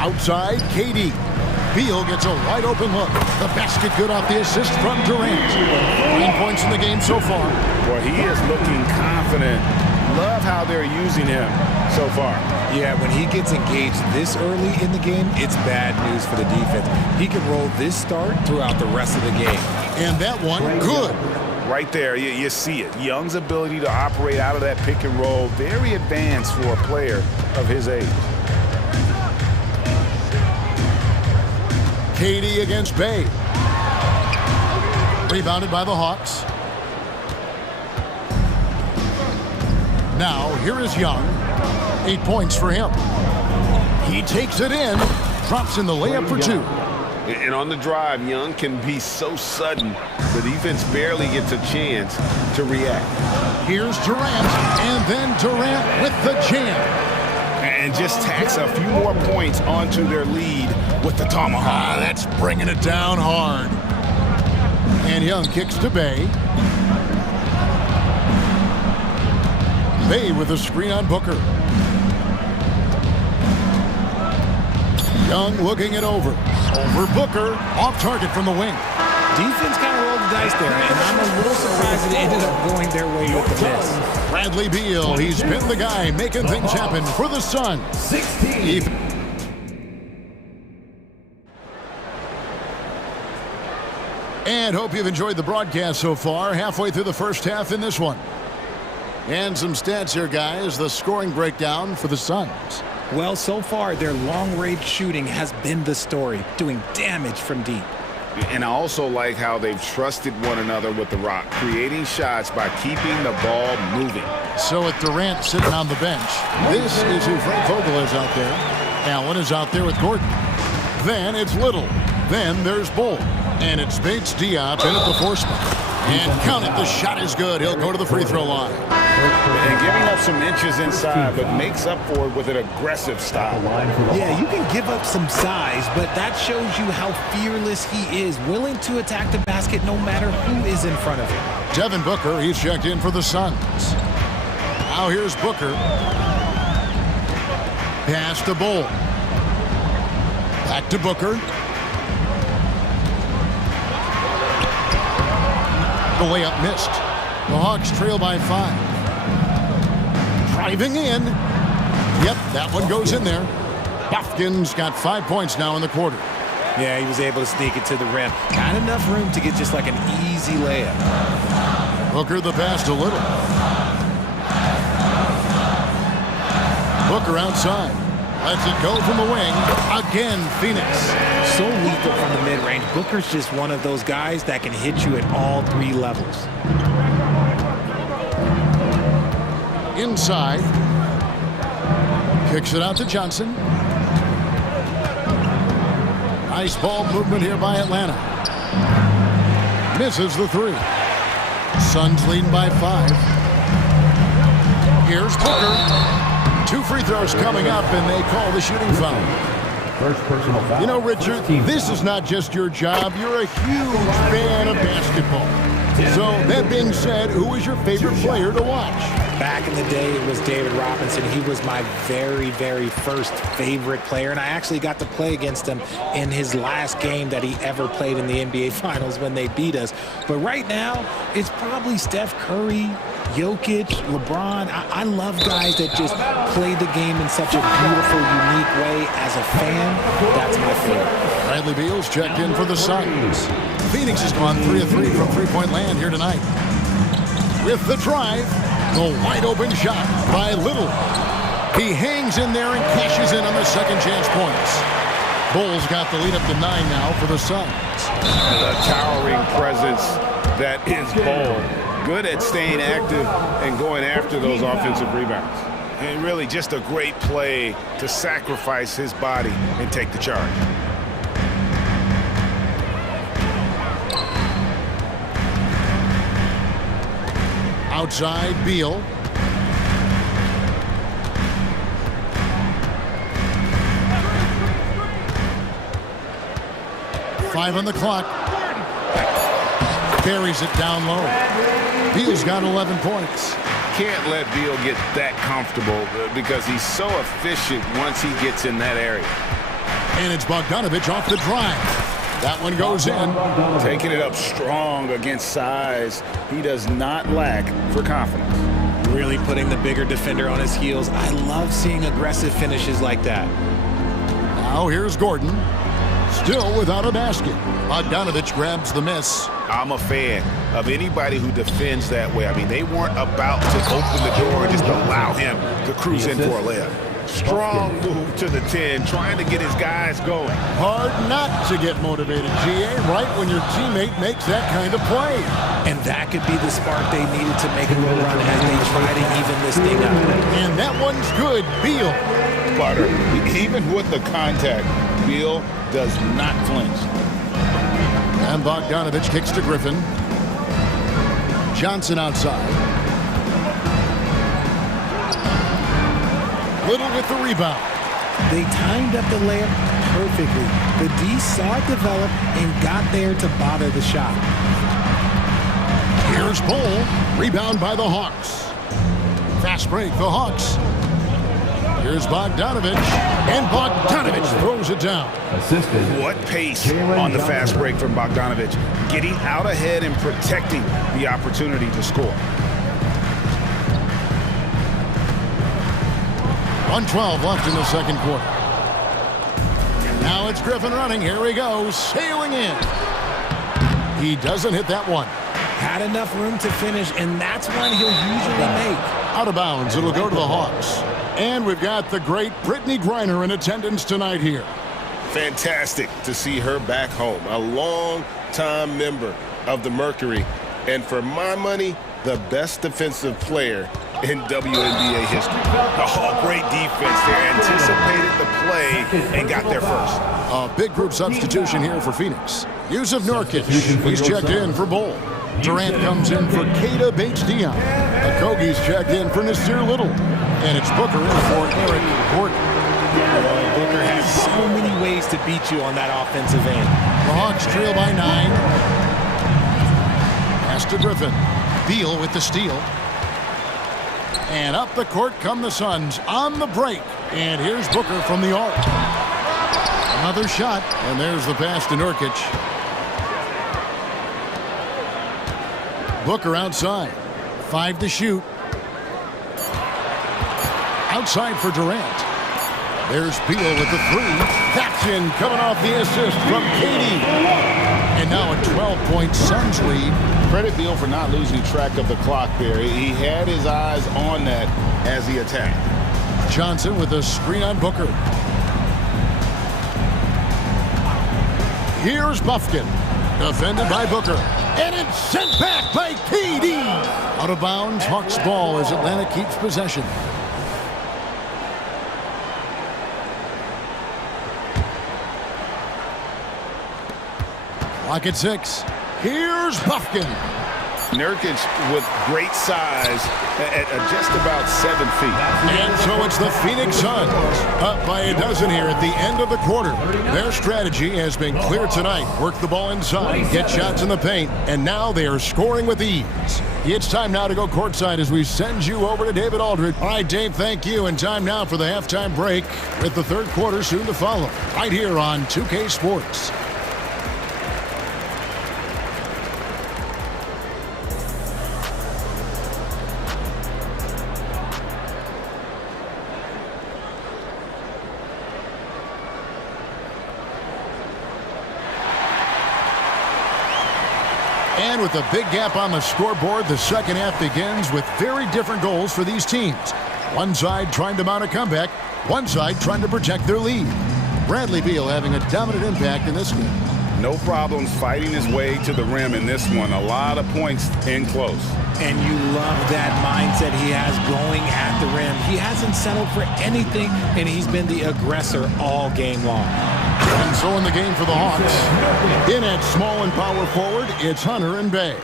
Outside, KD. Beal gets a wide-open look. The basket good off the assist from Durant. 9 points in the game so far. Boy, he is looking confident. Love how they're using him so far. Yeah, when he gets engaged this early in the game, it's bad news for the defense. He can roll this start throughout the rest of the game. And that one, good. Right there, you see it. Young's ability to operate out of that pick and roll, very advanced for a player of his age. Katie against Bay. Rebounded by the Hawks. Now, here is Young. 8 points for him. He takes it in, drops in the layup for 2. And on the drive, Young can be so sudden, the defense barely gets a chance to react. Here's Durant, and then Durant with the jam. And just tacks a few more points onto their lead with the tomahawk. That's bringing it down hard. And Young kicks to Bay. Bay with a screen on Booker. Young looking it over. Over Booker. Off target from the wing. Defense kind of rolled the dice there, and I'm a little surprised it ended up going their way with the miss. Bradley Beal, he's been the guy making things happen for the Suns. 16. And hope you've enjoyed the broadcast so far. Halfway through the first half in this one. And some stats here, guys. The scoring breakdown for the Suns. Well, so far, their long-range shooting has been the story, doing damage from deep. And I also like how they've trusted one another with the rock, creating shots by keeping the ball moving. So with Durant sitting on the bench, this is who Frank Vogel is out there. Allen is out there with Gordon. Then it's Little. Then there's Bull. And it's Bates Diop in at the 4 spot. And count it, the shot is good. He'll go to the free throw line. And giving up some inches inside, but makes up for it with an aggressive style. Yeah, you can give up some size, but that shows you how fearless he is, willing to attack the basket no matter who is in front of him. Devin Booker, he's checked in for the Suns. Now here's Booker. Pass to Bull. Back to Booker. The layup missed. The Hawks trail by 5. Driving in. Yep, that one goes in there. Bofkin's got 5 points now in the quarter. Yeah, he was able to sneak it to the rim. Not enough room to get just like an easy layup. Booker the pass to Little. Booker outside. Lets it go from the wing. Again, Phoenix. So lethal from the mid-range. Booker's just one of those guys that can hit you at all 3 levels. Inside. Kicks it out to Johnson. Nice ball movement here by Atlanta. Misses the 3. Suns leading by 5. Here's Booker. 2 free throws coming up, and they call the shooting foul. First personal foul. You know, Richard, this is not just your job. You're a huge fan of basketball. So, that being said, who is your favorite player to watch? Back in the day, it was David Robinson. He was my very, very first favorite player, and I actually got to play against him in his last game that he ever played in the NBA Finals when they beat us. But right now, it's probably Steph Curry, Jokic, LeBron. I love guys that just play the game in such a beautiful, unique way. As a fan, that's my favorite. Bradley Beal's checked in for the Suns. Phoenix has gone 3 of 3 from three-point land here tonight. With the drive, the wide-open shot by Little. He hangs in there and cashes in on the second chance points. Bulls got the lead up to 9 now for the Suns. The towering presence that is Bull. Good at staying active and going after those offensive rebounds. And really just a great play to sacrifice his body and take the charge. Outside, Beal. Five on the clock. Buries it down low. Beal's got 11 points. Can't let Beal get that comfortable because he's so efficient once he gets in that area. And it's Bogdanovich off the drive. That one goes in. Taking it up strong against size. He does not lack for confidence. Really putting the bigger defender on his heels. I love seeing aggressive finishes like that. Now here's Gordon. Still without a basket. Bogdanovich grabs the miss. I'm a fan of anybody who defends that way. I mean, they weren't about to open the door and just allow him to cruise in for a layup. Strong move to the 10, trying to get his guys going. Hard not to get motivated, GA, right when your teammate makes that kind of play. And that could be the spark they needed to make a go run as they try to even this thing out. And that one's good. Beal. Butter. Even with the contact, Beal does not flinch. And Bogdanovich kicks to Griffin. Johnson outside. Little with the rebound. They timed up the layup perfectly. The D saw it develop and got there to bother the shot. Here's Bull. Rebound by the Hawks. Fast break, the Hawks. Here's Bogdanovich. And Bogdanovich throws it down. What pace on the fast break from Bogdanovich. Getting out ahead and protecting the opportunity to score. 1:12 left in the second quarter. Now it's Griffin running. Here he goes, sailing in. He doesn't hit that one. Had enough room to finish, and that's one he'll usually make. Out of bounds, it'll go to the Hawks. And we've got the great Brittany Griner in attendance tonight here. Fantastic to see her back home. A long-time member of the Mercury. And for my money, the best defensive player in WNBA history. Oh, great defense. They anticipated the play and got there first. A big group substitution here for Phoenix. Yusuf Nurkic, he's checked in for Bull. Durant comes in for Keita Bates-Diop. Okogie's checked in for Nasir Little. And it's Booker in for Eric Gordon. Booker has so many ways to beat you on that offensive end. The Hawks trail by 9. Pass to Griffin. Beal with the steal. And up the court come the Suns on the break. And here's Booker from the arc. Another shot. And there's the pass to Nurkic. Booker outside. 5 to shoot. Outside for Durant. There's Beal with the 3. That's in, coming off the assist from Katie. And now a 12-point Suns lead. Credit Beal for not losing track of the clock there. He had his eyes on that as he attacked. Johnson with a screen on Booker. Here's Buffkin. Defended by Booker. And it's sent back by KD. Out of bounds, Hawks ball as Atlanta keeps possession. Clock at 6. Here's Buffkin. Nurkic with great size at just about 7 feet. And so it's the Phoenix Suns up by a dozen here at the end of the quarter. Their strategy has been clear tonight. Work the ball inside, get shots in the paint, and now they are scoring with ease. It's time now to go courtside as we send you over to David Aldridge. All right, Dave, thank you. And time now for the halftime break with the third quarter soon to follow. Right here on 2K Sports. And with a big gap on the scoreboard, the second half begins with very different goals for these teams. One side trying to mount a comeback, one side trying to protect their lead. Bradley Beal having a dominant impact in this game. No problems fighting his way to the rim in this one. A lot of points in close. And you love that mindset he has going at the rim. He hasn't settled for anything, and he's been the aggressor all game long. And so in the game for the Hawks, in at small and power forward, it's Hunter and Bay.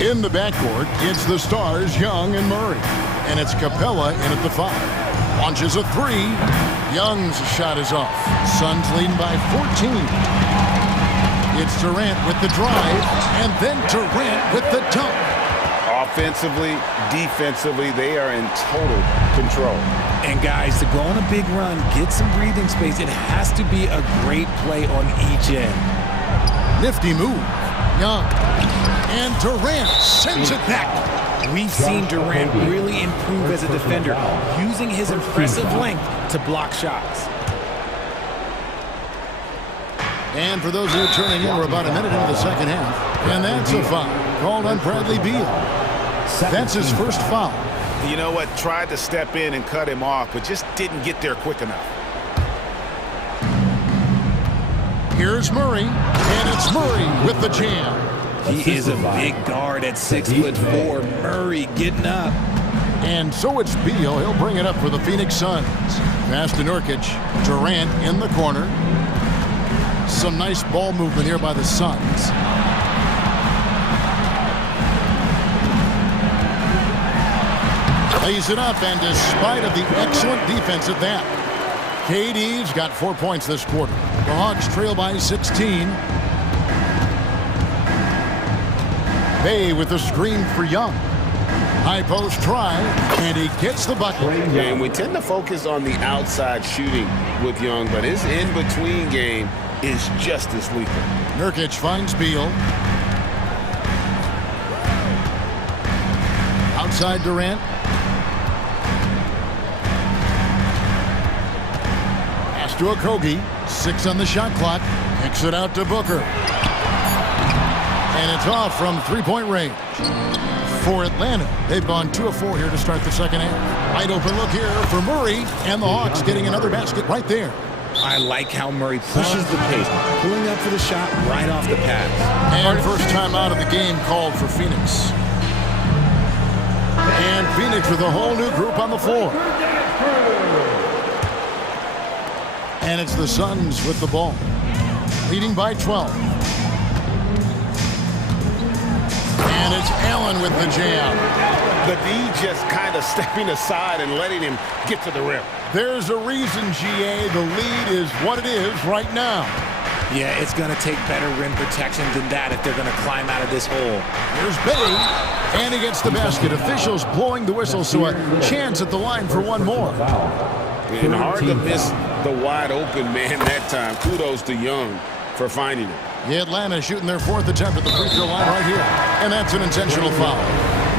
In the backcourt, it's the stars Young and Murray. And it's Capella in at the 5. Launches a 3. Young's shot is off. Suns leading by 14. It's Durant with the drive, and then Durant with the dunk. Offensively, defensively, they are in total control. And guys, to go on a big run, get some breathing space, it has to be a great play on each end. Nifty move. Young. And Durant sends it back. We've seen Durant really improve as a defender, using his impressive length to block shots. And for those who are turning in, we're about a minute into the second half. And that's a foul called on Bradley Beal. That's his first foul. You know what? Tried to step in and cut him off, but just didn't get there quick enough. Here's Murray, and it's Murray with the jam. He is a big guard at 6'4". Murray getting up. And so it's Beal. He'll bring it up for the Phoenix Suns. Pass to Nurkic. Durant in the corner. Some nice ball movement here by the Suns. Lays it up, and despite of the excellent defense at that, KD's got 4 points this quarter. The Hawks trail by 16. Bay with the screen for Young. High post try, and he gets the bucket. And we tend to focus on the outside shooting with Young, but his in-between game is just as lethal. Nurkic finds Beal. Outside Durant. Pass to Okogie. 6 on the shot clock. Kicks it out to Booker. And it's off from three-point range. For Atlanta, they've gone 2 of 4 here to start the second half. Wide open look here for Murray, and the Hawks getting another basket right there. I like how Murray pushes the pace, pulling up for the shot right off the pass. And first time out of the game called for Phoenix. And Phoenix with a whole new group on the floor. And it's the Suns with the ball, leading by 12. And it's Allen with the jam. The D just kind of stepping aside and letting him get to the rim. There's a reason, GA, the lead is what it is right now. Yeah, it's going to take better rim protection than that if they're going to climb out of this hole. Here's Bay, and he gets the basket. Officials blowing the whistle, so a chance at the line for one more. And hard to miss the wide open man that time. Kudos to Young for finding it. The Atlanta shooting their 4th attempt at the free throw line right here. And that's an intentional foul.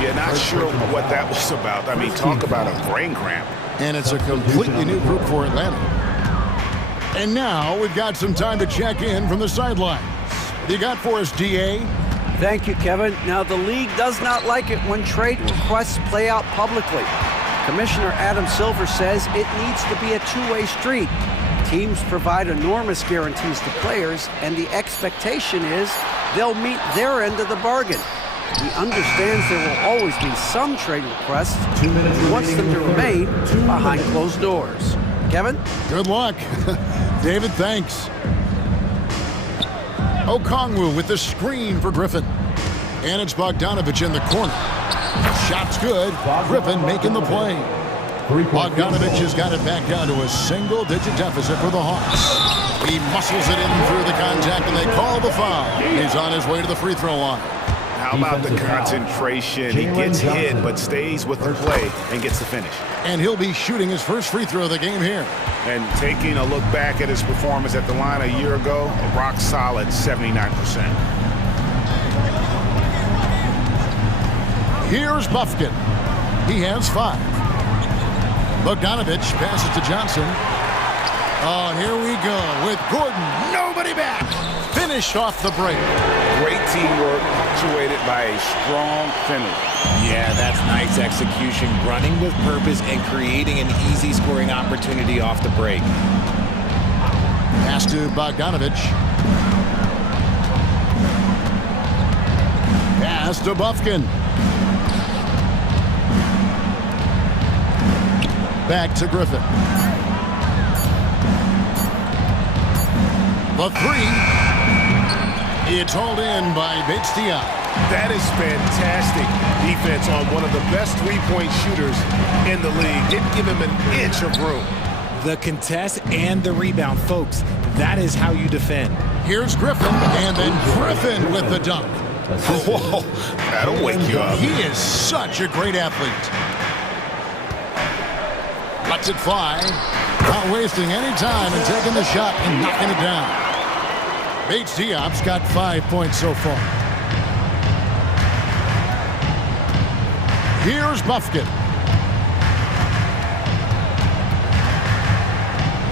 Yeah, not sure what that was about. I mean, talk about a brain cramp. And it's a completely new group for Atlanta. And now we've got some time to check in from the sidelines. What do you got for us, DA? Thank you, Kevin. Now, the league does not like it when trade requests play out publicly. Commissioner Adam Silver says it needs to be a two-way street. Teams provide enormous guarantees to players, and the expectation is they'll meet their end of the bargain. He understands there will always be some trade requests. He wants them to remain behind closed doors. Kevin? Good luck. David, thanks. Okongwu with the screen for Griffin. And it's Bogdanovich in the corner. Shot's good. Griffin making the play. Bogdanovich has got it back down to a single-digit deficit for the Hawks. He muscles it in through the contact, and they call the foul. He's on his way to the free throw line. How about the concentration? He gets hit, but stays with the play and gets the finish. And he'll be shooting his first free throw of the game here. And taking a look back at his performance at the line a year ago, a rock-solid 79%. Here's Bufkin. He has 5. Bogdanovich passes to Johnson. Oh, here we go with Gordon. Nobody back. Finished off the break. Great teamwork punctuated by a strong finish. Yeah, that's nice execution. Running with purpose and creating an easy scoring opportunity off the break. Pass to Bogdanovich. Pass to Bufkin. Back to Griffin. The 3. It's hauled in by Bates-Diop. That is fantastic defense on one of the best three-point shooters in the league. Didn't give him an inch of room. The contest and the rebound, folks. That is how you defend. Here's Griffin, and then Griffin with the dunk. Whoa, that'll wake you up. He is such a great athlete. Lets it fly, not wasting any time and taking the shot and knocking it down. Bates-Diop's got 5 points so far. Here's Bufkin.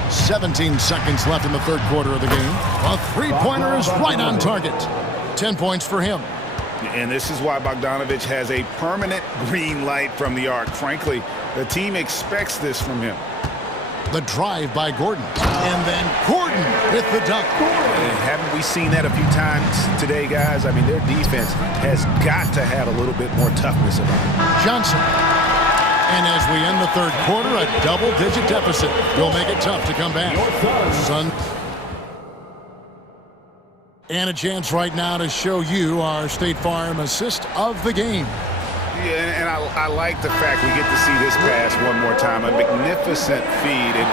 17 seconds left in the third quarter of the game. A three-pointer is right on target. 10 points for him. And this is why Bogdanovic has a permanent green light from the arc. Frankly, the team expects this from him. The drive by Gordon. And then Gordon with the dunk. And haven't we seen that a few times today, guys? I mean, their defense has got to have a little bit more toughness about it. Johnson. And as we end the third quarter, a double-digit deficit will make it tough to come back. Sun. And a chance right now to show you our State Farm assist of the game. Yeah, and I like the fact we get to see this pass one more time. A magnificent feed, and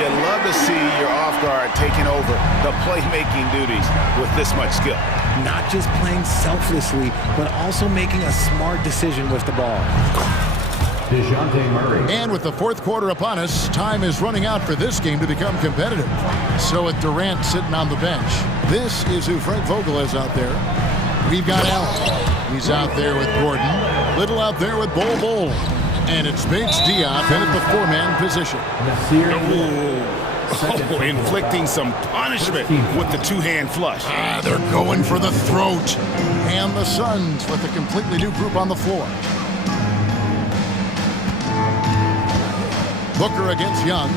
you love to see your off guard taking over the playmaking duties with this much skill. Not just playing selflessly, but also making a smart decision with the ball. And with the fourth quarter upon us, time is running out for this game to become competitive. So with Durant sitting on the bench, this is who Frank Vogel is out there. We've got Allen. He's out there with Gordon. Little out there with Bol. And it's Bates Diop in at the four-man position. Oh, inflicting some punishment with the two-hand flush. They're going for the throat. And the Suns with a completely new group on the floor. Booker against Young.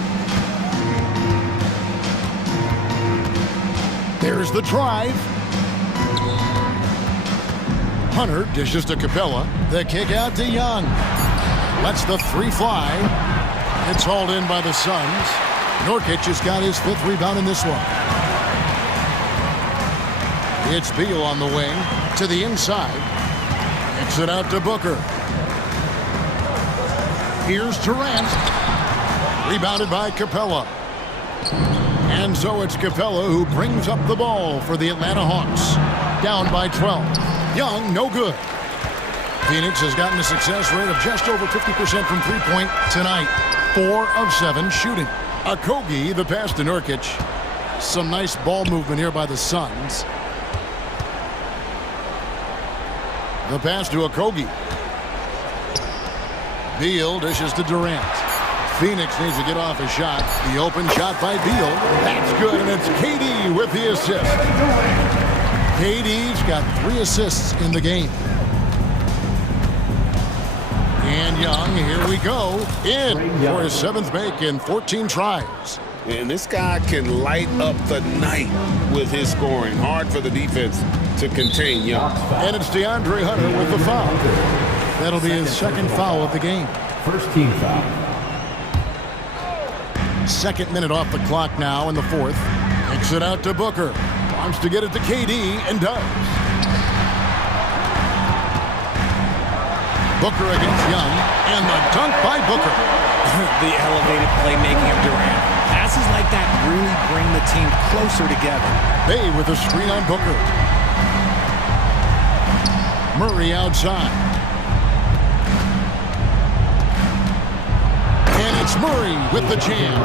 There's the drive. Hunter dishes to Capella. The kick out to Young. Lets the three fly. It's hauled in by the Suns. Nurkic has got his fifth rebound in this one. It's Beal on the wing to the inside. Kicks it out to Booker. Here's Durant. Rebounded by Capella. And so it's Capella who brings up the ball for the Atlanta Hawks. Down by 12. Young, no good. Phoenix has gotten a success rate of just over 50% from three-point tonight. 4 of 7 shooting. Okogie, the pass to Nurkic. Some nice ball movement here by the Suns. The pass to Okogie. Beal dishes to Durant. Phoenix needs to get off a shot. The open shot by Beal. That's good, and it's KD with the assist. KD's got 3 assists in the game. And Young, here we go, in for his 7th make in 14 tries. And this guy can light up the night with his scoring. Hard for the defense to contain Young. And it's DeAndre Hunter with the foul. That'll be his 2nd foul of the game. First team foul. 2nd minute off the clock now in the 4th. Kicks it out to Booker. Wants to get it to KD and does. Booker against Young, and the dunk by Booker. The elevated playmaking of Durant. Passes like that really bring the team closer together. Bay with a screen on Booker. Murray outside. And it's Murray with the jam.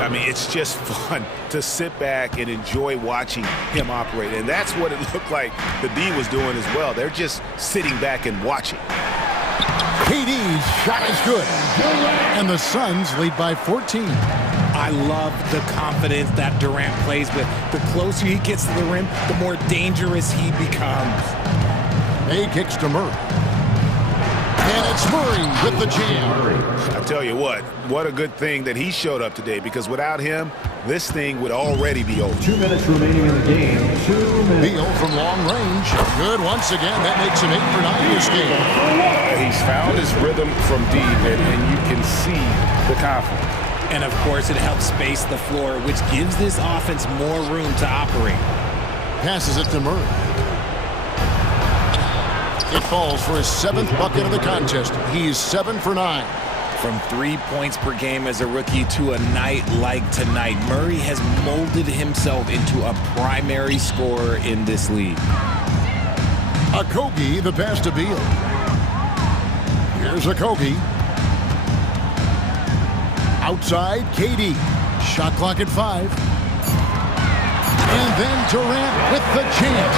I mean, it's just fun to sit back and enjoy watching him operate. And that's what it looked like the D was doing as well. They're just sitting back and watching. KD's shot is good. And the Suns lead by 14. I love the confidence that Durant plays with. The closer he gets to the rim, the more dangerous he becomes. Bay kicks to Murray. And it's Murray with the jam. I tell you what a good thing that he showed up today, because without him, this thing would already be over. 2 minutes remaining in the game. 2 minutes. Beal from long range. Good once again. That makes him 8 for 9 this game. He's found his rhythm from deep, and you can see the confidence. And of course, it helps space the floor, which gives this offense more room to operate. Passes it to Murray. It falls for his 7th bucket of the contest. He's 7 for 9. From 3 points per game as a rookie to a night like tonight, Murray has molded himself into a primary scorer in this league. Okogie, the pass to Beal. Here's Okogie. Outside, KD. Shot clock at 5. And then Durant with the jam.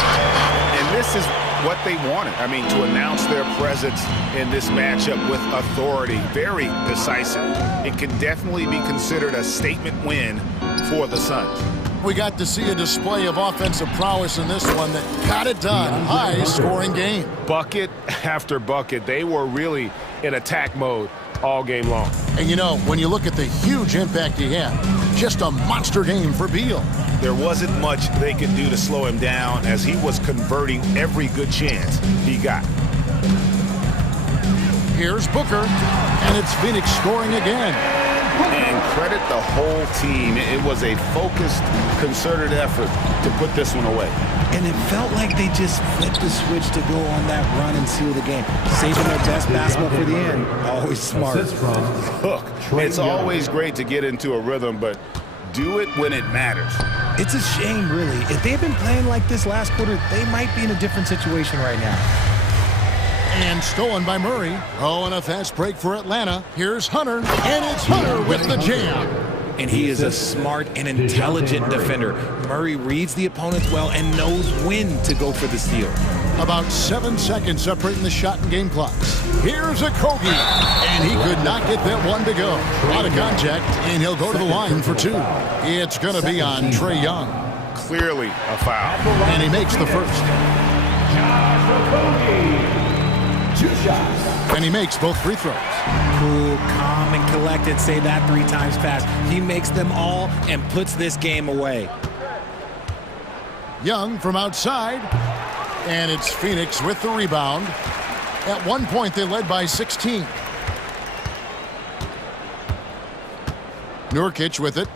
And this is what they wanted. I mean, to announce their presence in this matchup with authority. Very decisive. It can definitely be considered a statement win for the Suns. We got to see a display of offensive prowess in this one that got it done. High-scoring game. Bucket after bucket. They were really in attack mode all game long. And you know, when you look at the huge impact he had, just a monster game for Beal. There wasn't much they could do to slow him down as he was converting every good chance he got. Here's Booker, and it's Phoenix scoring again. And credit the whole team. It was a focused, concerted effort to put this one away. And it felt like they just flipped the switch to go on that run and seal the game. Saving their best basketball for the end. Always smart. Look, it's always great to get into a rhythm, but do it when it matters. It's a shame, really. If they had been playing like this last quarter, they might be in a different situation right now. And stolen by Murray. Oh, and a fast break for Atlanta. Here's Hunter, and it's Hunter with the jam. And he is a smart and intelligent defender. Murray reads the opponents well and knows when to go for the steal. About 7 seconds separating the shot and game clocks. Here's a Kogi, and he could not get that one to go. Out of contact, and he'll go to the line for two. It's going to be on Trae Young. Clearly a foul. And he makes the first. And he makes both free throws. Cool, calm, and collected. Say that 3 times fast. He makes them all and puts this game away. Young from outside. And it's Phoenix with the rebound. At one point, they led by 16. Nurkic with it.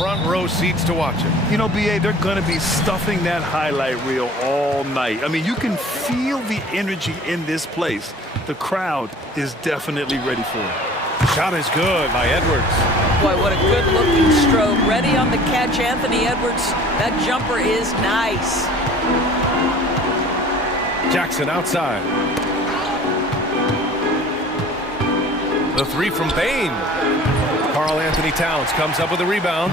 front row seats to watch it. You know, BA, they're going to be stuffing that highlight reel all night. I mean, you can feel the energy in this place. The crowd is definitely ready for it. Shot is good by Edwards. Boy, what a good-looking stroke. Ready on the catch, Anthony Edwards. That jumper is nice. Jackson outside. The three from Bain. Karl Anthony Towns comes up with a rebound.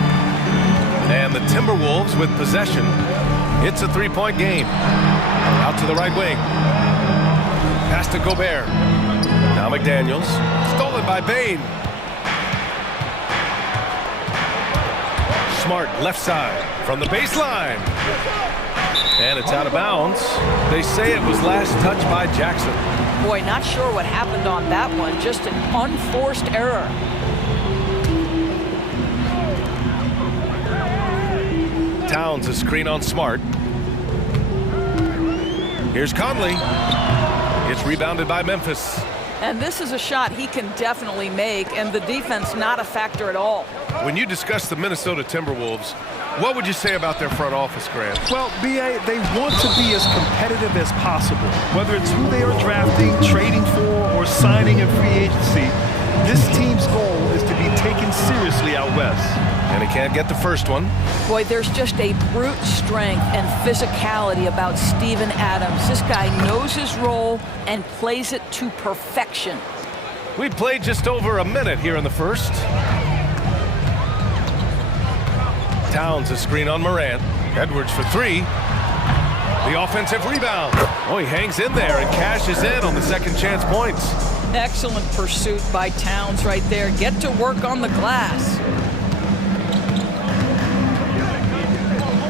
And the Timberwolves with possession. It's a three-point game. Out to the right wing. Pass to Gobert. Now McDaniels. Stolen by Bain. Smart left side from the baseline. And it's out of bounds. They say it was last touched by Jackson. Boy, not sure what happened on that one. Just an unforced error. Towns a screen on Smart. Here's Conley. It's rebounded by Memphis. And this is a shot he can definitely make, and the defense not a factor at all. When you discuss the Minnesota Timberwolves, what would you say about their front office, Grant? Well, BA, they want to be as competitive as possible. Whether it's who they are drafting, trading for, or signing in free agency, this team's goal is to be taken seriously out west. And he can't get the first one. Boy, there's just a brute strength and physicality about Steven Adams. This guy knows his role and plays it to perfection. We played just over a minute here in the first. Towns a screen on Morant. Edwards for three. The offensive rebound. Oh, he hangs in there and cashes in on the second chance points. Excellent pursuit by Towns right there. Get to work on the glass.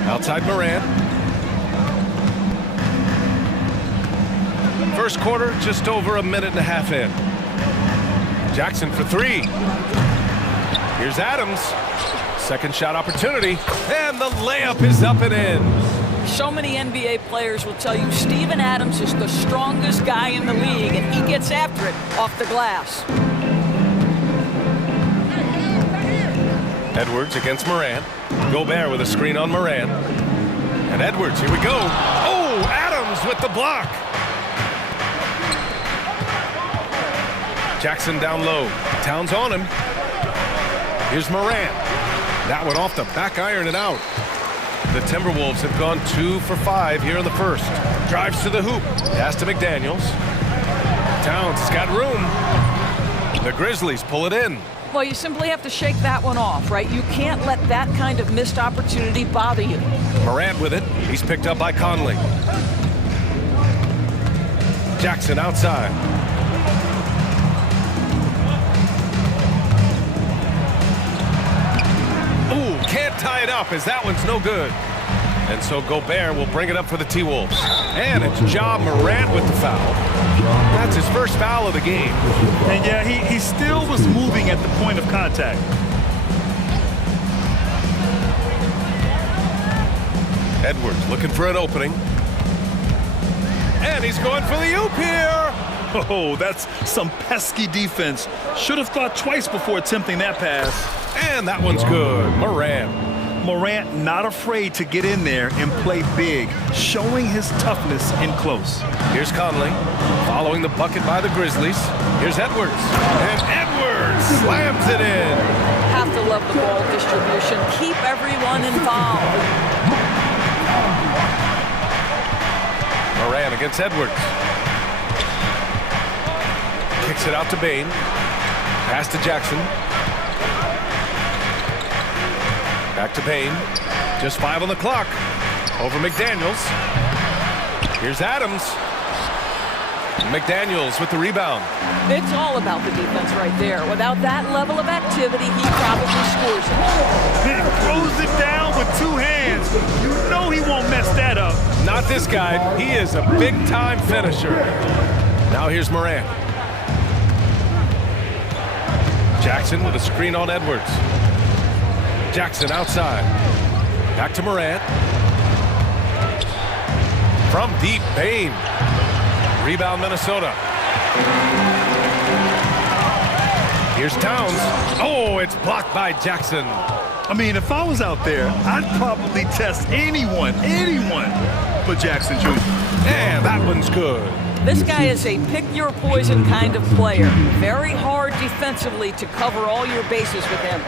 Outside Morant. First quarter, just over a minute and a half in. Jackson for three. Here's Adams. Second shot opportunity. And the layup is up and in. So many NBA players will tell you Steven Adams is the strongest guy in the league, and he gets after it off the glass. Edwards against Morant. Gobert with a screen on Morant. And Edwards, here we go. Oh, Adams with the block. Jackson down low. Towns on him. Here's Morant. That one off the back iron and out. The Timberwolves have gone 2 for 5 here in the first. Drives to the hoop. Pass to McDaniels. Towns has got room. The Grizzlies pull it in. Well, you simply have to shake that one off, right? You can't let that kind of missed opportunity bother you. Morant with it. He's picked up by Conley. Jackson outside. Ooh, can't tie it up as that one's no good. And so Gobert will bring it up for the T-Wolves. And it's Ja Morant with the foul. That's his first foul of the game. And yeah, he still was moving at the point of contact. Edwards looking for an opening. And he's going for the oop here. Oh, that's some pesky defense. Should have thought twice before attempting that pass. And that one's good. Morant. Morant not afraid to get in there and play big, showing his toughness in close. Here's Conley, following the bucket by the Grizzlies. Here's Edwards, and Edwards slams it in. Have to love the ball distribution. Keep everyone involved. Morant against Edwards. Kicks it out to Bain. Pass to Jackson. Back to Bain. Just 5 on the clock. Over McDaniels. Here's Adams. McDaniels with the rebound. It's all about the defense right there. Without that level of activity, he probably scores it. He throws it down with 2 hands. You know he won't mess that up. Not this guy. He is a big-time finisher. Now here's Morant. Jackson with a screen on Edwards. Jackson outside. Back to Morant. From deep, Bain. Rebound, Minnesota. Here's Towns. Oh, it's blocked by Jackson. I mean, if I was out there, I'd probably test anyone but Jackson Jr. And that one's good. This guy is a pick-your-poison kind of player. Very hard defensively to cover all your bases with him.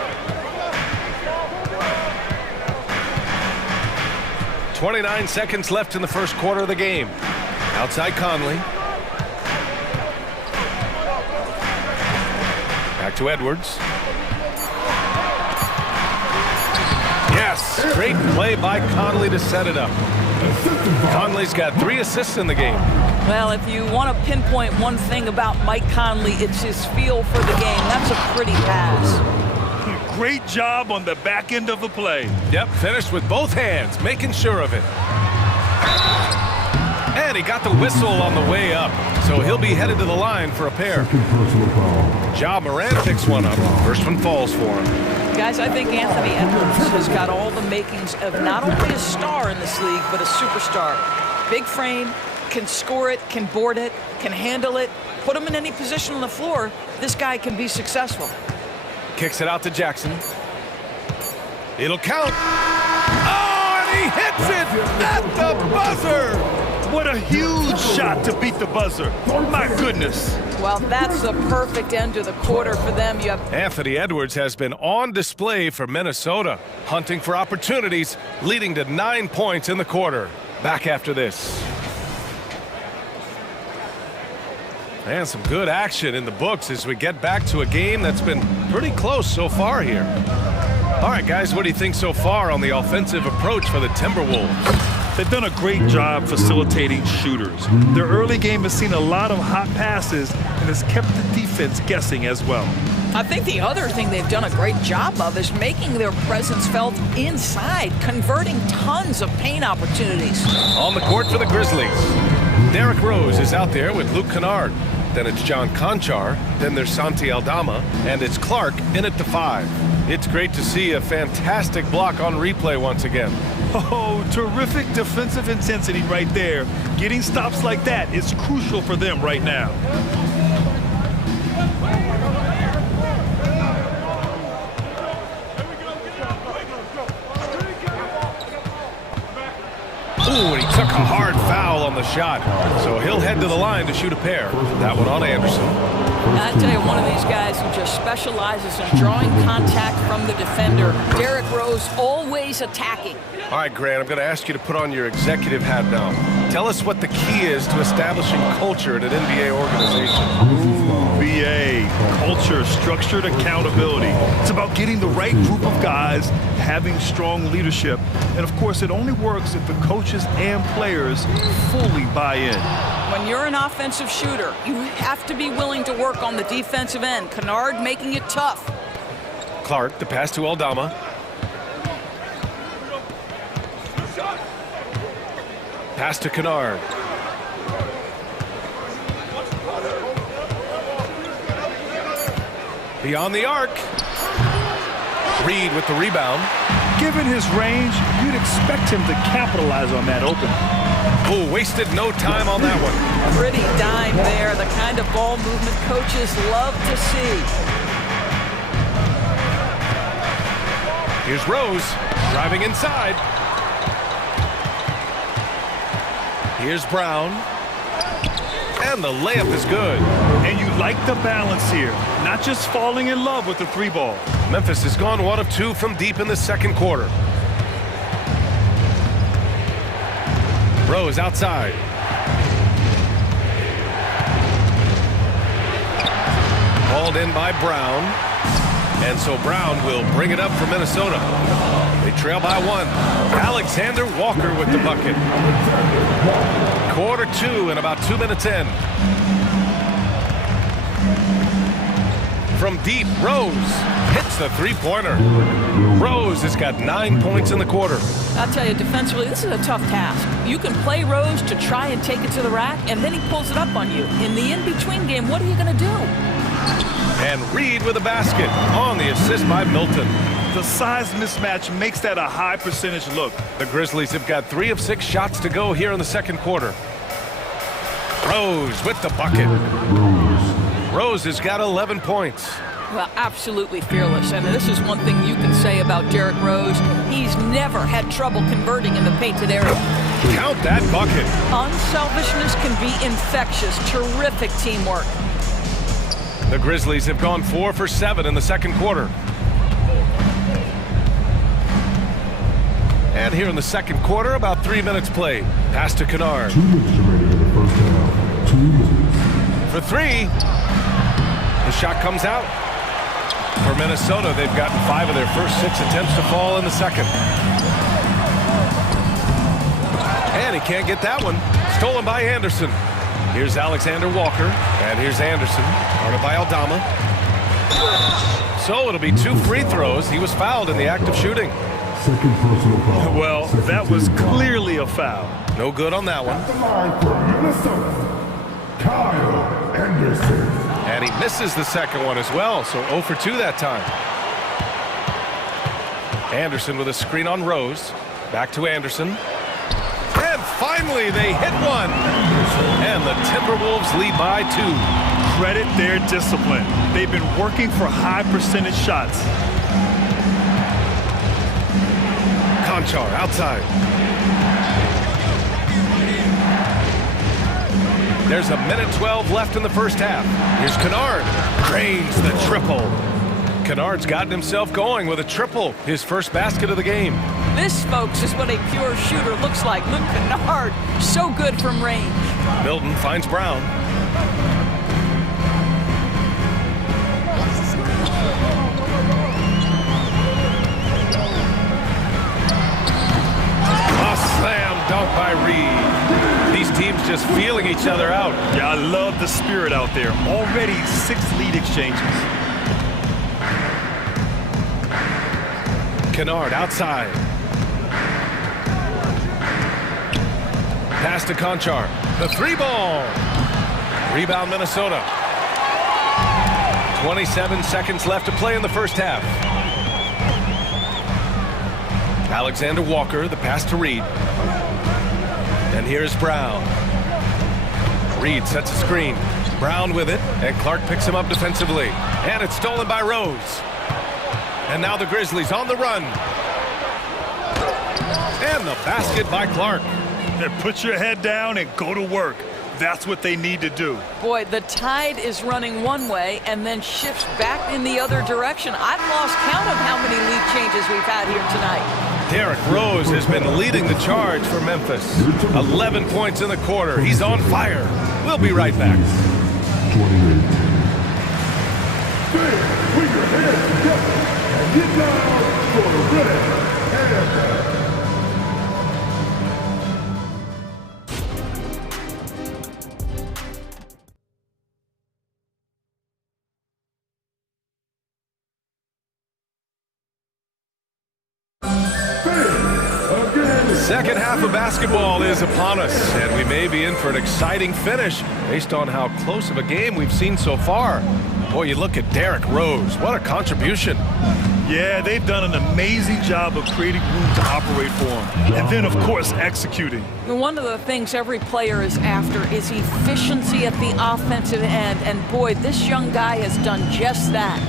29 seconds left in the first quarter of the game. Outside Conley. Back to Edwards. Yes, great play by Conley to set it up. Conley's got 3 assists in the game. Well, if you want to pinpoint one thing about Mike Conley, it's his feel for the game. That's a pretty pass. Great job on the back end of the play. Yep, finished with both hands, making sure of it. And he got the whistle on the way up, so he'll be headed to the line for a pair. Ja Morant picks one up. First one falls for him. Guys, I think Anthony Edwards has got all the makings of not only a star in this league, but a superstar. Big frame, can score it, can board it, can handle it. Put him in any position on the floor, this guy can be successful. Kicks it out to Jackson. It'll count. Oh, and he hits it at the buzzer. What a huge shot to beat the buzzer. My goodness. Well, that's the perfect end to the quarter for them. You have Anthony Edwards has been on display for Minnesota, hunting for opportunities, leading to 9 points in the quarter. Back after this. And some good action in the books as we get back to a game that's been pretty close so far here. All right, guys, what do you think so far on the offensive approach for the Timberwolves? They've done a great job facilitating shooters. Their early game has seen a lot of hot passes and has kept the defense guessing as well. I think the other thing they've done a great job of is making their presence felt inside, converting tons of paint opportunities. On the court for the Grizzlies, Derrick Rose is out there with Luke Kennard. Then it's John Conchar. Then there's Santi Aldama. And it's Clark in at the 5. It's great to see a fantastic block on replay once again. Oh, terrific defensive intensity right there. Getting stops like that is crucial for them right now. Ooh, and he took a hard foul on the shot. So he'll head to the line to shoot a pair. That one on Anderson. I tell you, one of these guys who just specializes in drawing contact from the defender. Derrick Rose always attacking. All right, Grant, I'm going to ask you to put on your executive hat now. Tell us what the key is to establishing culture at an NBA organization. BA, culture, structured accountability. It's about getting the right group of guys, having strong leadership. And of course, it only works if the coaches and players fully buy in. When you're an offensive shooter, you have to be willing to work on the defensive end. Kennard making it tough. Clark, the pass to Aldama. Pass to Kennard. Beyond the arc. Reed with the rebound. Given his range, you'd expect him to capitalize on that open. Oh, wasted no time on that one. Pretty dime there, the kind of ball movement coaches love to see. Here's Rose, driving inside. Here's Brown. And the layup is good. And you like the balance here, not just falling in love with the 3-ball. Memphis has gone 1 of 2 from deep in the second quarter. Rose outside. Hauled in by Brown. And so Brown will bring it up for Minnesota. They trail by 1. Alexander Walker with the bucket. Quarter 2 and about 2 minutes in. From deep, Rose hits the 3-pointer. Rose has got 9 points in the quarter. I'll tell you, defensively, this is a tough task. You can play Rose to try and take it to the rack, and then he pulls it up on you. In the in-between game, what are you going to do? And Reed with a basket on the assist by Milton. The size mismatch makes that a high percentage look. The Grizzlies have got 3 of 6 shots to go here in the second quarter. Rose with the bucket. Rose has got 11 points. Well, absolutely fearless. And this is one thing you can say about Derrick Rose. He's never had trouble converting in the painted area. Count that bucket. Unselfishness can be infectious. Terrific teamwork. The Grizzlies have gone 4 for 7 in the second quarter. And here in the second quarter, about 3 minutes played. Pass to Kennard. 2 minutes remaining in the first half. 2 minutes. For 3. The shot comes out. For Minnesota, they've gotten 5 of their first 6 attempts to fall in the second. And he can't get that one. Stolen by Anderson. Here's Alexander Walker. And here's Anderson. Guarded by Aldama. So it'll be 2 free throws. He was fouled in the act of shooting. Second personal foul. Well, that was clearly a foul. No good on that one. At the line for Minnesota, Kyle Anderson. And he misses the second one as well, so 0 for 2 that time. Anderson with a screen on Rose. Back to Anderson. And finally, they hit one. And the Timberwolves lead by 2. Credit their discipline. They've been working for high percentage shots. Conchar outside. There's 1:12 left in the first half. Here's Kennard. Drains the triple. Kennard's gotten himself going with a triple. His first basket of the game. This, folks, is what a pure shooter looks like. Luke Kennard, so good from range. Milton finds Brown. A slam dunk by Reed. These teams just feeling each other out. Yeah, I love the spirit out there. Already 6 lead exchanges. Kennard outside. Pass to Conchar. The 3 ball. Rebound Minnesota. 27 seconds left to play in the first half. Alexander Walker, the pass to Reed. And here's Brown. Reed sets a screen. Brown with it, and Clark picks him up defensively. And it's stolen by Rose. And now the Grizzlies on the run. And the basket by Clark. And put your head down and go to work. That's what they need to do. Boy, the tide is running one way and then shifts back in the other direction. I've lost count of how many lead changes we've had here tonight. Derrick Rose has been leading the charge for Memphis. 11 points in the quarter. He's on fire. We'll be right back. 28. Put your hands together and get down for the red and Second half of basketball is upon us, and we may be in for an exciting finish based on how close of a game we've seen so far. Boy, you look at Derrick Rose. What a contribution. Yeah, they've done an amazing job of creating room to operate for him. And then, of course, executing. One of the things every player is after is efficiency at the offensive end. And boy, this young guy has done just that.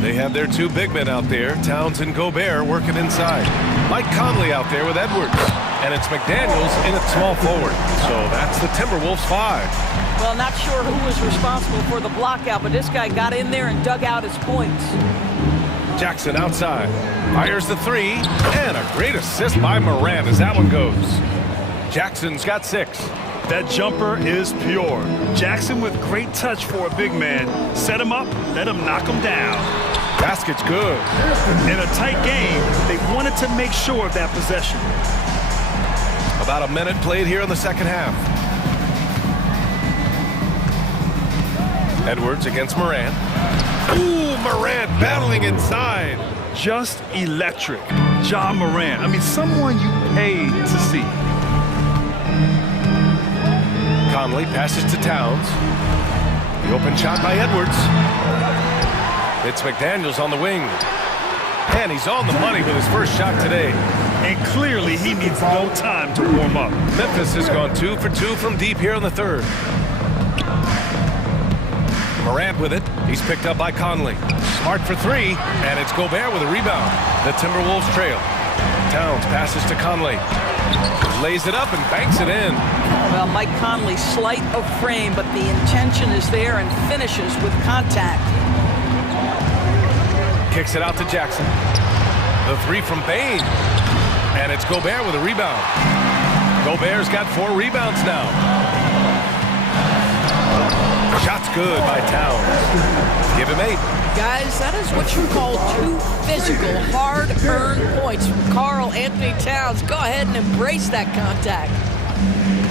They have their 2 big men out there, Towns and Gobert, working inside. Mike Conley out there with Edwards. And it's McDaniels in at small forward. So that's the Timberwolves 5. Well, not sure who was responsible for the blockout, but this guy got in there and dug out his points. Jackson outside. Fires the 3. And a great assist by Morant as that one goes. Jackson's got 6. That jumper is pure. Jackson with great touch for a big man. Set him up, let him knock him down. Basket's good. In a tight game, they wanted to make sure of that possession. About a minute played here in the second half. Edwards against Morant. Ooh, Morant battling inside. Just electric. Ja Morant. I mean, someone you pay to see. Conley passes to Towns. The open shot by Edwards. It's McDaniels on the wing. And he's on the money with his first shot today. And clearly he needs no time to warm up. Memphis has gone 2 for 2 from deep here in the third. Morant with it. He's picked up by Conley. Smart for three, and it's Gobert with a rebound. The Timberwolves trail. Towns passes to Conley. Lays it up and banks it in. Well, Mike Conley, slight of frame, but the intention is there and finishes with contact. Kicks it out to Jackson. The three from Bain. And it's Gobert with a rebound. Gobert's got 4 rebounds now. Shot's good by Towns. Give him 8. Guys, that is what you call 2 physical, hard-earned points from Karl Anthony Towns. Go ahead and embrace that contact.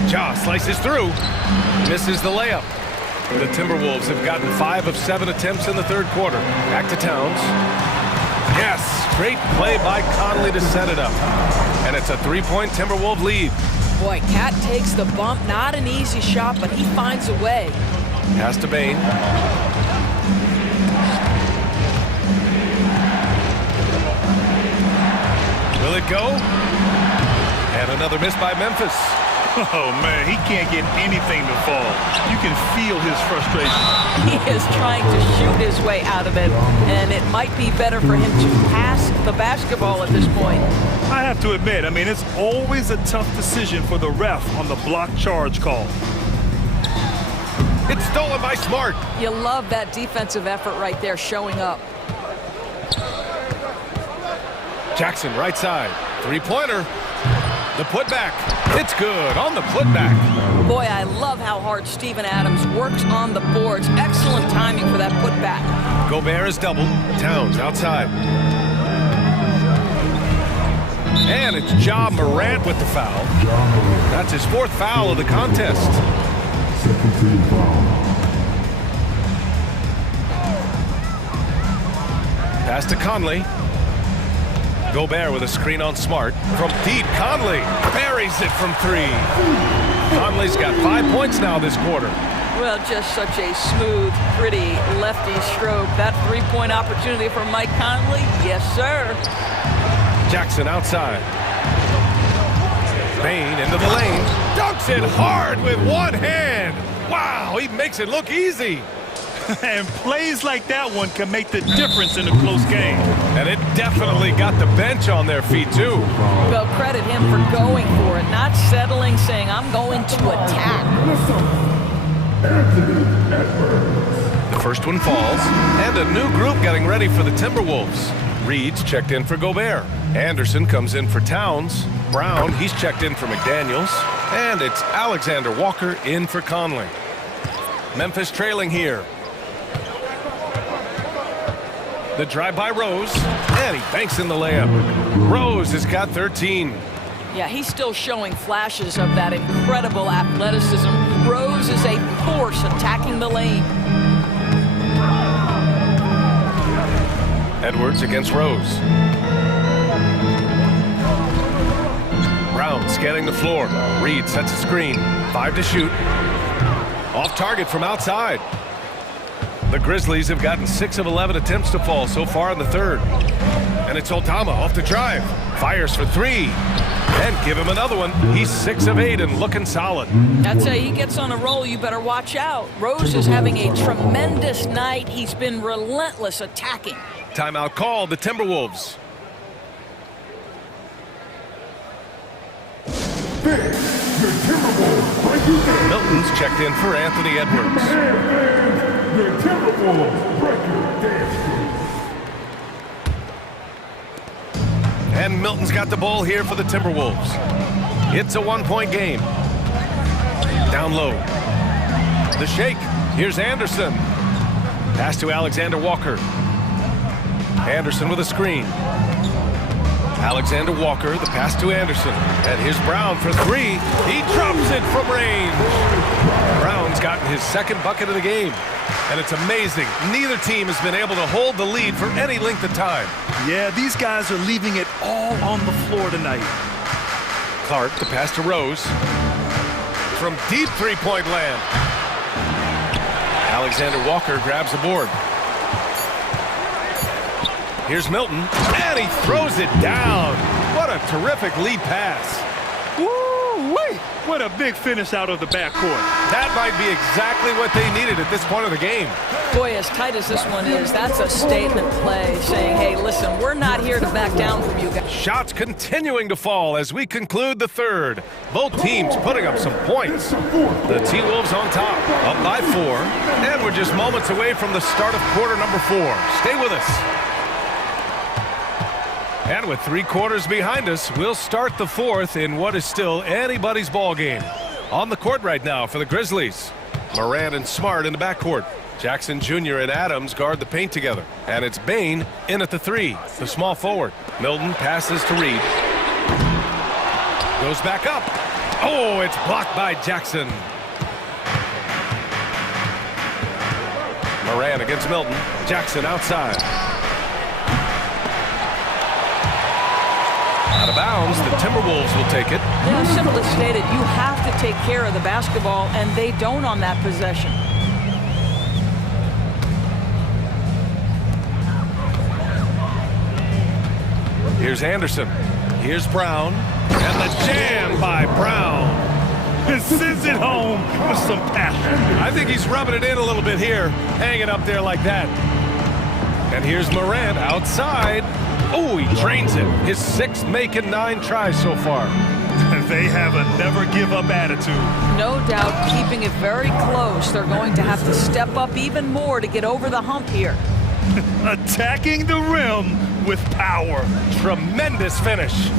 Ja slices through. Misses the layup. The Timberwolves have gotten 5 of 7 attempts in the third quarter. Back to Towns. Yes, great play by Conley to set it up. And it's a 3-point Timberwolves lead. Boy, Cat takes the bump. Not an easy shot, but he finds a way. Pass to Bain. Will it go? And another miss by Memphis. Oh, man, he can't get anything to fall. You can feel his frustration. He is trying to shoot his way out of it, and it might be better for him to pass the basketball at this point. I have to admit, I mean, it's always a tough decision for the ref on the block charge call. It's stolen by Smart. You love that defensive effort right there showing up. Jackson, right side. 3-pointer. The putback. It's good on the putback. Boy, I love how hard Steven Adams works on the boards. Excellent timing for that putback. Gobert is doubled. Towns outside. And it's Ja Morant with the foul. That's his 4th foul of the contest. Second team foul. Pass to Conley. Gobert with a screen on Smart. From deep, Conley buries it from 3. Conley's got 5 points now this quarter. Well, just such a smooth, pretty lefty stroke. That 3-point opportunity for Mike Conley? Yes, sir. Jackson outside. Bain into the lane. Dunks it hard with one hand. Wow, he makes it look easy. And plays like that one can make the difference in a close game. And it definitely got the bench on their feet, too. Well, credit him for going for it, not settling, saying, I'm going to attack. The first one falls, and a new group getting ready for the Timberwolves. Reed's checked in for Gobert. Anderson comes in for Towns. Brown, he's checked in for McDaniels. And it's Alexander Walker in for Conley. Memphis trailing here. The drive by Rose, and he banks in the layup. Rose has got 13. Yeah, he's still showing flashes of that incredible athleticism. Rose is a force attacking the lane. Edwards against Rose. Brown scanning the floor. Reed sets a screen. 5 to shoot. Off target from outside. The Grizzlies have gotten 6 of 11 attempts to fall so far in the third. And it's Oldama off the drive. Fires for 3. And give him another one. He's 6 of 8 and looking solid. That's how he gets on a roll. You better watch out. Rose is having a tremendous night. He's been relentless attacking. Timeout called, the Timberwolves. Milton's checked in for Anthony Edwards. And Milton's got the ball here for the Timberwolves. It's a 1-point game. Down low. The shake. Here's Anderson. Pass to Alexander Walker. Anderson with a screen. Alexander Walker, the pass to Anderson. And here's Brown for 3. He drops it from range. Brown's gotten his 2nd bucket of the game. And it's amazing. Neither team has been able to hold the lead for any length of time. Yeah, these guys are leaving it all on the floor tonight. Clark, the pass to Rose. From deep 3-point land. Alexander Walker grabs the board. Here's Milton, and he throws it down. What a terrific lead pass. Woo-wee! What a big finish out of the backcourt. That might be exactly what they needed at this point of the game. Boy, as tight as this one is, that's a statement play saying, hey, listen, we're not here to back down from you guys. Shots continuing to fall as we conclude the third. Both teams putting up some points. The T-Wolves on top, up by 4. And we're just moments away from the start of quarter number 4. Stay with us. And with 3 quarters behind us, we'll start the fourth in what is still anybody's ball game. On the court right now for the Grizzlies, Morant and Smart in the backcourt. Jackson Jr. and Adams guard the paint together. And it's Bane in at the 3, the small forward. Milton passes to Reed. Goes back up. Oh, it's blocked by Jackson. Morant against Milton. Jackson outside. Out of bounds, the Timberwolves will take it. Yeah, simply stated, you have to take care of the basketball, and they don't on that possession. Here's Anderson. Here's Brown. And the jam by Brown. And sends it home with some passion. I think he's rubbing it in a little bit here, hanging up there like that. And here's Morant outside. Oh, he drains it. His 6th make and 9 tries so far. They have a never-give-up attitude. No doubt, keeping it very close. They're going to have to step up even more to get over the hump here. Attacking the rim with power. Tremendous finish.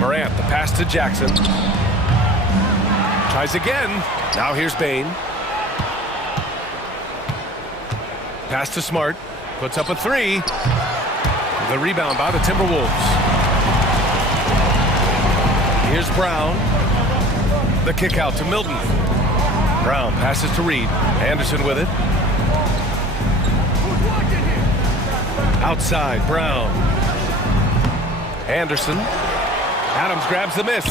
Morant, the pass to Jackson. Tries again. Now here's Bane. Pass to Smart. Puts up a 3. The rebound by the Timberwolves. Here's Brown. The kick out to Milton. Brown passes to Reed. Anderson with it. Outside, Brown. Anderson. Adams grabs the miss.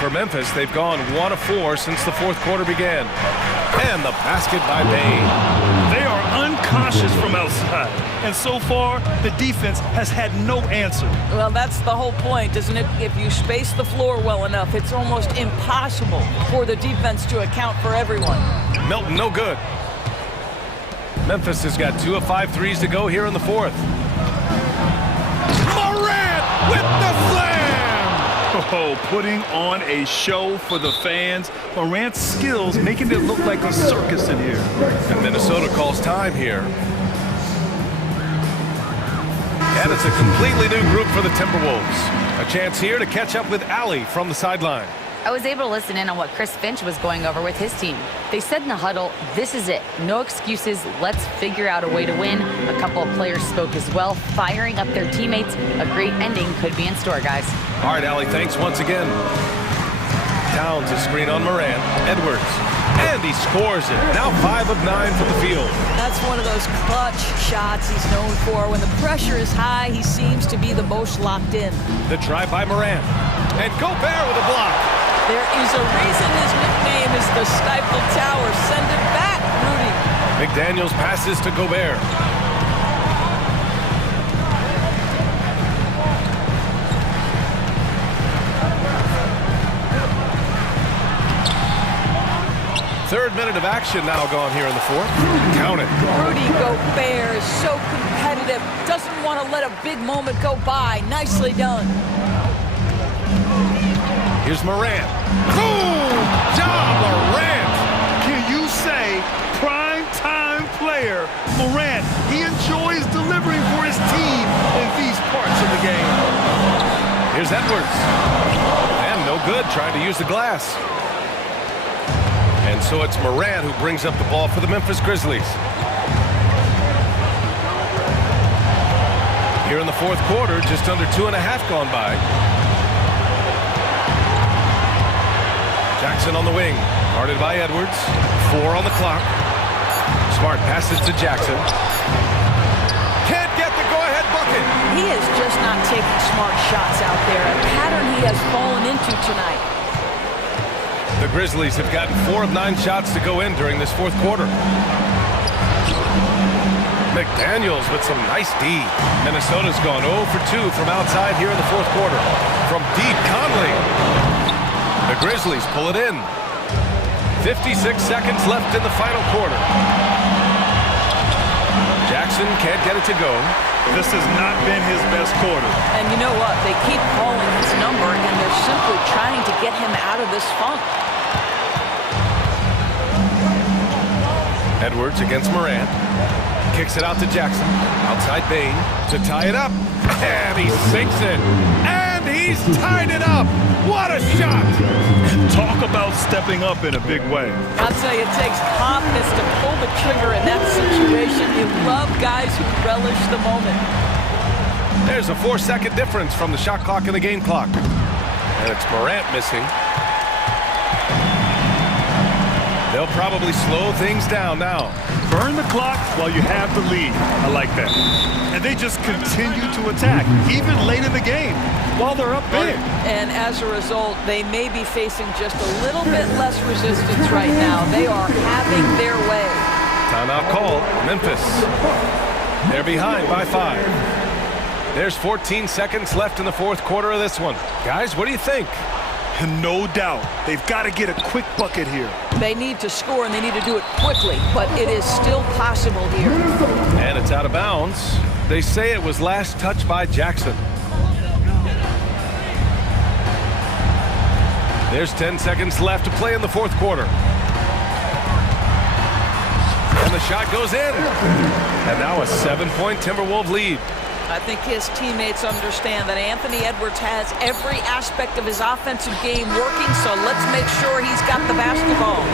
For Memphis, they've gone 1 of 4 since the 4th quarter began. And the basket by Bane. They are unconscious from outside. And so far, the defense has had no answer. Well, that's the whole point, isn't it? If you space the floor well enough, it's almost impossible for the defense to account for everyone. Milton, no good. Memphis has got 2 of 5 threes to go here in the 4th. Morant with the slam! Oh, putting on a show for the fans. Morant's skills making it look like a circus in here. And Minnesota calls time here. And it's a completely new group for the Timberwolves. A chance here to catch up with Allie from the sideline. I was able to listen in on what Chris Finch was going over with his team. They said in the huddle, this is it. No excuses. Let's figure out a way to win. A couple of players spoke as well, firing up their teammates. A great ending could be in store, guys. All right, Allie, thanks once again. Towns a screen on Morant. Edwards. And he scores it. Now 5 of 9 from the field. That's one of those clutch shots he's known for. When the pressure is high, he seems to be the most locked in. The drive by Morant. And Gobert with a block. There is a reason his nickname is the Stifle Tower. Send it back, Rudy. McDaniels passes to Gobert. Third minute of action now gone here in the 4th. Count it. Rudy Gobert is so competitive. Doesn't want to let a big moment go by. Nicely done. Here's Morant. Boom! John Morant! Can you say prime time player Morant? He enjoys delivering for his team in these parts of the game. Here's Edwards. And no good, trying to use the glass. And so it's Morant who brings up the ball for the Memphis Grizzlies. Here in the 4th quarter, just under 2.5 gone by. Jackson on the wing, guarded by Edwards. 4 on the clock. Smart passes to Jackson. Can't get the go-ahead bucket. He is just not taking smart shots out there. A pattern he has fallen into tonight. The Grizzlies have gotten 4 of 9 shots to go in during this 4th quarter. McDaniels with some nice D. Minnesota's gone 0 for 2 from outside here in the fourth quarter. From deep, Conley. The Grizzlies pull it in. 56 seconds left in the final quarter. Jackson can't get it to go. This has not been his best quarter. And you know what? They keep calling his number, and they're simply trying to get him out of this funk. Edwards against Morant. Kicks it out to Jackson. Outside Bain to tie it up. And he sinks it. And he's tied it up. What a shot. Talk about stepping up in a big way. I'll tell you, it takes confidence to pull the trigger in that situation. You love guys who relish the moment. There's a 4-second difference from the shot clock and the game clock. And it's Morant missing. They'll probably slow things down now. Burn the clock while you have the lead. I like that. And they just continue to attack, even late in the game, while they're up big. And as a result, they may be facing just a little bit less resistance right now. They are having their way. Timeout call, Memphis. They're behind by 5. There's 14 seconds left in the fourth quarter of this one. Guys, what do you think? No doubt. They've got to get a quick bucket here. They need to score, and they need to do it quickly, but it is still possible here. And it's out of bounds. They say it was last touched by Jackson. There's 10 seconds left to play in the fourth quarter. And the shot goes in. And now a 7-point Timberwolves lead. I think his teammates understand that Anthony Edwards has every aspect of his offensive game working, so let's make sure he's got the basketball.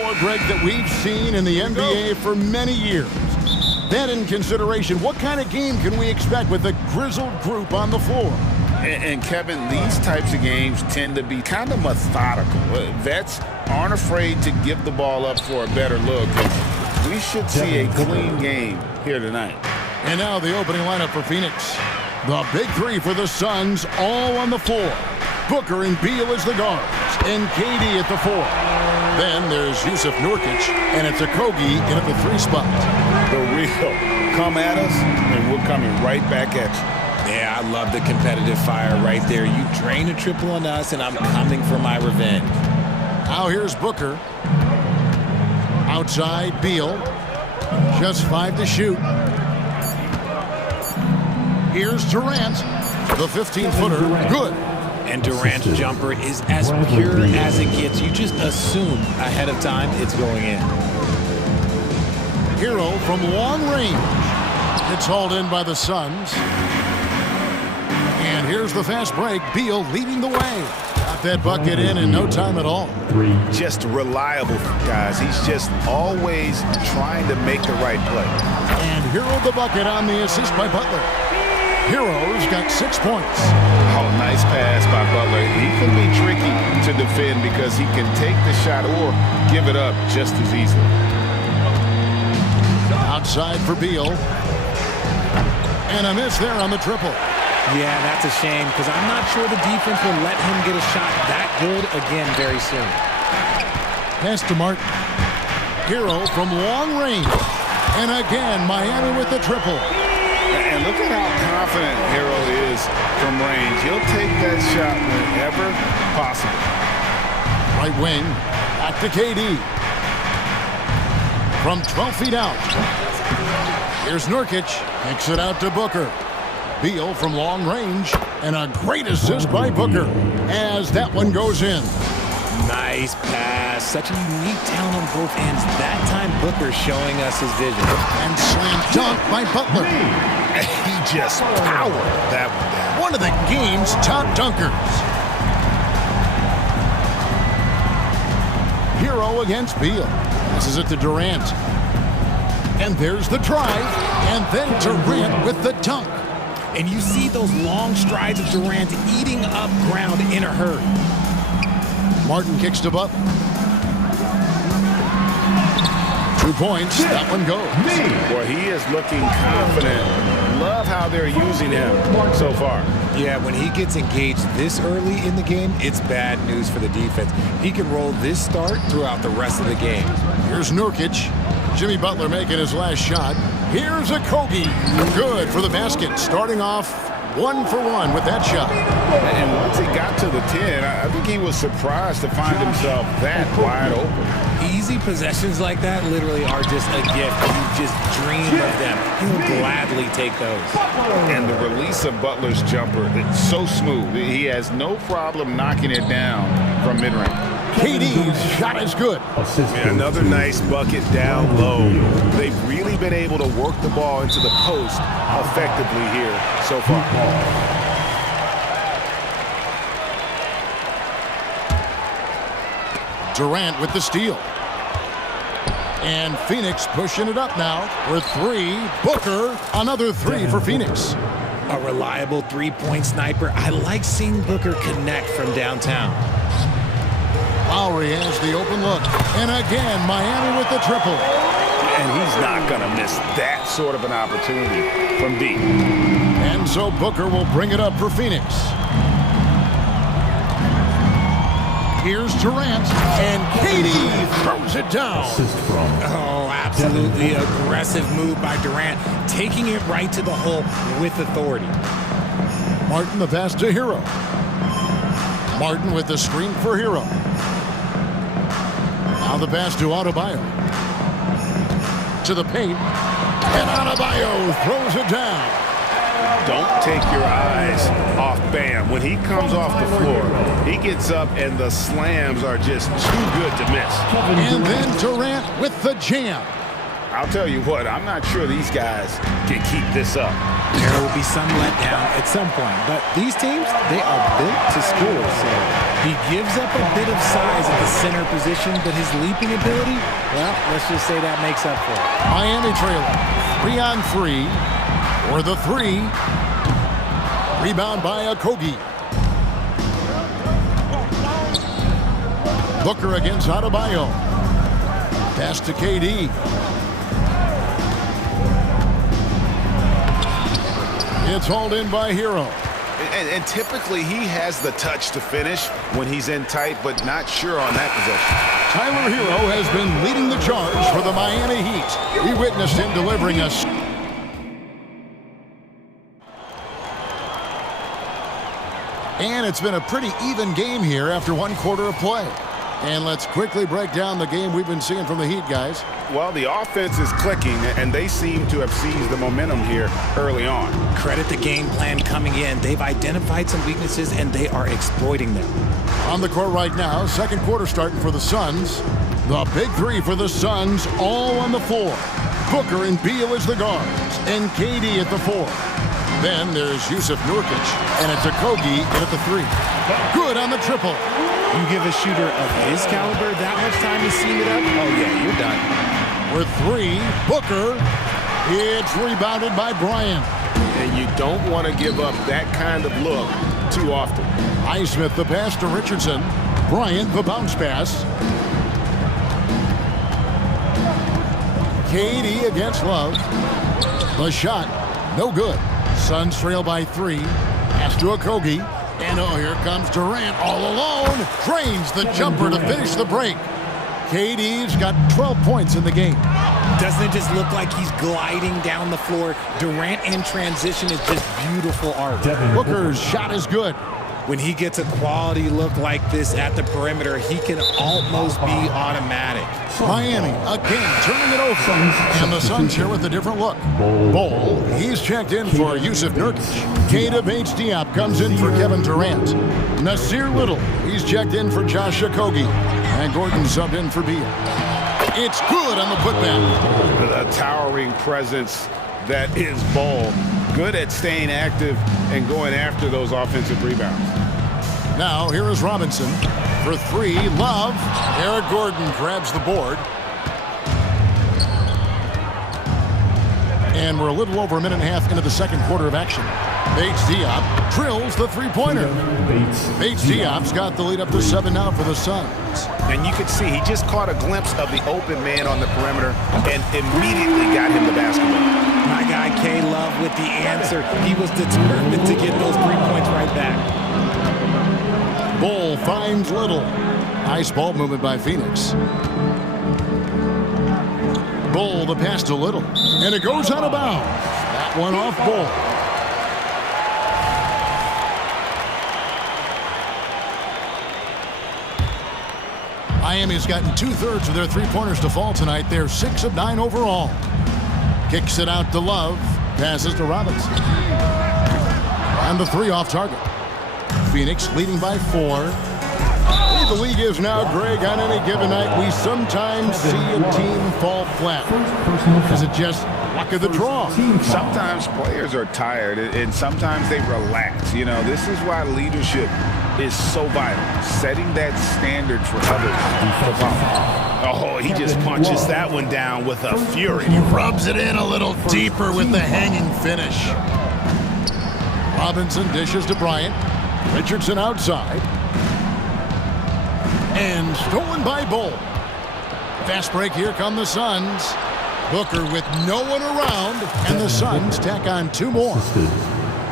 score break that we've seen in the NBA for many years. That in consideration, what kind of game can we expect with the grizzled group on the floor? And Kevin, these types of games tend to be kind of methodical. Vets aren't afraid to give the ball up for a better look. We should see a clean game here tonight. And now the opening lineup for Phoenix. The big three for the Suns, all on the floor. Booker and Beal as the guards, and KD at the 4. Then there's Yusuf Nurkic, and it's Okogie in at the 3 spot. The real come at us, and we're coming right back at you. Yeah, I love the competitive fire right there. You drain a triple on us, and I'm coming for my revenge. Now here's Booker. Outside, Beal. Just 5 to shoot. Here's Durant. The 15-footer, good. And Durant's jumper is as pure as it gets. You just assume ahead of time it's going in. Hero from long range. It's hauled in by the Suns. And here's the fast break. Beal leading the way. Got that bucket in no time at all. Just reliable, guys. He's just always trying to make the right play. And Hero the bucket on the assist by Butler. Hero's got 6 points. Oh, nice pass by Butler. He can be tricky to defend because he can take the shot or give it up just as easily. Outside for Beal. And a miss there on the triple. Yeah, that's a shame because I'm not sure the defense will let him get a shot that good again very soon. Pass to Martin. Hero from long range. And again, Miami with the triple. And look at how confident Hero is from range. He'll take that shot whenever possible. Right wing, back to KD. From 12 feet out. Here's Nurkic, kicks it out to Booker. Beal from long range, and a great assist by Booker as that one goes in. Nice pass. Such a unique talent on both ends. That time Booker showing us his vision. And slam dunk by Butler. He just powered that one down. One of the game's top dunkers. Hero against Beal. Passes it to Durant. And there's the drive. And then Durant with the dunk. And you see those long strides of Durant eating up ground in a hurry. Martin kicks to Butler. 2 points. That one goes. Boy, he is looking confident. Love how they're using him so far. Yeah, when he gets engaged this early in the game, it's bad news for the defense. He can roll this start throughout the rest of the game. Here's Nurkic. Jimmy Butler making his last shot. Here's Okogie. Good for the basket. Starting off 1 for 1 with that shot. And once he got to the 10, I think he was surprised to find himself that wide open. Easy possessions like that literally are just a gift. You just dream of them. He'll gladly take those. And the release of Butler's jumper, it's so smooth. He has no problem knocking it down from mid-range. KD's shot is good. Another nice bucket down low. They've really been able to work the ball into the post effectively here so far. Durant with the steal. And Phoenix pushing it up now for 3. Booker, another 3 for Phoenix. A reliable three-point sniper. I like seeing Booker connect from downtown. Lowry has the open look. And again, Miami with the triple. And he's not going to miss that sort of an opportunity from deep. And so Booker will bring it up for Phoenix. Here's Durant, and KD throws it down. Oh, absolutely aggressive move by Durant, taking it right to the hole with authority. Martin the pass to Hero. Martin with the screen for Hero. Now the pass to Adebayo. To the paint, and Adebayo throws it down. Don't take your eyes off Bam. When he comes off the floor, he gets up and the slams are just too good to miss. And then Durant with the jam. I'll tell you what, I'm not sure these guys can keep this up. There will be some letdown at some point, but these teams, they are built to score. So He gives up a bit of size at the center position, but his leaping ability, well, let's just say that makes up for it. Miami trailing 3-on-3 for the three. Rebound by Okogie. Booker against Adebayo. Pass to KD. It's hauled in by Hero. And typically he has the touch to finish when he's in tight, but not sure on that possession. Tyler Hero has been leading the charge for the Miami Heat. We witnessed him delivering us. And it's been a pretty even game here after one quarter of play. And let's quickly break down the game we've been seeing from the Heat, guys. Well, the offense is clicking, and they seem to have seized the momentum here early on. Credit the game plan coming in. They've identified some weaknesses, and they are exploiting them. On the court right now, second quarter starting for the Suns. The big three for the Suns, all on the floor. Booker and Beal as the guards, and KD at the four. Then there's Yusuf Nurkic, and it's Okogie in at the three. Good on the triple. You give a shooter of his caliber that much time to seam it up, oh yeah, you're done. With three, Booker. It's rebounded by Bryant. And you don't want to give up that kind of look too often. Highsmith the pass to Richardson. Bryant the bounce pass. KD against Love. The shot, no good. Suns trail by three. Pass to Okogie. And oh, here comes Durant all alone. Drains the jumper to finish the break. KD's got 12 points in the game. Doesn't it just look like he's gliding down the floor? Durant in transition is just beautiful art. Booker's shot is good. When he gets a quality look like this at the perimeter, he can almost be automatic. Miami again turning it over. And the Suns here with a different look. Bol, he's checked in for Yusuf Nurkic. Keita Bates-Diop comes in for Kevin Durant. Nasir Little, he's checked in for Josh Okogie. And Gordon subbed in for Beal. It's good on the putback. A towering presence that is Bol. Good at staying active and going after those offensive rebounds. Now here is Robinson for three. Love. Eric Gordon grabs the board. And we're a little over a minute and a half into the second quarter of action. Bates-Diop drills the three-pointer. Bates-Diop's got the lead up to 7 now for the Suns. And you could see he just caught a glimpse of the open man on the perimeter and immediately got him the basketball. My guy K-Love with the answer. He was determined to get those 3 points right back. Bol finds Little. Nice ball movement by Phoenix. Bol the pass to Little. And it goes out of bounds. That one off Bol. Miami's gotten 2/3 of their three-pointers to fall tonight. They're 6 of 9 overall. Kicks it out to Love. Passes to Robinson. And the three off target. Phoenix leading by 4. The league is now, Greg, on any given night, we sometimes see a team fall flat. Is it just luck of the draw? Sometimes players are tired and sometimes they relax. You know, this is why leadership is so vital. Setting that standard for others to follow. Oh, he just punches that one down with a fury. He rubs it in a little deeper with the hanging finish. Robinson dishes to Bryant. Richardson outside. And stolen by Bol. Fast break, here come the Suns. Booker with no one around, and the Suns tack on 2 more.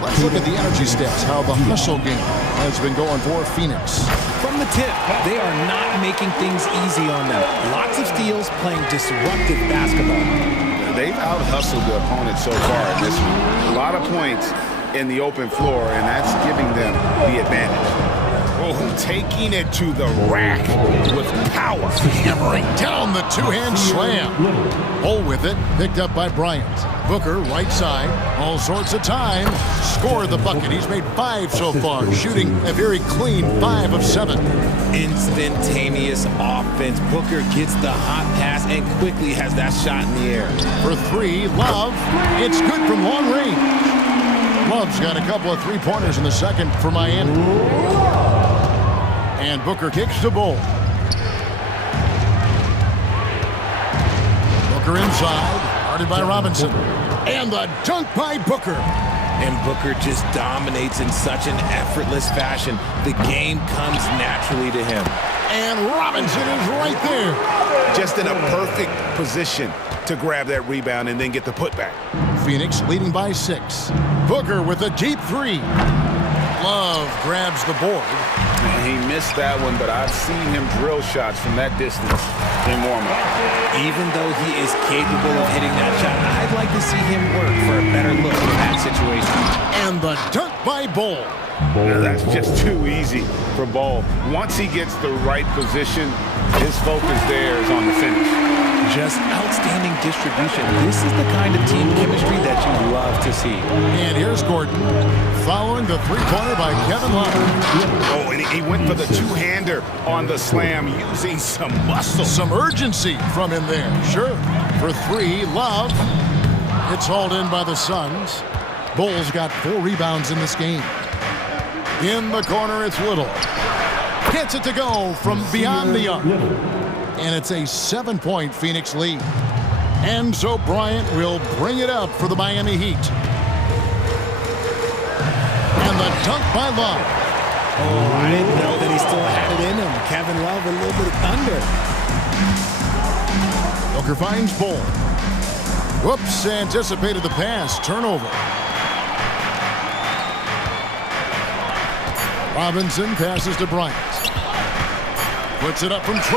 Let's look at the energy stats, how the hustle game has been going for Phoenix. From the tip, they are not making things easy on them. Lots of steals, playing disruptive basketball. They've out-hustled the opponent so far in this one. A lot of points in the open floor, and that's giving them the advantage. Oh, taking it to the rack with power. Hammering down the two-hand slam. Bol with it, picked up by Bryant. Booker, right side, all sorts of time. Scored the bucket. He's made 5 so far, shooting a very clean 5 of 7. Instantaneous offense. Booker gets the hot pass and quickly has that shot in the air. For 3, Love. It's good from long range. Love's got a couple of 3-pointers in the second for Miami. And Booker kicks to Bull. Booker inside, guarded by Robinson. And the dunk by Booker. And Booker just dominates in such an effortless fashion. The game comes naturally to him. And Robinson is right there. Just in a perfect position to grab that rebound and then get the putback. Phoenix leading by 6. Booker with a deep 3. Love grabs the board. He missed that one, but I've seen him drill shots from that distance in warm-up. Even though he is capable of hitting that shot, I'd like to see him work for a better look in that situation. And the dunk by Bull. That's just too easy for Ball. Once he gets the right position, his focus there is on the finish. Just outstanding distribution. This is the kind of team chemistry that you love to see. And here's Gordon, following the three-pointer by Kevin Love. Oh, and he went for the two-hander on the slam, using some muscle. Some urgency from him there, sure. For 3, Love. It's hauled in by the Suns. Bulls got 4 rebounds in this game. In the corner, it's Little. Gets it to go from beyond the arc. And it's a 7-point Phoenix lead. And so Bryant will bring it up for the Miami Heat. And the dunk by Love. Oh, I didn't know that he still had it in him. Kevin Love, a little bit of thunder. Booker finds Bull. Whoops, anticipated the pass. Turnover. Robinson passes to Bryant. Puts it up from 12,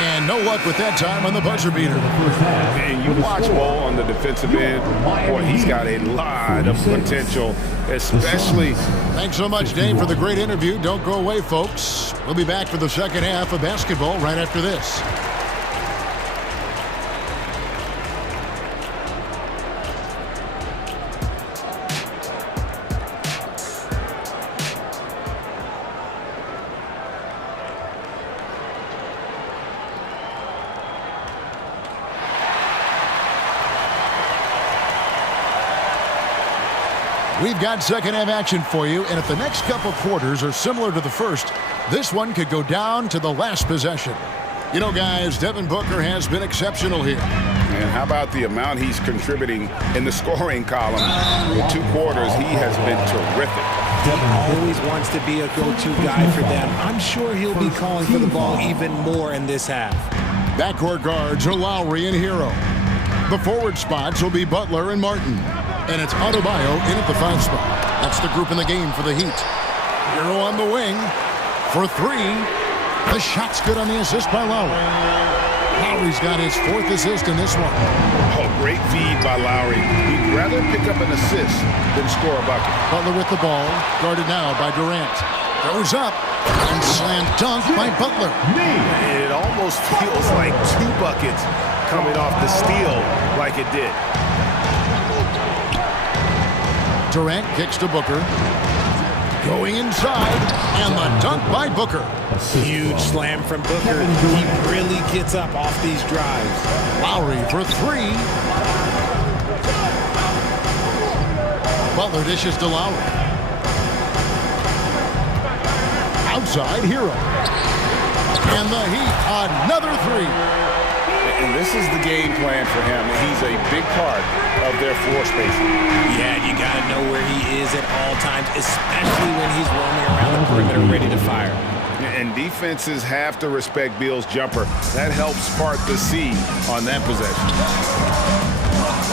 and no luck with that time on the buzzer beater. And you watch Ball on the defensive end. Boy, he's got a lot of potential, especially. Thanks so much, Dave, for the great interview. Don't go away, folks. We'll be back for the second half of basketball right after this. We've got second half action for you, and if the next couple quarters are similar to the first, this one could go down to the last possession. You know, guys, Devin Booker has been exceptional here. And how about the amount he's contributing in the scoring column? In 2 quarters, he has been terrific. He always wants to be a go-to guy for them. I'm sure he'll be calling for the ball even more in this half. Backcourt guards are Lowry and Hero. The forward spots will be Butler and Martin. And it's Adebayo in at the 5 spot. That's the group in the game for the Heat. Hero on the wing for 3. The shot's good on the assist by Lowry. Lowry's got his 4th assist in this one. Oh, great feed by Lowry. He'd rather pick up an assist than score a bucket. Butler with the ball, guarded now by Durant. Goes up and slam dunk by Butler. It almost feels like 2 buckets coming off the steal like it did. Durant kicks to Booker. Going inside, and the dunk by Booker. Huge slam from Booker. He really gets up off these drives. Lowry for 3. Butler dishes to Lowry. Outside, Hero. And the Heat, another 3. And this is the game plan for him. He's a big part of their floor spacing. Yeah, you got to know where he is at all times, especially when he's roaming around the perimeter ready to fire. And defenses have to respect Beal's jumper. That helps part the C on that possession.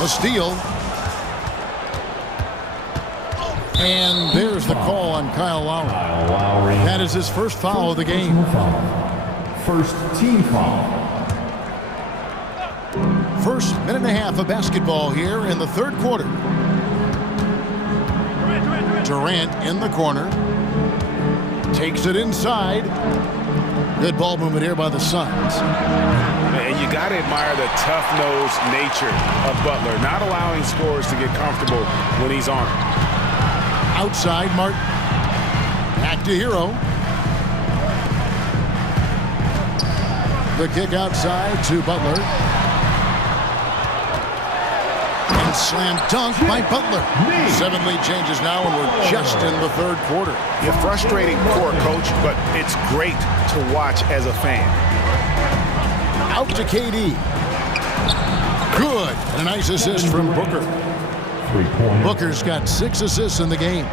A steal. And there's the call on Kyle Lowry. That is his first foul of the game. First team foul. First minute and a half of basketball here in the 3rd quarter. Durant in the corner. Takes it inside. Good ball movement here by the Suns. And you got to admire the tough-nosed nature of Butler, not allowing scorers to get comfortable when he's on. Outside, Martin. Back to Hero. The kick outside to Butler. A slam dunk by Butler. 7 lead changes now, and we're just in the third quarter. You're frustrating poor coach, but it's great to watch as a fan. Out to KD. Good. And a nice assist from Booker. Booker's got 6 assists in the game.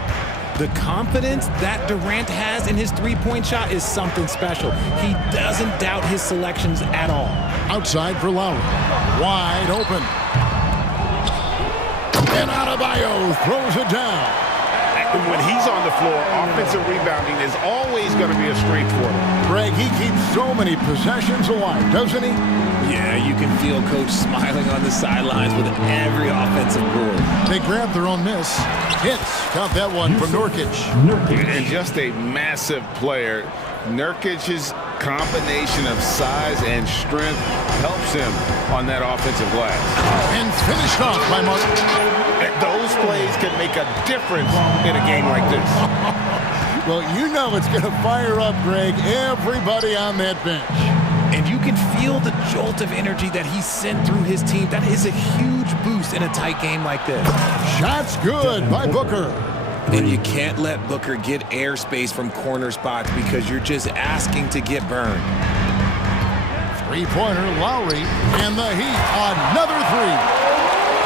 The confidence that Durant has in his three-point shot is something special. He doesn't doubt his selections at all. Outside for Lowry. Wide open. And Adebayo throws it down. When he's on the floor, offensive rebounding is always going to be a strength for him. Greg, he keeps so many possessions alive, doesn't he? Yeah, you can feel Coach smiling on the sidelines with every offensive board. They grab their own miss. Hits. Count that one from Nurkic. And just a massive player. Nurkic's combination of size and strength helps him on that offensive glass. And finished off by Martin. Those plays can make a difference in a game like this. Well, you know it's going to fire up, Greg, everybody on that bench. And you can feel the jolt of energy that he sent through his team. That is a huge boost in a tight game like this. Shots good by Booker. And you can't let Booker get airspace from corner spots because you're just asking to get burned. Three-pointer, Lowry, and the Heat, another three.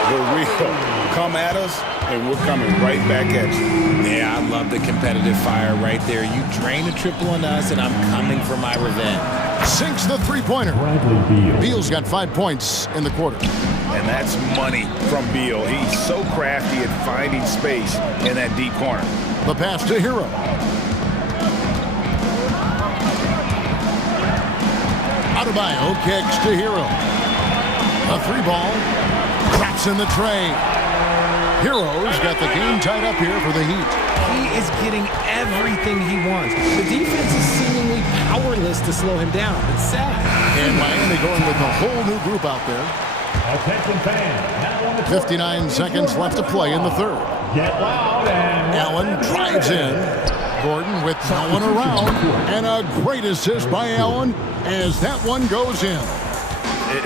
The real come at us, and we're coming right back at you. Yeah, I love the competitive fire right there. You drain a triple on us, and I'm coming for my revenge. Sinks the three-pointer. Beal's got 5 points in the quarter. And that's money from Beal. He's so crafty at finding space in that deep corner. The pass to Hero. Adebayo kicks to Hero. A three ball. Cracks in the tray. Hero's got the game tied up here for the Heat. He is getting everything he wants. The defense is seemingly powerless to slow him down. It's sad. And Miami going with a whole new group out there. Attention fans. 59 seconds left to play in the third. Get loud and Allen drives in. Gordon with no one around. And a great assist by Allen as that one goes in.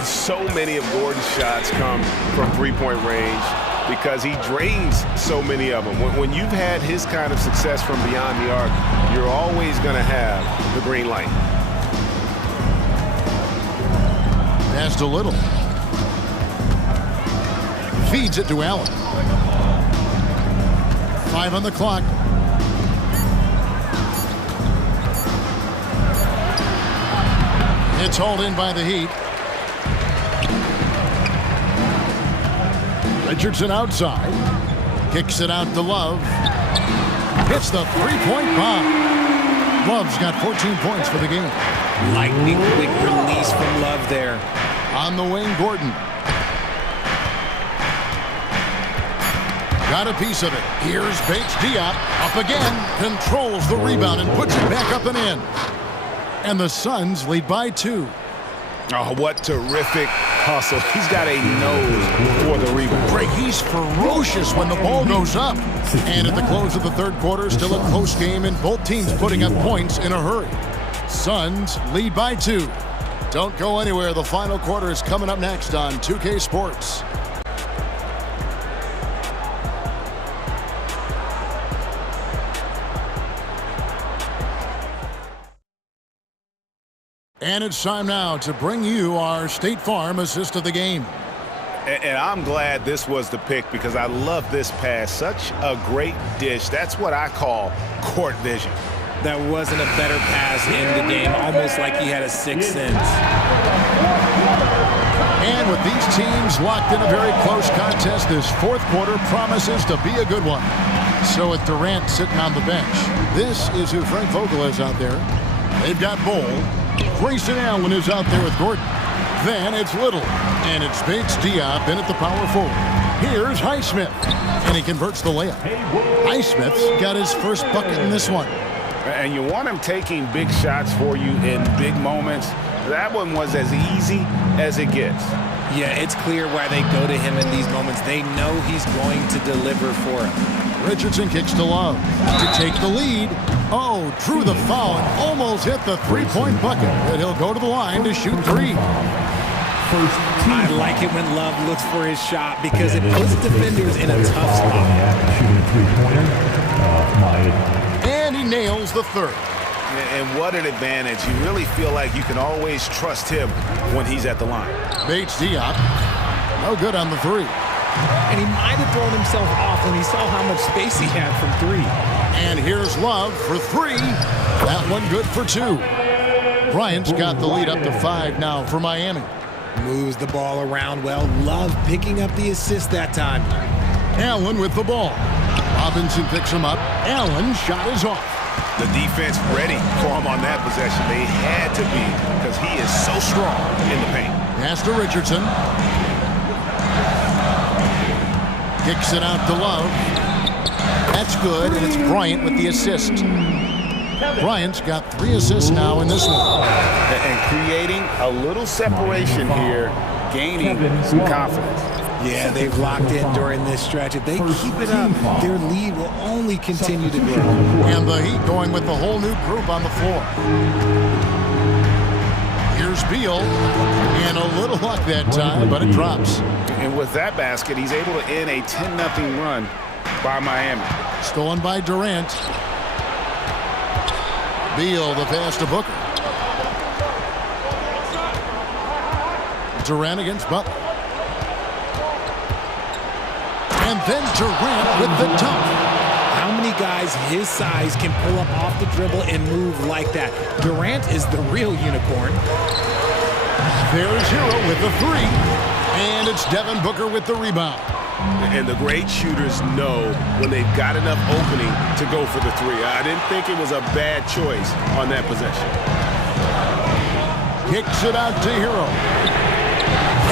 So many of Gordon's shots come from three-point range because he drains so many of them. When you've had his kind of success from beyond the arc, you're always going to have the green light. Pass to Little. Feeds it to Allen. 5 on the clock. It's hauled in by the Heat. Richardson outside. Kicks it out to Love. Hits the three-point bomb. Love's got 14 points for the game. Lightning quick release from Love there. On the wing, Gordon. Got a piece of it. Here's Bates Diop. Up again. Controls the rebound and puts it back up and in. And the Suns lead by 2. Oh, what terrific hustle. He's got a nose for the rebound. Greg, he's ferocious when the ball goes up. And at the close of the third quarter, still a close game and both teams putting up points in a hurry. Suns lead by 2. Don't go anywhere. The final quarter is coming up next on 2K Sports. And it's time now to bring you our State Farm assist of the game. And I'm glad this was the pick because I love this pass. Such a great dish. That's what I call court vision. That wasn't a better pass in the game, almost like he had a sixth sense. And with these teams locked in a very close contest, this fourth quarter promises to be a good one. So with Durant sitting on the bench, this is who Frank Vogel is out there. They've got Bull. Grayson Allen is out there with Gordon. Then it's Little. And it's Bates Diop in at the power forward. Here's Highsmith. And he converts the layup. Highsmith's got his first bucket in this one. And you want him taking big shots for you in big moments. That one was as easy as it gets. Yeah, it's clear why they go to him in these moments. They know he's going to deliver for him. Richardson kicks to Love to take the lead. Oh, drew the foul and almost hit the three-point bucket. But he'll go to the line to shoot 3. I like it when Love looks for his shot because it puts defenders in a tough spot. And he nails the third. And what an advantage. You really feel like you can always trust him when he's at the line. Bates Diop, no good on the three. And he might have thrown himself off when he saw how much space he had from three. And here's Love for three. That one good for two. Bryant's got the lead up to 5 now for Miami. Moves the ball around well. Love picking up the assist that time. Allen with the ball. Robinson picks him up. Allen's shot is off. The defense ready for him on that possession. They had to be because he is so strong in the paint. Pass to Richardson. Kicks it out to Love. That's good, and it's Bryant with the assist. Bryant's got 3 assists now in this one. And creating a little separation here, gaining some confidence. Yeah, they've locked in during this stretch. If they keep it up, their lead will only continue to grow. And the Heat going with the whole new group on the floor. Here's Beal, and a little luck that time, but it drops. And with that basket, he's able to end a 10-0 run by Miami. Stolen by Durant. Beal, the pass to Booker. Durant against Butler. And then Durant with the dunk. How many guys his size can pull up off the dribble and move like that? Durant is the real unicorn. There's Hero with the three. And it's Devin Booker with the rebound. And the great shooters know when they've got enough opening to go for the three. I didn't think it was a bad choice on that possession. Kicks it out to Hero.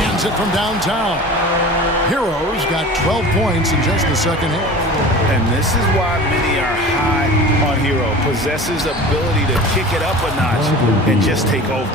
Hands it from downtown. Hero's got 12 points in just the second half. And this is why many are high on Hero. Possesses ability to kick it up a notch and just take over.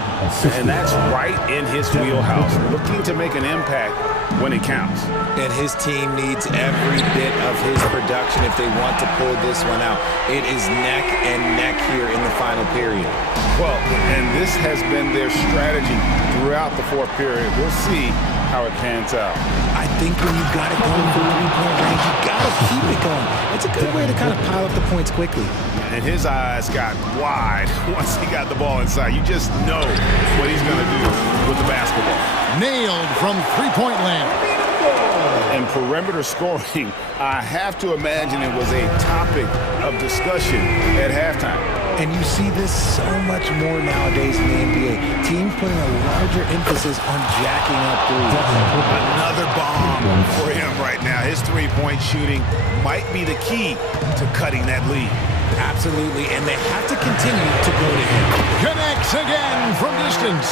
And that's right in his wheelhouse. Looking to make an impact when it counts. And his team needs every bit of his production if they want to pull this one out. It is neck and neck here in the final period. Well, and this has been their strategy throughout the fourth period. We'll see how it pans out. I think when you've got it going from 3-point range, you got to keep it going. It's a good way to kind of pile up the points quickly. And his eyes got wide once he got the ball inside. You just know what he's going to do with the basketball. Nailed from three-point land. And perimeter scoring, I have to imagine it was a topic of discussion at halftime. And you see this so much more nowadays in the NBA. Teams putting a larger emphasis on jacking up threes. Another bomb for him right now. His three-point shooting might be the key to cutting that lead. Absolutely, and they have to continue to go to him. Connects again from distance.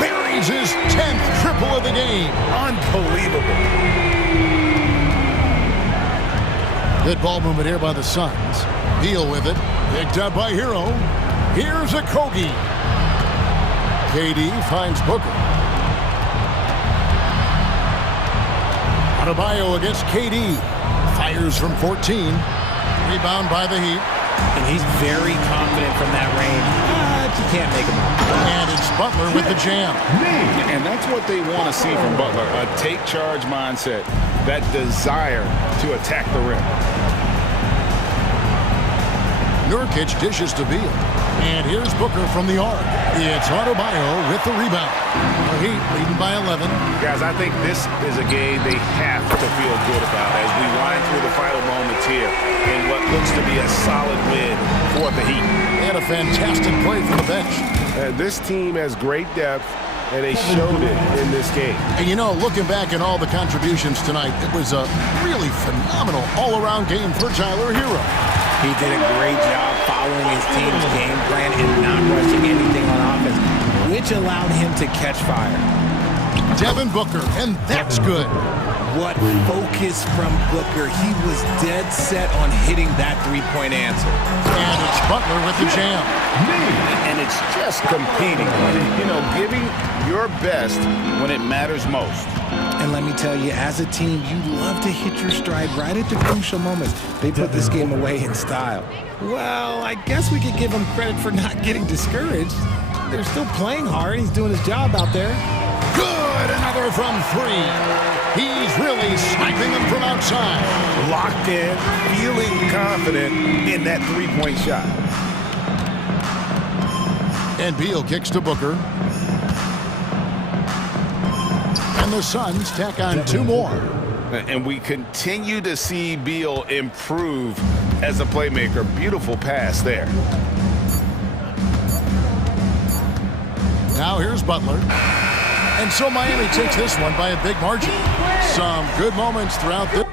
Buries his 10th triple of the game. Unbelievable. Good ball movement here by the Suns. Beal with it. Picked up by Hero. Here's a Kogi. KD finds Booker. Adebayo against KD. Fires from 14. Rebound by the Heat. And he's very confident from that range. But you can't make him up. And it's Butler with the jam. And that's what they want to see from Butler. A take-charge mindset. That desire to attack the rim. Nurkic dishes to Beal. And here's Booker from the arc. It's Adebayo with the rebound. The Heat leading by 11. Guys, I think this is a game they have to feel good about as we wind through the final moments here in what looks to be a solid win for the Heat. And a fantastic play from the bench. This team has great depth, and they showed it in this game. And you know, looking back at all the contributions tonight, it was a really phenomenal all-around game for Tyler Hero. He did a great job following his team's game plan and not rushing anything on offense, which allowed him to catch fire. Devin Booker, and that's good. What focus from Booker. He was dead set on hitting that three-point answer. And it's Butler with the jam. And it's just competing. You know, giving your best when it matters most. And let me tell you, as a team, you love to hit your stride right at the crucial moments. They put this game away in style. Well, I guess we could give him credit for not getting discouraged. They're still playing hard. He's doing his job out there. Good, another from three. He's really sniping them from outside. Locked in, feeling confident in that three-point shot. And Beal kicks to Booker. And the Suns tack on two more. And we continue to see Beal improve as a playmaker. Beautiful pass there. Now here's Butler. And so Miami takes this one by a big margin. Some good moments throughout this.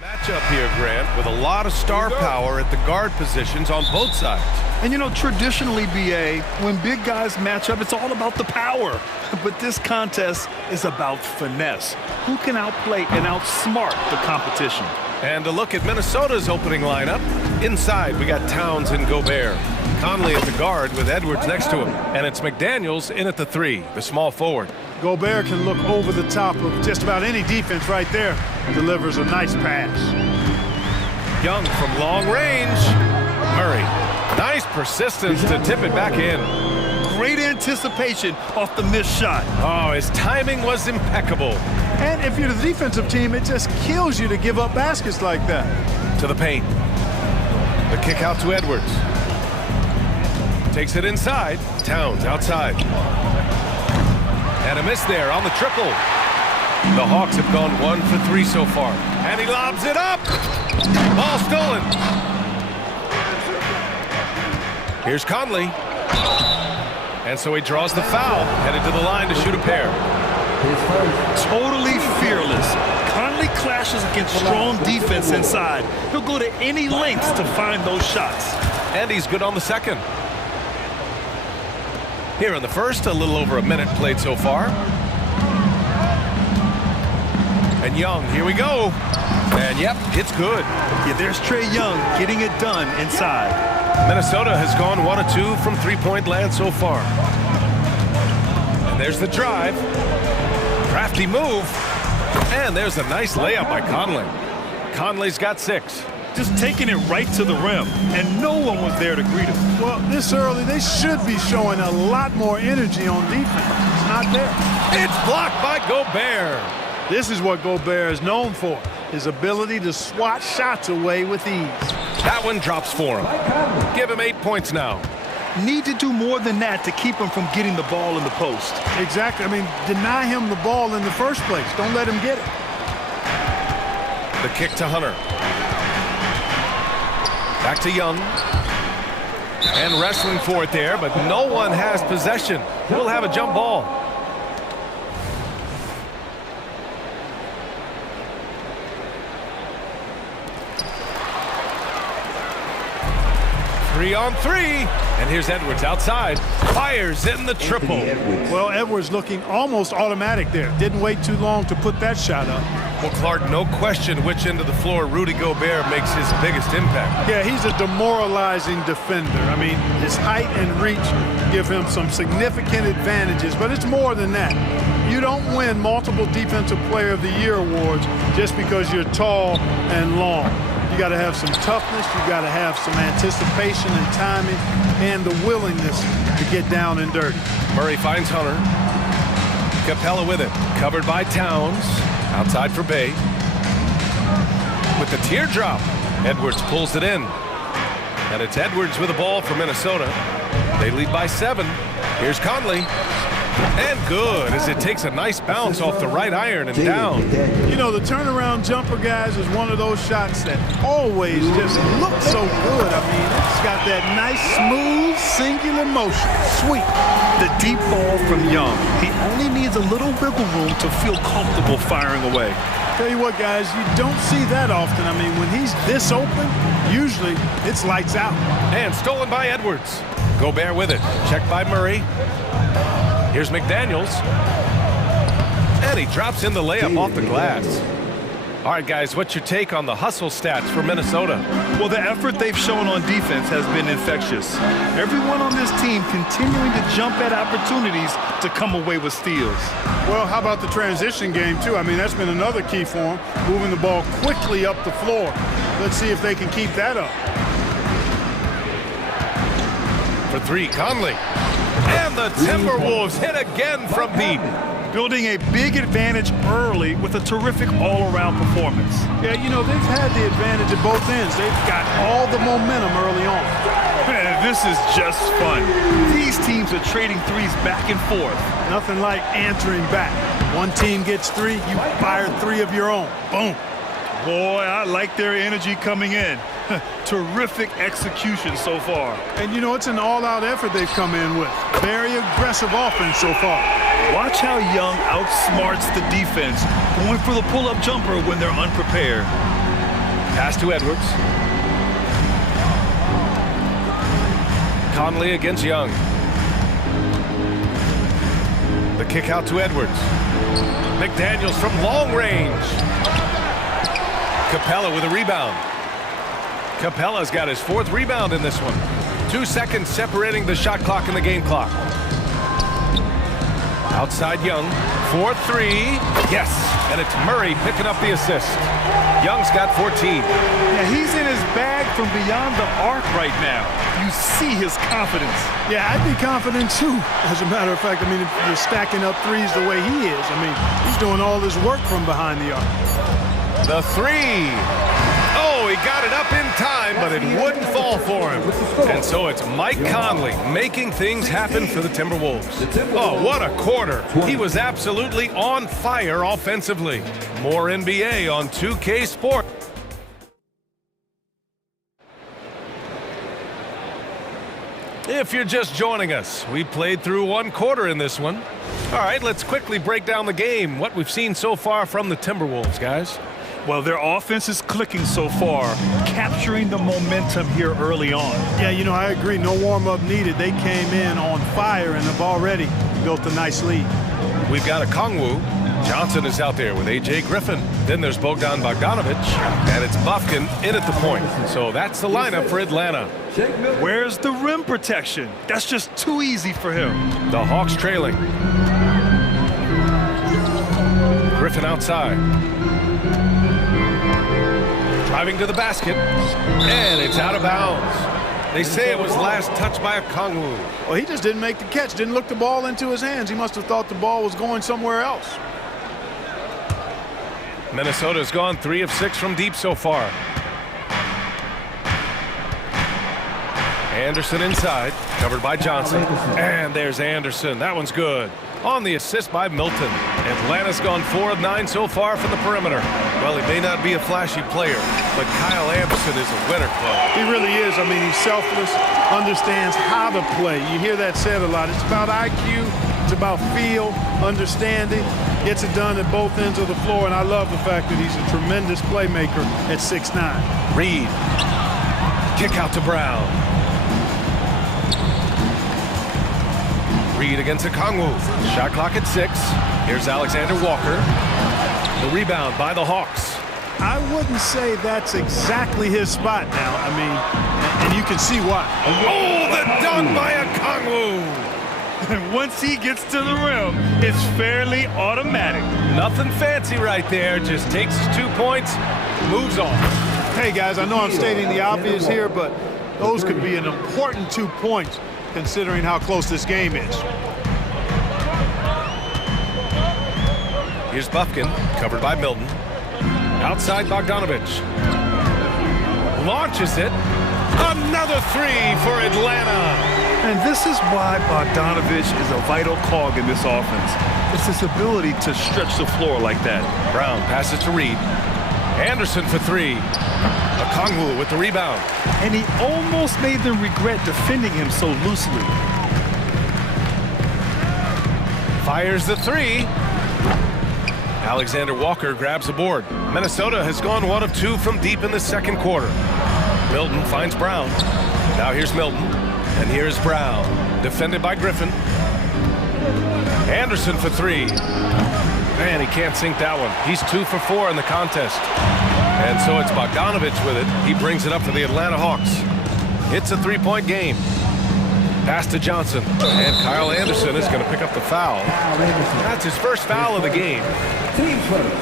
Matchup here, Grant, with a lot of star power at the guard positions on both sides. And you know, traditionally, BA, when big guys match up, it's all about the power. But this contest is about finesse. Who can outplay and outsmart the competition? And a look at Minnesota's opening lineup. Inside, we got Towns and Gobert. Conley at the guard with Edwards next to him. And it's McDaniels in at the 3, the small forward. Gobert can look over the top of just about any defense right there. Delivers a nice pass. Young from long range. Murray. Nice persistence to tip it back in. Great anticipation off the missed shot. Oh, his timing was impeccable. And if you're the defensive team, it just kills you to give up baskets like that. To the paint. The kick out to Edwards. Takes it inside. Towns outside. And a miss there on the triple. The Hawks have gone 1 for 3 so far. And he lobs it up. Ball stolen. Here's Conley. And so he draws the foul, headed to the line to shoot a pair. Totally fearless. Conley clashes against strong defense inside. He'll go to any lengths to find those shots. And he's good on the second. Here in the first, a little over a minute played so far. And Young, here we go. And yep, it's good. Yeah, there's Trae Young getting it done inside. Minnesota has gone 1 of 2 from three-point land so far. And there's the drive. Crafty move. And there's a nice layup by Conley. Conley's got 6. Just taking it right to the rim, and no one was there to greet him. Well, this early, they should be showing a lot more energy on defense. It's not there. It's blocked by Gobert. This is what Gobert is known for, his ability to swat shots away with ease. That one drops for him. Give him 8 points now. Need to do more than that to keep him from getting the ball in the post. Exactly. I mean, deny him the ball in the first place. Don't let him get it. The kick to Hunter. Back to Young. And wrestling for it there, but no one has possession. We'll have a jump ball. Three on 3, and here's Edwards outside. Fires in the triple. Well, Edwards looking almost automatic there. Didn't wait too long to put that shot up. Well, Clark, no question which end of the floor Rudy Gobert makes his biggest impact. Yeah, he's a demoralizing defender. I mean, his height and reach give him some significant advantages, but it's more than that. You don't win multiple Defensive Player of the Year awards just because you're tall and long. You got to have some toughness, you got to have some anticipation and timing, and the willingness to get down and dirty. Murray finds Hunter. Capella with it, covered by Towns. Outside for Bay. With the teardrop, Edwards pulls it in. And it's Edwards with the ball for Minnesota. They lead by 7. Here's Conley. And good, as it takes a nice bounce off the right iron and down. You know, the turnaround jumper, guys, is one of those shots that always just look so good. I mean, it's got that nice, smooth, singular motion. Sweet. The deep ball from Young. He only needs a little wiggle room to feel comfortable firing away. Tell you what, guys, you don't see that often. I mean, when he's this open, usually it's lights out. And stolen by Edwards. Gobert with it. Checked by Murray. Here's McDaniels. And he drops in the layup off the glass. All right, guys, what's your take on the hustle stats for Minnesota? Well, the effort they've shown on defense has been infectious. Everyone on this team continuing to jump at opportunities to come away with steals. Well, how about the transition game, too? I mean, that's been another key for them, moving the ball quickly up the floor. Let's see if they can keep that up. For 3, Conley. And the Timberwolves hit again from deep. Building a big advantage early with a terrific all-around performance. Yeah, you know, they've had the advantage at both ends. They've got all the momentum early on. Man, this is just fun. These teams are trading threes back and forth. Nothing like answering back. One team gets 3, you fire 3 of your own. Boom. Boy, I like their energy coming in. Terrific execution so far. And you know, it's an all-out effort they've come in with. Very aggressive offense so far. Watch how Young outsmarts the defense, going for the pull-up jumper when they're unprepared. Pass to Edwards. Conley against Young. The kick out to Edwards. McDaniels from long range. Capella with a rebound. Capella's got his 4th rebound in this one. 2 seconds separating the shot clock and the game clock. Outside Young, 4-3, yes, and it's Murray picking up the assist. Young's got 14. Yeah, he's in his bag from beyond the arc right now. You see his confidence. Yeah, I'd be confident too. As a matter of fact, I mean, if you're stacking up threes the way he is, I mean, he's doing all this work from behind the arc. The 3. Oh, he got it up in time, but it wouldn't fall for him. And so it's Mike Conley making things happen for the Timberwolves. Oh, what a quarter. He was absolutely on fire offensively. More NBA on 2K Sports. If you're just joining us, we played through 1 quarter in this one. All right, let's quickly break down the game, what we've seen so far from the Timberwolves, guys. Well, their offense is clicking so far, capturing the momentum here early on. Yeah, you know, I agree. No warm-up needed. They came in on fire and have already built a nice lead. We've got a Kongwu. Johnson is out there with A.J. Griffin. Then there's Bogdan Bogdanovic, and it's Bufkin in at the point. So that's the lineup for Atlanta. Where's the rim protection? That's just too easy for him. The Hawks trailing. Griffin outside. Driving to the basket, and it's out of bounds. They say it was last touched by a Kongwu. Well, he just didn't make the catch, didn't look the ball into his hands. He must have thought the ball was going somewhere else. Minnesota's gone 3 of 6 from deep so far. Anderson inside, covered by Johnson. And there's Anderson. That one's good. On the assist by Milton. Atlanta's gone 4 of 9 so far from the perimeter. Well, he may not be a flashy player, but Kyle Anderson is a winner club. He really is. I mean, he's selfless, understands how to play. You hear that said a lot. It's about IQ, it's about feel, understanding. Gets it done at both ends of the floor, and I love the fact that he's a tremendous playmaker at 6'9". Reed. Kick out to Brown. Reed against a Kongwu. Shot clock at 6. Here's Alexander Walker. The rebound by the Hawks. I wouldn't say that's exactly his spot now. I mean, and you can see why. Oh, the dunk by a Kongwu. And once he gets to the rim, it's fairly automatic. Nothing fancy right there. Just takes his 2 points, moves on. Hey, guys, I know I'm stating the obvious here, but those could be an important 2 points considering how close this game is. Here's Bufkin, covered by Milton. Outside Bogdanovic. Launches it. Another 3 for Atlanta. And this is why Bogdanovic is a vital cog in this offense. It's his ability to stretch the floor like that. Brown passes to Reed. Anderson for 3. Kongwu with the rebound. And he almost made them regret defending him so loosely. Fires the 3. Alexander Walker grabs the board. Minnesota has gone 1 of 2 from deep in the second quarter. Milton finds Brown. Now here's Milton. And here's Brown. Defended by Griffin. Anderson for 3. Man, he can't sink that one. He's 2 for 4 in the contest. And so it's Bogdanovic with it. He brings it up for the Atlanta Hawks. It's a 3-point game. Pass to Johnson. And Kyle Anderson is going to pick up the foul. That's his first foul of the game. Team first.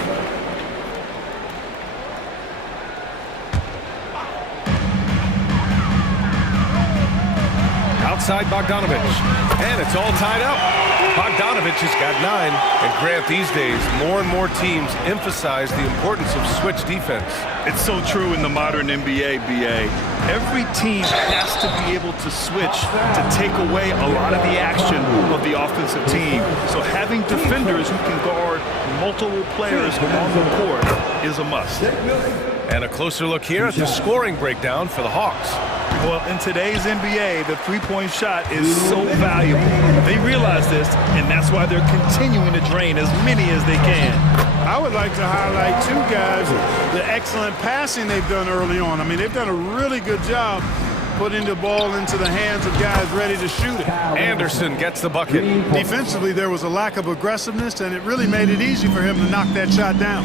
Outside Bogdanovic. And it's all tied up. Bogdanovic has got 9. And Grant, these days, more and more teams emphasize the importance of switch defense. It's so true in the modern NBA, BA. Every team has to be able to switch to take away a lot of the action of the offensive team. So having defenders who can guard multiple players on the court is a must. And a closer look here at the scoring breakdown for the Hawks. Well, in today's NBA, the three-point shot is so valuable. They realize this, and that's why they're continuing to drain as many as they can. I would like to highlight two guys, the excellent passing they've done early on. I mean, they've done a really good job putting the ball into the hands of guys ready to shoot it. Anderson gets the bucket. Defensively, there was a lack of aggressiveness, and it really made it easy for him to knock that shot down.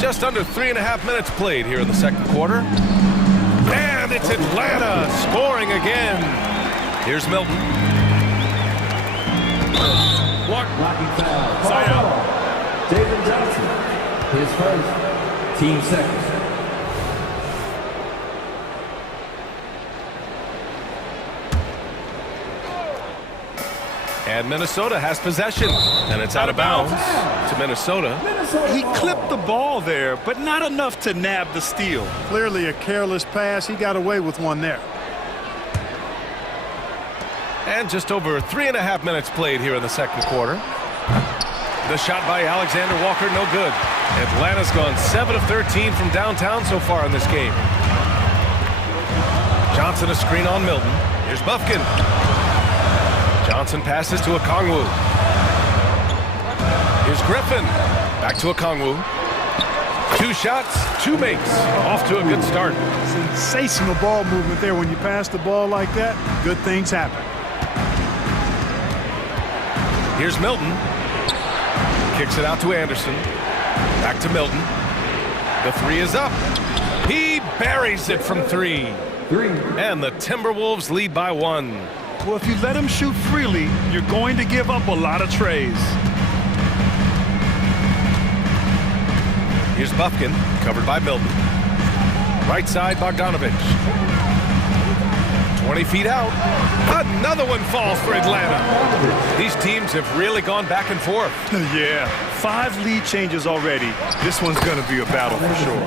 Just under 3.5 minutes played here in the second quarter. And it's Atlanta scoring again. Here's Milton. Blocking foul. Side out. David Johnson. His first. Team second. And Minnesota has possession. And it's out of bounds to Minnesota. He clipped the ball there, but not enough to nab the steal. Clearly a careless pass. He got away with one there. And just over 3.5 minutes played here in the second quarter. The shot by Alexander Walker, no good. Atlanta's gone 7 of 13 from downtown so far in this game. Johnson a screen on Milton. Here's Bufkin. Johnson passes to Okongwu. Here's Griffin. Back to Okongwu. 2 shots, 2 makes. Off to a good start. Sensational ball movement there. When you pass the ball like that, good things happen. Here's Milton. Kicks it out to Anderson. Back to Milton. The 3 is up. He buries it from 3. And the Timberwolves lead by 1. Well, if you let him shoot freely, you're going to give up a lot of trays. Here's Bufkin, covered by Milton. Right side, Bogdanovich. 20 feet out. Another one falls for Atlanta. These teams have really gone back and forth. Yeah, 5 lead changes already. This one's going to be a battle for sure.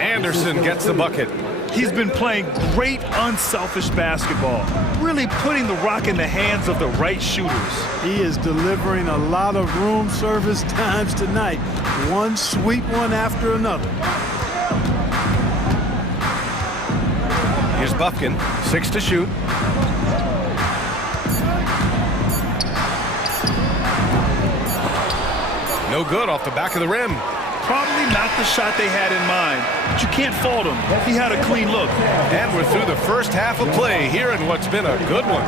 Anderson gets the bucket. He's been playing great unselfish basketball, really putting the rock in the hands of the right shooters. He is delivering a lot of room service times tonight. One sweet one after another. Here's Bufkin, 6 to shoot. No good off the back of the rim. Probably not the shot they had in mind, but you can't fault him. He had a clean look. And we're through the first half of play here in what's been a good one.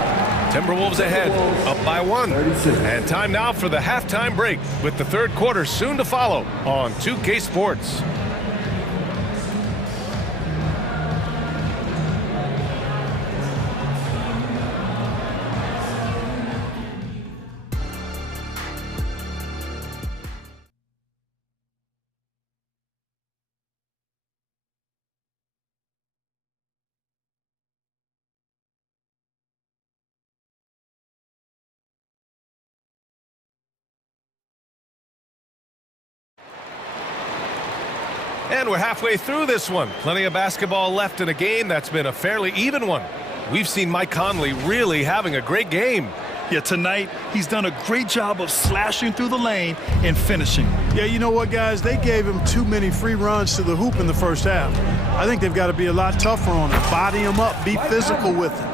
Timberwolves ahead, up by 1. And time now for the halftime break, with the third quarter soon to follow on 2K Sports. And we're halfway through this one. Plenty of basketball left in a game that's been a fairly even one. We've seen Mike Conley really having a great game. Yeah, tonight he's done a great job of slashing through the lane and finishing. Yeah, you know what, guys? They gave him too many free runs to the hoop in the first half. I think they've got to be a lot tougher on him. Body him up, be physical with him.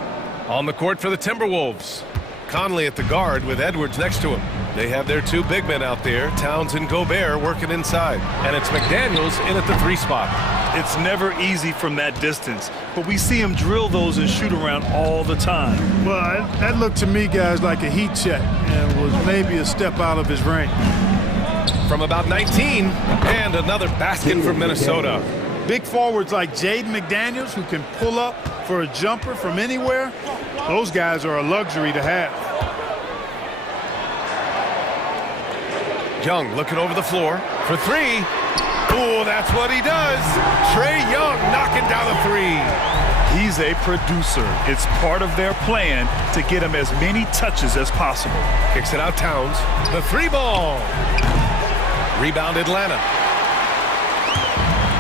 On the court for the Timberwolves. Conley at the guard with Edwards next to him. They have their 2 big men out there, Towns and Gobert, working inside. And it's McDaniels in at the 3 spot. It's never easy from that distance, but we see him drill those and shoot around all the time. Well, that looked to me, guys, like a heat check and was maybe a step out of his range. From about 19, and another basket for Minnesota. Big forwards like Jaden McDaniels, who can pull up for a jumper from anywhere, those guys are a luxury to have. Young looking over the floor for 3. Oh, that's what he does. Trae Young knocking down a 3. He's a producer. It's part of their plan to get him as many touches as possible. Kicks it out Towns. The 3 ball. Rebound Atlanta.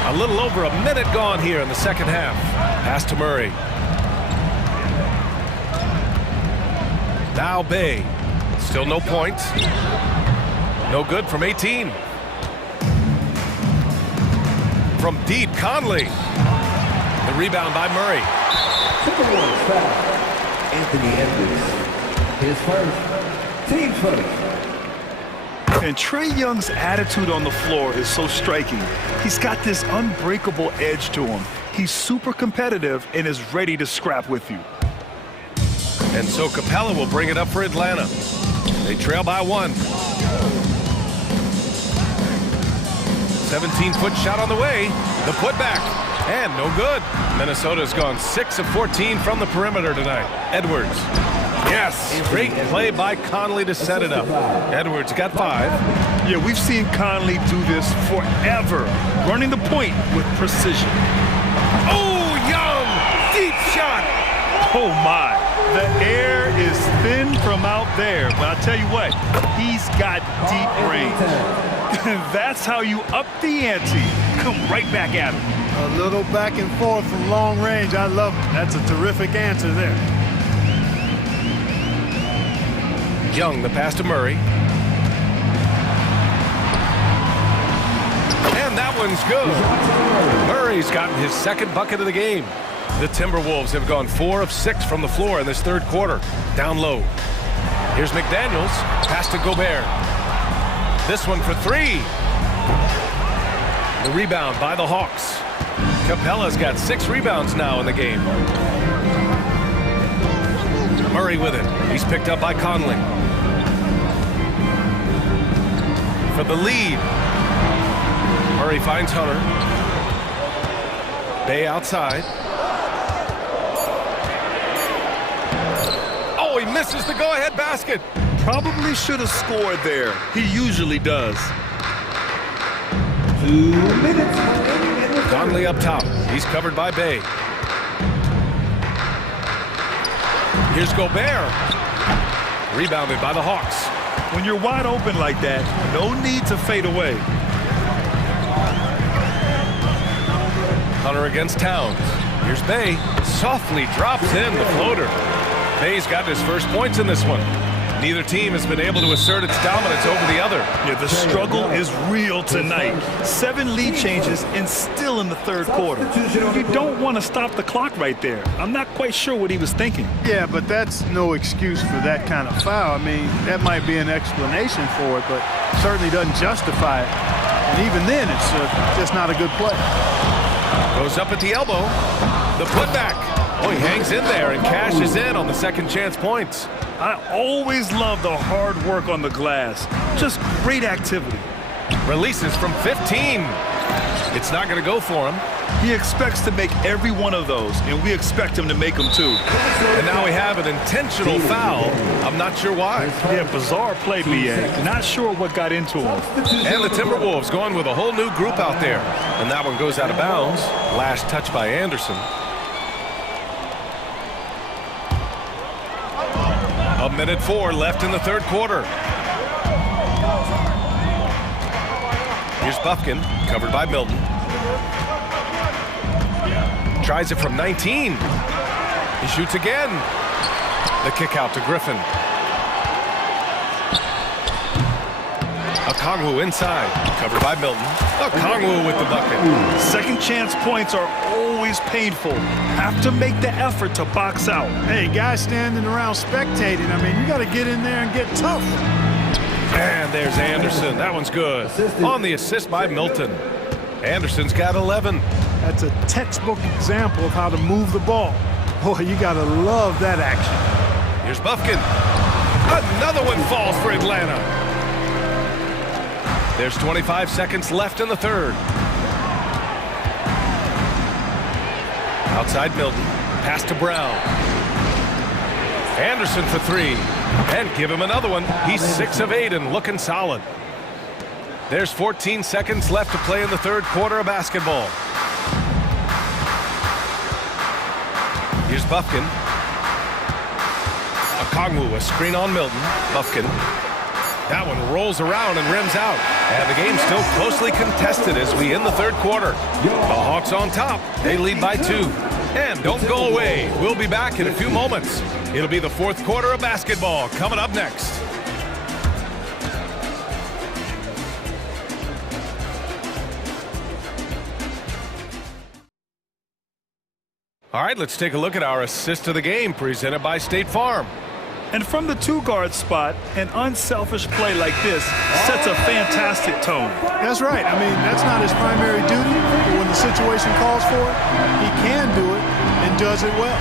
A little over a minute gone here in the second half. Pass to Murray. Now Bay. Still no points. No good from 18. From deep, Conley. The rebound by Murray. Anthony Edwards. His first. Team first. And Trae Young's attitude on the floor is so striking. He's got this unbreakable edge to him. He's super competitive and is ready to scrap with you. And so Capella will bring it up for Atlanta. They trail by 1. 17-foot shot on the way. The putback. And no good. Minnesota's gone 6 of 14 from the perimeter tonight. Edwards. Yes. Great play by Conley to set it up. Edwards got 5. Yeah, we've seen Conley do this forever. Running the point with precision. Oh, Young! Deep shot! Oh, my. The air is thin from out there. But I'll tell you what, he's got deep range. That's how you up the ante. Come right back at him. A little back and forth from long range. I love it. That's a terrific answer there. Young, the pass to Murray. And that one's good. Murray's gotten his second bucket of the game. The Timberwolves have gone 4 of 6 from the floor in this third quarter. Down low. Here's McDaniels. Pass to Gobert. This one for 3. The rebound by the Hawks. Capella's got 6 rebounds now in the game. Murray with it. He's picked up by Conley. For the lead. Murray finds Hunter. Bay outside. Oh, he misses the go-ahead basket. Probably should have scored there. He usually does. 2 minutes. Conley up top. He's covered by Bay. Here's Gobert. Rebounded by the Hawks. When you're wide open like that, no need to fade away. Hunter against Towns. Here's Bay. Softly drops in the floater. Bay's got his first points in this one. Neither team has been able to assert its dominance over the other. Yeah, the struggle is real tonight. 7 lead changes and still in the third quarter. You don't want to stop the clock right there. I'm not quite sure what he was thinking. Yeah, but that's no excuse for that kind of foul. I mean, that might be an explanation for it, but certainly doesn't justify it. And even then, it's just not a good play. Goes up at the elbow. The putback. Oh, he hangs in there and cashes in on the second chance points. I always love the hard work on the glass. Just great activity. Releases from 15. It's not going to go for him. He expects to make every one of those, and we expect him to make them too. And now we have an intentional foul. I'm not sure why. Yeah, bizarre play, B.A. Not sure what got into him. And the Timberwolves going with a whole new group out there. And that one goes out of bounds. Last touch by Anderson. A minute 4 left in the third quarter. Here's Buffkin, covered by Milton. Tries it from 19. He shoots again. The kick out to Griffin. Okongwu inside, covered by Milton. Okongwu with the bucket. Second chance points are always painful. Have to make the effort to box out. Hey, guys standing around spectating, I mean, you got to get in there and get tough. And there's Anderson. That one's good. On the assist by Milton. Anderson's got 11. That's a textbook example of how to move the ball. Boy, you got to love that action. Here's Buffkin. Another one falls for Atlanta. There's 25 seconds left in the third. Outside Milton. Pass to Brown. Anderson for 3. And give him another one. He's 6 of 8 and looking solid. There's 14 seconds left to play in the third quarter of basketball. Here's Buffkin. Okongwu, a screen on Milton. Buffkin. That one rolls around and rims out. And the game's still closely contested as we end the third quarter. The Hawks on top. They lead by 2. And don't go away. We'll be back in a few moments. It'll be the fourth quarter of basketball coming up next. All right, let's take a look at our assist of the game presented by State Farm. And from the two-guard spot, an unselfish play like this sets a fantastic tone. That's right. I mean, that's not his primary duty, but when the situation calls for it, he can do it and does it well.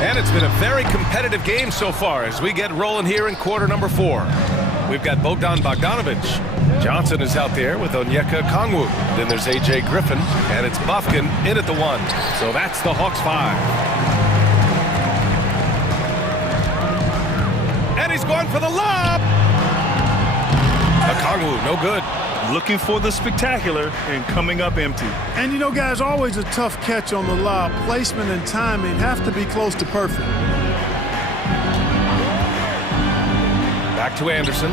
And it's been a very competitive game so far as we get rolling here in quarter number 4. We've got Bogdan Bogdanovic. Johnson is out there with Onyeka Kongwu. Then there's A.J. Griffin, and it's Bufkin in at the 1. So that's the Hawks 5. And he's going for the lob. Kongwu, no good. Looking for the spectacular and coming up empty. And you know, guys, always a tough catch on the lob. Placement and timing have to be close to perfect. Back to Anderson.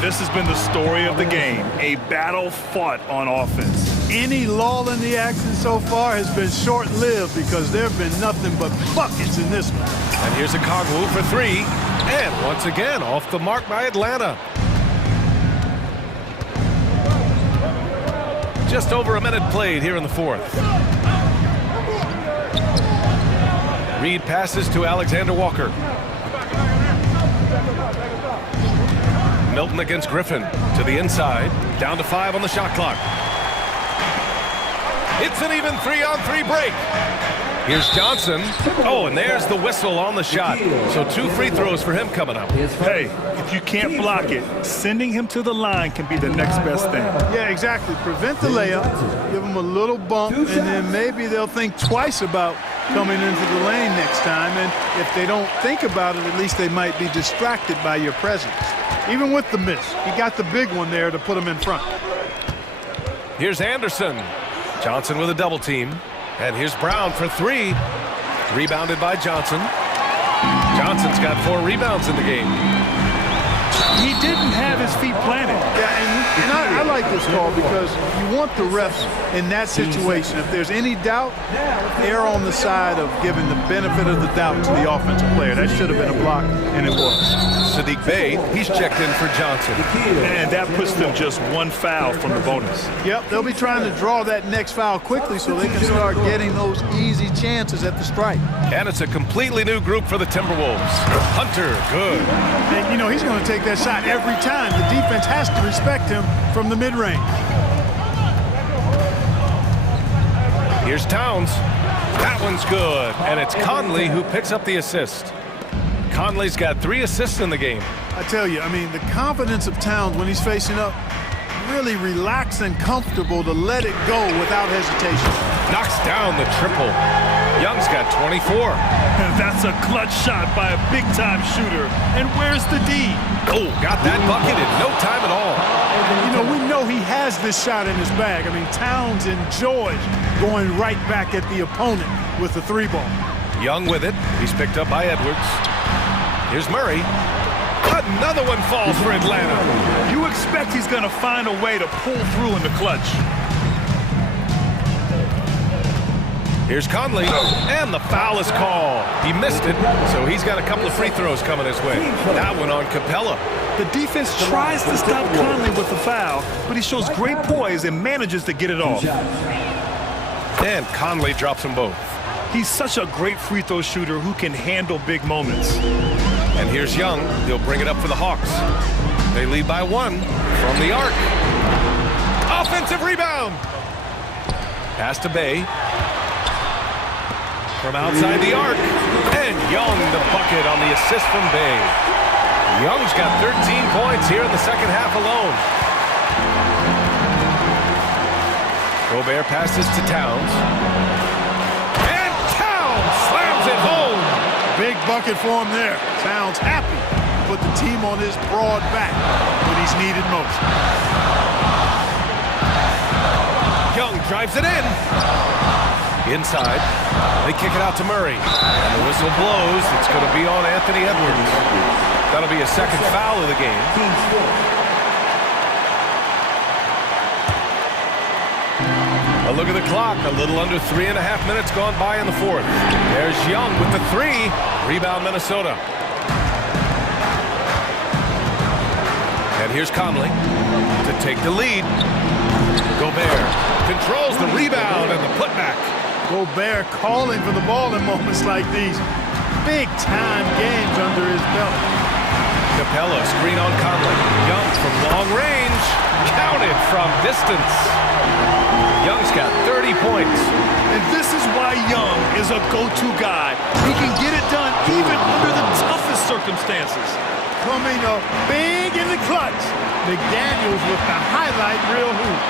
This has been the story of the game, a battle fought on offense. Any lull in the action so far has been short-lived because there have been nothing but buckets in this one. And here's a Kongwu for 3. And once again, off the mark by Atlanta. Just over a minute played here in the 4th. Reed passes to Alexander Walker. Milton against Griffin to the inside. Down to 5 on the shot clock. It's an even 3-on-3 break. Here's Johnson. Oh, and there's the whistle on the shot. So 2 free throws for him coming up. Hey, if you can't block it, sending him to the line can be the next best thing. Yeah, exactly. Prevent the layup, give them a little bump, and then maybe they'll think twice about coming into the lane next time. And if they don't think about it, at least they might be distracted by your presence. Even with the miss, he got the big one there to put him in front. Here's Anderson. Johnson with a double team. And here's Brown for 3. Rebounded by Johnson. Johnson's got 4 rebounds in the game. He didn't have his feet planted. Yeah, and I like this call because you want the refs in that situation. If there's any doubt, err on the side of giving the benefit of the doubt to the offensive player. That should have been a block, and it was. Sadiq Bey, he's checked in for Johnson. And that puts them just 1 foul from the bonus. Yep, they'll be trying to draw that next foul quickly so they can start getting those easy chances at the stripe. And it's a completely new group for the Timberwolves. Hunter, good. And, you know, he's going to take that shot every time. The defense has to respect him from the mid-range. Here's Towns. That one's good. And it's Conley who picks up the assist. Conley's got 3 assists in the game. I tell you, I mean, the confidence of Towns when he's facing up, really relaxed and comfortable to let it go without hesitation. Knocks down the triple. Young's got 24. And that's a clutch shot by a big-time shooter. And where's the D? Oh, got that bucket in no time at all. You know, we know he has this shot in his bag. I mean, Towns enjoys going right back at the opponent with the 3-ball. Young with it. He's picked up by Edwards. Here's Murray. Another one falls for Atlanta. You expect he's going to find a way to pull through in the clutch. Here's Conley, and the foul is called. He missed it, so he's got a couple of free throws coming his way. That one on Capella. The defense tries to stop Conley with the foul, but he shows great poise and manages to get it off. And Conley drops them both. He's such a great free throw shooter who can handle big moments. And here's Young. He'll bring it up for the Hawks. They lead by 1 from the arc. Offensive rebound. Pass to Bey. From outside the arc. And Young the bucket on the assist from Bey. Young's got 13 points here in the second half alone. Gobert passes to Towns. And Towns slams it home. Big bucket for him there. Towns happy to put the team on his broad back when he's needed most. Young drives it in. Inside. They kick it out to Murray. And the whistle blows. It's going to be on Anthony Edwards. That'll be a second foul of the game. A look at the clock. A little under 3.5 minutes gone by in the 4th. There's Young with the 3. Rebound Minnesota. And here's Conley to take the lead. Gobert controls the rebound and the putback. Gobert calling for the ball in moments like these. Big-time games under his belt. Capella, screen on Conley. Young from long range. Counted from distance. Young's got 30 points. And this is why Young is a go-to guy. He can get it done even under the toughest circumstances. Coming up big in the clutch. McDaniels with the highlight reel hoop.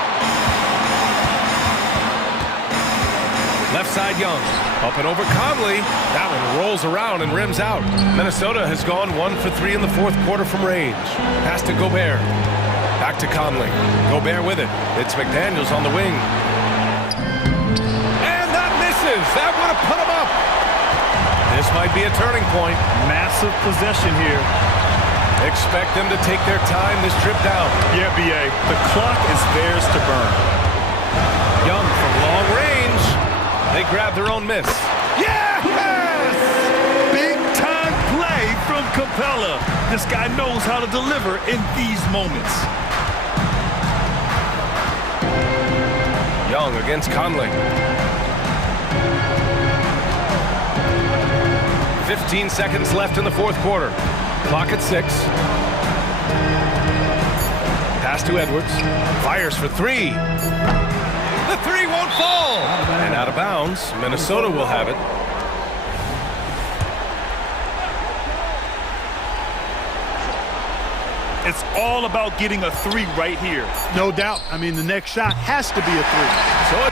Left side Young. Up and over Conley. That one rolls around and rims out. Minnesota has gone 1 for 3 in the fourth quarter from range. Pass to Gobert. Back to Conley. Gobert with it. It's McDaniels on the wing. And that misses. That would have put him up. This might be a turning point. Massive possession here. Expect them to take their time this trip down. Yeah, B.A. The clock is theirs to burn. Young from long range. They grab their own miss. Yes! Big-time play from Capella. This guy knows how to deliver in these moments. Young against Conley. 15 seconds left in the fourth quarter. Clock at 6. Pass to Edwards. Fires for 3. The 3 won't fall. And out of bounds. Minnesota will have it. It's all about getting a 3 right here. No doubt. I mean, the next shot has to be a 3. So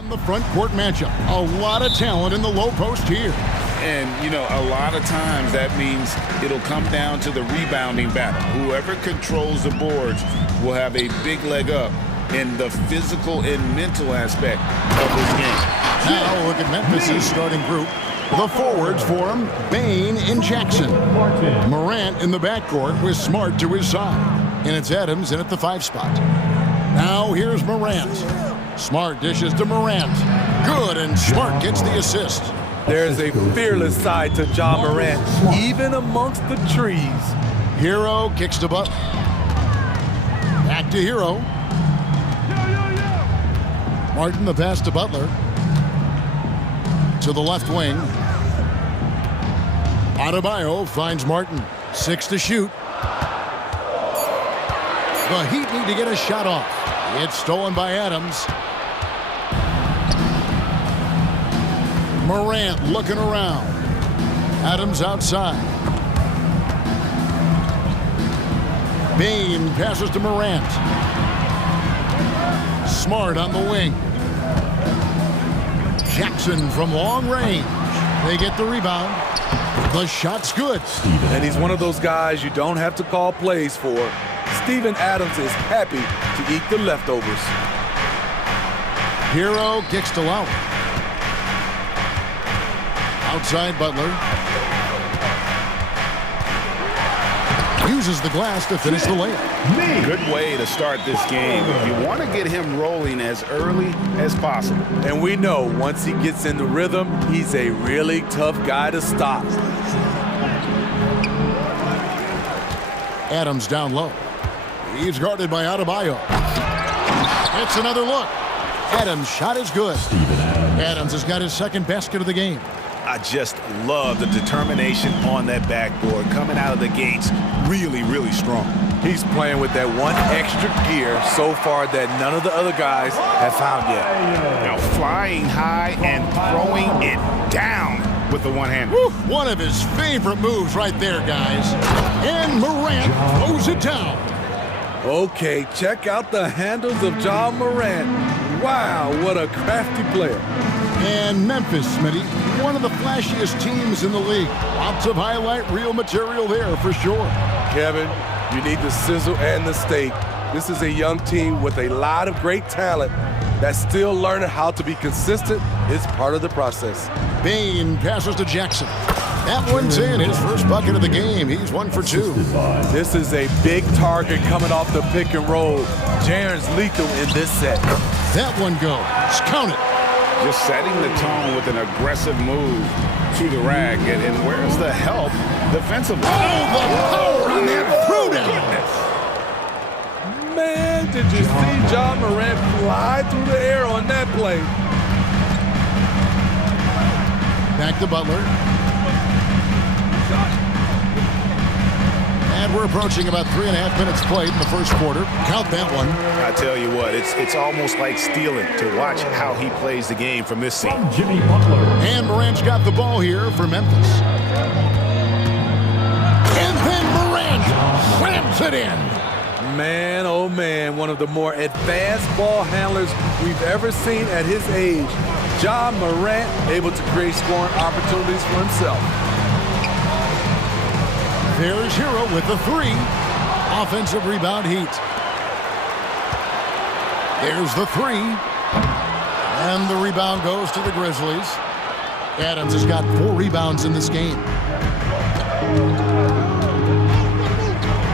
On the front court matchup, a lot of talent in the low post here. And, you know, a lot of times that means it'll come down to the rebounding battle. Whoever controls the boards will have a big leg up in the physical and mental aspect of this game. Now look at Memphis' starting group. The forwards for him, Bain and Jackson. Morant in the backcourt with Smart to his side. And it's Adams in at the 5 spot. Now here's Morant. Smart dishes to Morant. Good, and Smart gets the assist. There's a fearless side to Ja Morant, even amongst the trees. Hero kicks to Butler. Back to Hero. Martin the pass to Butler. To the left wing. Adebayo finds Martin. 6 to shoot. The Heat need to get a shot off. It's stolen by Adams. Morant looking around. Adams outside. Bain passes to Morant. Smart on the wing. Jackson from long range. They get the rebound. The shot's good. And he's one of those guys you don't have to call plays for. Steven Adams is happy to eat the leftovers. Hero kicks to Lowry. Outside Butler. Uses the glass to finish the layup. Good way to start this game. You want to get him rolling as early as possible. And we know once he gets in the rhythm, he's a really tough guy to stop. Adams down low. He's guarded by Adebayo. It's another look. Adams' shot is good. Adams has got his second basket of the game. I just love the determination on that backboard. Coming out of the gates really, really strong. He's playing with that one extra gear so far that none of the other guys have found yet. Now flying high and throwing it down with the one-hand. One of his favorite moves right there, guys. And Morant throws it down. Okay, check out the handles of Ja Morant. Wow, what a crafty player. And Memphis, Smitty, one of the flashiest teams in the league. Lots of highlight reel material there for sure. Kevin, you need the sizzle and the steak. This is a young team with a lot of great talent that's still learning how to be consistent. It's part of the process. Bain passes to Jackson. That one's in, his first bucket of the game. He's 1 for 2. This is a big target coming off the pick and roll. Jaren's lethal in this set. That one goes. Count it. Just setting the tone with an aggressive move to the rack. And where's the help defensively? Oh, the power on that throwdown. Man, did you see Ja Morant fly through the air on that play? Back to Butler. And we're approaching about 3.5 minutes played in the first quarter. Count that one. I tell you what, it's almost like stealing to watch how he plays the game from this scene. And Morant's got the ball here for Memphis. And then Morant slams it in. Man, oh man, one of the more advanced ball handlers we've ever seen at his age. Ja Morant able to create scoring opportunities for himself. There's Hero with the 3. Offensive rebound Heat. There's the 3. And the rebound goes to the Grizzlies. Adams has got 4 rebounds in this game.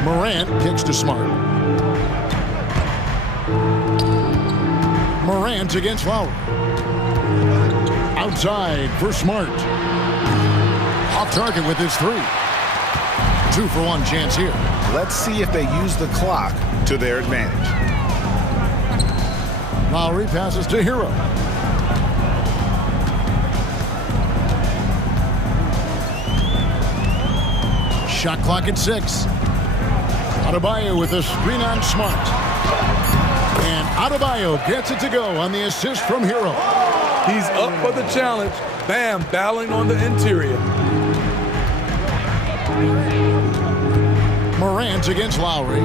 Morant kicks to Smart. Morant against Lowry. Outside for Smart. Off target with his 3. 2 for 1 chance here. Let's see if they use the clock to their advantage. Lowry passes to Hero. Shot clock at 6. Adebayo with a screen on Smart. And Adebayo gets it to go on the assist from Hero. He's up for the challenge. Bam, battling on the interior. Morant against Lowry.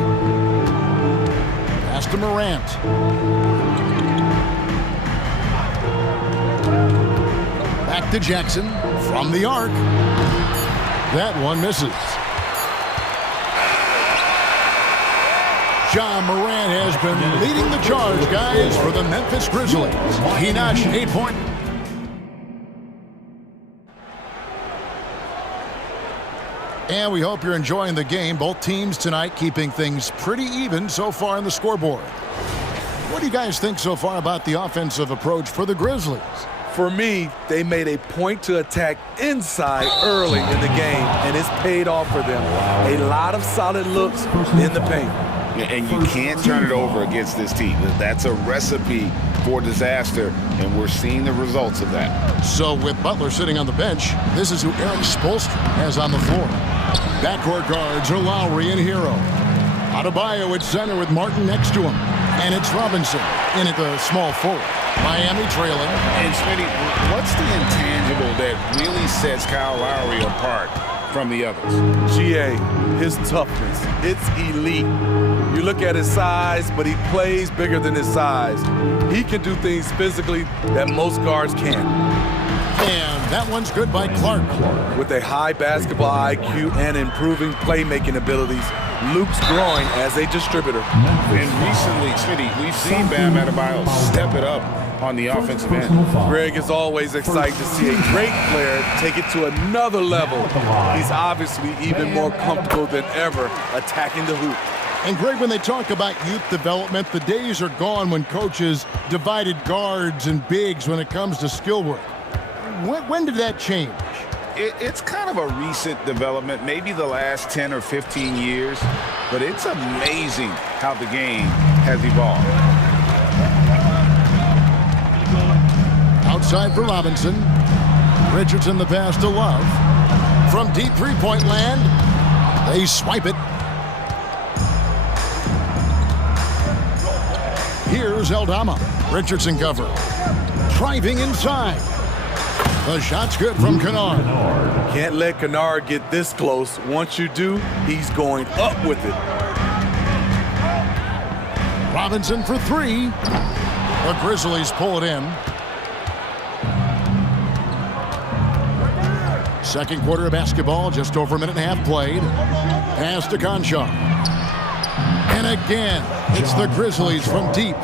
Pass to Morant. to Jackson from the arc. That one misses. John Morant has been leading the charge, guys, for the Memphis Grizzlies. He notched 8 points. And we hope you're enjoying the game. Both teams tonight keeping things pretty even so far on the scoreboard. What do you guys think so far about the offensive approach for the Grizzlies? For me, they made a point to attack inside early in the game, and it's paid off for them. A lot of solid looks in the paint. And you can't turn it over against this team. That's a recipe for disaster, and we're seeing the results of that. So with Butler sitting on the bench, this is who Eric Spoelstra has on the floor. Backcourt guards are Lowry and Hero. Adebayo at center with Martin next to him. And it's Robinson in at the small forward. Miami trailing. And Smitty, what's the intangible that really sets Kyle Lowry apart from the others? GA, his toughness. It's elite. You look at his size, but he plays bigger than his size. He can do things physically that most guards can't. And that one's good by Clark. With a high basketball IQ and improving playmaking abilities, Luke's growing as a distributor. And recently, Smitty, we've seen Bam Adebayo step it up on the offensive end. Greg is always excited to see a great player take it to another level. He's obviously even more comfortable than ever attacking the hoop. And Greg, when they talk about youth development, the days are gone when coaches divided guards and bigs when it comes to skill work. When did that change? It's kind of a recent development, maybe the last 10 or 15 years, but it's amazing how the game has evolved. Outside for Robinson. Richardson the pass to Love. From deep three-point land, they swipe it. Here's Eldama. Richardson cover. Driving inside. The shot's good from Kennard. Can't let Kennard get this close. Once you do, he's going up with it. Robinson for three. The Grizzlies pull it in. Second quarter of basketball, just over a minute and a half played. Pass to Conchar. And again, it's the Grizzlies from deep.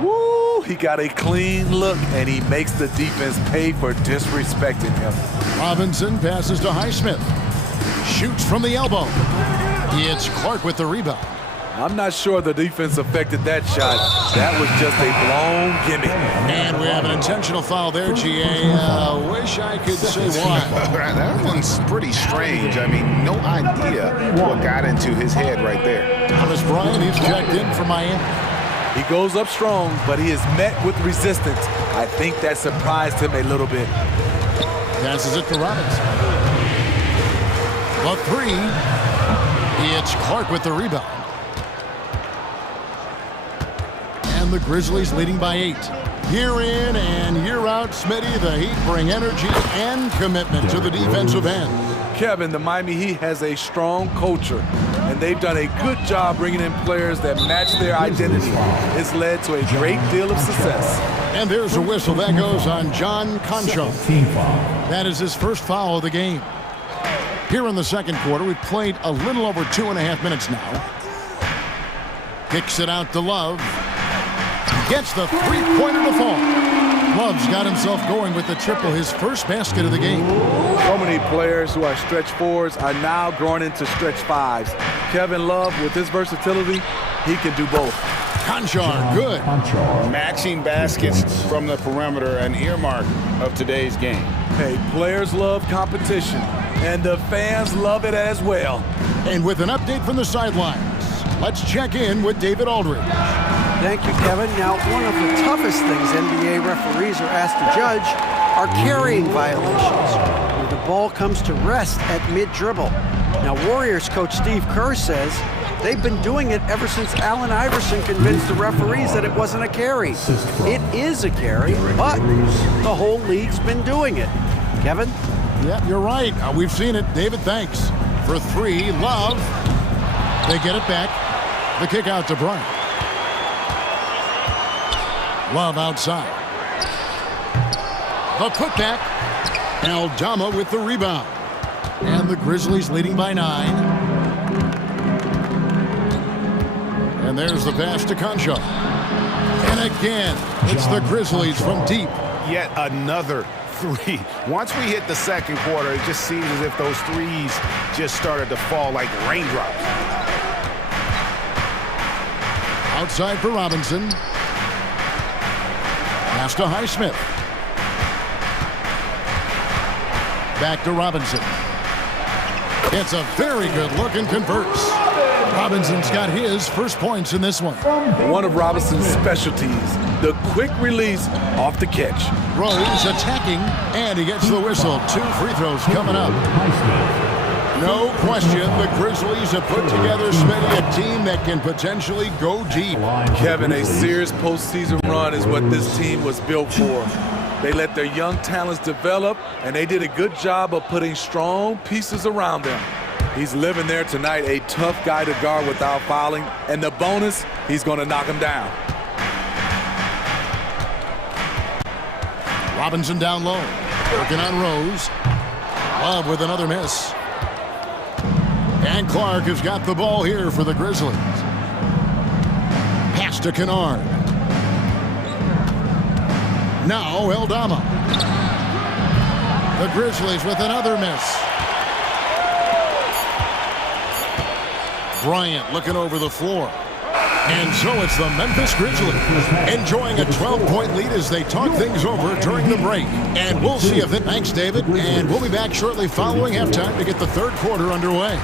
Woo! He got a clean look, and he makes the defense pay for disrespecting him. Robinson passes to Highsmith. Shoots from the elbow. It's Clark with the rebound. I'm not sure the defense affected that shot. That was just a blown gimme. And we have an intentional foul there, GA. Wish I could say why. That one's pretty strange. I mean, no idea what got into his head right there. Thomas Bryant, he's checked in for Miami. He goes up strong, but he is met with resistance. I think that surprised him a little bit. Passes it to Robinson. The three. It's Clark with the rebound. And the Grizzlies leading by 8. Year in and year out, Smitty, the Heat bring energy and commitment to the defensive end. Kevin, the Miami Heat has a strong culture, and they've done a good job bringing in players that match their identity. It's led to a great deal of success. And there's a whistle that goes on John Conchar. That is his first foul of the game. Here in the second quarter, we've played a little over 2.5 minutes now. Kicks it out to Love. Gets the three-pointer to fall. Love's got himself going with the triple, his first basket of the game. So many players who are stretch fours are now growing into stretch fives. Kevin Love, with his versatility, he can do both. Conchar, good. Matching baskets from the perimeter, an earmark of today's game. Hey, players love competition, and the fans love it as well. And with an update from the sidelines, let's check in with David Aldridge. Thank you, Kevin. Now, one of the toughest things NBA referees are asked to judge are carrying violations, where the ball comes to rest at mid-dribble. Now, Warriors coach Steve Kerr says they've been doing it ever since Allen Iverson convinced the referees that it wasn't a carry. It is a carry, but the whole league's been doing it. Kevin? Yeah, you're right. We've seen it. David, thanks. For three, Love. They get it back. The kick out to Bryant. Love outside. The putback. Aldama with the rebound. And the Grizzlies leading by 9. And there's the pass to Concho. And again, it's the Grizzlies from deep. Yet another three. Once we hit the second quarter, it just seems as if those threes just started to fall like raindrops. Outside for Robinson. Pass to Highsmith. Back to Robinson. It's a very good look and converts. Robinson's got his first points in this one. One of Robinson's specialties, the quick release off the catch. Rose attacking, and he gets the whistle. 2 free throws coming up. No question, the Grizzlies have put together, Smitty, a team that can potentially go deep. Kevin, a serious postseason run is what this team was built for. They let their young talents develop, and they did a good job of putting strong pieces around them. He's living there tonight, a tough guy to guard without fouling, and the bonus, he's going to knock him down. Robinson down low, working on Rose. Love with another miss. And Clark has got the ball here for the Grizzlies. Pass to Kennard. Now Aldama. The Grizzlies with another miss. Bryant looking over the floor. And so it's the Memphis Grizzlies enjoying a 12-point lead as they talk things over during the break. And we'll see if it... Thanks, David. And we'll be back shortly following halftime to get the third quarter underway.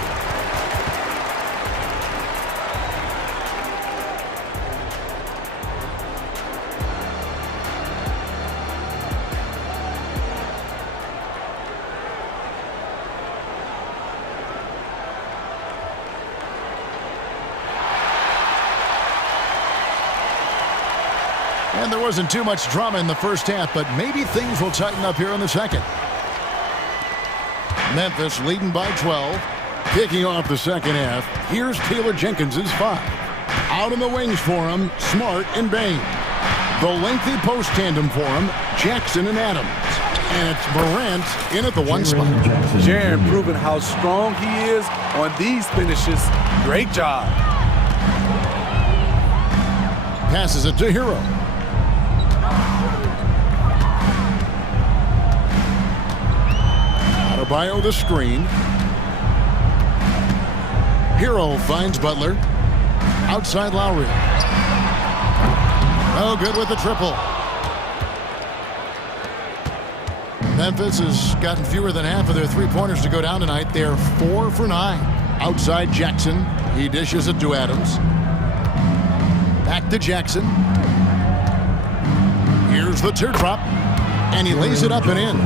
And there wasn't too much drama in the first half, but maybe things will tighten up here in the second. Memphis leading by 12. Kicking off the second half, here's Taylor Jenkins' 5. Out in the wings for him, Smart and Bain. The lengthy post tandem for him, Jackson and Adams. And it's Morant in at the 1 spot. Jaren proving how strong he is on these finishes. Great job. Passes it to Hero. Adebayo the screen. Hero finds Butler. Outside Lowry. Oh, good with the triple. Memphis has gotten fewer than half of their three-pointers to go down tonight. They're 4 for 9. Outside Jackson. He dishes it to Adams. Back to Jackson. Here's the teardrop. And he lays it up and in.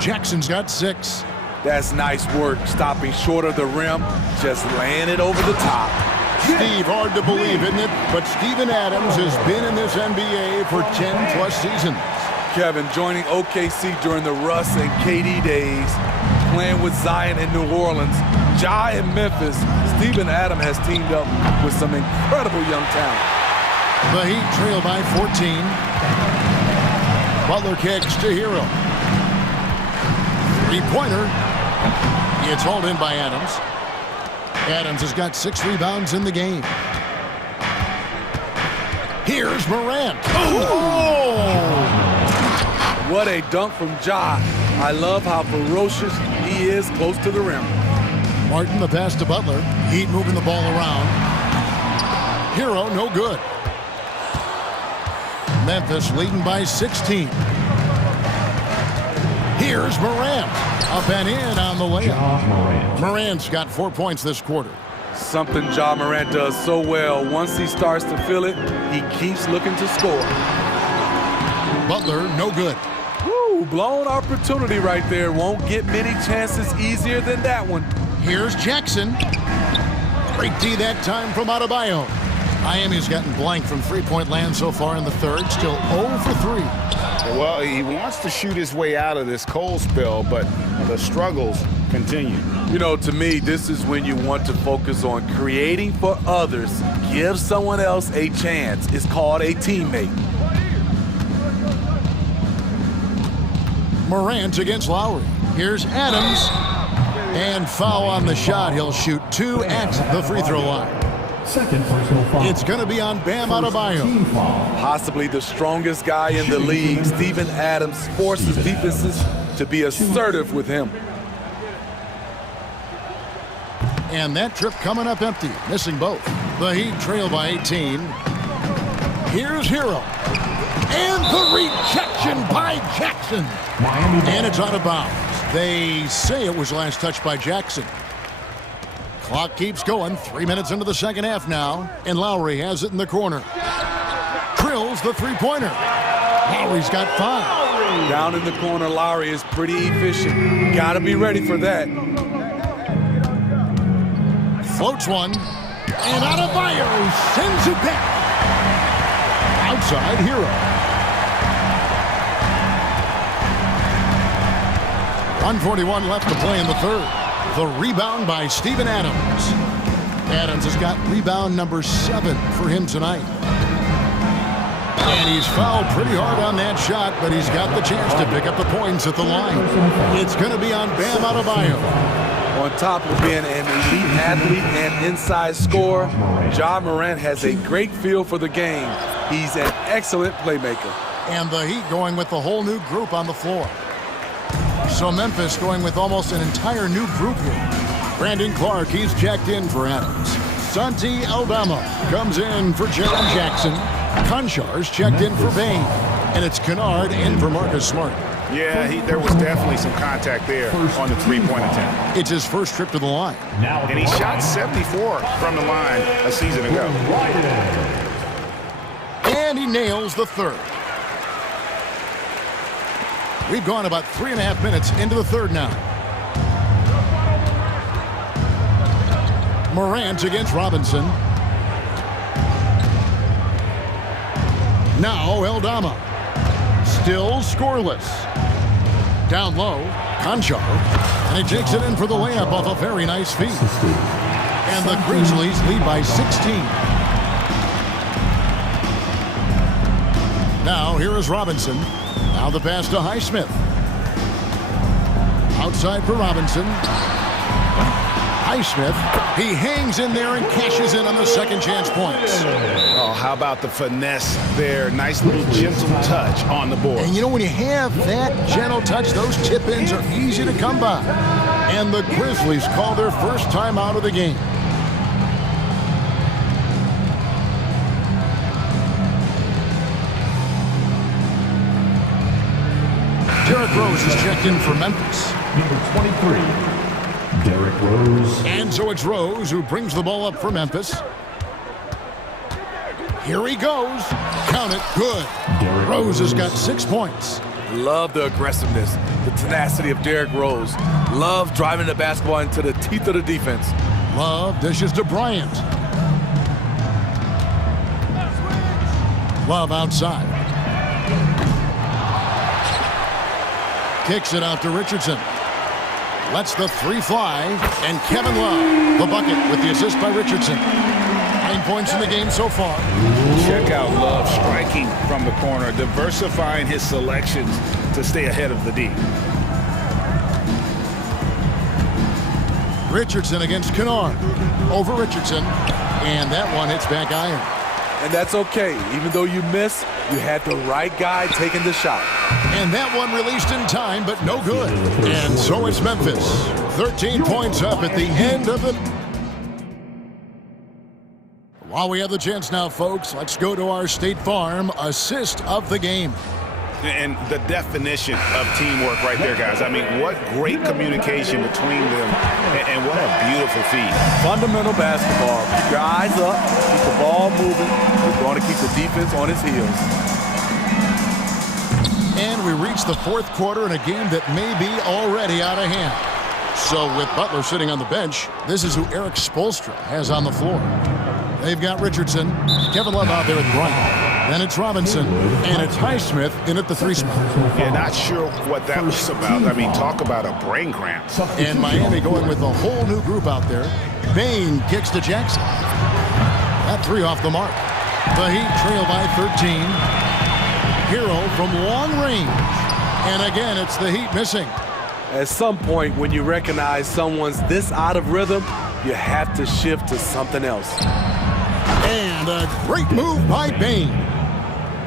Jackson's got 6. That's nice work, stopping short of the rim, just laying it over the top. Steve, hard to believe, isn't it? But Steven Adams has been in this NBA for 10-plus seasons. Kevin, joining OKC during the Russ and KD days, playing with Zion in New Orleans, Ja in Memphis, Steven Adams has teamed up with some incredible young talent. The Heat trail by 14. Butler kicks to Hero. Three-pointer. It's hauled in by Adams. Adams has got 6 rebounds in the game. Here's Morant. Oh! What a dunk from Ja. I love how ferocious he is close to the rim. Martin the pass to Butler. Heat moving the ball around. Hero no good. Memphis leading by 16. Here's Morant. Up and in on the layup. Morant's got 4 points this quarter. Something Ja Morant does so well. Once he starts to feel it, he keeps looking to score. Butler, no good. Woo, blown opportunity right there. Won't get many chances easier than that one. Here's Jackson. Great D that time from Adebayo. Miami's gotten blank from three-point land so far in the third. Still 0 for 3. Well, he wants to shoot his way out of this cold spell, but the struggles continue. You know, to me, this is when you want to focus on creating for others. Give someone else a chance. It's called a teammate. Morant against Lowry. Here's Adams. And foul on the shot. He'll shoot 2 at the free throw line. Second personal foul. It's going to be on Bam Adebayo. Possibly the strongest guy in the league, Steven Adams, forces defenses to be assertive with him. And that trip coming up empty, missing both. The Heat trail by 18. Here's Hero. And the rejection by Jackson. And it's out of bounds. They say it was last touched by Jackson. Clock keeps going. 3 minutes into the second half now. And Lowry has it in the corner. Drills the three-pointer. Lowry's got 5. Down in the corner, Lowry is pretty efficient. Got to be ready for that. Floats one. And Adebayo sends it back. Outside Hero. 1:41 left to play in the third. The rebound by Steven Adams. Adams has got rebound number 7 for him tonight. And he's fouled pretty hard on that shot, but he's got the chance to pick up the points at the line. It's going to be on Bam Adebayo. On top of being an elite athlete and inside scorer, Ja Morant has a great feel for the game. He's an excellent playmaker. And the Heat going with the whole new group on the floor. So Memphis going with almost an entire new group here. Brandon Clark, he's checked in for Adams. Santi Aldama comes in for Jaren Jackson. Konchar's checked in for Bain. And it's Kennard in for Marcus Smart. Yeah, there was definitely some contact there on the three-point attempt. It's his first trip to the line. And he shot 74 from the line a season ago. And he nails the third. We've gone about 3.5 minutes into the third now. Morant against Robinson. Now Aldama. Still scoreless. Down low, Konchar. And he takes it in for the layup off a very nice feed. And the Grizzlies lead by 16. Now here is Robinson. Now the pass to Highsmith. Outside for Robinson. Highsmith, he hangs in there and cashes in on the second chance points. Oh, how about the finesse there? Nice little gentle touch on the board. And you know, when you have that gentle touch, those tip-ins are easy to come by. And the Grizzlies call their first time out of the game. Derrick Rose is checked in for Memphis. Number 23, Derrick Rose. And so it's Rose who brings the ball up for Memphis. Here he goes. Count it. Good. Derrick Rose has got 6 points. Love the aggressiveness, the tenacity of Derrick Rose. Love driving the basketball into the teeth of the defense. Love dishes to Bryant. Love outside. Kicks it out to Richardson. Lets the three fly. And Kevin Love, the bucket with the assist by Richardson. 9 points in the game so far. Check out Love striking from the corner, diversifying his selections to stay ahead of the D. Richardson against Kennard. Over Richardson. And that one hits back iron. And that's okay. Even though you miss, you had the right guy taking the shot. And that one released in time, but no good. And so it's Memphis. 13 points up at the end of the... While we have the chance now, folks, let's go to our State Farm assist of the game. And the definition of teamwork right there, guys. I mean, what great communication between them, and what a beautiful feed. Fundamental basketball. Keep your eyes up, keep the ball moving. You're going to keep the defense on its heels. And we reach the fourth quarter in a game that may be already out of hand. So with Butler sitting on the bench, this is who Eric Spoelstra has on the floor. They've got Richardson, Kevin Love out there with Bryant. Then it's Robinson, and it's Highsmith in at the three spot. Yeah, not sure what that was about. I mean, talk about a brain cramp. And Miami going with a whole new group out there. Bain kicks to Jackson. That three off the mark. The Heat trail by 13. Hero from long range. And again, it's the Heat missing. At some point, when you recognize someone's this out of rhythm, you have to shift to something else. And a great move by Bane.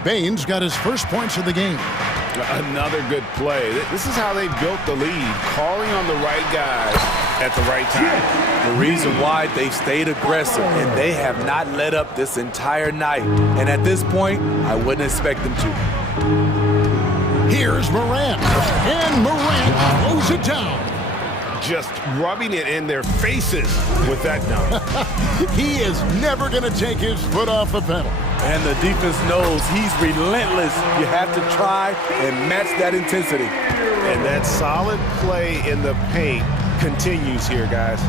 Bane's got his first points of the game. Another good play. This is how they built the lead, calling on the right guys at the right time. The reason why they've stayed aggressive and they have not let up this entire night. And at this point, I wouldn't expect them to. Here's Morant. And Morant throws it down. Just rubbing it in their faces with that dunk. He is never going to take his foot off the pedal. And the defense knows he's relentless. You have to try and match that intensity. And that solid play in the paint continues here, guys.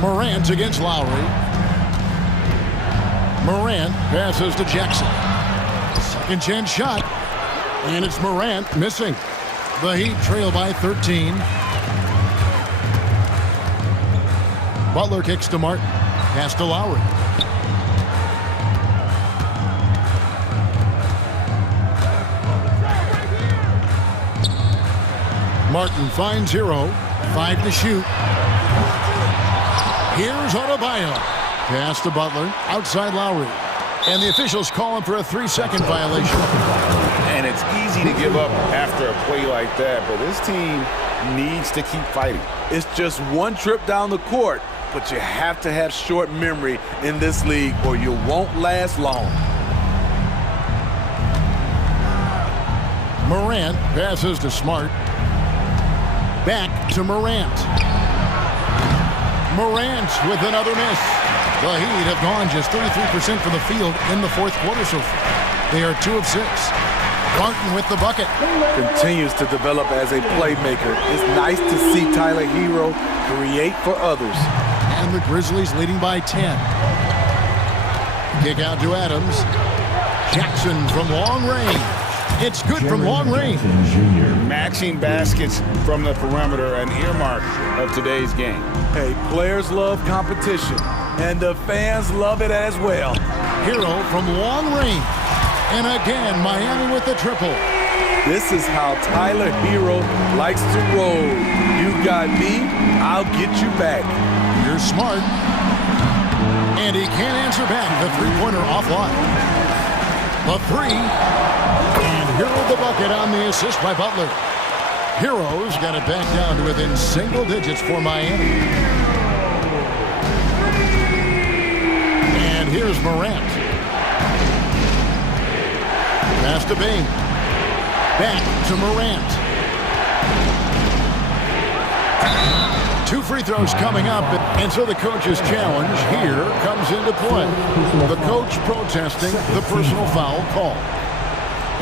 Morant against Lowry. Morant passes to Jackson. Second chance shot. And it's Morant missing. The Heat trail by 13. Butler kicks to Martin. Pass to Lowry. Martin finds Hero. 5 to shoot. Here's Adebayo. Pass to Butler. Outside Lowry. And the officials call him for a 3-second violation. And it's easy to give up after a play like that, but this team needs to keep fighting. It's just one trip down the court, but you have to have short memory in this league or you won't last long. Morant passes to Smart. Back to Morant. Morant with another miss. The Heat have gone just 33% from the field in the fourth quarter so far. They are 2 of 6. Martin with the bucket. Continues to develop as a playmaker. It's nice to see Tyler Hero create for others. And the Grizzlies leading by 10. Kick out to Adams. Jackson from long range. It's good from long range. Matching baskets from the perimeter, an earmark of today's game. Hey, players love competition, and the fans love it as well. Hero from long range. And again, Miami with the triple. This is how Tyler Hero likes to roll. You got me, I'll get you back. You're Smart. And he can't answer back. The three-pointer offline. The 3. And Hero the bucket on the assist by Butler. Hero's got it back down to within single digits for Miami. And here's Morant. Pass to Bing. Back to Morant. 2 free throws coming up, and so the coach's challenge here comes into play. The coach protesting the personal foul call.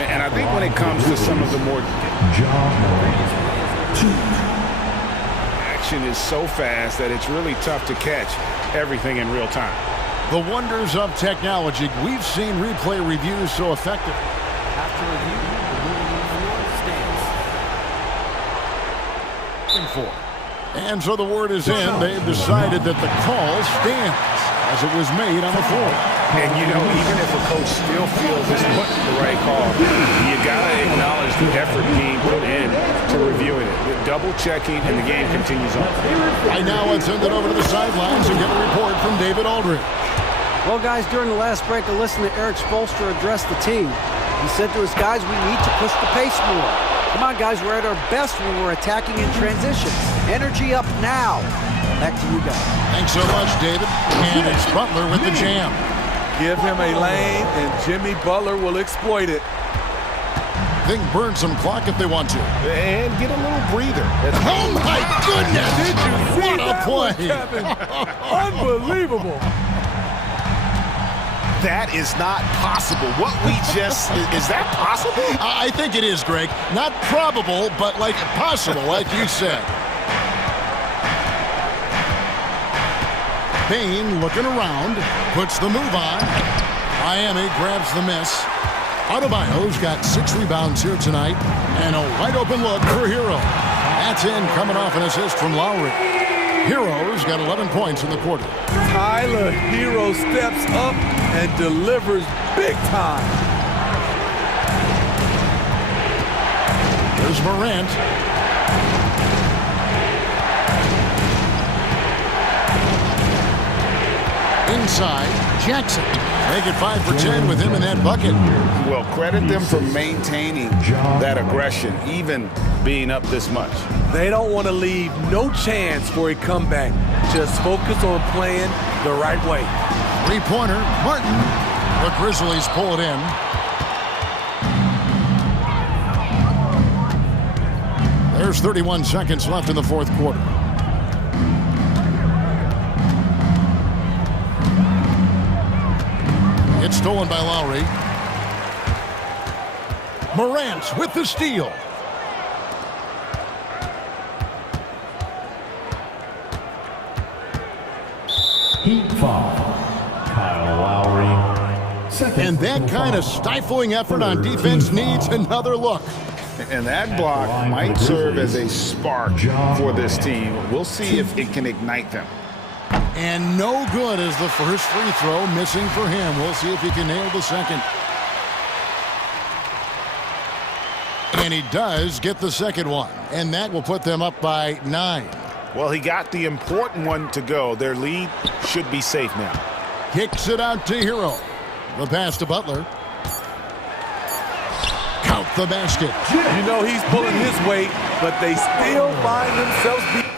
And I think when it comes to some of the more action is so fast that it's really tough to catch everything in real time. The wonders of technology. We've seen replay reviews so effective. After review, the ruling stands. And so the word is in. They've decided that the call stands as it was made on the floor. And you know, even if a coach still feels this wasn't the right call, you gotta acknowledge the effort being put in to reviewing it. The double checking, and the game continues on. Right now, let's send it over to the sidelines and get a report from David Aldridge. Well, guys, during the last break, I listened to Eric Spoelstra address the team. He said to his guys, we need to push the pace more. Come on, guys, we're at our best when we're attacking in transition. Energy up now. Back to you guys. Thanks so much, David. And it's Butler with the jam. Give him a lane, and Jimmy Butler will exploit it. They can burn some clock if they want to. And get a little breather. Oh, my goodness! Did you see what a play? Unbelievable. That is not possible. What we just, is that possible? I think it is, Greg. Not probable, but like possible, like you said. Payne looking around, puts the move on. Miami grabs the miss. Adebayo's got 6 rebounds here tonight, and a wide open look for Hero. That's in, coming off an assist from Lowry. Hero's got 11 points in the quarter. Tyler Hero steps up and delivers big time. Here's Morant. Inside, Jackson. Make it 5 for 10 with him in that bucket. Well, credit them for maintaining that aggression, even being up this much. They don't want to leave no chance for a comeback. Just focus on playing the right way. Three-pointer, Martin. The Grizzlies pull it in. There's 31 seconds left in the fourth quarter. It's stolen by Lowry. Morant with the steal. Heat foul. Kyle Lowry. Second. And that kind of stifling effort on defense needs another look. And that block might serve as a spark for this team. We'll see if it can ignite them. And no good as the first free throw, missing for him. We'll see if he can nail the second. And he does get the second one. And that will put them up by 9. Well, he got the important one to go. Their lead should be safe now. Kicks it out to Hero. The pass to Butler. Count the basket. You know he's pulling his weight, but they still find themselves being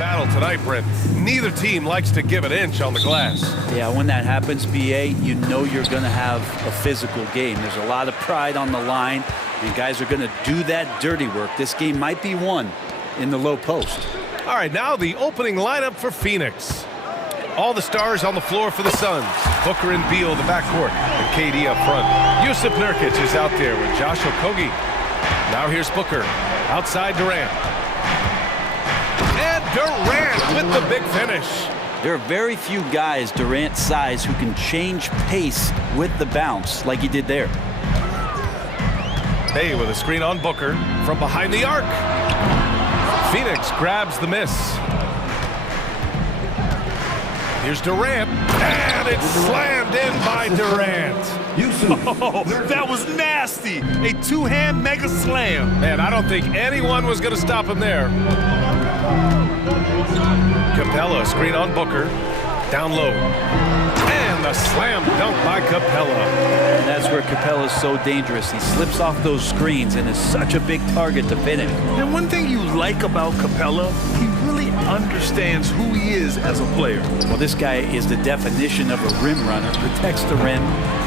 battle tonight, Brent. Neither team likes to give an inch on the glass. Yeah, when that happens, BA, you know you're going to have a physical game. There's a lot of pride on the line, and guys are going to do that dirty work. This game might be won in the low post. All right, now the opening lineup for Phoenix. All the stars on the floor for the Suns. Booker and Beal, the backcourt, and KD up front. Yusuf Nurkic is out there with Josh Okogie. Now here's Booker, outside Durant. And Durant with the big finish. There are very few guys Durant's size who can change pace with the bounce like he did there. Hey, with a screen on Booker from behind the arc. Phoenix grabs the miss. Here's Durant, and it's slammed in by Durant. Oh, that was nasty. A two-hand mega slam. Man, I don't think anyone was going to stop him there. Capella, screen on Booker, down low. And the slam dunk by Capella. And that's where Capella's so dangerous. He slips off those screens and is such a big target to fit in. And one thing you like about Capella, he really understands who he is as a player. Well, this guy is the definition of a rim runner, protects the rim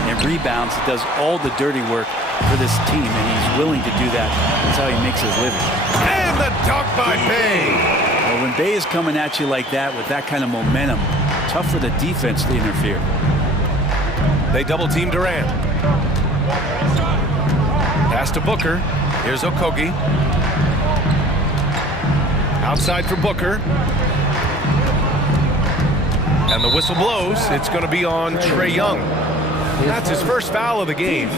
and rebounds. He does all the dirty work for this team, and he's willing to do that. That's how he makes his living. And the dunk by Bay. Well, when Bay is coming at you like that with that kind of momentum, tough for the defense to interfere. They double team Durant. Pass to Booker. Here's Okogie. Outside for Booker. And the whistle blows. It's going to be on Trae Young. That's his first foul of the game.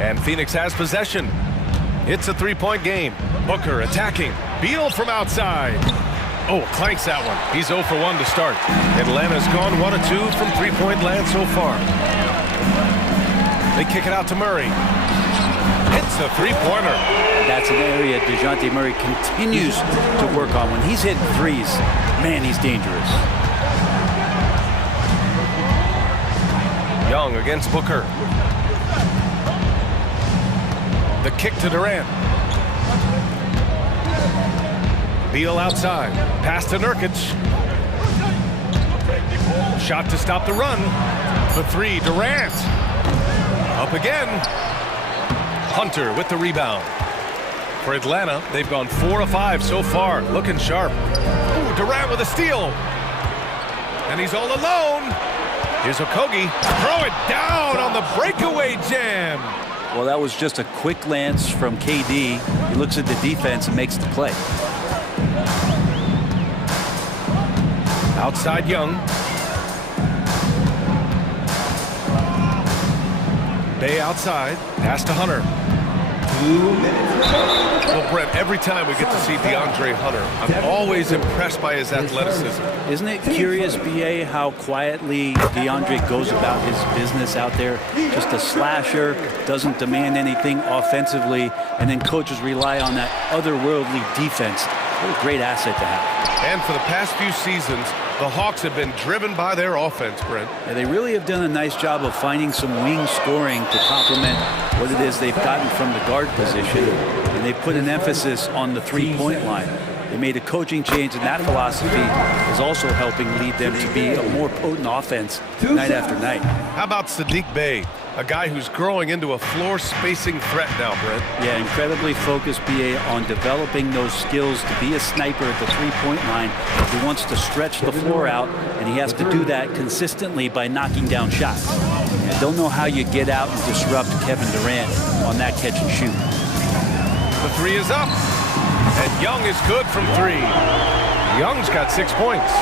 And Phoenix has possession. It's a three-point game. Booker attacking. Beal from outside. Oh, clanks that one. He's 0 for 1 to start. Atlanta's gone 1 of 2 from three-point land so far. They kick it out to Murray. It's a three-pointer. That's an area DeJounte Murray continues to work on. When he's hitting threes, man, he's dangerous. Young against Booker. The kick to Durant. Beal outside. Pass to Nurkic. Shot to stop the run. For three, Durant. Up again. Hunter with the rebound. For Atlanta, they've gone 4 of 5 so far. Looking sharp. Ooh, Durant with a steal. And he's all alone. Here's Okogie. Throw it down on the breakaway jam. Well, that was just a quick lance from KD. He looks at the defense and makes the play. Outside Young. Bay outside. Pass to Hunter. Well, Brett, every time we get to see DeAndre Hunter, I'm always impressed by his athleticism. Isn't it curious, BA, how quietly DeAndre goes about his business out there? Just a slasher, doesn't demand anything offensively, and then coaches rely on that otherworldly defense. What a great asset to have. And for the past few seasons, the Hawks have been driven by their offense, Brent. Yeah, they really have done a nice job of finding some wing scoring to complement what it is they've gotten from the guard position, and they put an emphasis on the three-point line. They made a coaching change, and that philosophy is also helping lead them to be a more potent offense night after night. How about Saddiq Bey, a guy who's growing into a floor-spacing threat now, Brent? Yeah, incredibly focused, BA, on developing those skills to be a sniper at the three-point line. He wants to stretch the floor out, and he has to do that consistently by knocking down shots. I don't know how you get out and disrupt Kevin Durant on that catch and shoot. The three is up. And Young is good from three. Young's got 6 points.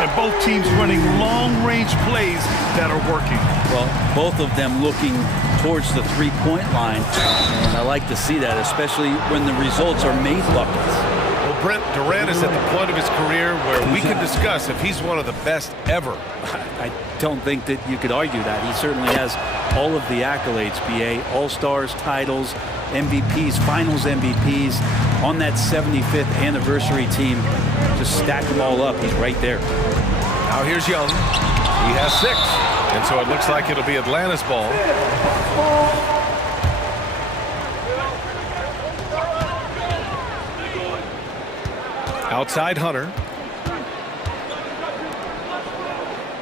And both teams running long-range plays that are working. Well, both of them looking towards the three-point line. And I like to see that, especially when the results are made buckets. Well, Brent, Durant is at the point of his career where we can discuss if he's one of the best ever. I don't think that you could argue that. He certainly has all of the accolades, BA. All-Stars, titles, MVPs, Finals MVPs. On that 75th anniversary team, just stack them all up. He's right there. Now here's Young. He has 6. And so it looks like it'll be Atlanta's ball. Outside Hunter.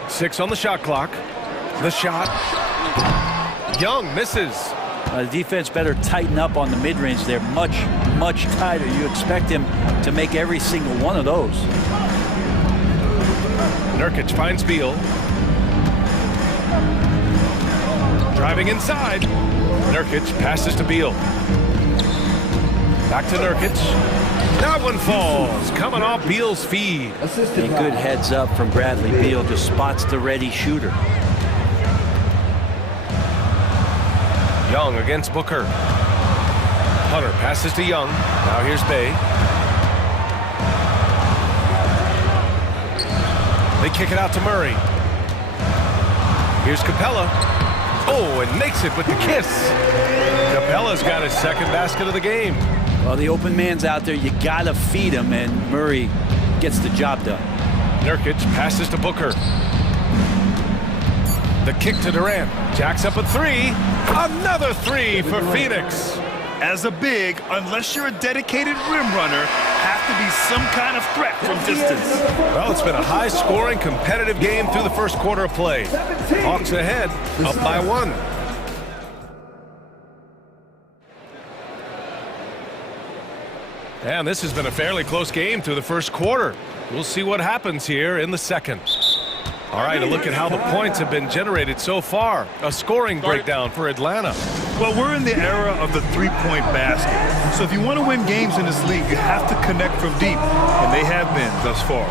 6 on the shot clock. The shot. Young misses. The defense better tighten up on the mid-range. They're much, much tighter. You expect him to make every single one of those. Nurkic finds Beal. Driving inside. Nurkic passes to Beal. Back to Nurkic. That one falls. Coming off Beal's feed. A good heads up from Bradley Beal. Just spots the ready shooter. Young against Booker. Hunter passes to Young. Now here's Bay. They kick it out to Murray. Here's Capella. Oh, and makes it with the kiss. Capella's got his second basket of the game. Well, the open man's out there. You got to feed him, and Murray gets the job done. Nurkic passes to Booker. The kick to Durant. Jacks up a 3. Another 3 for Phoenix. As a big, unless you're a dedicated rim runner, have to be some kind of threat from distance. Well, it's been a high-scoring, competitive game through the first quarter of play. Hawks ahead, up by 1. And this has been a fairly close game through the first quarter. We'll see what happens here in the second. All right, a look at how the points have been generated so far. A scoring breakdown for Atlanta. Well, we're in the era of the three-point basket. So if you want to win games in this league, you have to connect from deep, and they have been thus far.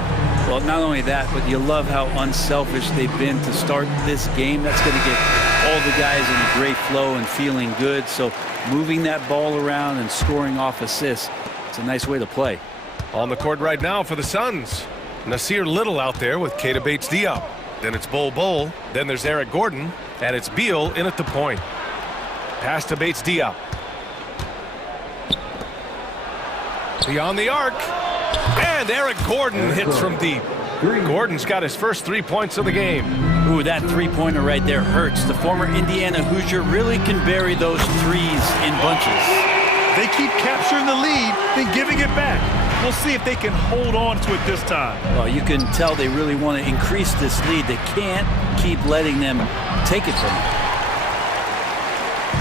Well, not only that, but you love how unselfish they've been to start this game. That's going to get all the guys in a great flow and feeling good. So moving that ball around and scoring off assists, it's a nice way to play. On the court right now for the Suns. Nasir Little out there with Keita Bates-Diop. Then it's Bol. Then there's Eric Gordon. And it's Beal in at the point. Pass to Bates-Diop. Beyond the arc. And Eric Gordon hits from deep. Gordon's got his first 3 points of the game. Ooh, that three-pointer right there hurts. The former Indiana Hoosier really can bury those threes in bunches. They keep capturing the lead, then giving it back. We'll see if they can hold on to it this time. Well, you can tell they really want to increase this lead. They can't keep letting them take it from them.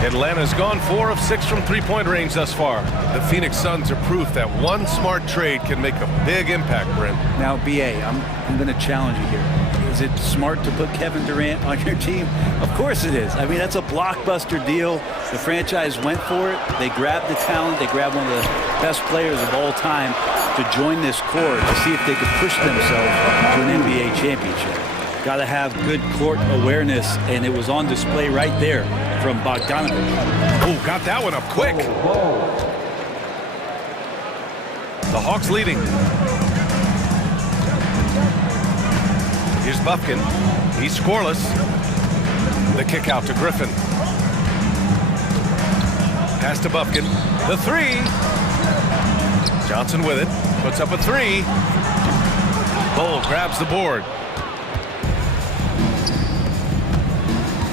Atlanta's gone 4 of 6 from three-point range thus far. The Phoenix Suns are proof that one smart trade can make a big impact, Brent. Now, B.A., I'm going to challenge you here. Is it smart to put Kevin Durant on your team? Of course it is. I mean, that's a blockbuster deal. The franchise went for it. They grabbed the talent. They grabbed one of the best players of all time to join this core to see if they could push themselves to an NBA championship. Got to have good court awareness, and it was on display right there from Bogdanovic. Oh, got that one up quick. The Hawks leading. Here's Bufkin. He's scoreless. The kick out to Griffin. Pass to Bufkin. The 3. Johnson with it. Puts up a 3. Bull grabs the board.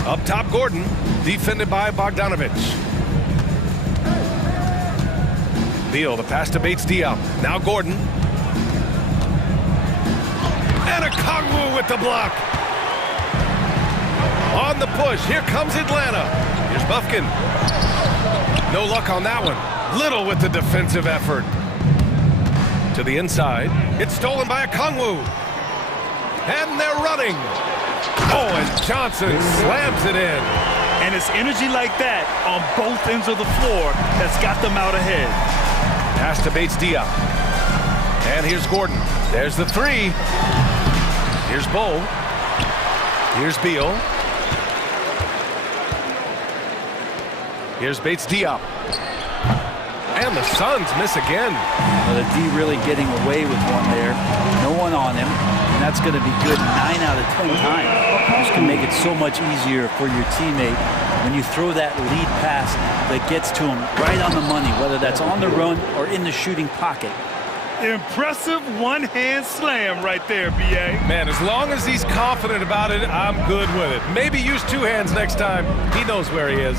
Up top, Gordon. Defended by Bogdanovic. Beal, the pass to Bates-Diop. Now Gordon. And a Kongwu with the block. On the push. Here comes Atlanta. Here's Bufkin. No luck on that one. Little with the defensive effort. To the inside. It's stolen by a Kongwu. And they're running. Oh, and Johnson slams it in. And it's energy like that on both ends of the floor that's got them out ahead. Pass to Bates-Diop. And here's Gordon. There's the 3. Here's Bull. Here's Beal. Here's Bates-Diop. And the Suns miss again. Well, the D really getting away with one there. No one on him. And that's going to be good 9 out of 10 times. This can make it so much easier for your teammate when you throw that lead pass that gets to him right on the money, whether that's on the run or in the shooting pocket. Impressive one-hand slam right there, B.A. Man, as long as he's confident about it, I'm good with it. Maybe use 2 hands next time. He knows where he is.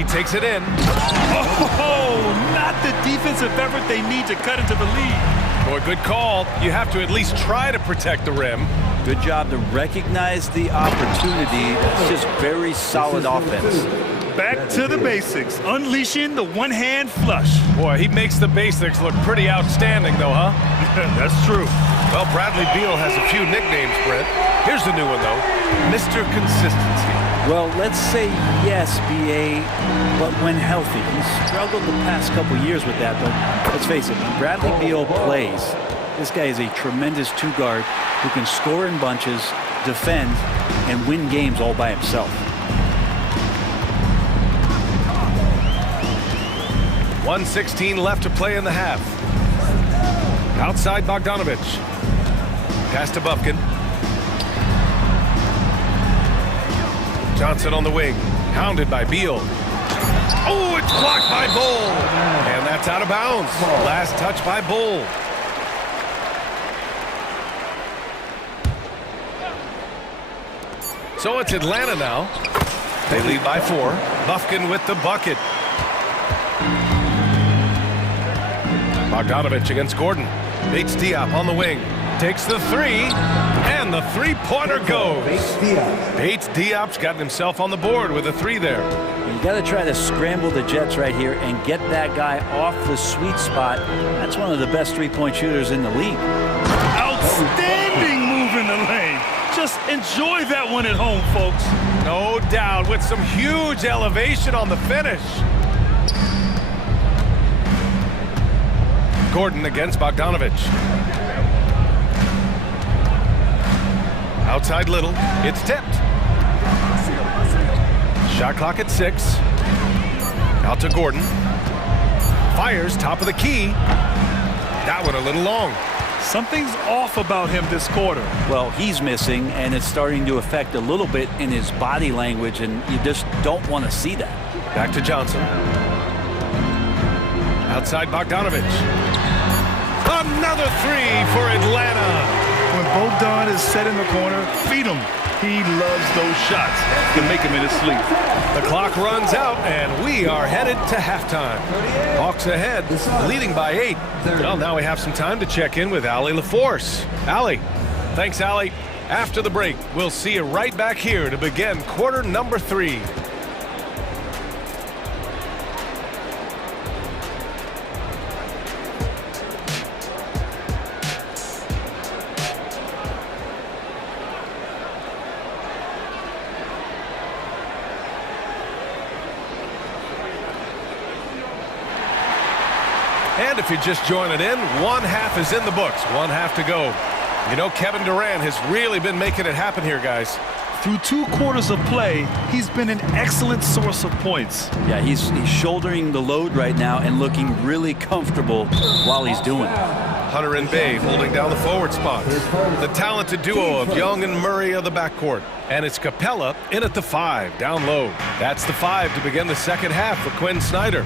He takes it in. Oh, not the defensive effort they need to cut into the lead. Boy, good call. You have to at least try to protect the rim. Good job to recognize the opportunity. It's just very solid offense. Back to the basics, unleashing the one-hand flush. Boy, he makes the basics look pretty outstanding, though, huh? That's true. Well, Bradley Beal has a few nicknames, Brent. Here's the new one, though. Mr. Consistency. Well, let's say yes, B.A., but when healthy. He's struggled the past couple years with that, but let's face it, when Bradley Beal plays, this guy is a tremendous two-guard who can score in bunches, defend, and win games all by himself. 1:16 left to play in the half. Outside Bogdanovic. Pass to Bufkin. Johnson on the wing. Hounded by Beal. Oh, it's blocked by Bull. And that's out of bounds. Last touch by Bull. So it's Atlanta now. They lead by 4. Bufkin with the bucket. Bogdanovic against Gordon. Bates Diop on the wing. Takes the 3. And the three-pointer goes. Bates Diop's gotten himself on the board with a 3 there. You got to try to scramble the Jets right here and get that guy off the sweet spot. That's one of the best three-point shooters in the league. Outstanding move in the lane. Just enjoy that one at home, folks. No doubt, with some huge elevation on the finish. Gordon against Bogdanovic. Outside Little. It's tipped. Shot clock at 6. Out to Gordon. Fires top of the key. That one a little long. Something's off about him this quarter. Well, he's missing, and it's starting to affect a little bit in his body language, and you just don't want to see that. Back to Johnson. Outside Bogdanovic. Another 3 for Atlanta. When Bogdan is set in the corner, feed him. He loves those shots. Can make him in his sleep. The clock runs out, and we are headed to halftime. Hawks ahead, leading by 8. Well, now we have some time to check in with Allie LaForce. Allie. Thanks, Allie. After the break, we'll see you right back here to begin quarter number 3. And if you're just joining in, one half is in the books. One half to go. You know, Kevin Durant has really been making it happen here, guys. Through 2 quarters of play, he's been an excellent source of points. Yeah, he's shouldering the load right now and looking really comfortable while he's doing it. Hunter and Bay holding down the forward spots. The talented duo of Young and Murray of the backcourt. And it's Capella in at the 5, down low. That's the 5 to begin the second half for Quinn Snyder.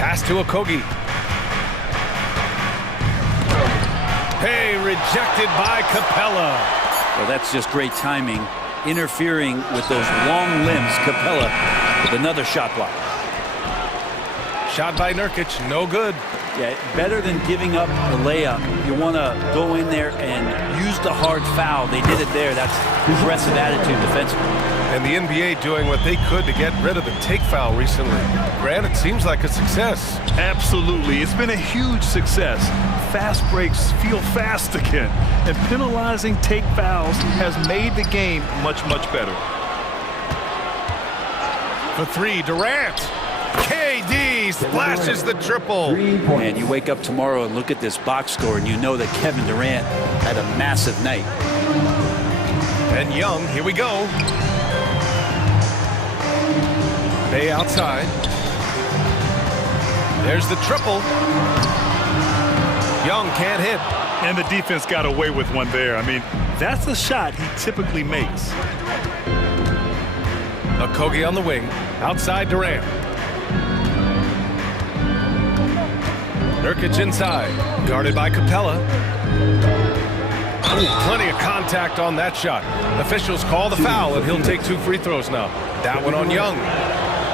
Pass to Okogie. Hey, rejected by Capella. Well, that's just great timing. Interfering with those long limbs. Capella with another shot block. Shot by Nurkic, no good. Yeah, better than giving up the layup. You want to go in there and use the hard foul. They did it there. That's aggressive attitude defensively. And the NBA doing what they could to get rid of the take foul recently. Grant, it seems like a success. Absolutely. It's been a huge success. Fast breaks feel fast again. And penalizing take fouls has made the game much, much better. For 3, Durant. KD splashes the triple. Man, you wake up tomorrow and look at this box score and you know that Kevin Durant had a massive night. And Young, here we go. Bay outside. There's the triple. Young can't hit. And the defense got away with one there. I mean, that's a shot he typically makes. Okogie on the wing. Outside Durant. Nurkic inside. Guarded by Capella. Ooh, plenty of contact on that shot. Officials call the foul, and he'll take 2 free throws now. That one on Young.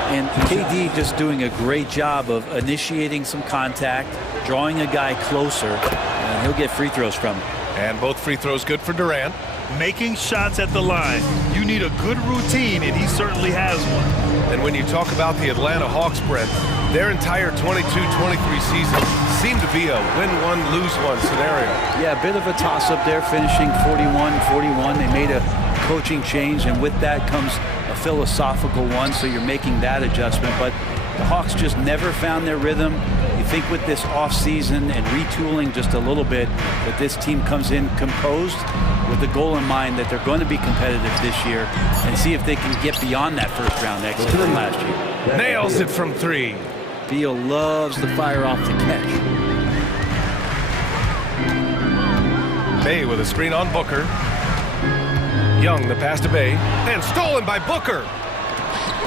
And KD just doing a great job of initiating some contact, drawing a guy closer, and he'll get free throws from him. And both free throws good for Durant. Making shots at the line. You need a good routine, and he certainly has one. And when you talk about the Atlanta Hawks, Brent, their entire 22-23 season seemed to be a win-one, lose-one scenario. Yeah, a bit of a toss-up there, finishing 41-41. They made a coaching change, and with that comes a philosophical one, so you're making that adjustment. But the Hawks just never found their rhythm. You think with this offseason and retooling just a little bit that this team comes in composed with the goal in mind that they're going to be competitive this year and see if they can get beyond that first round exit from last year. Nails it from 3. Beal loves the fire off the catch. Bay with a screen on Booker. Young the pass to Bay, and stolen by Booker.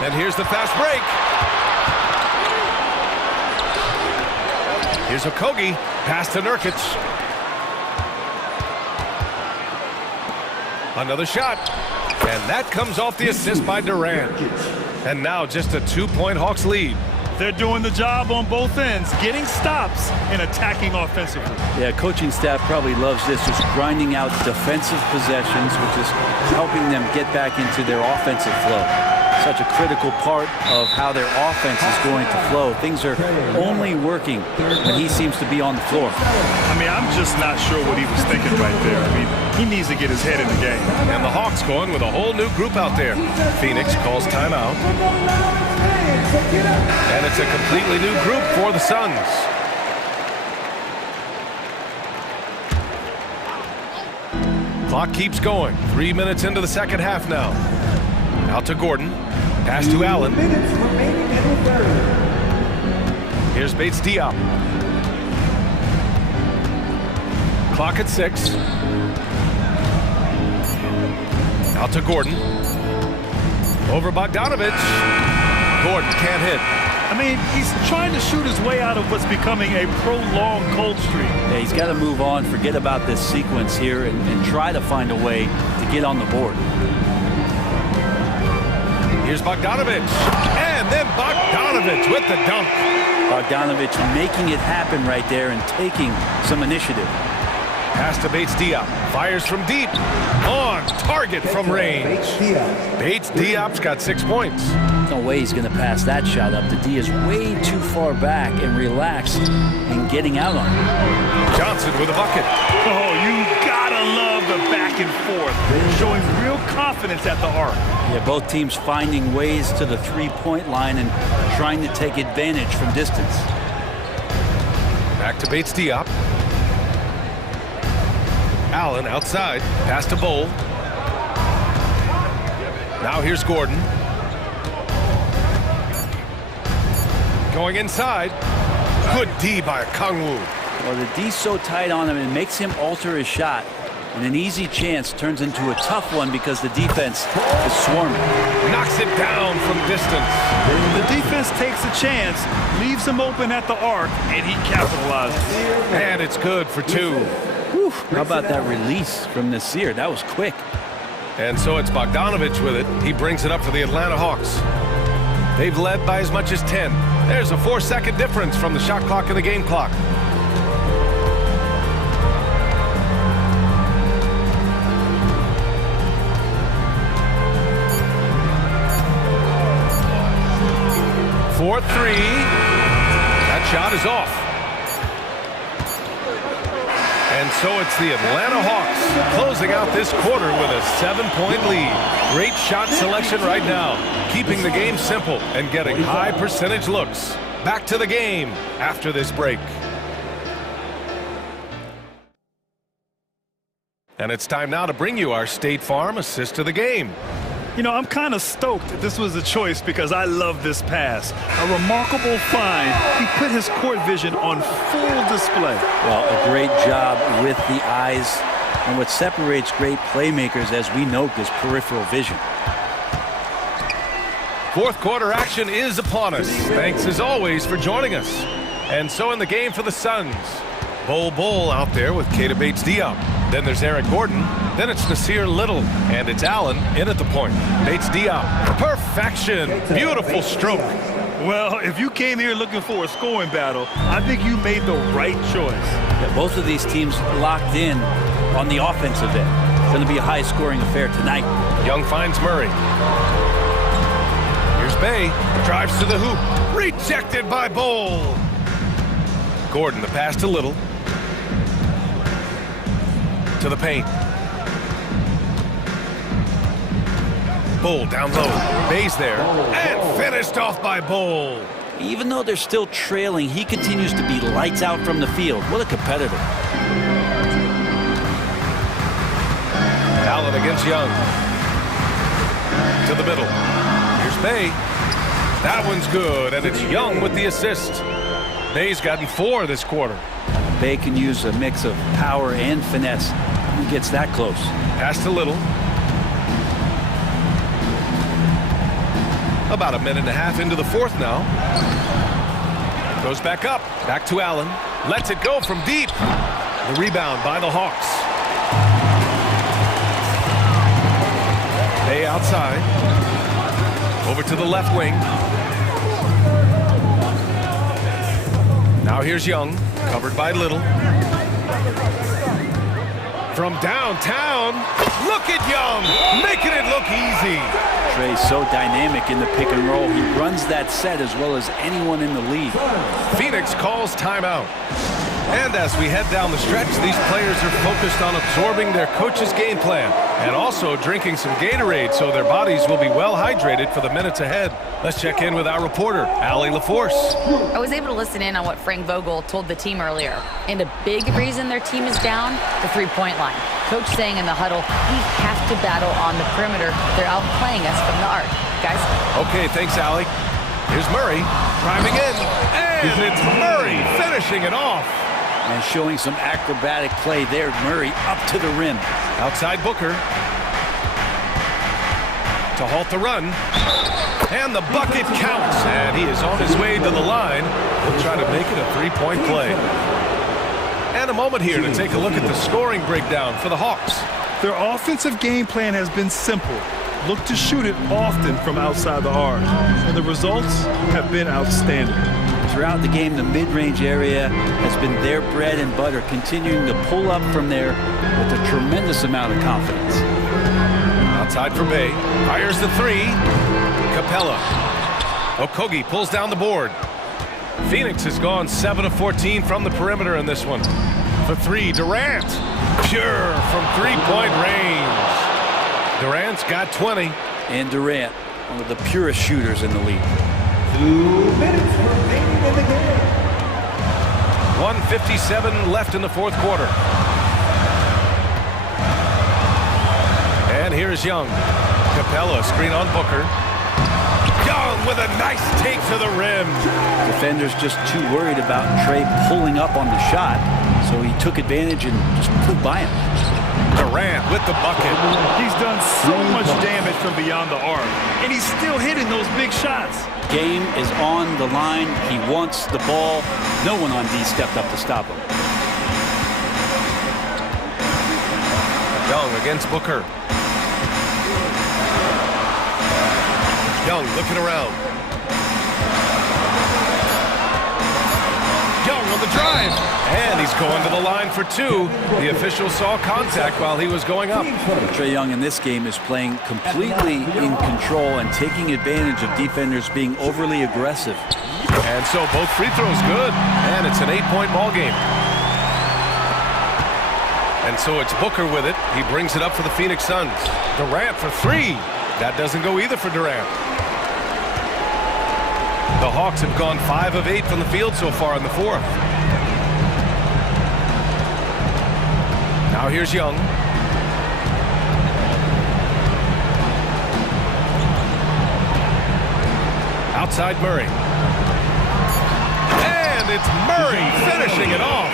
And here's the fast break. Here's Okogie, pass to Nurkic. Another shot, and that comes off the assist by Durant. And now just a 2-point Hawks lead. They're doing the job on both ends, getting stops and attacking offensively. Yeah, coaching staff probably loves this, just grinding out defensive possessions, which is helping them get back into their offensive flow. Such a critical part of how their offense is going to flow. Things are only working when he seems to be on the floor. I mean, I'm just not sure what he was thinking right there. I mean, he needs to get his head in the game. And the Hawks going with a whole new group out there. Phoenix calls timeout. And it's a completely new group for the Suns. Clock keeps going. 3 minutes into the second half now. Out to Gordon. Pass to Allen. Here's Bates Diop. Clock at 6. Out to Gordon. Over Bogdanovich. Gordon can't hit. I mean, he's trying to shoot his way out of what's becoming a prolonged cold streak. Yeah, he's got to move on, forget about this sequence here, and try to find a way to get on the board. Here's Bogdanovich. And then Bogdanovich with the dunk. Bogdanovich making it happen right there and taking some initiative. Pass to Bates Diop. Fires from deep. On target from range. Bates Diop's got 6 points. No way he's going to pass that shot up. The D is way too far back and relaxed in getting out on it. Johnson with a bucket. Oh, you gotta love the back and forth. Showing real confidence at the arc. Yeah, both teams finding ways to the three-point line and trying to take advantage from distance. Back to Bates Diop. Allen outside. Pass to Bowl. Now here's Gordon. Going inside. Good D by Kangwoo. Well, the D's so tight on him, it makes him alter his shot. And an easy chance turns into a tough one because the defense is swarming. Knocks it down from distance. The defense takes a chance, leaves him open at the arc, and he capitalizes. And it's good for 2. Whew, how about that release from Nasir? That was quick. And so it's Bogdanovich with it. He brings it up for the Atlanta Hawks. They've led by as much as 10. There's a 4-second difference from the shot clock and the game clock. For 3. That shot is off. And so it's the Atlanta Hawks closing out this quarter with a 7-point lead. Great shot selection right now, keeping the game simple and getting high percentage looks. Back to the game after this break. And it's time now to bring you our State Farm assist of the game. You know, I'm kind of stoked that this was a choice because I love this pass. A remarkable find. He put his court vision on full display. Well, a great job with the eyes. And what separates great playmakers, as we know, is peripheral vision. Fourth quarter action is upon us. Thanks as always for joining us. And so in the game for the Suns, Bull out there with Keita Bates-Diop. Then there's Eric Gordon. Then it's Nasir Little. And it's Allen in at the point. Bates-Diop. Perfection. Beautiful stroke. Well, if you came here looking for a scoring battle, I think you made the right choice. Yeah, both of these teams locked in on the offensive end. It's going to be a high-scoring affair tonight. Young finds Murray. Here's Bay. Drives to the hoop. Rejected by Bull. Gordon, the pass to Little. To the paint. Bull down low. Bay's there. And finished off by Bull. Even though they're still trailing, he continues to be lights out from the field. What a competitor. Allen against Young. To the middle. Here's Bay. That one's good, and it's Young with the assist. Bay's gotten 4 this quarter. Bay can use a mix of power and finesse. He gets that close. Pass to Little. About a minute and a half into the fourth now. Goes back up. Back to Allen. Lets it go from deep. The rebound by the Hawks. Bay outside. Over to the left wing. Now here's Young. Covered by Little. From downtown, look at Young, making it look easy. Trey's so dynamic in the pick and roll. He runs that set as well as anyone in the league. Phoenix calls timeout. And as we head down the stretch, these players are focused on absorbing their coach's game plan and also drinking some Gatorade so their bodies will be well hydrated for the minutes ahead. Let's check in with our reporter, Allie LaForce. I was able to listen in on what Frank Vogel told the team earlier. And a big reason their team is down, the three-point line. Coach saying in the huddle, we have to battle on the perimeter. They're outplaying us from the arc. Guys? Okay, thanks, Allie. Here's Murray, driving in, and it's Murray finishing it off. And showing some acrobatic play there, Murray up to the rim. Outside Booker. To halt the run. And the bucket counts. And he is on his way to the line. He'll try to make it a three-point play. And a moment here to take a look at the scoring breakdown for the Hawks. Their offensive game plan has been simple. Look to shoot it often from outside the arc. And the results have been outstanding. Throughout the game, the mid-range area has been their bread and butter, continuing to pull up from there with a tremendous amount of confidence. Outside for Bay. Fires the three. Capella. Okogie pulls down the board. Phoenix has gone 7 of 14 from the perimeter in this one. For three, Durant. Pure from three-point range. Durant's got 20. And Durant, one of the purest shooters in the league. 2 minutes remaining in the game. 1:57 left in the fourth quarter. And here's Young. Capella, screen on Booker. Young with a nice take to the rim. Defenders just too worried about Trey pulling up on the shot, so he took advantage and just flew by him. Durant with the bucket. He's done so much damage from beyond the arc, and he's still hitting those big shots. Game is on the line. He wants the ball. No one on D stepped up to stop him. Young against Booker. Young looking around. Young on the drive. And he's going to the line for two. The official saw contact while he was going up. Trae Young in this game is playing completely in control and taking advantage of defenders being overly aggressive. And so both free throws good. And it's an 8-point ball game. And so it's Booker with it. He brings it up for the Phoenix Suns. Durant for three. That doesn't go either for Durant. The Hawks have gone 5 of 8 from the field so far in the fourth. Now here's Young. Outside Murray. And it's Murray finishing it off.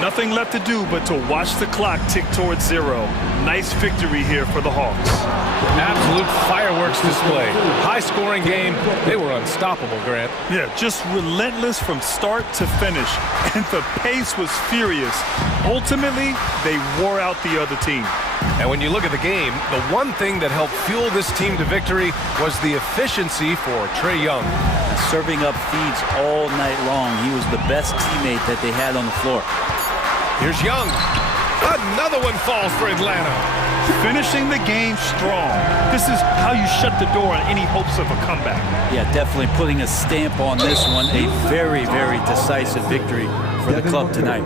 Nothing left to do but to watch the clock tick towards 0. Nice victory here for the Hawks. Absolute fireworks display. High-scoring game. They were unstoppable, Grant. Yeah, just relentless from start to finish. And the pace was furious. Ultimately, they wore out the other team. And when you look at the game, the one thing that helped fuel this team to victory was the efficiency for Trae Young. Serving up feeds all night long. He was the best teammate that they had on the floor. Here's Young. Another one falls for Atlanta. Finishing the game strong. This is how you shut the door on any hopes of a comeback. Yeah, definitely putting a stamp on this one. A very, very decisive victory for the club tonight.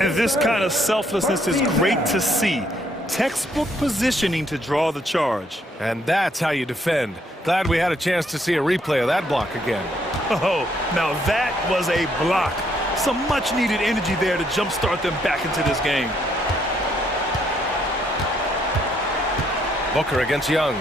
And this kind of selflessness is great to see. Textbook positioning to draw the charge. And that's how you defend. Glad we had a chance to see a replay of that block again. Oh, now that was a block. Some much-needed energy there to jumpstart them back into this game. Booker against Young.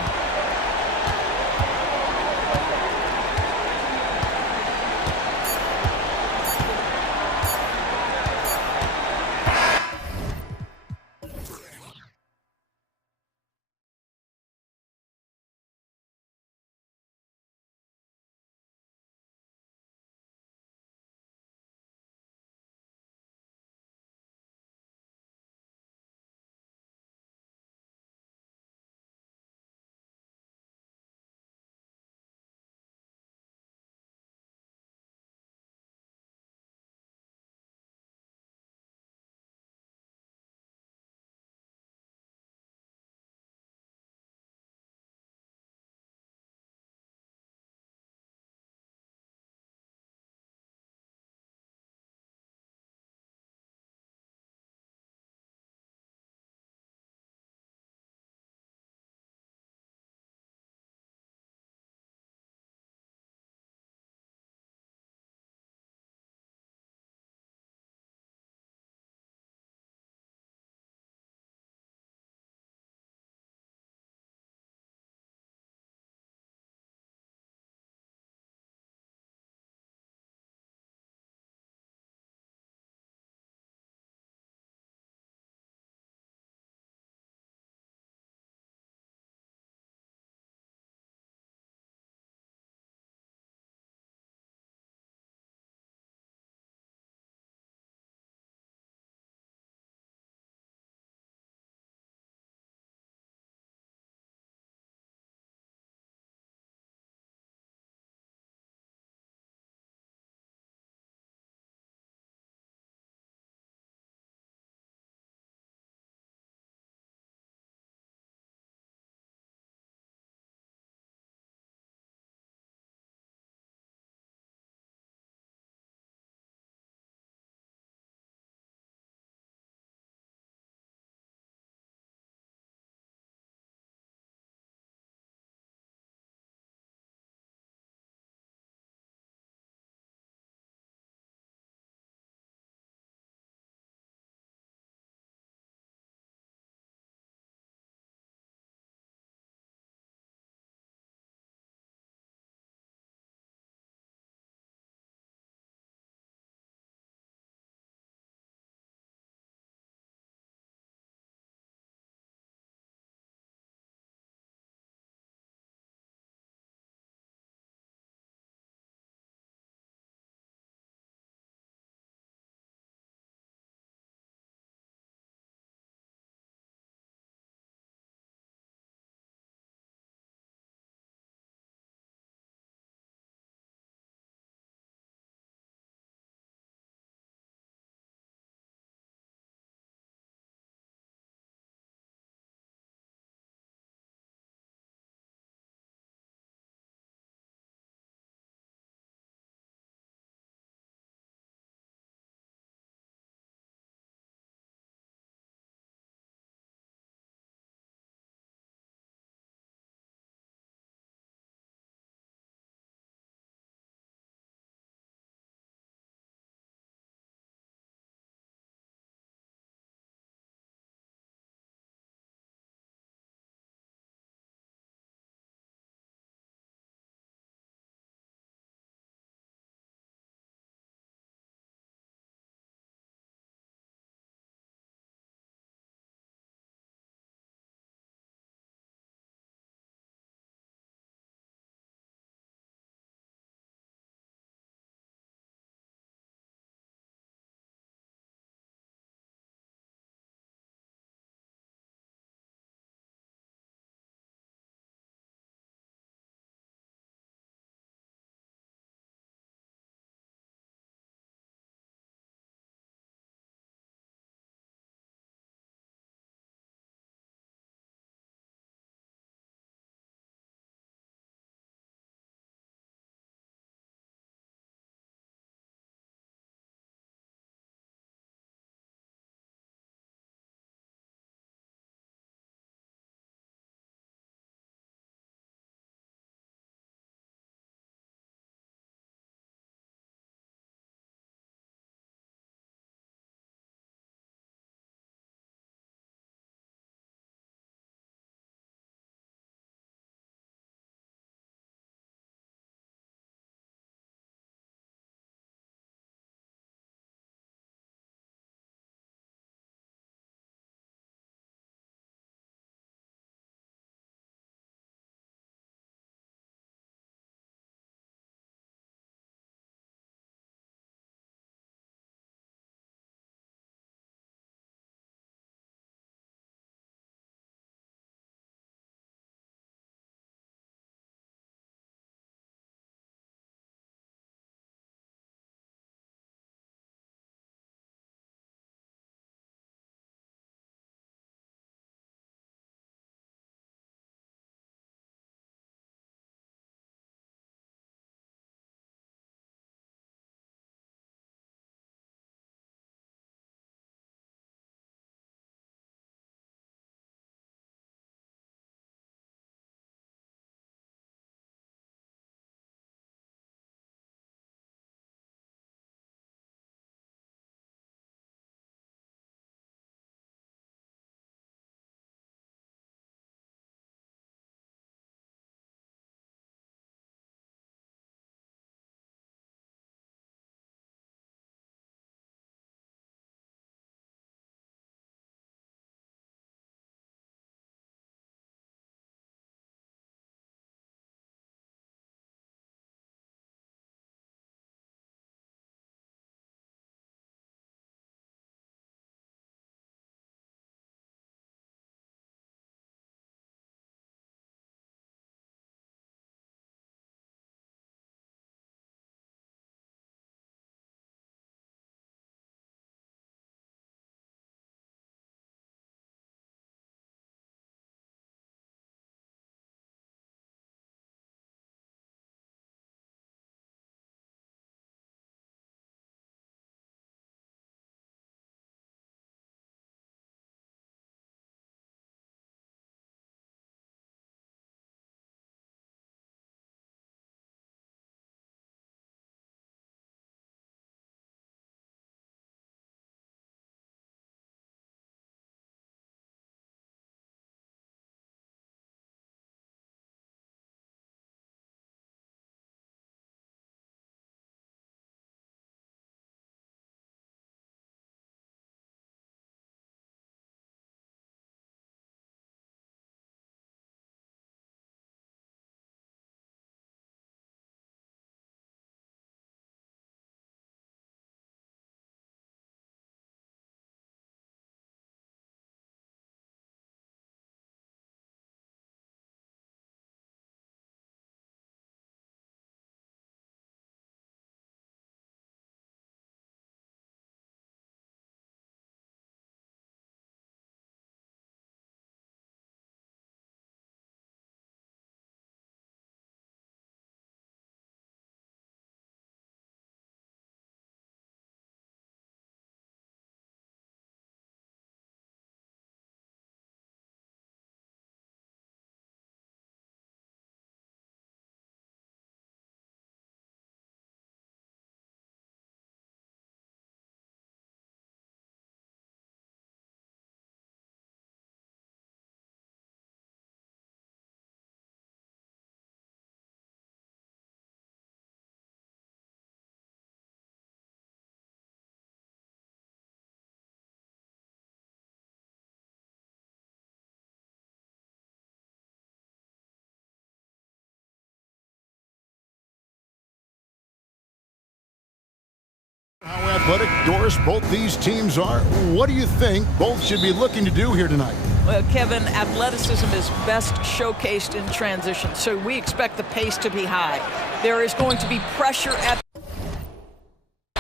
athletic, Doris, both these teams are. What do you think both should be looking to do here tonight? Well, Kevin, athleticism is best showcased in transition, so we expect the pace to be high. There is going to be pressure at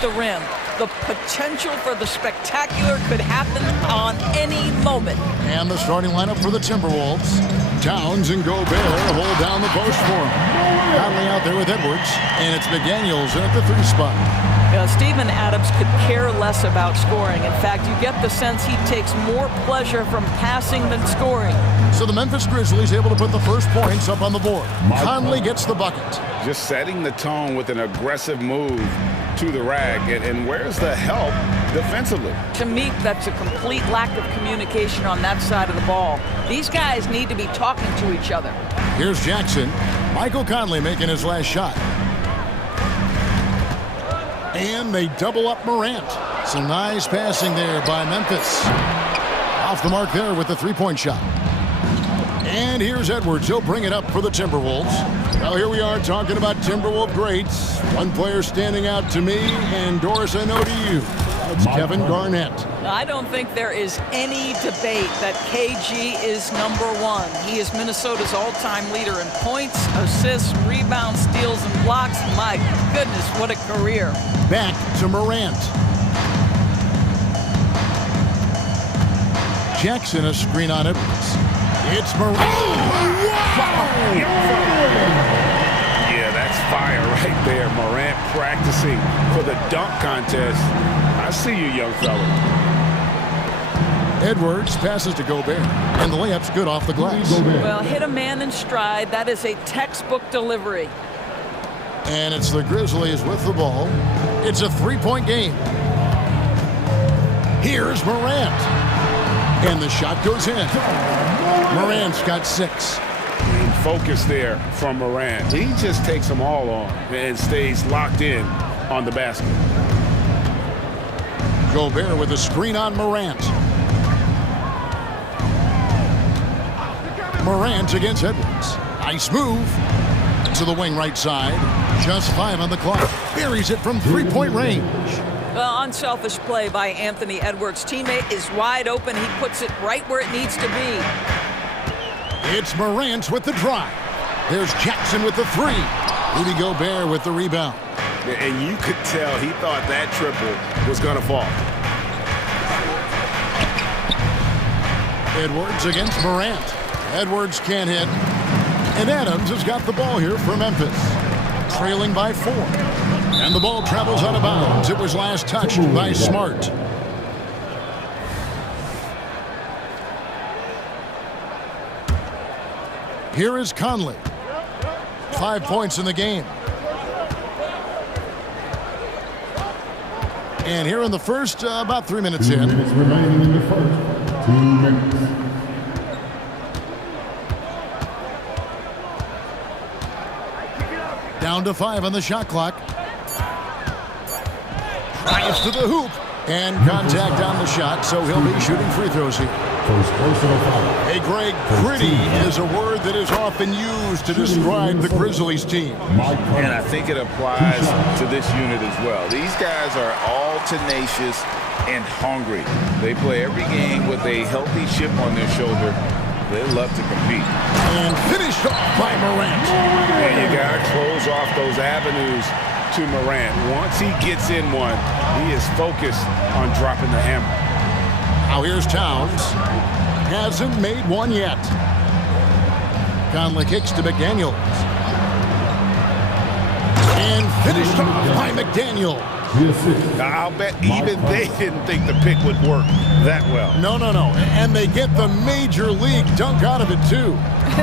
the rim. The potential for the spectacular could happen on any moment. And the starting lineup for the Timberwolves. Towns and Gobert hold down the post for him. Conley out there with Edwards, and it's McDaniels in at the 3 spot. Steven Adams could care less about scoring. In fact, you get the sense he takes more pleasure from passing than scoring. So the Memphis Grizzlies able to put the first points up on the board. Conley gets the bucket. Just setting the tone with an aggressive move to the rack. And where's the help defensively? To me, that's a complete lack of communication on that side of the ball. These guys need to be talking to each other. Here's Jackson. Michael Conley making his last shot. And they double up Morant. Some nice passing there by Memphis. Off the mark there with the 3-point shot. And here's Edwards. He'll bring it up for the Timberwolves. Well, here we are talking about Timberwolves greats. One player standing out to me, and Doris, I know to you. That's Kevin Garnett. I don't think there is any debate that KG is #1. He is Minnesota's all-time leader in points, assists, rebounds, steals, and blocks. My goodness, what a career. Back to Morant. Jackson, a screen on Edwards. It's Morant. Yeah, that's fire right there. Morant practicing for the dunk contest. I see you, young fella. Edwards passes to Gobert, and the layup's good off the glass. Well, hit a man in stride. That is a textbook delivery. And it's the Grizzlies with the ball. It's a 3-point game. Here's Morant. And the shot goes in. Morant's got 6. Focus there from Morant. He just takes them all on and stays locked in on the basket. Gobert with a screen on Morant. Morant against Edwards. Nice move to the wing right side. Just 5 on the clock. Buries it from 3-point range. Well, unselfish play by Anthony Edwards. Teammate is wide open. He puts it right where it needs to be. It's Morant with the drive. There's Jackson with the 3. Rudy Gobert with the rebound. And you could tell he thought that triple was going to fall. Edwards against Morant. Edwards can't hit. And Adams has got the ball here for Memphis. Trailing by 4. And the ball travels out of bounds. It was last touched by Smart. Here is Conley. 5 points in the game. And here in the first, about 3 minutes in. 2 minutes remaining in the first. 2 minutes. Down to 5 on the shot clock. Drives to the hoop. And contact on the shot, so he'll be shooting free throws here. First personal foul. Hey, Greg, pretty is a word that is often used to describe the Grizzlies team. And I think it applies to this unit as well. These guys are all tenacious and hungry. They play every game with a healthy chip on their shoulder. They love to compete. And finished off by Morant. And you got to close off those avenues to Morant. Once he gets in one, he is focused on dropping the hammer. Now here's Towns. Hasn't made one yet. Conley kicks to McDaniels. And finished off by McDaniels. I'll bet even they didn't think the pick would work that well. No. And they get the major league dunk out of it, too.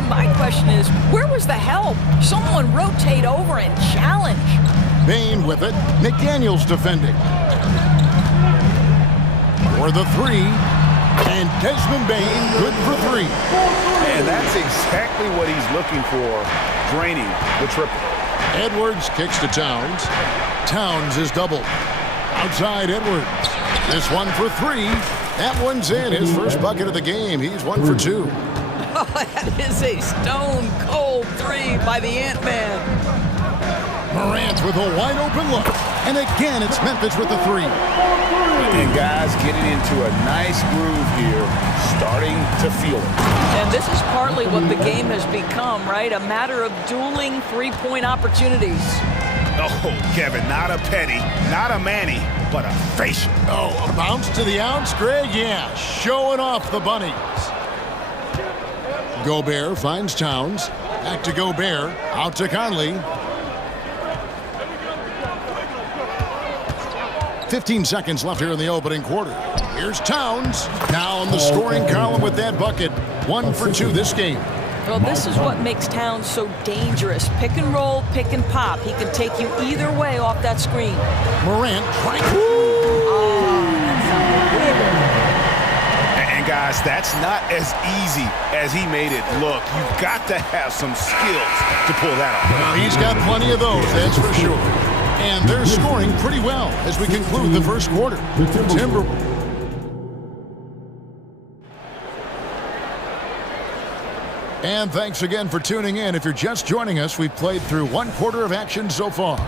My question is, where was the help? Someone rotate over and challenge. Bain with it. McDaniels defending. For the 3. And Desmond Bain good for 3. And that's exactly what he's looking for, draining the triple. Edwards kicks to Towns. Towns is doubled. Outside Edwards. This one for 3. That one's in. His first bucket of the game. He's 1 for 2. Oh, that is a stone-cold 3 by the Ant-Man. Morant with a wide-open look. And again, it's Memphis with the three. And guys getting into a nice groove here, starting to feel it. And this is partly what the game has become, right? A matter of dueling three-point opportunities. Oh, Kevin, not a penny, not a Manny, but a facial. Oh, a bounce to the outs, Greg? Yeah, showing off the bunnies. Gobert finds Towns. Back to Gobert. Out to Conley. 15 seconds left here in the opening quarter. Here's Towns. Now in the scoring column with that bucket. 1 for 2 this game. Well, this is what makes Towns so dangerous. Pick and roll, pick and pop. He can take you either way off that screen. Morant trying. And guys, that's not as easy as he made it look. You've got to have some skills to pull that off. Well, he's got plenty of those, that's for sure. And they're scoring pretty well as we conclude the first quarter. And thanks again for tuning in. If you're just joining us, we've played through 1 quarter of action so far.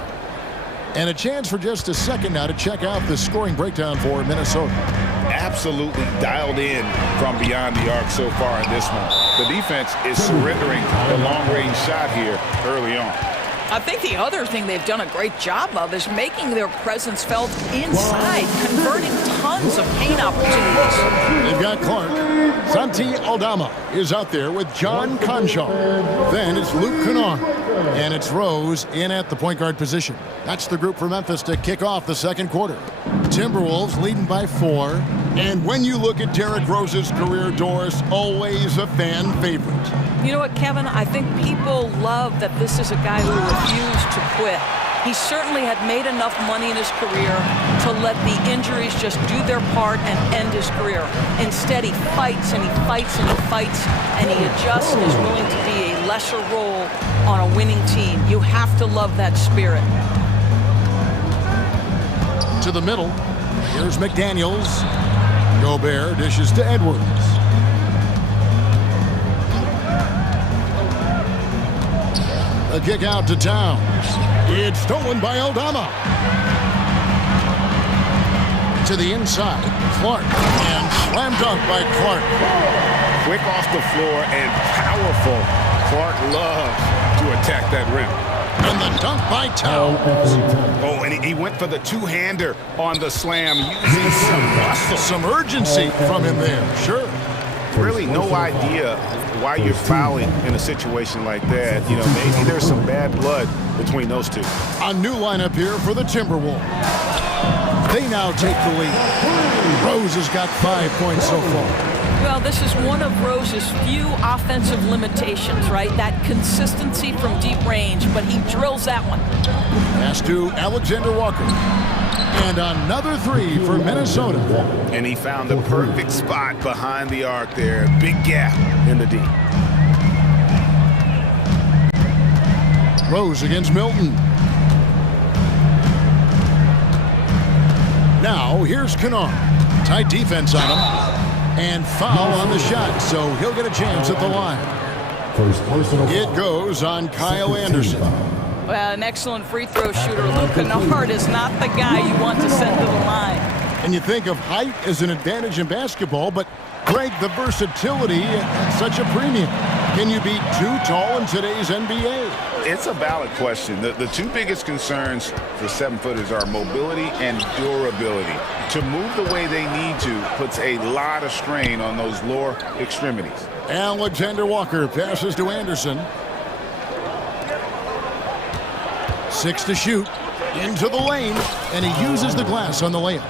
And a chance for just a second now to check out the scoring breakdown for Minnesota. Absolutely dialed in from beyond the arc so far in this one. The defense is surrendering the long-range shot here early on. I think the other thing they've done a great job of is making their presence felt inside, converting tons of paint opportunities. They've got Clark. Santi Aldama is out there with John Conchar. Then it's Luke Kennard. And it's Rose in at the point guard position. That's the group for Memphis to kick off the second quarter. Timberwolves leading by 4. And when you look at Derrick Rose's career, Doris, always a fan favorite. You know what, Kevin? I think people love that this is a guy who refused to quit. He certainly had made enough money in his career to let the injuries just do their part and end his career. Instead, he fights and he fights and he fights, and he adjusts and is willing to be a lesser role on a winning team. You have to love that spirit. To the middle. Here's McDaniels. Gobert dishes to Edwards. A kick out to Towns. It's stolen by Aldama. To the inside, Clark. And slam dunk by Clark. Quick off the floor and powerful. Clark loves to attack that rim. And the dunk by Towns. Oh, and he went for the two-hander on the slam, using some muscle. Some urgency from him there, sure. Really no idea why you're fouling in a situation like that. You know, maybe there's some bad blood between those two. A new lineup here for the Timberwolves. They now take the lead. Rose has got 5 points so far. Well, this is one of Rose's few offensive limitations, right? That consistency from deep range, but he drills that one. Pass to Alexander Walker. And another 3 for Minnesota. And he found the perfect spot behind the arc there. Big gap in the D. Rose against Milton. Now, here's Kennard. Tight defense on him. And foul on the shot, so he'll get a chance at the line. It goes on Kyle Anderson. Well, an excellent free throw shooter. Luke Kennard is not the guy you want to send to the line. And you think of height as an advantage in basketball, but Greg, the versatility at such a premium. Can you be too tall in today's NBA? It's a valid question. The two biggest concerns for 7-footers are mobility and durability. To move the way they need to puts a lot of strain on those lower extremities. Alexander Walker passes to Anderson. 6 to shoot. Into the lane, and he uses the glass on the layup.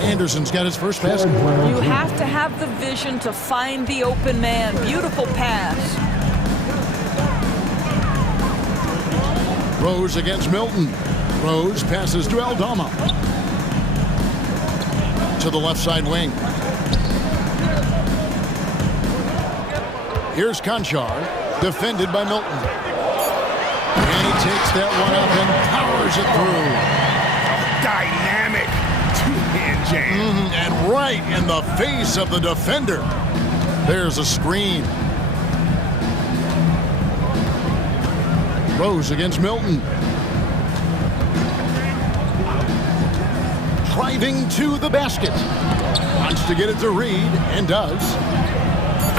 Anderson's got his first basket. You have to have the vision to find the open man. Beautiful pass. Rose against Milton. Rose passes to Aldama. To the left side wing. Here's Conchar, defended by Milton. And he takes that one up and powers it through. Dynamic two-hand jam. And right in the face of the defender. There's a screen. Rose against Milton. driving to the basket. Wants to get it to Reed, and does.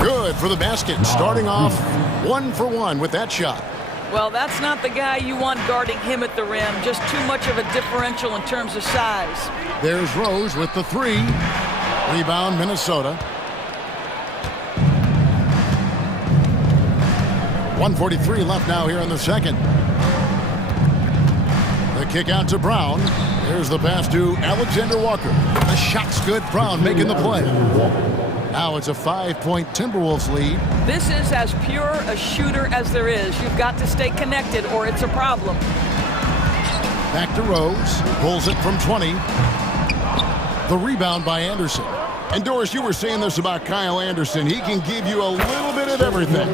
Good for the basket, starting off 1-for-1 with that shot. Well, that's not the guy you want guarding him at the rim. Just too much of a differential in terms of size. There's Rose with the three. Rebound, Minnesota. 1:43 left now here in the second. The kick out to Brown. There's the pass to Alexander Walker. The shot's good. Brown making the play. Now it's a 5-point Timberwolves lead. This is as pure a shooter as there is. You've got to stay connected or it's a problem. Back to Rose. Pulls it from 20. The rebound by Anderson. And Doris, you were saying this about Kyle Anderson. He can give you a little bit of everything.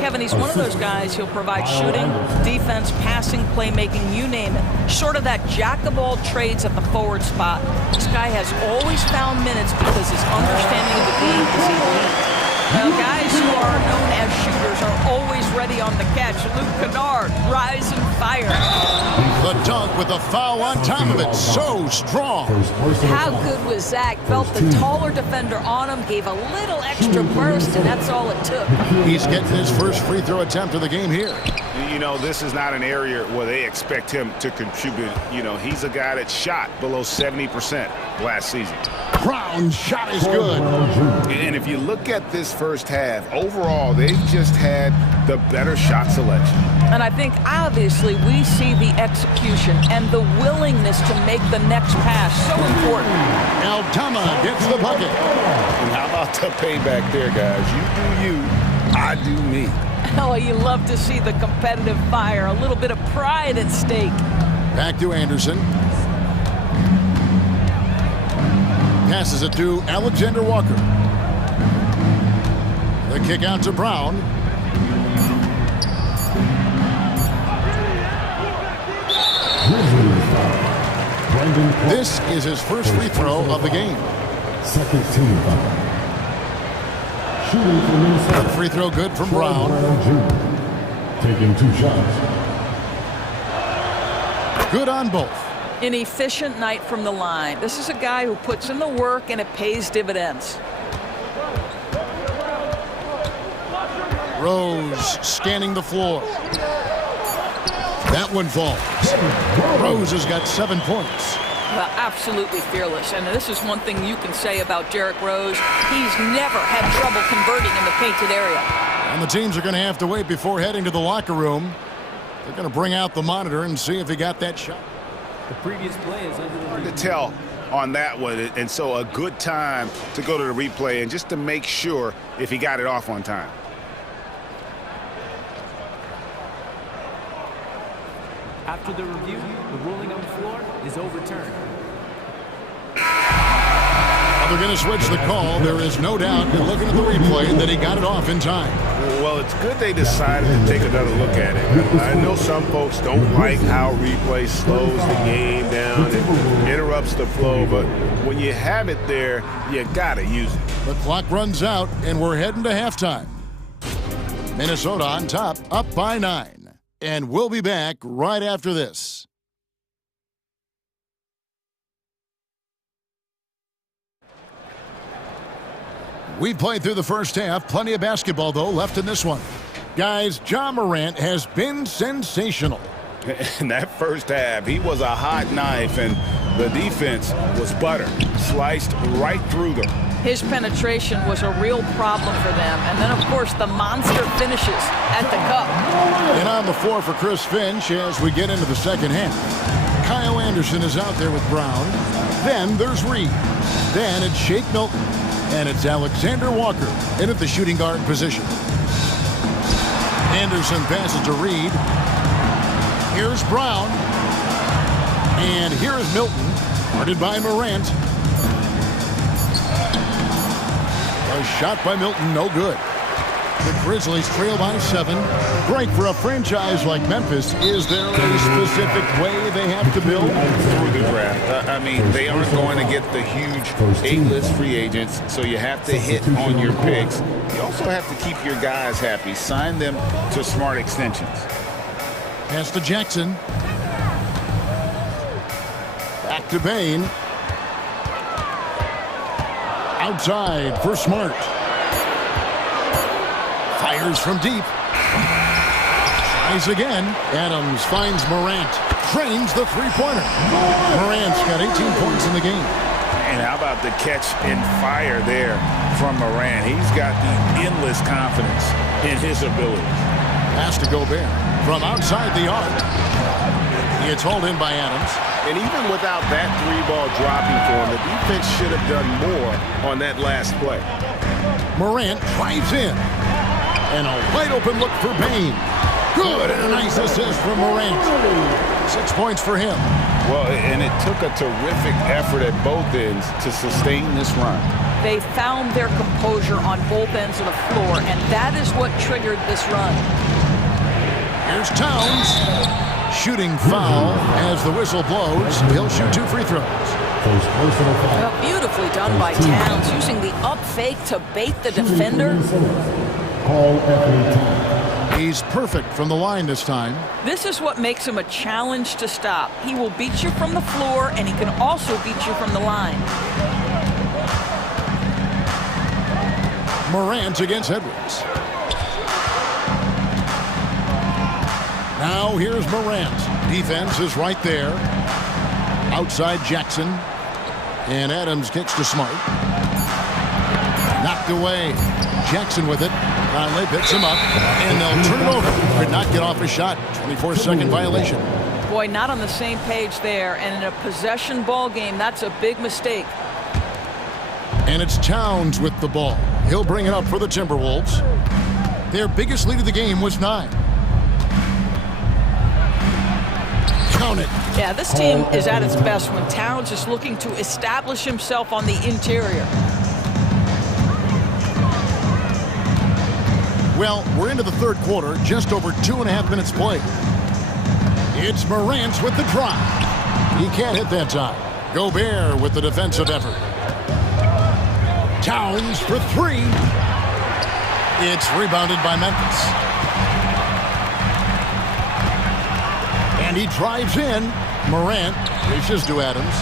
Kevin, he's one of those guys who'll provide shooting, defense, passing, playmaking, you name it. Sort of that jack of all trades at the forward spot. This guy has always found minutes because his understanding of the game is elite. Now, guys who are known as shooters are always ready on the catch. Luke Kennard, rise and fire. The dunk with a foul on top of it. So strong. How good was Zach? Felt the taller defender on him, gave a little extra burst, and that's all it took. He's getting his first free throw attempt of the game here. You know, this is not an area where they expect him to contribute. You know, he's a guy that shot below 70% last season. Brown's shot is good. And if you look at this first half, overall, they've just had the better shot selection. And I think, obviously, we see the execution and the willingness to make the next pass so important. Altama gets the bucket. And how about the payback there, guys? You do you, I do me. Oh, you love to see the competitive fire, a little bit of pride at stake. Back to Anderson. Passes it to Alexander Walker. The kick out to Brown. This is his first free throw of the game. Second team foul. Shooting for Minnesota. Free throw good from Brown. Taking 2 shots. Good on both. An efficient night from the line. This is a guy who puts in the work and it pays dividends. Rose scanning the floor. That one falls. Rose has got 7 points. Well, absolutely fearless. And this is one thing you can say about Derrick Rose. He's never had trouble converting in the painted area. And the teams are going to have to wait before heading to the locker room. They're going to bring out the monitor and see if he got that shot. The previous play is under the Hard to tell on that one, and so a good time to go to the replay and just to make sure if he got it off on time. After the review, the ruling on the floor is overturned. They're going to switch the call. There is no doubt, looking at the replay, that he got it off in time. Well, it's good they decided to take another look at it. I know some folks don't like how replay slows the game down and interrupts the flow, but when you have it there, you got to use it. The clock runs out, and we're heading to halftime. Minnesota on top, up by 9. And we'll be back right after this. We played through the first half. Plenty of basketball, though, left in this one. Guys, Ja Morant has been sensational. In that first half, he was a hot knife, and the defense was butter. Sliced right through them. His penetration was a real problem for them. And then, of course, the monster finishes at the cup. And on the floor for Chris Finch as we get into the second half. Kyle Anderson is out there with Brown. Then there's Reed. Then it's Shake Milton. And it's Alexander Walker in at the shooting guard position. Anderson passes to Reed. Here's Brown. And here is Milton, guarded by Morant. A shot by Milton, no good. The Grizzlies trail by 7. Great for a franchise like Memphis. Is there a specific way they have to build? Through the draft. I mean, they aren't going to get the huge A-list free agents, so you have to hit on your picks. You also have to keep your guys happy. Sign them to smart extensions. Pass to Jackson. Back to Bain. Outside for Smart. Fires from deep. Tries again. Adams finds Morant. Trains the three-pointer. Morant's got 18 points in the game. And how about the catch and fire there from Morant? He's got the endless confidence in his abilities. Pass to Gobert. From outside the arc. It's hauled in by Adams. And even without that three-ball dropping for him, the defense should have done more on that last play. Morant drives in. And a wide-open look for Bain. Good, and a nice assist from Morant. 6 points for him. Well, and it took a terrific effort at both ends to sustain this run. They found their composure on both ends of the floor, and that is what triggered this run. Here's Towns. Shooting foul as the whistle blows. He'll shoot 2 free throws. Well, beautifully done by Towns, using the up fake to bait the defender. He's perfect from the line this time. This is what makes him a challenge to stop. He will beat you from the floor, and he can also beat you from the line. Morant against Edwards. Now here's Morant. Defense is right there. Outside Jackson. And Adams kicks to Smart. Knocked away. Jackson with it. Conley picks him up. And they'll turn it over. Could not get off a shot. 24-second violation. Boy, not on the same page there. And in a possession ball game, that's a big mistake. And it's Towns with the ball. He'll bring it up for the Timberwolves. Their biggest lead of the game was 9. Count it. Yeah, this team is at its best when Towns is looking to establish himself on the interior. Well, we're into the third quarter, just over 2.5 minutes played. It's Morant with the drive. He can't hit that time. Gobert with the defensive effort. Towns for 3. It's rebounded by Memphis. And he drives in. Morant reaches to Adams.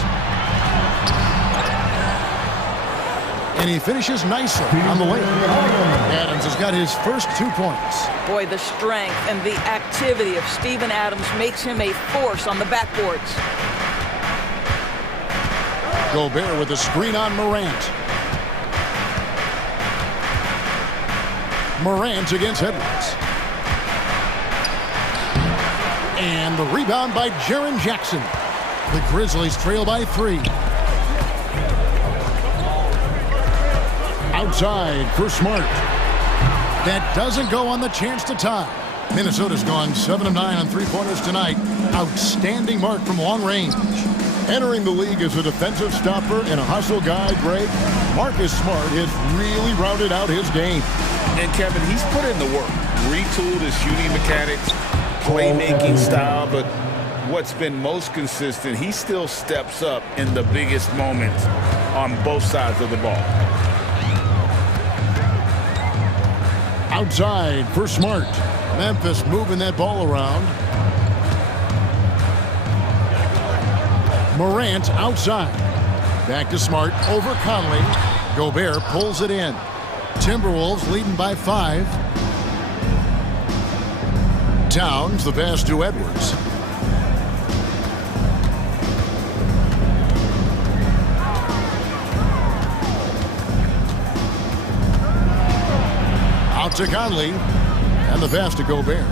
And he finishes nicely on the way. Adams has got his first 2 points. Boy, the strength and the activity of Steven Adams makes him a force on the backboards. Gobert with a screen on Morant. Morant against Edwards. And the rebound by Jaren Jackson. The Grizzlies trail by 3. Outside for Smart. That doesn't go on the chance to tie. Minnesota's gone 7 of 9 on three-pointers tonight. Outstanding mark from long range. Entering the league as a defensive stopper and a hustle guy, Greg, Marcus Smart has really rounded out his game. And Kevin, he's put in the work. Retooled his shooting mechanics, playmaking style, but what's been most consistent, he still steps up in the biggest moments on both sides of the ball. Outside for Smart. Memphis moving that ball around. Morant outside. Back to Smart over Conley. Gobert pulls it in. Timberwolves leading by 5. Towns the pass to Edwards. Out to Conley. And the pass to Gobert.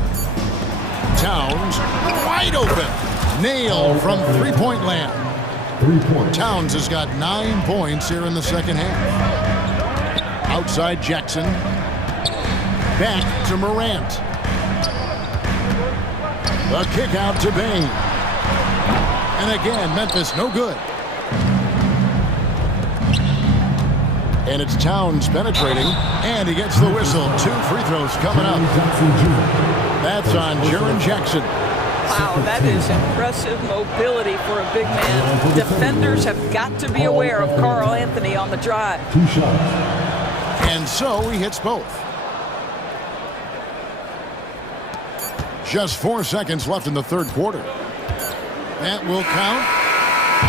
Towns wide open. Nailed from three-point land. 3 points. Towns has got 9 points here in the second half. Outside Jackson. Back to Morant. The kick out to Bain. And again, Memphis no good. And it's Towns penetrating. And he gets the whistle. 2 free throws coming up. That's on Jaren Jackson. Wow, that is impressive mobility for a big man. Defenders have got to be aware of Karl Anthony on the drive. 2 shots. And so he hits both. Just 4 seconds left in the third quarter. That will count.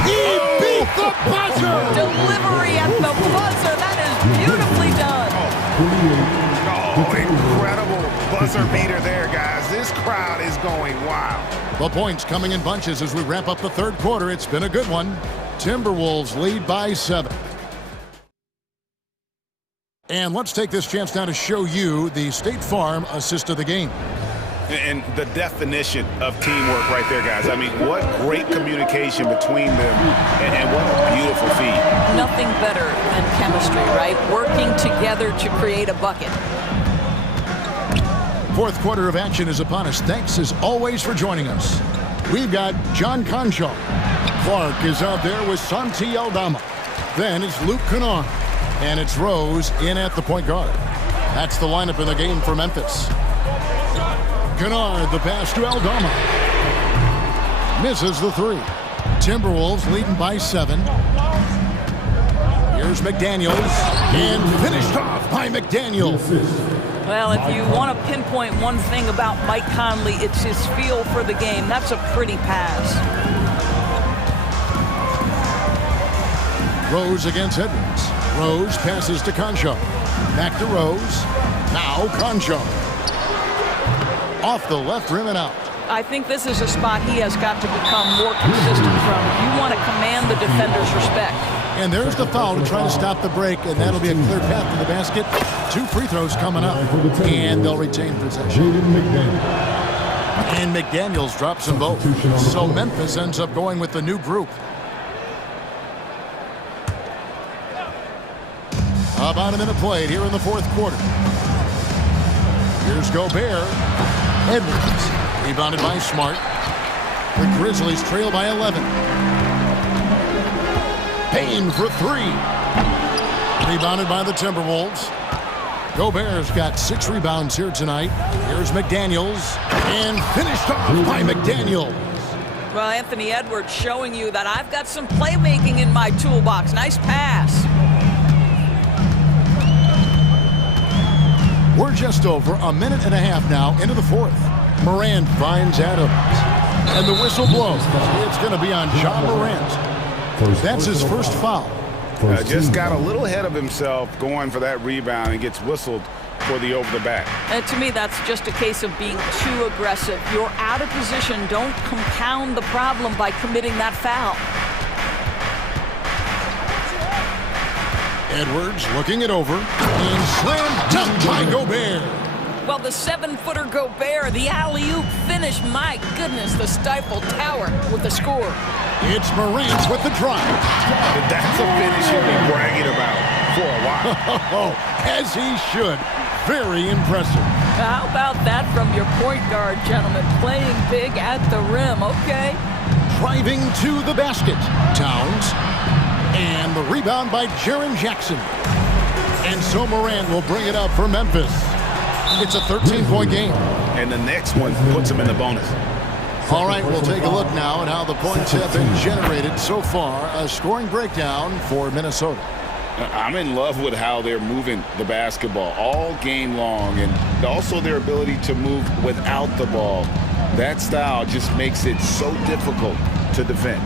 He beat the buzzer! Delivery at the buzzer. That Beautifully done. Oh, incredible buzzer beater there, guys. This crowd is going wild. The points coming in bunches as we wrap up the third quarter. It's been a good one. Timberwolves lead by 7. And let's take this chance now to show you the State Farm assist of the game. And the definition of teamwork right there, guys. I mean, what great communication between them, and what a beautiful feed. Nothing better than chemistry, right? Working together to create a bucket. Fourth quarter of action is upon us. Thanks as always for joining us. We've got John Concho. Clark is out there with Santi Aldama. Then it's Luke Kennard. And it's Rose in at the point guard. That's the lineup in the game for Memphis. Kennard, the pass to Aldama. Misses the three. Timberwolves leading by 7. Here's McDaniels. And finished off by McDaniels. Well, if you want to pinpoint one thing about Mike Conley, it's his feel for the game. That's a pretty pass. Rose against Edwards. Rose passes to Concho. Back to Rose. Now Concho. Off the left rim and out. I think this is a spot he has got to become more consistent from. You want to command the defender's respect. And there's the foul to try to stop the break, and that'll be a clear path to the basket. 2 free throws coming up, and they'll retain possession. And McDaniels drops them both. So Memphis ends up going with the new group. About a minute played here in the fourth quarter. Here's Gobert. Edwards. Rebounded by Smart. The Grizzlies trail by 11. Payne for 3. Rebounded by the Timberwolves. Gobert's got 6 rebounds here tonight. Here's McDaniels. And finished off by McDaniels. Well, Anthony Edwards showing you that I've got some playmaking in my toolbox. Nice pass. We're just over a minute and a half now into the fourth. Morant finds Adams. And the whistle blows. It's going to be on Ja Morant. That's his first foul. Just got a little ahead of himself going for that rebound and gets whistled for the over the back. And to me, that's just a case of being too aggressive. You're out of position. Don't compound the problem by committing that foul. Edwards looking it over. And slam dunk by Gobert. Well, the 7-footer Gobert, the alley-oop finish. My goodness, the Stifle Tower with the score. It's Morant with the drive. That's a finish he'll be bragging about for a while. As he should. Very impressive. How about that from your point guard, gentlemen? Playing big at the rim, okay? Driving to the basket. Towns. And the rebound by Jaren Jackson. And so Morant will bring it up for Memphis. It's a 13-point game. And the next one puts him in the bonus. All right, we'll take a look now at how the points have been generated so far. A scoring breakdown for Minnesota. I'm in love with how they're moving the basketball all game long, and also their ability to move without the ball. That style just makes it so difficult to defend.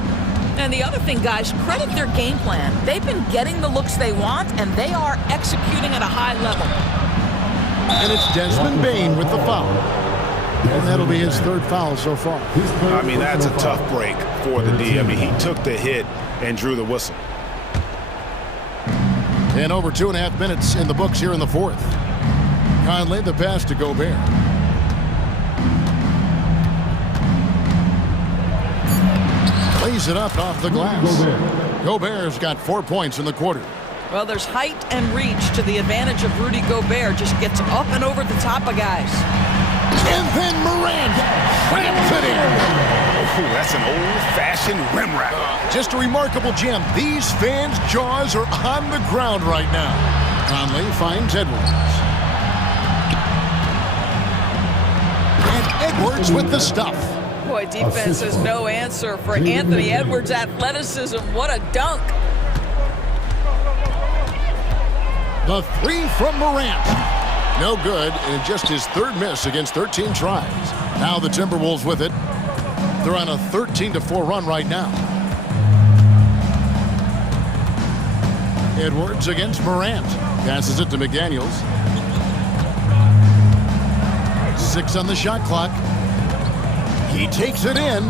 And the other thing, guys, credit their game plan. They've been getting the looks they want, and they are executing at a high level. And it's Desmond Bane with the foul. And that'll be his 3rd foul so far. I mean, that's a tough break for the D. I mean, he took the hit and drew the whistle. And over 2.5 minutes in the books here in the fourth. Conley the pass to Gobert. Lays it up off the glass. Gobert's got 4 points in the quarter. Well, there's height and reach to the advantage of Rudy Gobert. Just gets up and over the top of guys. And then Morant slams it in. Oh, that's an old-fashioned rim rack. Just a remarkable gem. These fans' jaws are on the ground right now. Conley finds Edwards. And Edwards with the stuff. Boy, defense has no answer for Anthony Edwards' athleticism. What a dunk. The 3 from Morant. No good, and just his 3rd miss against 13 tries. Now the Timberwolves with it. They're on a 13-4 run right now. Edwards against Morant. Passes it to McDaniels. 6 on the shot clock. He takes it in.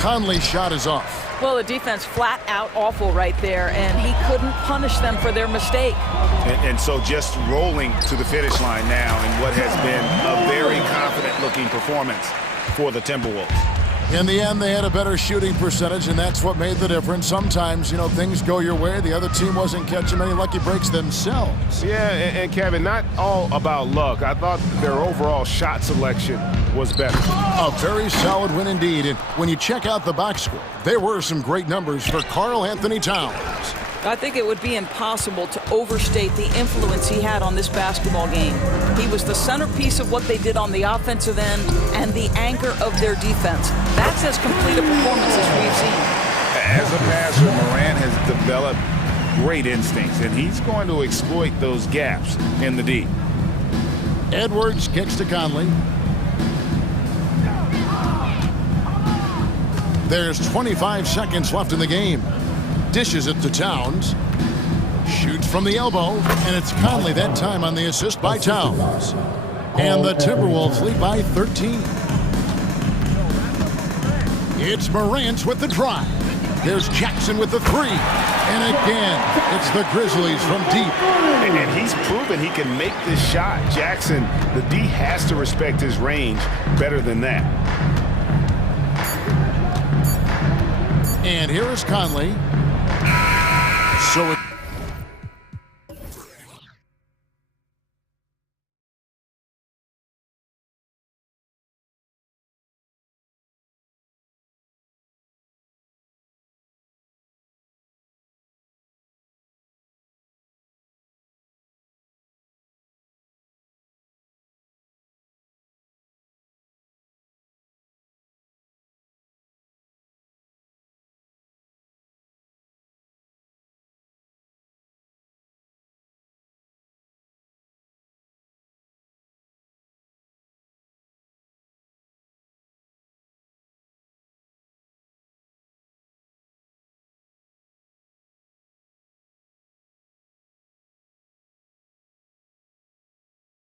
Conley's shot is off. Well, the defense flat out awful right there, and he couldn't punish them for their mistake. And so just rolling to the finish line now in what has been a very confident-looking performance for the Timberwolves. In the end, they had a better shooting percentage, and that's what made the difference. Sometimes, you know, things go your way. The other team wasn't catching many lucky breaks themselves. Yeah, and Kevin, not all about luck. I thought their overall shot selection was better. A very solid win indeed. And when you check out the box score, there were some great numbers for Karl Anthony Towns. I think it would be impossible to overstate the influence he had on this basketball game. He was the centerpiece of what they did on the offensive end and the anchor of their defense. That's as complete a performance as we've seen. As a passer, Morant has developed great instincts, and he's going to exploit those gaps in the D. Edwards kicks to Conley. There's 25 seconds left in the game. Dishes it to Towns. Shoots from the elbow, and it's Conley that time on the assist by Towns. And the Timberwolves lead by 13. It's Morant with the drive. There's Jackson with the 3. And again, it's the Grizzlies from deep. And he's proven he can make this shot. Jackson, the D has to respect his range better than that. And here is Conley. So a